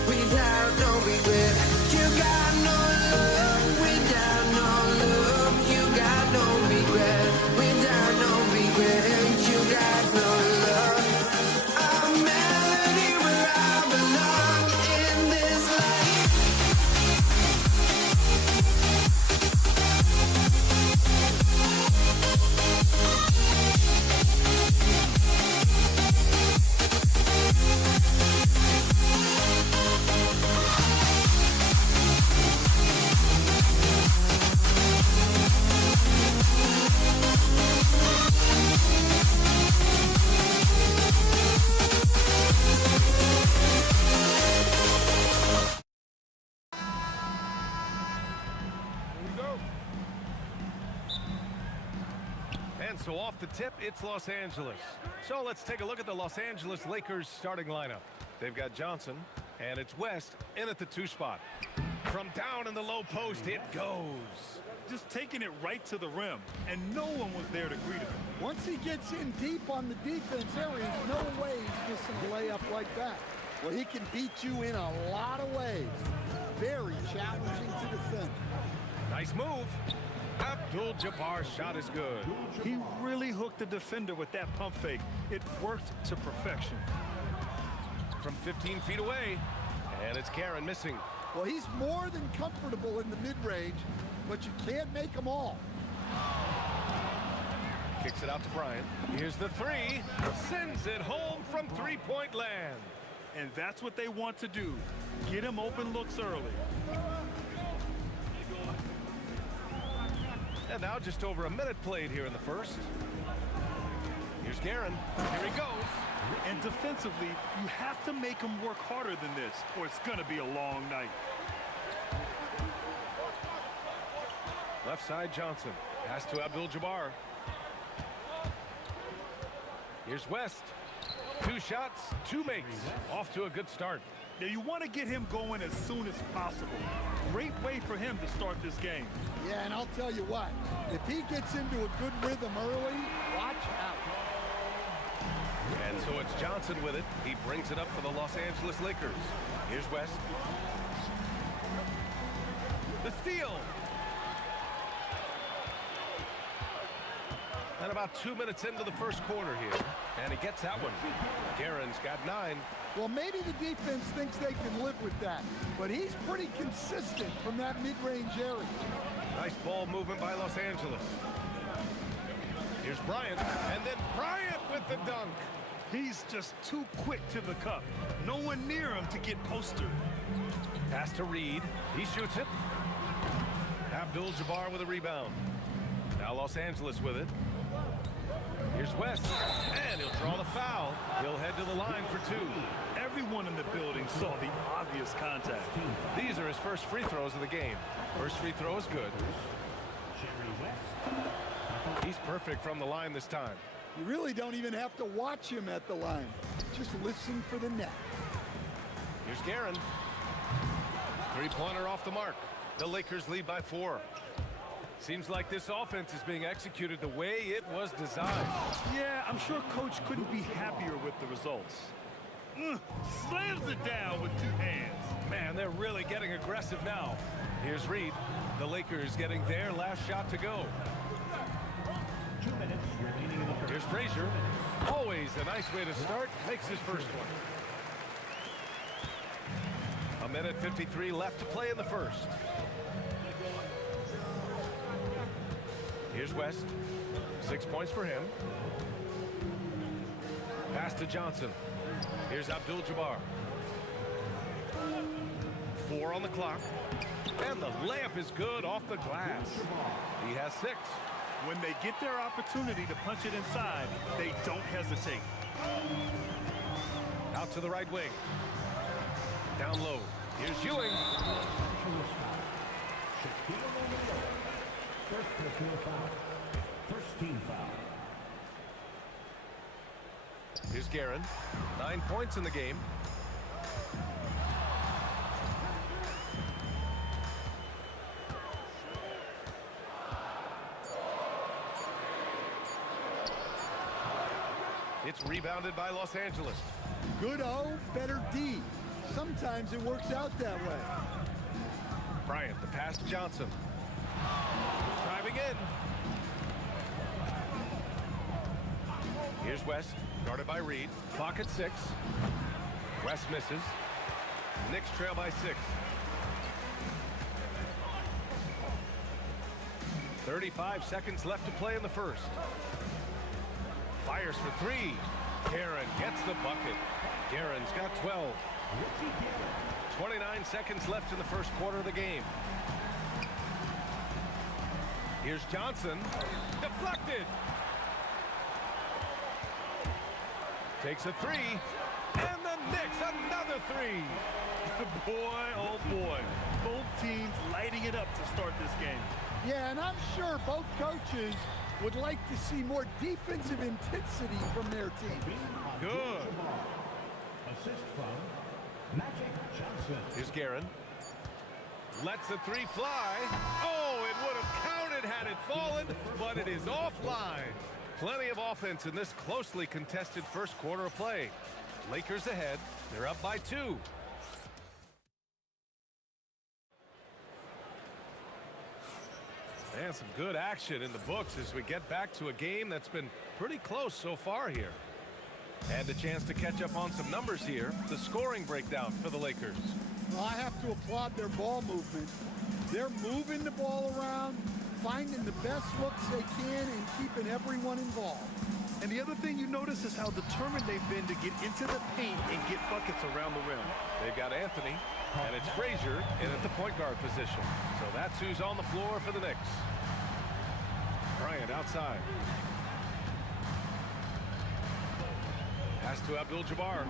without no regret. You got no love, without no love. You got no regret, without no regret. You got no love. A melody where I belong in this life. And so off the tip, it's Los Angeles. So let's take a look at the Los Angeles Lakers starting lineup. They've got Johnson, and it's West in at the 2 spot. From down in the low post, it goes. Just taking it right to the rim, and no one was there to greet him. Once he gets in deep on the defense, there is no way he's missing a layup like that. Well, he can beat you in a lot of ways. Very challenging to defend. Nice move. Abdul-Jabbar's shot is good. He really hooked the defender with that pump fake. It worked to perfection. From 15 feet away, and it's Karen missing. Well, he's more than comfortable in the mid-range, but you can't make them all. Kicks it out to Bryant. Here's the 3. Sends it home from three-point land. And that's what they want to do. Get him open looks early. And now just over a minute played here in the first. Here's Guerin. Here he goes. And defensively, you have to make him work harder than this, or it's going to be a long night. Left side, Johnson. Pass to Abdul-Jabbar. Here's West. 2 shots, 2 makes. Off to a good start. Now you want to get him going as soon as possible. Great way for him to start this game. Yeah, and I'll tell you what, if he gets into a good rhythm early, watch out. And so it's Johnson with it. He brings it up for the Los Angeles Lakers. Here's West. The steal. And about 2 minutes into the first quarter here. And he gets that one. Guerin's got 9. Well, maybe the defense thinks they can live with that, but he's pretty consistent from that mid-range area. Nice ball movement by Los Angeles. Here's Bryant, and then Bryant with the dunk. He's just too quick to the cup. No one near him to get postered. Pass to Reed. He shoots it. Abdul-Jabbar with a rebound. Now Los Angeles with it. Here's West, and he'll draw the foul. He'll head to the line for 2. Everyone in the building saw the obvious contact. These are his first free throws of the game. First free throw is good. He's perfect from the line this time. You really don't even have to watch him at the line. Just listen for the net. Here's Guerin. 3-pointer off the mark. The Lakers lead by 4. Seems like this offense is being executed the way it was designed. Yeah, I'm sure Coach couldn't be happier with the results. Slams it down with 2 hands. Man, they're really getting aggressive now. Here's Reed. The Lakers getting their last shot to go. 2 minutes remaining in the first. Here's Frazier. Always a nice way to start. Makes his first one. 1:53 left to play in the first. Here's West. 6 points for him. Pass to Johnson. Here's Abdul-Jabbar. 4 on the clock. And the layup is good off the glass. He has 6. When they get their opportunity to punch it inside, they don't hesitate. Out to the right wing. Down low. Here's Ewing. First personal foul. First team foul. Here's Guerin. 9 points in the game. It's rebounded by Los Angeles. Good O, better D. Sometimes it works out that way. Bryant, the pass to Johnson. Driving in. Here's West, guarded by Reed. Clock at 6. West misses. Knicks trail by 6. 35 seconds left to play in the first. Fires for 3. Guerin gets the bucket. Guerin's got 12. 29 seconds left in the first quarter of the game. Here's Johnson. Deflected. Takes a 3. And the Knicks another 3. Boy, oh boy. Both teams lighting it up to start this game. Yeah, and I'm sure both coaches would like to see more defensive intensity from their team. Good. Assist from Magic Johnson. Here's Guerin. Lets the 3 fly. Oh, it would have counted had it fallen, but it is offline. Plenty of offense in this closely contested first quarter of play. Lakers ahead. They're up by 2. And some good action in the books as we get back to a game that's been pretty close so far here. Had the chance to catch up on some numbers here. The scoring breakdown for the Lakers. Well, I have to applaud their ball movement. They're moving the ball around, finding the best looks they can, and keeping everyone involved. And the other thing you notice is how determined they've been to get into the paint and get buckets around the rim. They've got Anthony, and it's Frazier in at the point guard position. So that's who's on the floor for the Knicks. Bryant outside. Pass to Abdul-Jabbar.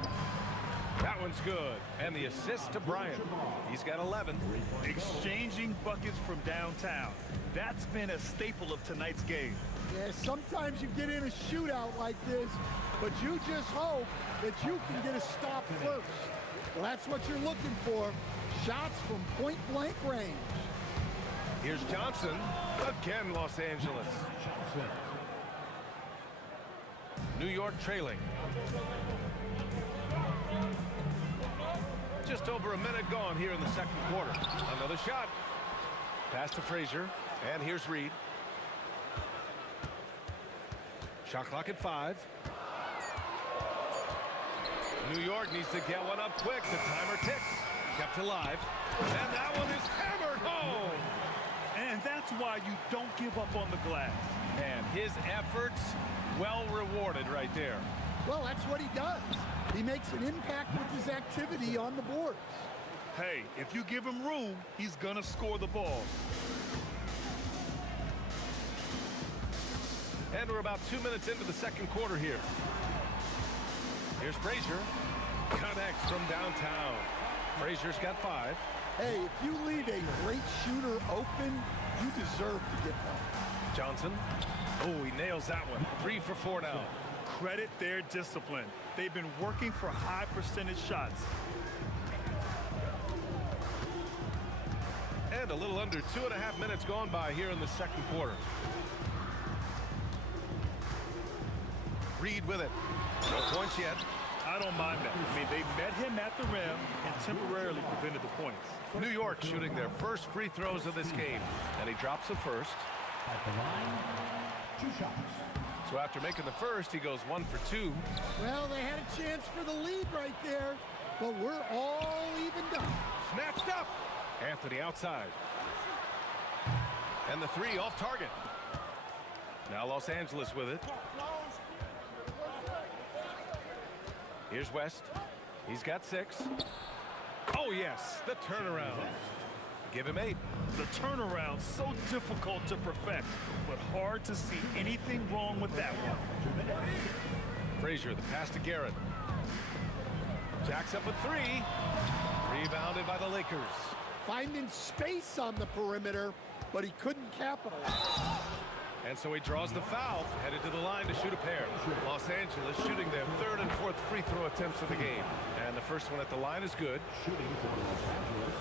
That one's good. And the assist to Bryant. He's got 11. Exchanging buckets from downtown. That's been a staple of tonight's game. Yeah, sometimes you get in a shootout like this, but you just hope that you can get a stop first. Well, that's what you're looking for. Shots from point-blank range. Here's Johnson. Again, Los Angeles. New York trailing. Just over a minute gone here in the second quarter. Another shot. Pass to Frazier. And here's Reed. Shot clock at 5. New York needs to get one up quick. The timer ticks. Kept alive. And that one is hammered home. And that's why you don't give up on the glass. And his efforts well rewarded right there. Well, that's what he does. He makes an impact with his activity on the boards. Hey, if you give him room, he's gonna score the ball. And we're about 2 minutes into the second quarter here. Here's Frazier. Connects from downtown. Frazier's got 5. Hey, if you leave a great shooter open, you deserve to get one. Johnson. Oh, he nails that one. 3 for 4 now. Credit their discipline. They've been working for high percentage shots. And a little under 2.5 minutes gone by here in the second quarter. Reed with it. No points yet. I don't mind that. I mean, they met him at the rim and temporarily prevented the points. New York shooting their first free throws of this game. And he drops the first. At the line, 2 shots. So after making the first, he goes 1 for 2. Well, they had a chance for the lead right there, but we're all evened up. Snatched up. Anthony outside. And the 3 off target. Now Los Angeles with it. Here's West. He's got 6. Oh, yes, the turnaround. Give him 8. The turnaround, so difficult to perfect, but hard to see anything wrong with that one. Frazier, the pass to Garrett. Jacks up a 3. Rebounded by the Lakers. Finding space on the perimeter, but he couldn't capitalize. And so he draws the foul, headed to the line to shoot a pair. Los Angeles shooting their 3rd and 4th free throw attempts of the game. And the first one at the line is good. Shooting for Los Angeles,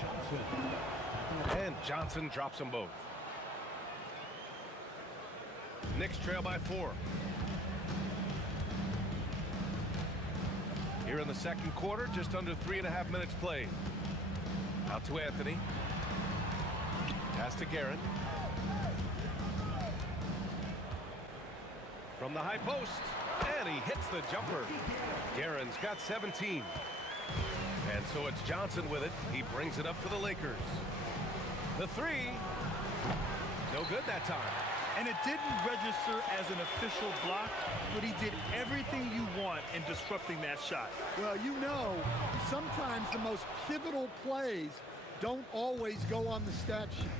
Johnson. And Johnson drops them both. Knicks trail by 4. Here in the second quarter, just under 3.5 minutes played. Out to Anthony. Pass to Garrett. From the high post, and he hits the jumper. Guerin's got 17. And so it's Johnson with it. He brings it up for the Lakers. The 3, no good that time. And it didn't register as an official block, but he did everything you want in disrupting that shot. Well, you know, sometimes the most pivotal plays don't always go on the stat sheet.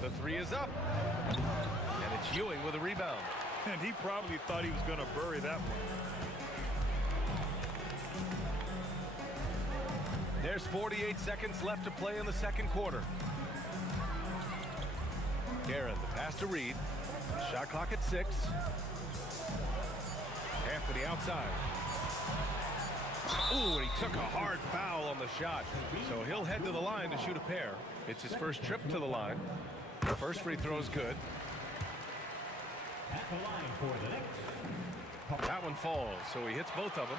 The 3 is up. And it's Ewing with a rebound. And he probably thought he was going to bury that one. There's 48 seconds left to play in the second quarter. Garrett, the pass to Reed. Shot clock at 6. Anthony outside. Ooh, and he took a hard foul on the shot. So he'll head to the line to shoot a pair. It's his first trip to the line. The first free throw is good. At the line for the Knicks. That one falls, so he hits both of them.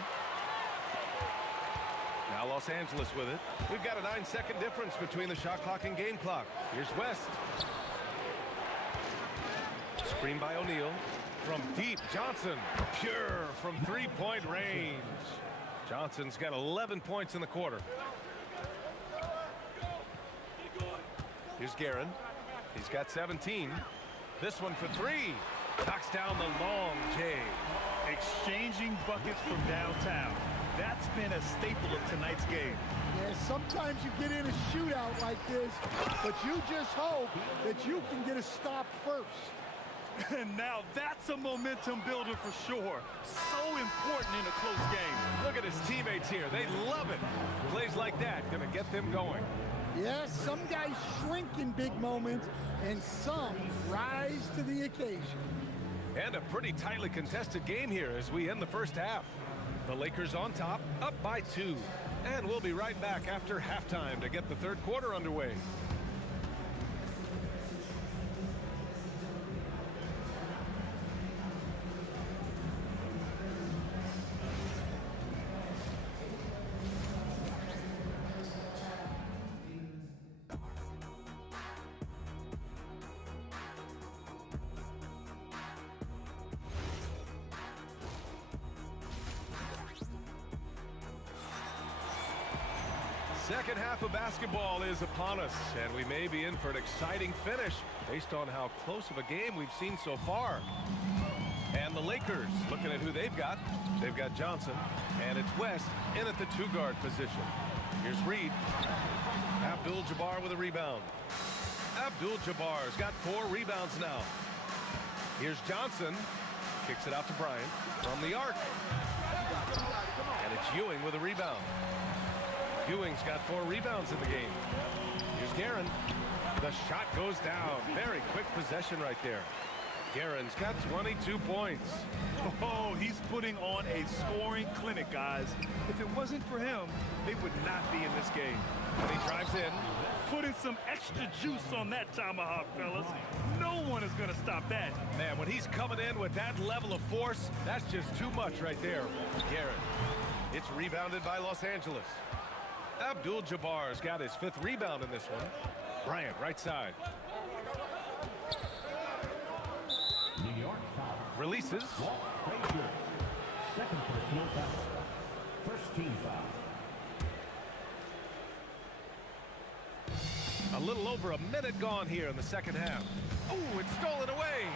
Now Los Angeles with it. We've got a 9-second difference between the shot clock and game clock. Here's West. Screen by O'Neal. From deep, Johnson. Pure from 3-point range. Johnson's got 11 points in the quarter. Here's Guerin. He's got 17. This one for 3. Knocks down the long J. Exchanging buckets from downtown. That's been a staple of tonight's game. Yeah, sometimes you get in a shootout like this, but you just hope that you can get a stop first. And now that's a momentum builder for sure. So important in a close game. Look at his teammates here. They love it. Plays like that gonna get them going. Yes, some guys shrink in big moments, and some rise to the occasion. And a pretty tightly contested game here as we end the first half. The Lakers on top, up by 2. And we'll be right back after halftime to get the third quarter underway. Second half of basketball is upon us, and we may be in for an exciting finish based on how close of a game we've seen so far. And the Lakers, looking at who they've got Johnson, and it's West in at the 2-guard position. Here's Reed. Abdul-Jabbar with a rebound. Abdul-Jabbar's got 4 rebounds now. Here's Johnson. Kicks it out to Bryant from the arc. And it's Ewing with a rebound. Ewing's got 4 rebounds in the game. Here's Guerin. The shot goes down. Very quick possession right there. Guerin's got 22 points. Oh, he's putting on a scoring clinic, guys. If it wasn't for him, they would not be in this game. And he drives in. Putting some extra juice on that tomahawk, fellas. No one is going to stop that. Man, when he's coming in with that level of force, that's just too much right there. Guerin. It's rebounded by Los Angeles. Abdul-Jabbar's got his 5th rebound in this one. Bryant, right side. New York foul. Releases. Walt Frazier. Second personal foul. First team foul. A little over a minute gone here in the second half. Oh, it's stolen away.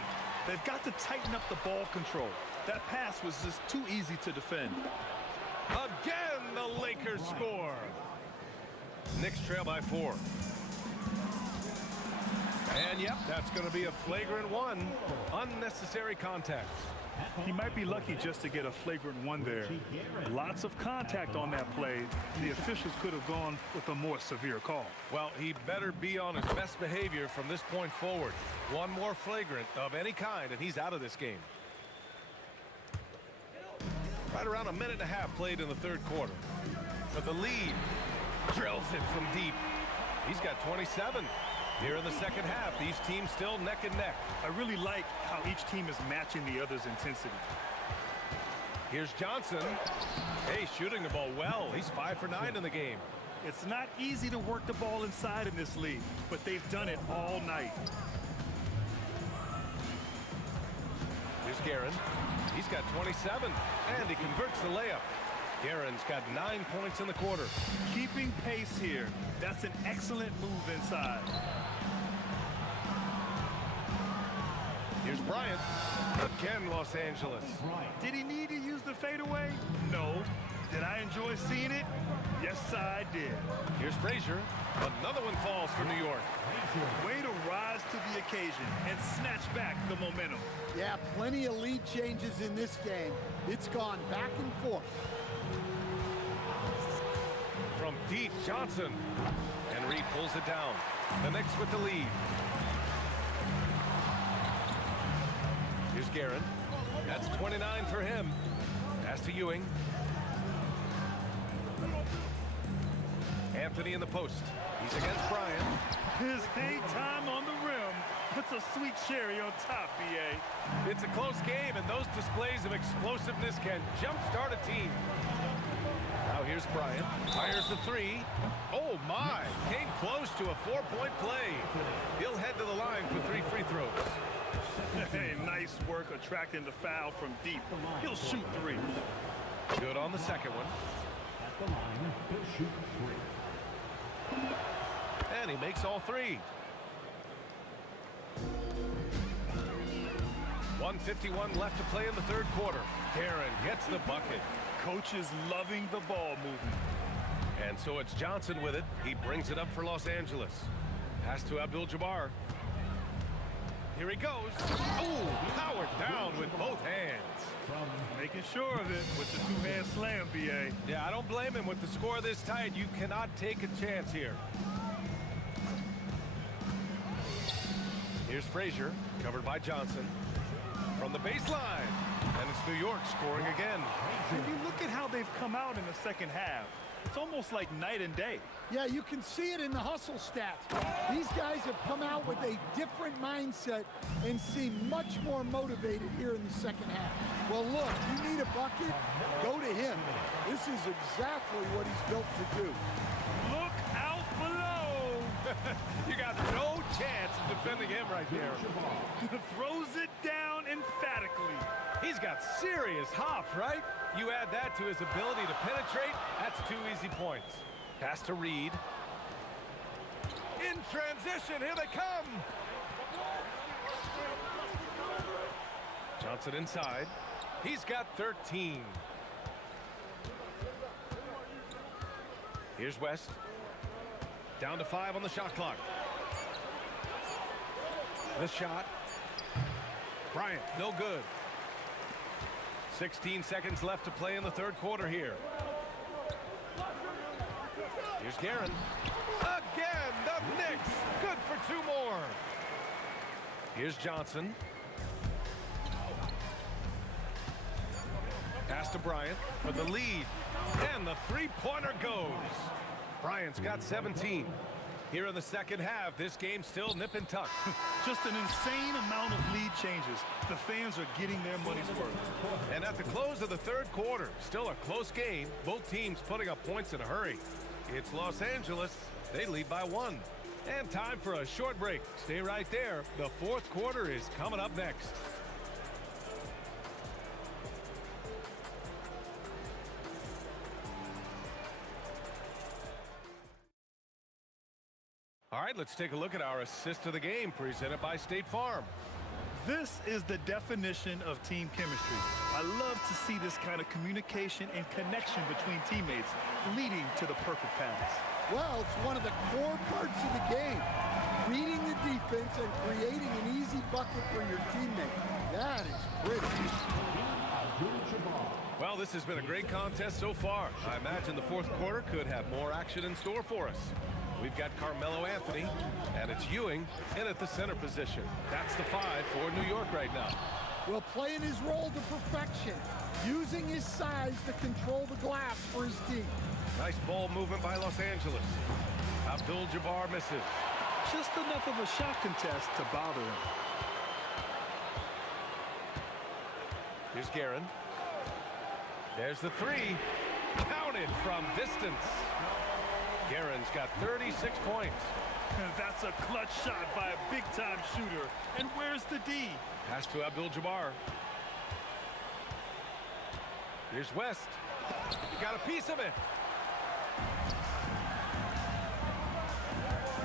They've got to tighten up the ball control. That pass was just too easy to defend. Again, the Lakers score. Knicks trail by 4. And yep, that's going to be a flagrant 1. Unnecessary contact. He might be lucky just to get a flagrant 1 there. Lots of contact on that play. The officials could have gone with a more severe call. Well, he better be on his best behavior from this point forward. One more flagrant of any kind, and he's out of this game. Right around a minute and a half played in the 3rd quarter. For the lead, drills it from deep. He's got 27. Here in the second half, these teams still neck and neck. I really like how each team is matching the other's intensity. Here's Johnson. Hey, shooting the ball well. He's 5 for 9 in the game. It's not easy to work the ball inside in this league, but they've done it all night. Here's Guerin. He's got 27, and he converts the layup. Guerin's got 9 points in the quarter. Keeping pace here. That's an excellent move inside. Here's Bryant. Again, Los Angeles. Did he need to use the fadeaway? No. Did I enjoy seeing it? Yes, I did. Here's Frazier. Another one falls for New York. Way to rise to the occasion and snatch back the momentum. Yeah, plenty of lead changes in this game. It's gone back and forth. From deep, Johnson. And Reed pulls it down. The Knicks with the lead. Here's Guerin. That's 29 for him. Pass to Ewing. Anthony in the post. He's against Bryant. His hang time on the rim puts a sweet cherry on top, B.A. It's a close game, and those displays of explosiveness can jumpstart a team. Now here's Bryant. Fires the 3. Oh, my. Came close to a 4-point play. He'll head to the line for 3 free throws. Hey, nice work attracting the foul from deep. He'll shoot 3. Good on the second one. At the line, he'll shoot 3. And he makes all 3. 1:51 left to play in the 3rd quarter. Guerin gets the bucket. Coach is loving the ball movement. And so it's Johnson with it. He brings it up for Los Angeles. Pass to Abdul-Jabbar. Here he goes. Oh, powered down with both hands. Making sure of it with the 2-hand slam, B.A. Yeah, I don't blame him. With the score this tight, you cannot take a chance here. Here's Frazier, covered by Johnson. From the baseline. And it's New York scoring again. If you look at how they've come out in the second half, it's almost like night and day. Yeah, you can see it in the hustle stats. These guys have come out with a different mindset and seem much more motivated here in the second half. Well, look, you need a bucket, go to him. This is exactly what he's built to do. Look out below. You got no chance of defending him right there. Throws it down emphatically. He's got serious hops, right? You add that to his ability to penetrate, that's 2 easy points. Pass to Reed. In transition, here they come. Johnson inside. He's got 13. Here's West. Down to 5 on the shot clock. The shot. Bryant, no good. 16 seconds left to play in the 3rd quarter here. Here's Guerin. Again, the Knicks. Good for 2 more. Here's Johnson. Pass to Bryant for the lead. And the three-pointer goes. Bryant's got 17. Here in the second half, this game's still nip and tuck. Just an insane amount of lead changes. The fans are getting their money's worth. And at the close of the third quarter, still a close game. Both teams putting up points in a hurry. It's Los Angeles. They lead by 1. And time for a short break. Stay right there. The fourth quarter is coming up next. All right, let's take a look at our assist of the game presented by State Farm. This is the definition of team chemistry. I love to see this kind of communication and connection between teammates leading to the perfect pass. Well, it's one of the core parts of the game. Reading the defense and creating an easy bucket for your teammate. That is pretty. Well, this has been a great contest so far. I imagine the fourth quarter could have more action in store for us. We've got Carmelo Anthony, and it's Ewing in at the center position. That's the 5 for New York right now. Well, playing his role to perfection, using his size to control the glass for his team. Nice ball movement by Los Angeles. Abdul-Jabbar misses. Just enough of a shot contest to bother him. Here's Guerin. There's the 3. Counted from distance. Guerin's got 36 points. That's a clutch shot by a big-time shooter. And where's the D? Pass to Abdul-Jabbar. Here's West. He got a piece of it.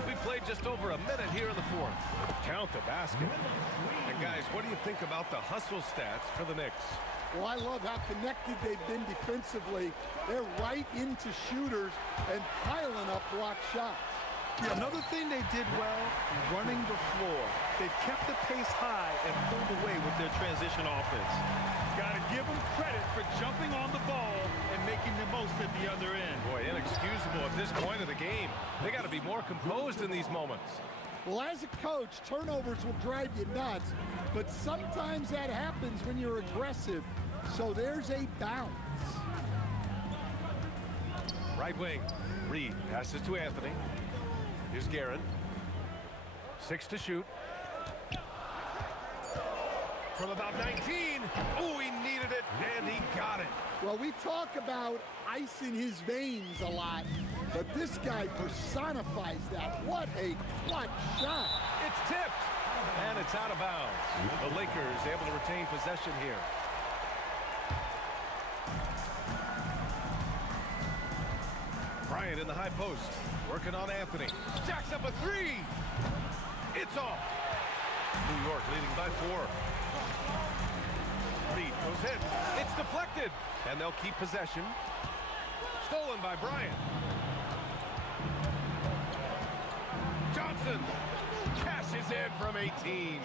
We played just over a minute here in the fourth. Count the basket. And guys, what do you think about the hustle stats for the Knicks? Well, I love how connected they've been defensively. They're right into shooters and piling up block shots. Yeah, another thing they did well, running the floor. They've kept the pace high and pulled away with their transition offense. Got to give them credit for jumping on the ball and making the most at the other end. Boy, inexcusable at this point of the game. They got to be more composed in these moments. Well, as a coach, turnovers will drive you nuts, but sometimes that happens when you're aggressive. So there's a bounce. Right wing. Reed passes to Anthony. Here's Guerin. 6 to shoot. From about 19. Oh, he needed it, and he got it. Well, we talk about ice in his veins a lot, but this guy personifies that. What a clutch shot. It's tipped, and it's out of bounds. The Lakers able to retain possession here. Bryant in the high post, working on Anthony. Jacks up a 3. It's off. New York leading by 4. Reed goes in. It's deflected, and they'll keep possession. Stolen by Bryant. Johnson cashes in from 18.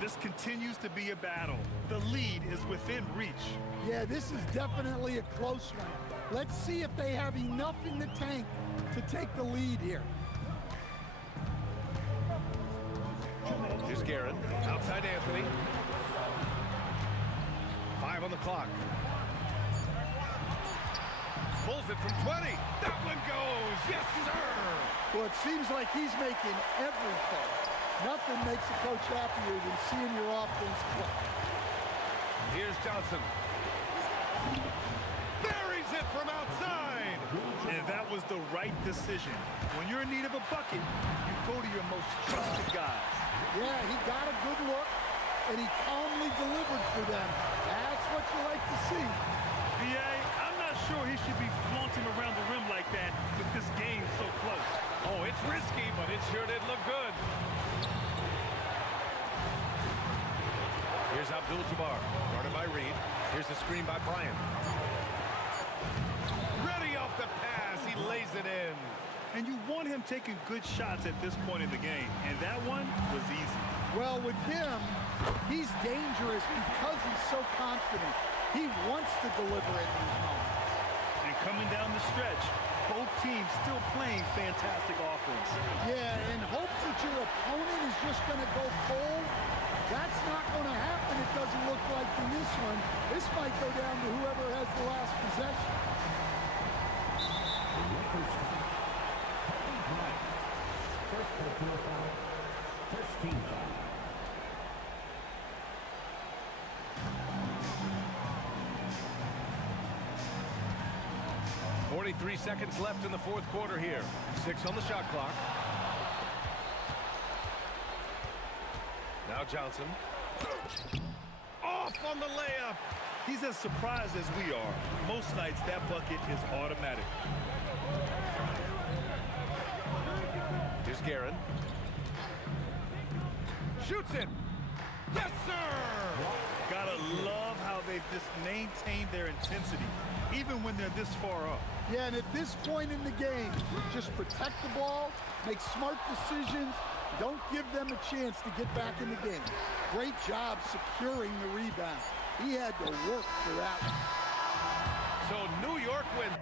This continues to be a battle. The lead is within reach. Yeah, this is definitely a close one. Let's see if they have enough in the tank to take the lead here. Here's Guerin, outside Anthony. 5 on the clock. Pulls it from 20. That one goes. Yes, sir. Well, it seems like he's making everything. Nothing makes a coach happier than seeing your offense click. Here's Johnson. Buries it from outside. And that was the right decision. When you're in need of a bucket, you go to your most trusted guys. Yeah, he got a good look, and he calmly delivered for them. That's what you like to see. B.A., I'm not sure he should be flaunting around the rim like that with this game so close. Oh, it's risky, but it sure did look good. Here's Abdul-Jabbar, guarded by Reed. Here's the screen by Bryant. Ready off the pass, he lays it in. And you want him taking good shots at this point in the game, and that one was easy. Well, with him, he's dangerous because he's so confident. He wants to deliver in these moments. And coming down the stretch, both teams still playing fantastic offense. Yeah, and hopes that your opponent is just going to go cold. That's not going to happen, it doesn't look like in this one. This might go down to whoever has 43 seconds left in the fourth quarter here. 6 on the shot clock. Now Johnson. Off on the layup. He's as surprised as we are. Most nights that bucket is automatic. Here's Guerin. Shoots it. Yes, sir! Gotta love how they've just maintained their intensity, even when they're this far up. Yeah, and at this point in the game, just protect the ball, make smart decisions, don't give them a chance to get back in the game. Great job securing the rebound. He had to work for that one. So New York wins.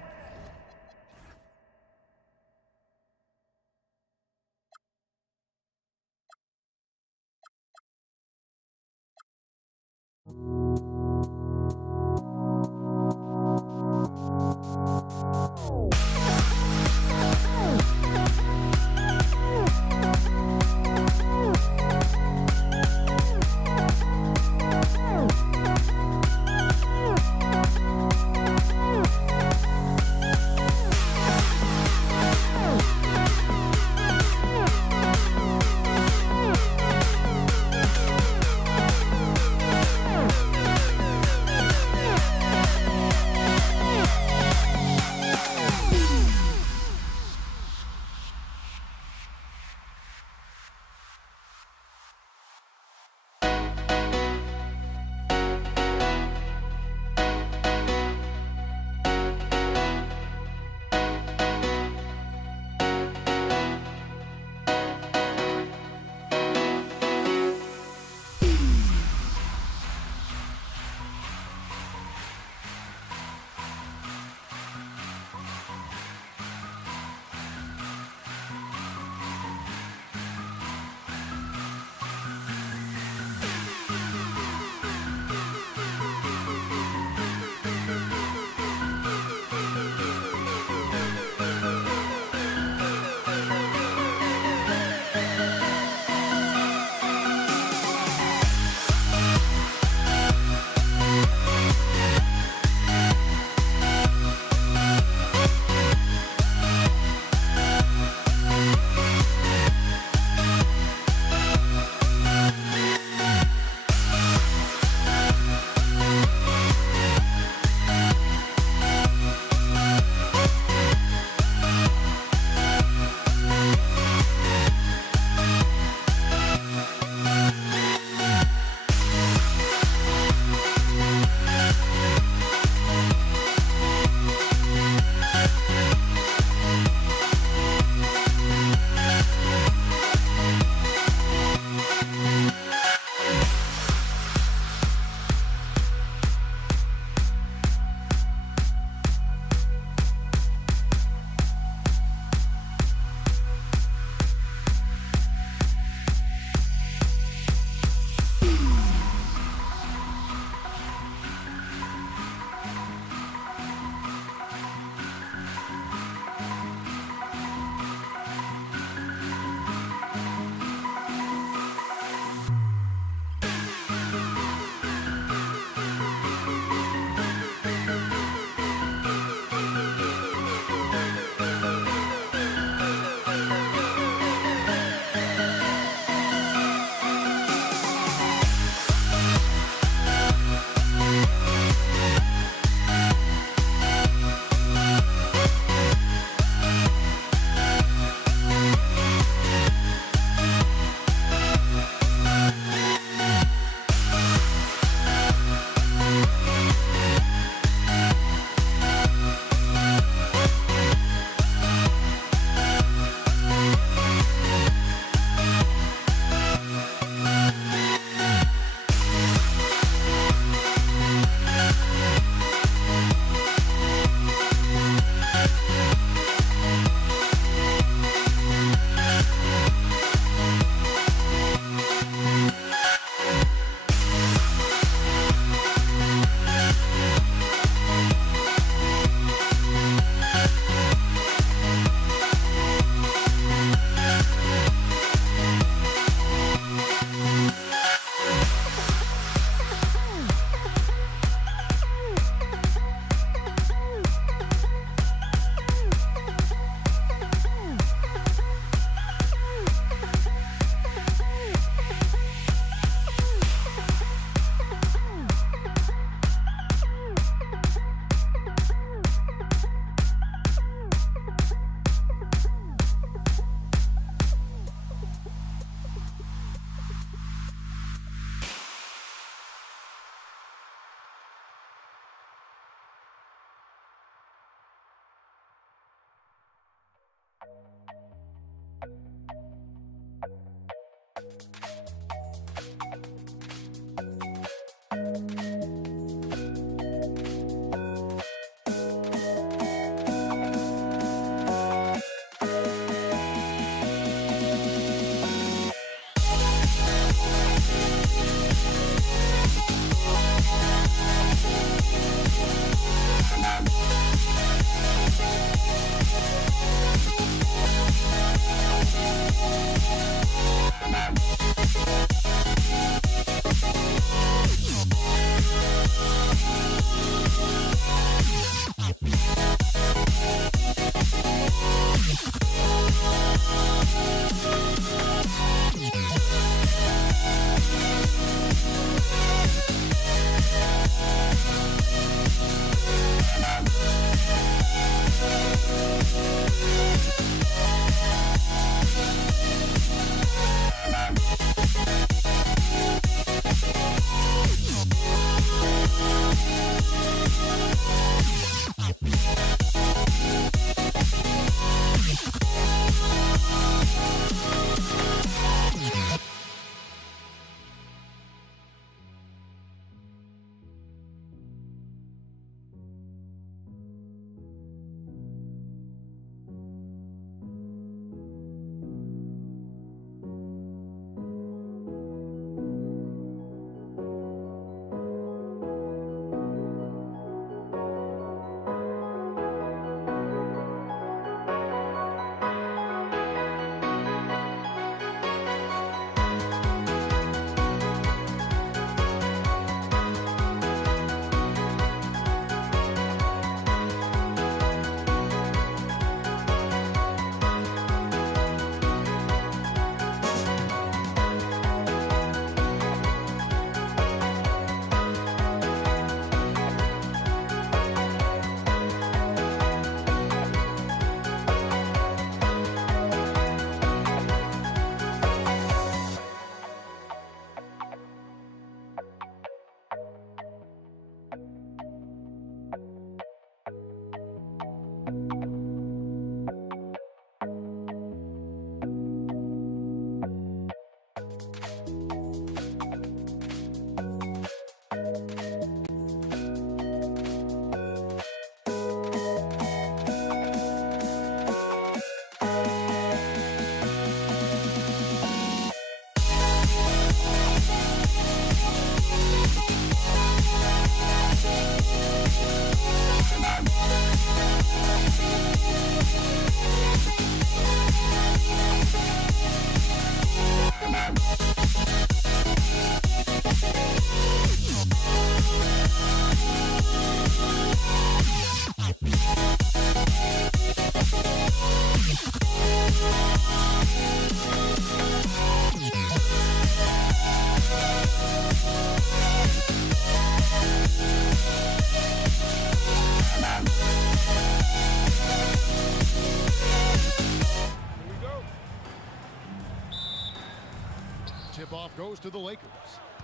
to the Lakers.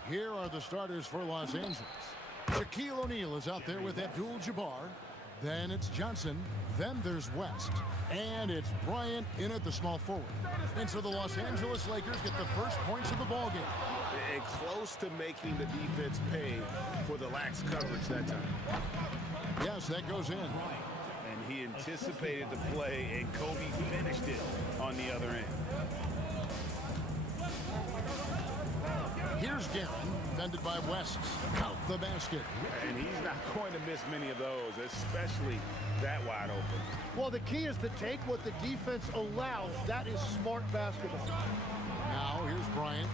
Here are the starters for Los Angeles. Shaquille O'Neal is out there with Abdul-Jabbar. Then it's Johnson. Then there's West. And it's Bryant in at the small forward. And so the Los Angeles Lakers get the first points of the ballgame. And close to making the defense pay for the lax coverage that time. Yes, that goes in. And he anticipated the play, and Kobe finished it on the other end. Here's Guerin, defended by West. Count the basket. And he's not going to miss many of those, especially that wide open. Well, the key is to take what the defense allows. That is smart basketball. Now, here's Bryant.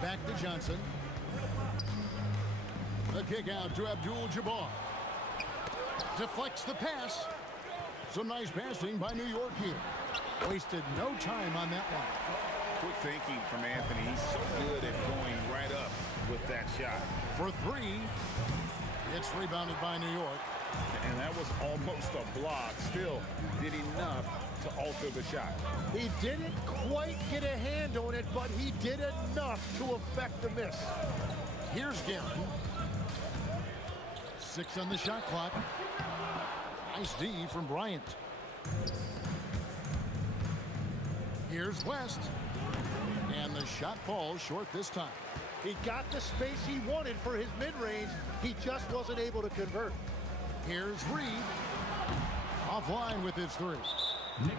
Back to Johnson. The kick out to Abdul-Jabbar. Deflects the pass. Some nice passing by New York here. Wasted no time on that one. Quick thinking from Anthony. He's so good at going right up with that shot. For three, it's rebounded by New York. And that was almost a block. Still did enough to alter the shot. He didn't quite get a hand on it, but he did enough to affect the miss. Here's Guerin. 6 on the shot clock. Nice D from Bryant. Here's West. And the shot falls short this time. He got the space he wanted for his mid-range. He just wasn't able to convert. Here's Reed. Offline with his three.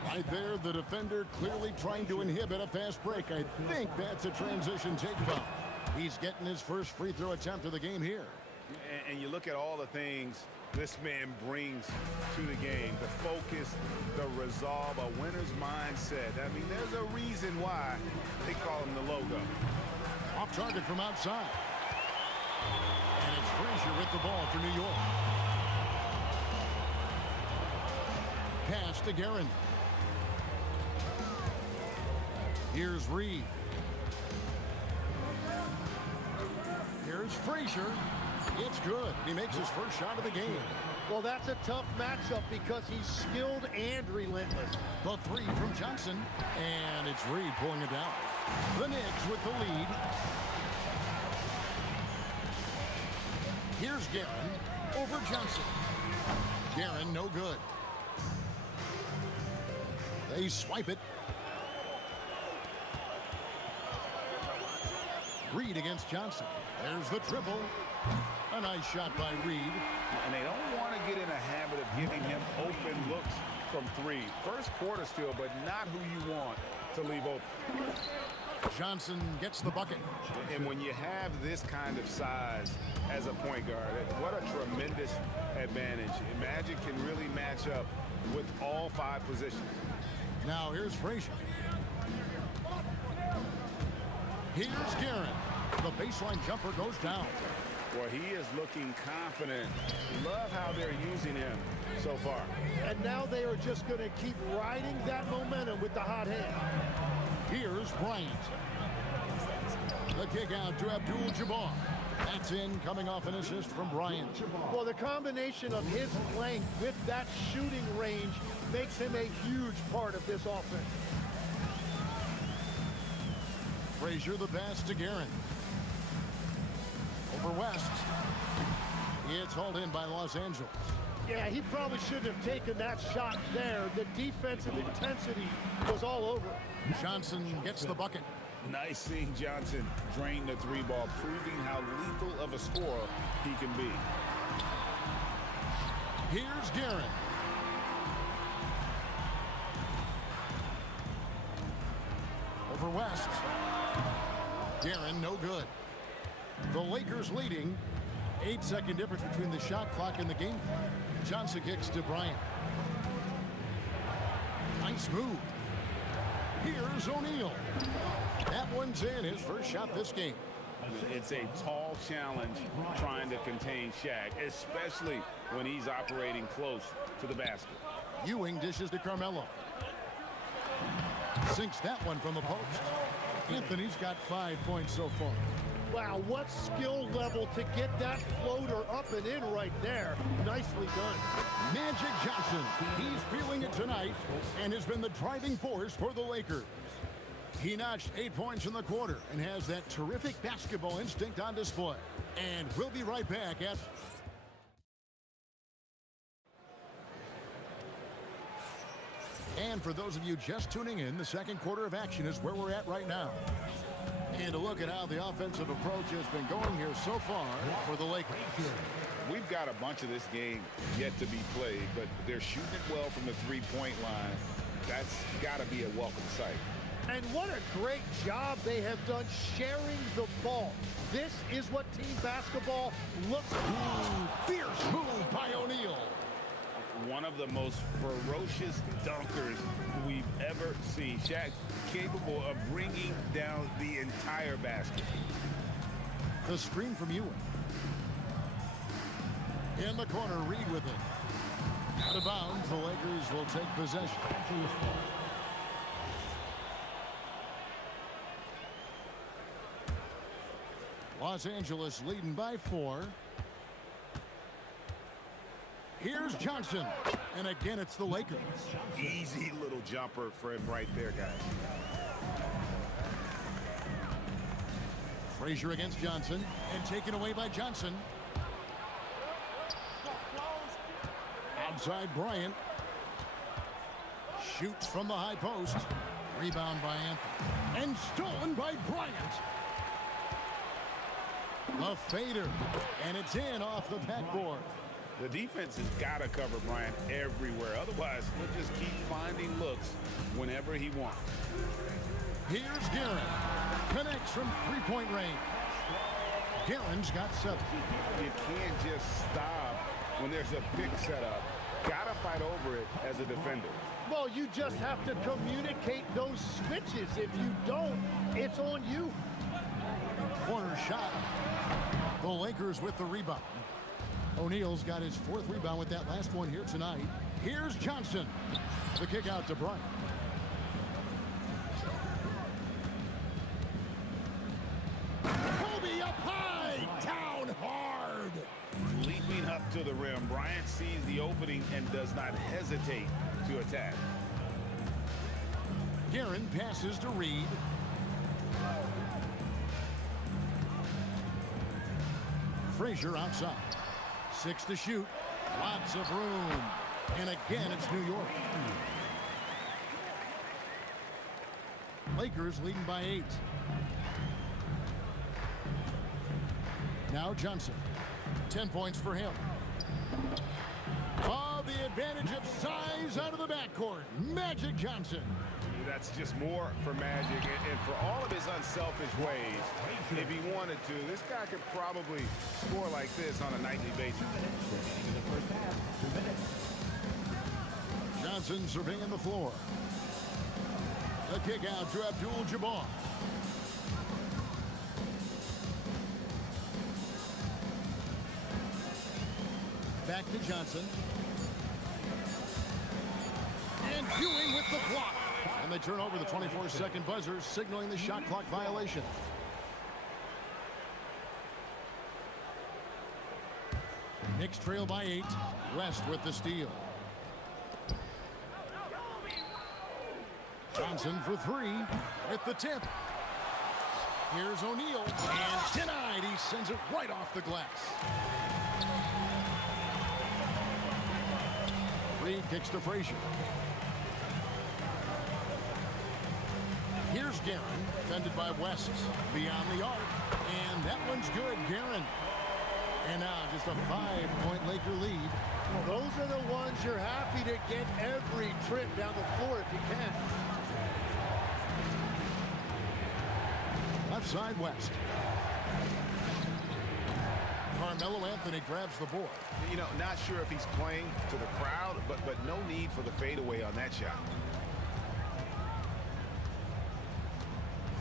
Right there, the defender clearly trying to inhibit a fast break. I think that's a transition take foul. He's getting his first free throw attempt of the game here. And you look at all the things this man brings to the game. The focus, the resolve, a winner's mindset. I mean, there's a reason why they call him the logo. Off target from outside. And it's Frazier with the ball for New York. Pass to Guerin. Here's Reed. Here's Frazier. It's good. He makes his first shot of the game. Well, that's a tough matchup because he's skilled and relentless. The three from Johnson. And it's Reed pulling it down. The Knicks with the lead. Here's Guerin over Johnson. Guerin no good. They swipe it. Reed against Johnson. There's the triple. A nice shot by Reed. And they don't want to get in a habit of giving him open looks from three. First quarter still, but not who you want to leave open. Johnson gets the bucket. And when you have this kind of size as a point guard, what a tremendous advantage. Magic can really match up with all 5 positions. Now here's Frazier. Here's Guerin. The baseline jumper goes down. Well, he is looking confident. Love how they're using him so far. And now they are just going to keep riding that momentum with the hot hand. Here's Bryant. The kick out to Abdul-Jabbar. That's in, coming off an assist from Bryant. Well, the combination of his length with that shooting range makes him a huge part of this offense. Frazier the pass to Guerin. Over West. It's hauled in by Los Angeles. Yeah, he probably shouldn't have taken that shot there. The defensive intensity was all over. Johnson gets the bucket. Nice seeing Johnson drain the 3-ball, proving how lethal of a scorer he can be. Here's Guerin. Over West. Guerin no good. The Lakers leading. 8-second difference between the shot clock and the game clock. Johnson kicks to Bryant. Nice move. Here's O'Neal. That one's in, his first shot this game. It's a tall challenge trying to contain Shaq, especially when he's operating close to the basket. Ewing dishes to Carmelo. Sinks that one from the post. Anthony's got 5 points so far. Wow, what skill level to get that floater up and in right there. Nicely done. Magic Johnson, he's feeling it tonight and has been the driving force for the Lakers. He notched 8 points in the quarter and has that terrific basketball instinct on display. And we'll be right back at... And for those of you just tuning in, the second quarter of action is where we're at right now. And a look at how the offensive approach has been going here so far for the Lakers. We've got a bunch of this game yet to be played, but they're shooting it well from the three-point line. That's got to be a welcome sight. And what a great job they have done sharing the ball. This is what team basketball looks like. Ooh, fierce move by O'Neal. One of the most ferocious dunkers we've ever seen. Shaq capable of bringing down the entire basket. The screen from Ewing. In the corner, Reed with it. Out of bounds, the Lakers will take possession. Los Angeles leading by 4. Here's Johnson. And again, it's the Lakers. Easy little jumper for him right there, guys. Frazier against Johnson. And taken away by Johnson. Outside Bryant. Shoots from the high post. Rebound by Anthony. And stolen by Bryant. A fader. And it's in off the backboard. The defense has got to cover Bryant everywhere. Otherwise, he'll just keep finding looks whenever he wants. Here's Guerin. Connects from three-point range. Guerin's got 7. You can't just stop when there's a big setup. Got to fight over it as a defender. Well, you just have to communicate those switches. If you don't, it's on you. Corner shot. The Lakers with the rebound. O'Neal's got his 4th rebound with that last one here tonight. Here's Johnson. The kick out to Bryant. Kobe up high, down hard. Leaping up to the rim, Bryant sees the opening and does not hesitate to attack. Guerin passes to Reed. Frazier outside. 6 to shoot. Lots of room. And again, it's New York. Lakers leading by 8. Now Johnson. 10 points for him. Oh, the advantage of size out of the backcourt. Magic Johnson. That's just more for Magic, and for all of his unselfish ways, if he wanted to, this guy could probably score like this on a nightly basis. Johnson surveying the floor. A kick out to Abdul-Jabbar. Back to Johnson. And Ewing with the block. And they turn over the 24-second buzzer, signaling the shot clock violation. Knicks trail by 8. West with the steal. Johnson for 3 with the tip. Here's O'Neal, and denied. He sends it right off the glass. Reed kicks to Frazier. Here's Guerin, defended by West, beyond the arc, and that one's good, Guerin. And now just a 5-point Laker lead. Well, those are the ones you're happy to get every trip down the floor if you can. Left side, West. Carmelo Anthony grabs the board. You know, not sure if he's playing to the crowd, but no need for the fadeaway on that shot.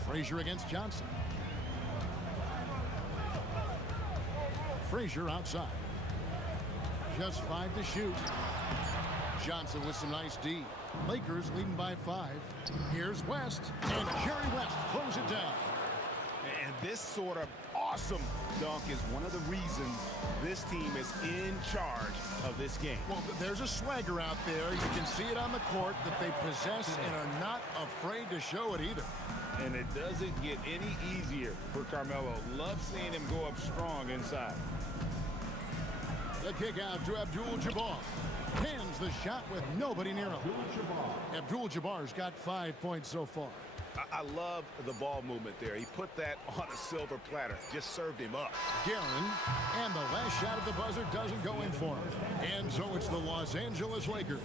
Frazier against Johnson. Frazier outside. Just 5 to shoot. Johnson with some nice D. Lakers leading by 5. Here's West, and Jerry West throws it down. And this sort of awesome dunk is one of the reasons this team is in charge of this game. Well, there's a swagger out there. You can see it on the court that they possess and are not afraid to show it either. And it doesn't get any easier for Carmelo. Love seeing him go up strong inside. The kick out to Abdul-Jabbar. Pins the shot with nobody near him. Abdul-Jabbar's got 5 points so far. I love the ball movement there. He put that on a silver platter. Just served him up. Guerin, and the last shot at the buzzer doesn't go in for him. And so it's the Los Angeles Lakers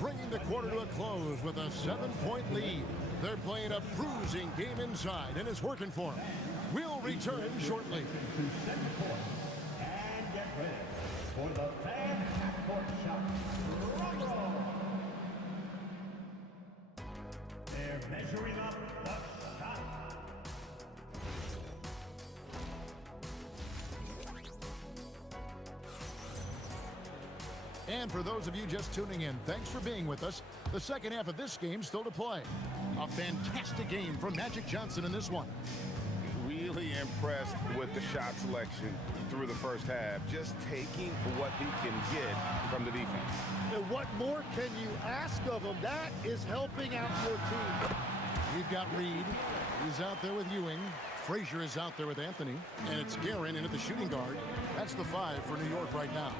bringing the quarter to a close with a 7-point lead. They're playing a bruising game inside, and it's working for them. We'll return shortly. And get ready for the fan half-court shot. Drum roll. They're measuring up the shot. And for those of you just tuning in, thanks for being with us. The second half of this game still to play. A fantastic game from Magic Johnson in this one. Really impressed with the shot selection through the first half. Just taking what he can get from the defense. And what more can you ask of him? That is helping out your team. We've got Reed. He's out there with Ewing. Frazier is out there with Anthony. And it's Guerin in at the shooting guard. That's the 5 for New York right now.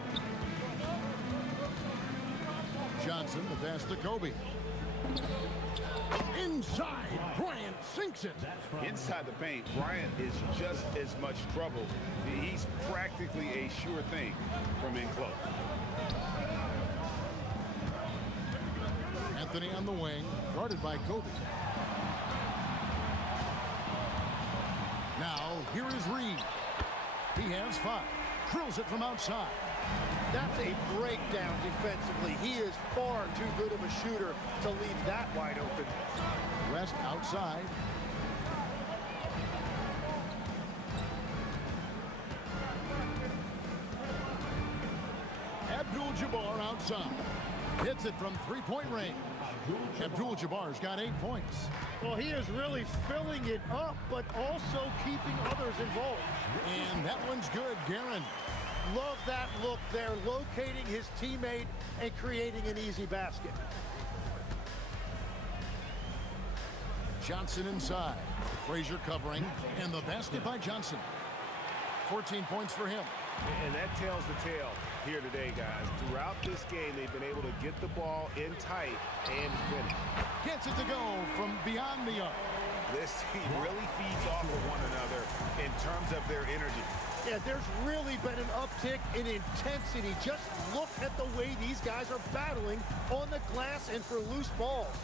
Johnson, the pass to Kobe. Inside, Bryant sinks it. Inside the paint, Bryant is just as much trouble. He's practically a sure thing from in close. Anthony on the wing, guarded by Kobe. Now, here is Reed. He has 5. Drills it from outside. That's a breakdown defensively. He is far too good of a shooter to leave that wide open. West outside. Abdul-Jabbar outside. Hits it from three-point range. Abdul-Jabbar's got 8 points. Well, he is really filling it up, but also keeping others involved. And that one's good, Guerin. Love that look there, locating his teammate and creating an easy basket. Johnson inside. Frazier covering, and the basket by Johnson. 14 points for him. And that tells the tale here today, guys. Throughout this game, they've been able to get the ball in tight and finish. Gets it to go from beyond the arc. This team really feeds off of one another in terms of their energy. Yeah, there's really been an uptick in intensity. Just look at the way these guys are battling on the glass and for loose balls.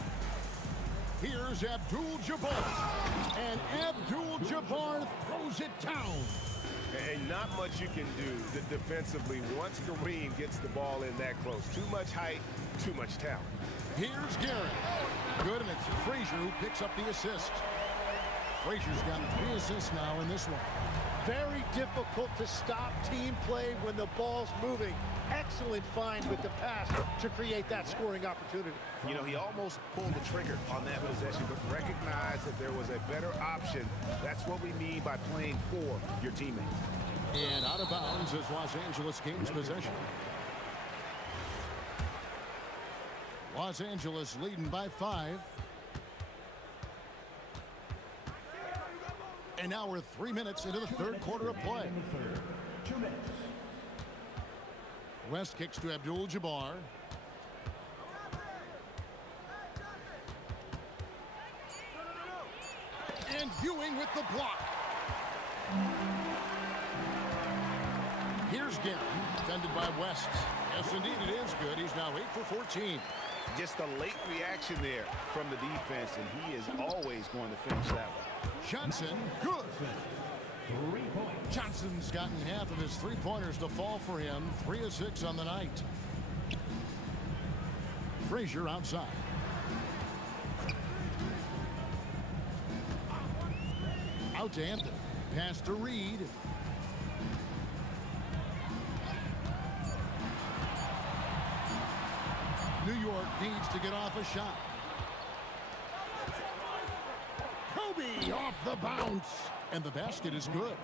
Here's Abdul-Jabbar. And Abdul-Jabbar throws it down. And not much you can do defensively once Kareem gets the ball in that close. Too much height, too much talent. Here's Guerin. Good, and it's Frazier who picks up the assist. Frazier's got 3 assists now in this one. Very difficult to stop team play when the ball's moving. Excellent find with the pass to create that scoring opportunity. You know, he almost pulled the trigger on that possession, but recognized that there was a better option. That's what we mean by playing for your teammates. And out of bounds as Los Angeles gains possession. Los Angeles leading by 5. And now we're 3 minutes into the third quarter of play. 2 minutes. West kicks to Abdul-Jabbar. And Ewing with the block. Here's Guerin, defended by West. Yes, indeed, it is good. He's now 8 for 14. Just a late reaction there from the defense, and he is always going to finish that one. Johnson, good. 3 points. Johnson's gotten half of his three-pointers to fall for him. 3 of 6 on the night. Frazier outside. Out to Anthony. Pass to Reed. New York needs to get off a shot. Kobe off the bounce. And the basket is good.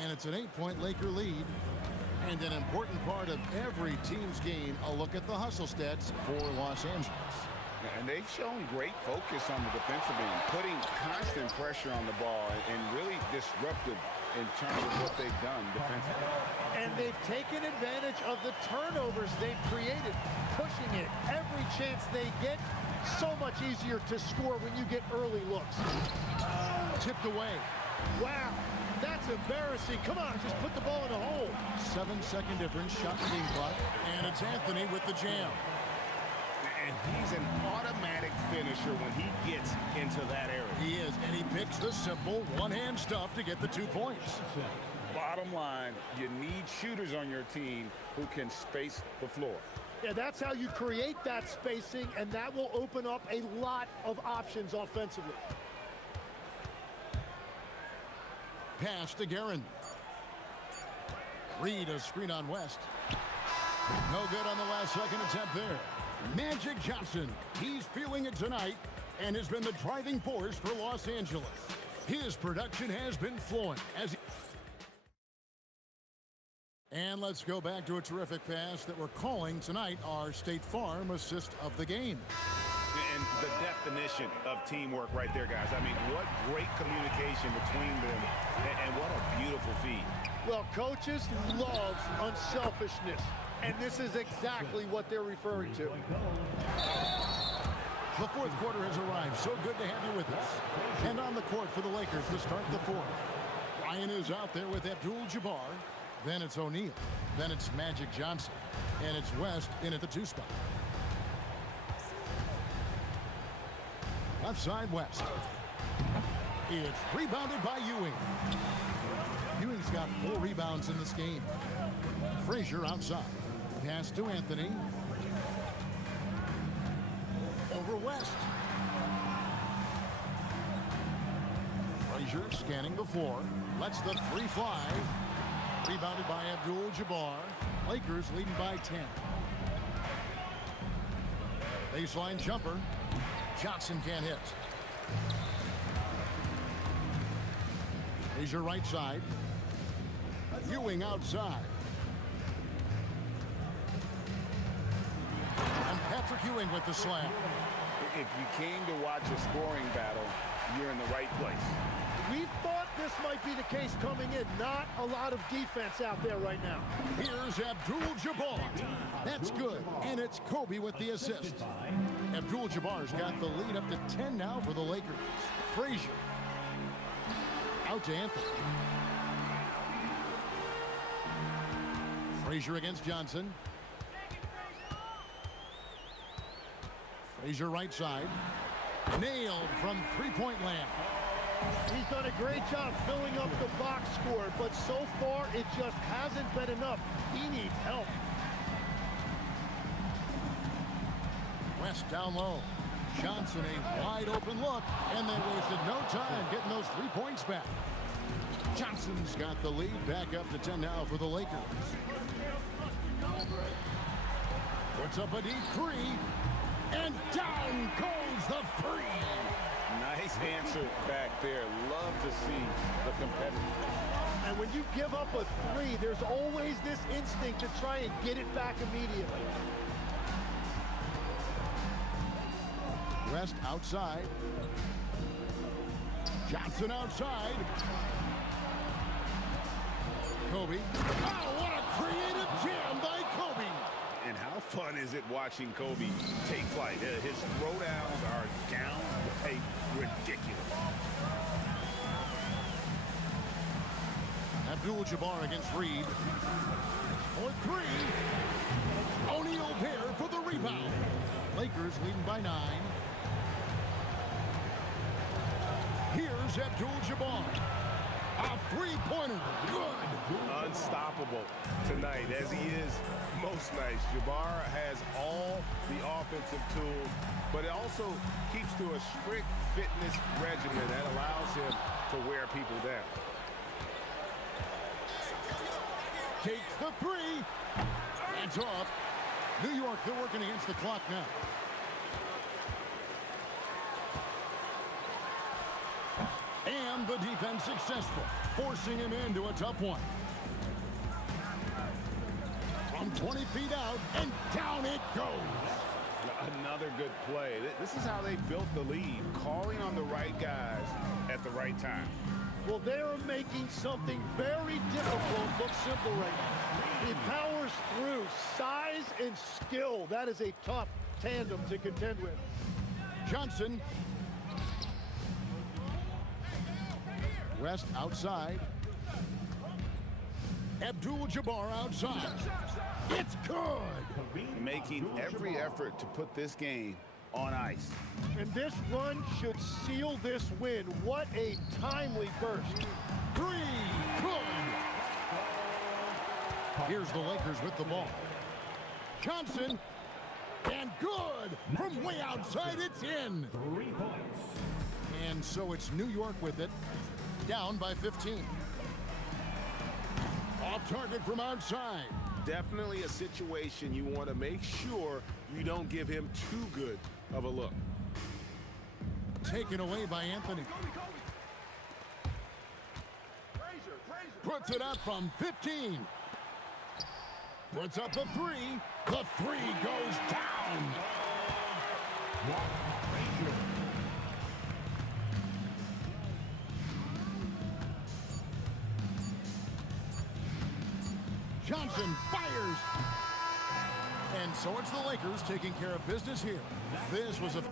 And it's an 8-point Laker lead. And an important part of every team's game, a look at the hustle stats for Los Angeles. And they've shown great focus on the defensive end, putting constant pressure on the ball and really disruptive in terms of what they've done defensively. And they've taken advantage of the turnovers they've created, pushing it every chance they get. So much easier to score when you get early looks. Tipped away. Wow, that's embarrassing. Come on, just put the ball in the hole. 7-second difference, shot team clock. And it's Anthony with the jam. And he's an automatic finisher when he gets into that area. He is, and he picks the simple one-hand stuff to get the 2 points. Bottom line, you need shooters on your team who can space the floor. Yeah, that's how you create that spacing, and that will open up a lot of options offensively. Pass to Guerin. Reed, a screen on West. No good on the last second attempt there. Magic Johnson, he's feeling it tonight and has been the driving force for Los Angeles. His production has been flowing as And let's go back to a terrific pass that we're calling tonight our State Farm assist of the game. And the definition of teamwork right there, guys. I mean, what great communication between them, and what a beautiful feed. Well, coaches love unselfishness, and this is exactly what they're referring to. The fourth quarter has arrived. So good to have you with us. And on the court for the Lakers to start the fourth. Ryan is out there with Abdul-Jabbar. Then it's O'Neal. Then it's Magic Johnson. And it's West in at the 2 spot. Left side, West. It's rebounded by Ewing. Ewing's got 4 rebounds in this game. Frazier outside. Pass to Anthony. Over West. Frazier scanning the floor. Lets the 3 fly. Rebounded by Abdul-Jabbar. Lakers leading by 10. Baseline jumper. Johnson can't hit. Frazier right side. Ewing outside. And Patrick Ewing with the slam. If you came to watch a scoring battle, you're in the right place. We thought this might be the case coming in. Not a lot of defense out there right now. Here's Abdul-Jabbar. That's good. And it's Kobe with the assist. Abdul-Jabbar's got the lead up to 10 now for the Lakers. Frazier. Out to Anthony. Frazier against Johnson. Frazier right side. Nailed from 3-point land. He's done a great job filling up the box score, but so far it just hasn't been enough. He needs help. West down low. Johnson a wide open look, and they wasted no time getting those 3 points back. Johnson's got the lead back up to 10 now for the Lakers. Puts up a deep 3, and down goes the 3. Nice answer back there. Love to see the competitive. And when you give up a 3, there's always this instinct to try and get it back immediately. West outside. Johnson outside. Kobe. Oh, what a creative jam by Kobe. And how fun is it watching Kobe take flight? His throwdowns are downright ridiculous. Abdul-Jabbar against Reed. For 3. O'Neal there for the rebound. Lakers leading by 9. Here's Abdul-Jabbar. A 3-pointer. Good. Unstoppable tonight, as he is most nights. Jabbar has all the offensive tools, but it also keeps to a strict fitness regimen that allows him to wear people down. Takes the 3. That's off. New York, they're working against the clock now. And And the defense successful, forcing him into a tough one. From 20 feet out, and down it goes. Another good play. This is how they built the lead, calling on the right guys at the right time. Well, they're making something very difficult look simple right now. He powers through. Size and skill. That is a tough tandem to contend with. Johnson. West outside. Abdul-Jabbar outside. It's good. Making every effort to put this game on ice. And this run should seal this win. What a timely burst. 3, good. Here's the Lakers with the ball. Johnson, and good. From way outside, it's in. 3 points. And so it's New York with it, down by 15. Off target from outside. Definitely a situation you want to make sure you don't give him too good of a look. Taken away by Anthony. Puts it up from 15. Puts up a 3. The 3 goes down. Johnson fires. And so it's the Lakers taking care of business here. This was a